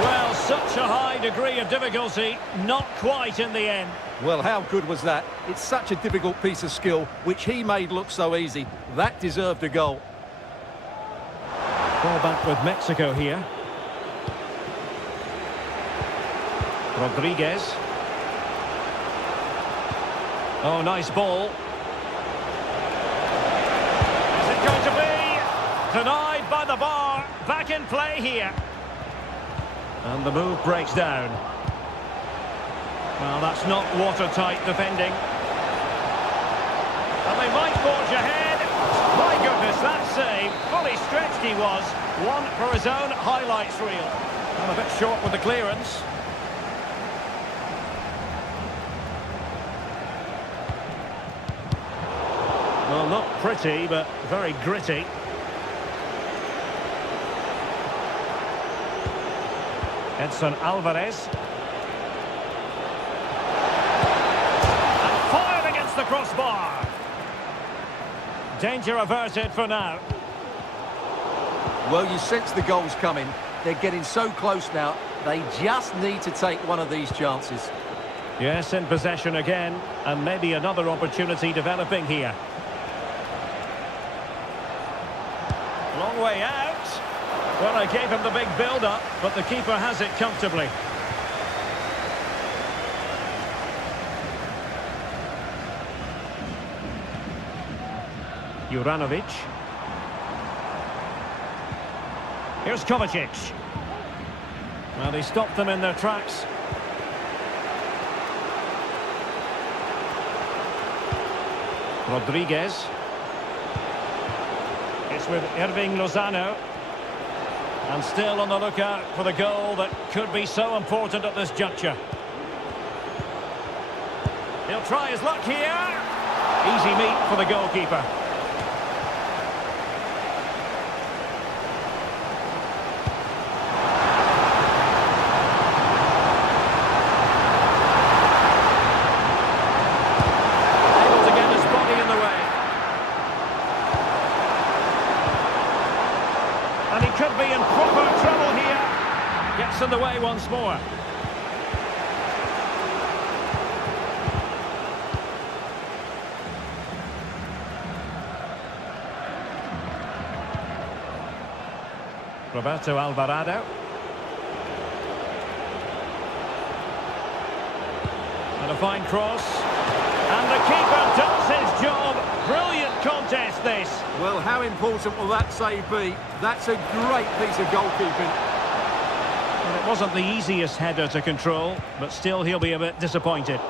Well, such a high degree of difficulty, not quite in the end. Well, how good was that? It's such a difficult piece of skill, which he made look so easy. That deserved a goal. Ball back with Mexico here. Rodriguez. Oh, nice ball. Is it going to be? Denied by the bar. Back in play here. And the move breaks down. Well, that's not watertight defending. And they might forge ahead. My goodness, that save. Fully stretched he was. One for his own highlights reel. And a bit short with the clearance. Well, not pretty, but very gritty. Edson Alvarez. And fired against the crossbar. Danger averted for now. Well, you sense the goals coming. They're getting so close now. They just need to take one of these chances. Yes, in possession again, and maybe another opportunity developing here. Long way out. Well, I gave him the big build-up, but the keeper has it comfortably. Juranovic. Here's Kovacic. Well, he stopped them in their tracks. Rodriguez. It's with Irving Lozano. And still on the lookout for the goal that could be so important at this juncture. He'll try his luck here. Easy meet for the goalkeeper. Able to get his body in the way. And he could be in proper trouble here. Gets in the way once more. Roberto Alvarado. And a fine cross. And the keeper does his job. Brilliant contest this. Well, how important will that save be? That's a great piece of goalkeeping. Well, it wasn't the easiest header to control, but still he'll be a bit disappointed.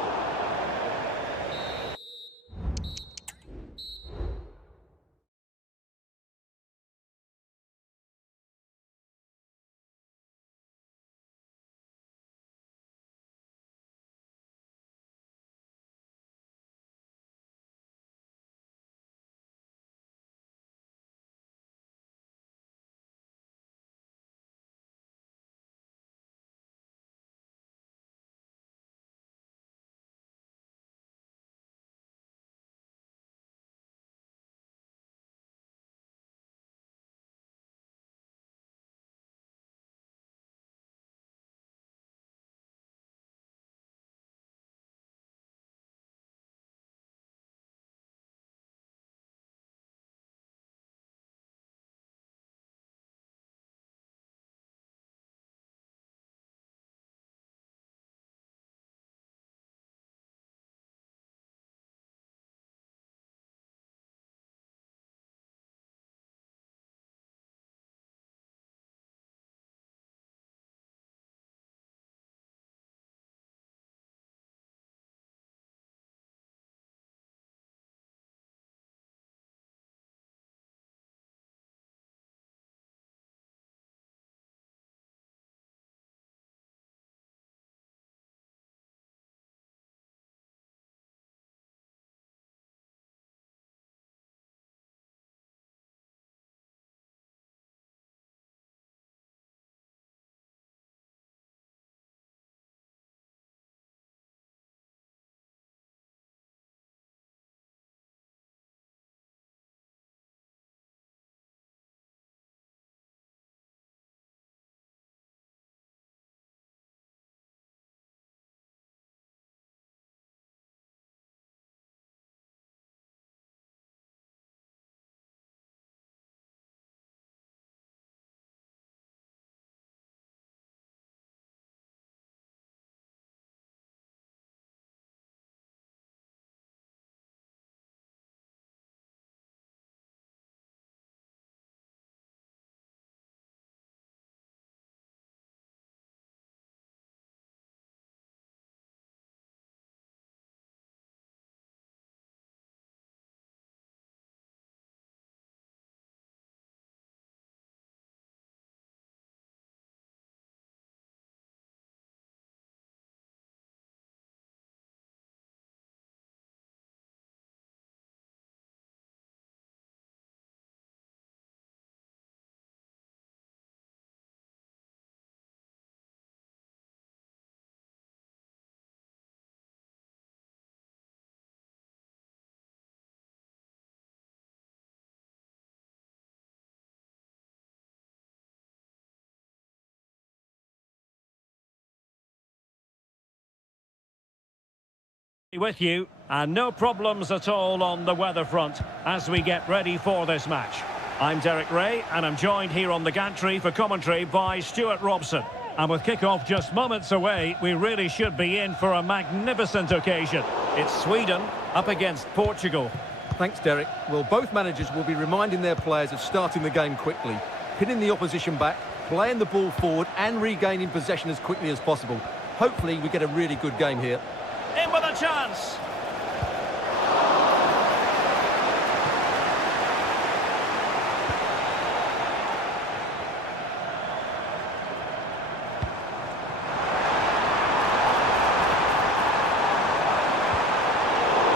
With you, and no problems at all on the weather front as we get ready for this match. I'm Derek Ray, and I'm joined here on the gantry for commentary by Stuart Robson. And with kick-off just moments away, we really should be in for a magnificent occasion. It's Sweden up against Portugal. Thanks, Derek. Well, both managers will be reminding their players of starting the game quickly, pinning the opposition back, playing the ball forward and regaining possession as quickly as possible. Hopefully we get a really good game here. In with a chance.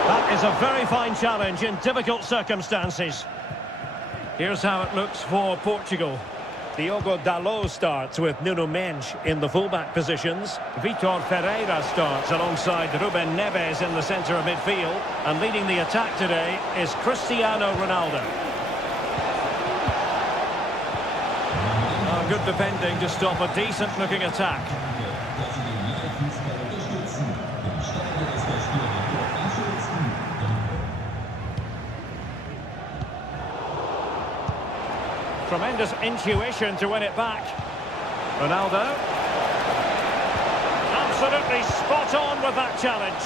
That is a very fine challenge in difficult circumstances. Here's how it looks for Portugal. Diogo Dalot starts with Nuno Mendes in the fullback positions. Vitor Ferreira starts alongside Ruben Neves in the centre of midfield. And leading the attack today is Cristiano Ronaldo. Oh, good defending to stop a decent-looking attack. Tremendous intuition to win it back. Ronaldo. Absolutely spot on with that challenge.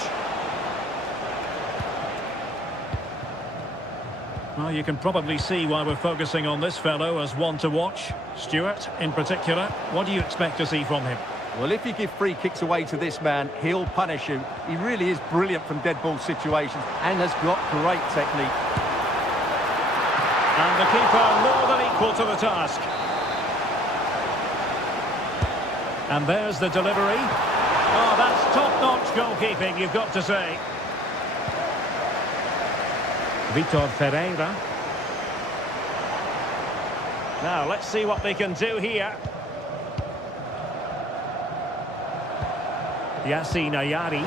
Well, you can probably see why we're focusing on this fellow as one to watch. Stuart, in particular, what do you expect to see from him? Well, if you give free kicks away to this man, he'll punish you. He really is brilliant from dead ball situations and has got great technique. And the keeper more than equal to the task. And there's the delivery. Oh, that's top-notch goalkeeping, you've got to say. Vitor Ferreira. Now, let's see what they can do here. Yassine Ayari.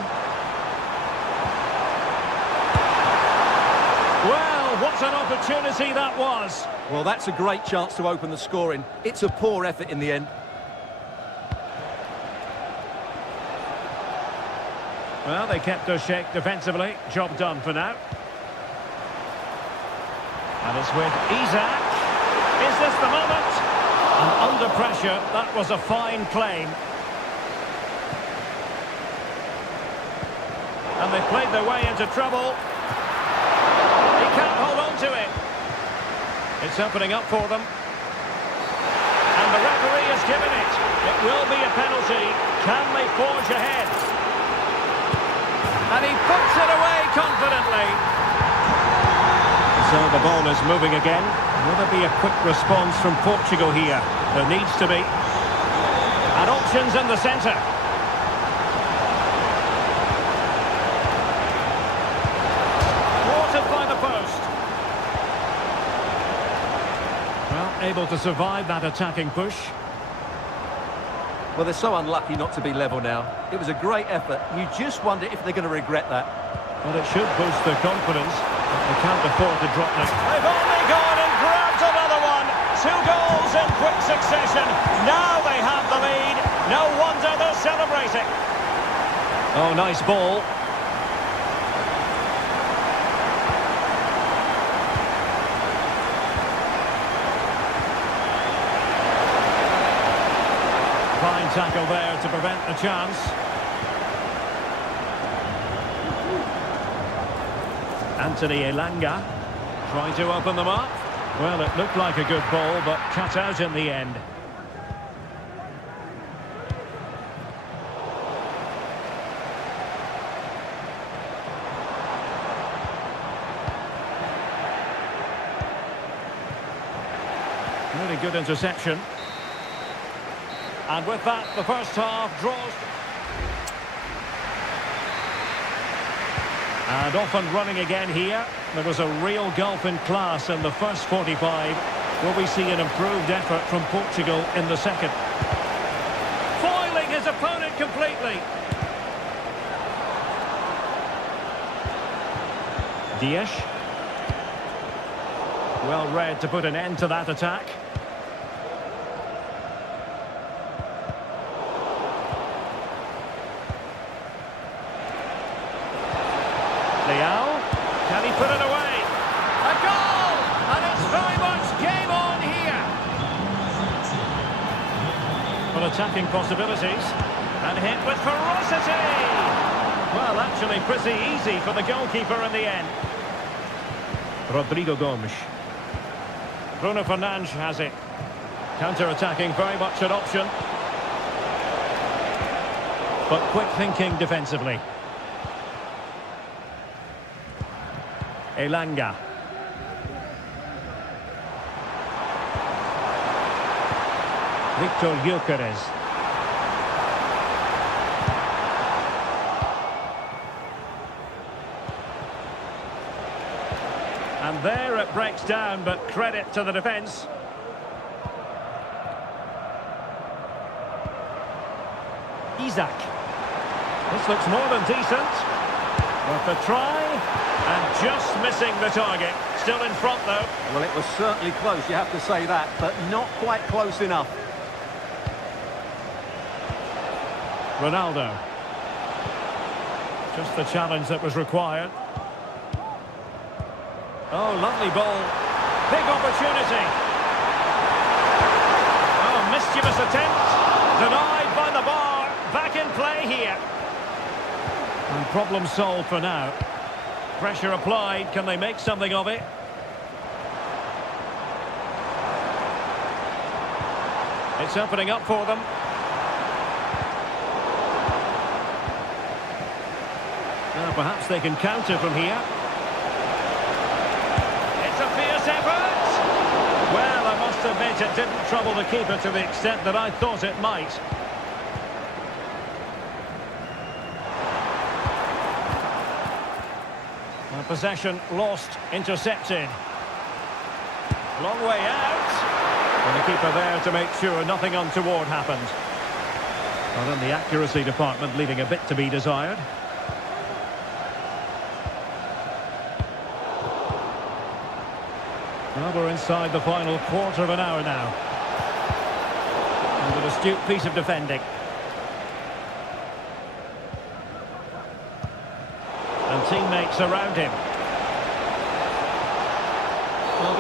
Well, what an opportunity that was. Well, that's a great chance to open the scoring. It's a poor effort in the end. Well, they kept their shake defensively. Job done for now. And it's with Isaac. Is this the moment? And under pressure, that was a fine claim. And they played their way into trouble. He can't hold on to it. It's opening up for them. And the referee has given it. It will be a penalty. Can they forge ahead? And he puts it away confidently. So the ball is moving again. Will there be a quick response from Portugal here? There needs to be. And options in the centre. Thwarted by the post. Well, able to survive that attacking push. Well, they're so unlucky not to be level now. It was a great effort. You just wonder if they're going to regret that. Well, it should boost their confidence. They can't afford to drop this. They've only gone and grabbed another one. 2 goals in quick succession. Now they have the lead. No wonder they're celebrating. Oh, nice ball. Fine tackle there to prevent the chance. Anthony Elanga trying to open them up. Well, it looked like a good ball, but cut out in the end. Really good interception. And with that, the first half draws. And off and running again here. There was a real gulf in class in the first 45. Will we see an improved effort from Portugal in the second? Foiling his opponent completely. Dias. Well read to put an end to that attack. Leao. Can he put it away? A goal! And it's very much game on here. Well, attacking possibilities. And hit with ferocity. Well, actually pretty easy for the goalkeeper in the end. Rodrigo Gomes. Bruno Fernandes has it. Counter-attacking, very much an option. But quick thinking defensively. Elanga. Victor Gyökeres. And there it breaks down, but credit to the defence. Isaac. This looks more than decent. Worth a try, and just missing the target. Still in front, though. Well, it was certainly close, you have to say that, but not quite close enough. Ronaldo. Just the challenge that was required. Oh, lovely ball. Big opportunity. Oh, mischievous attempt. Denied by the bar. Back in play here. And problem solved for now. Pressure applied. Can they make something of it? It's opening up for them. Now perhaps they can counter from here. It's a fierce effort. Well, I must admit it didn't trouble the keeper to the extent that I thought it might. Possession lost, intercepted. Long way out. And the keeper there to make sure nothing untoward happened. Well, in the accuracy department, leaving a bit to be desired. Well, we're inside the final quarter of an hour now. And an astute piece of defending. And teammates around him. Well,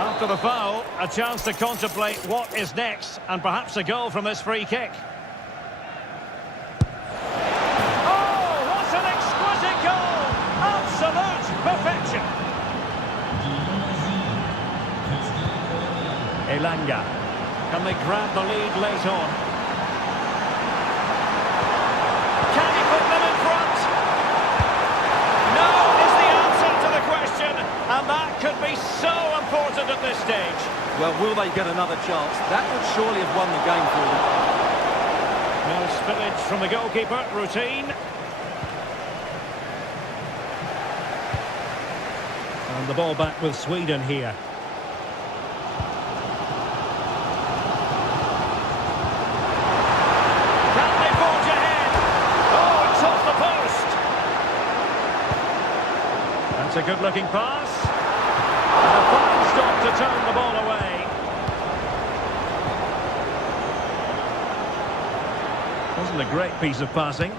after the foul, a chance to contemplate what is next, and perhaps a goal from this free kick. Oh, what an exquisite goal! Absolute perfection. Elanga. Can they grab the lead late on? Can he put them in front? No is the answer to the question, and that could be so important at this stage. Well, will they get another chance? That would surely have won the game for them. No spillage from the goalkeeper, routine. And the ball back with Sweden here. Can they forge ahead? Oh, it's off the post. That's a good-looking pass. And a fine stop to turn the ball away. Wasn't a great piece of passing.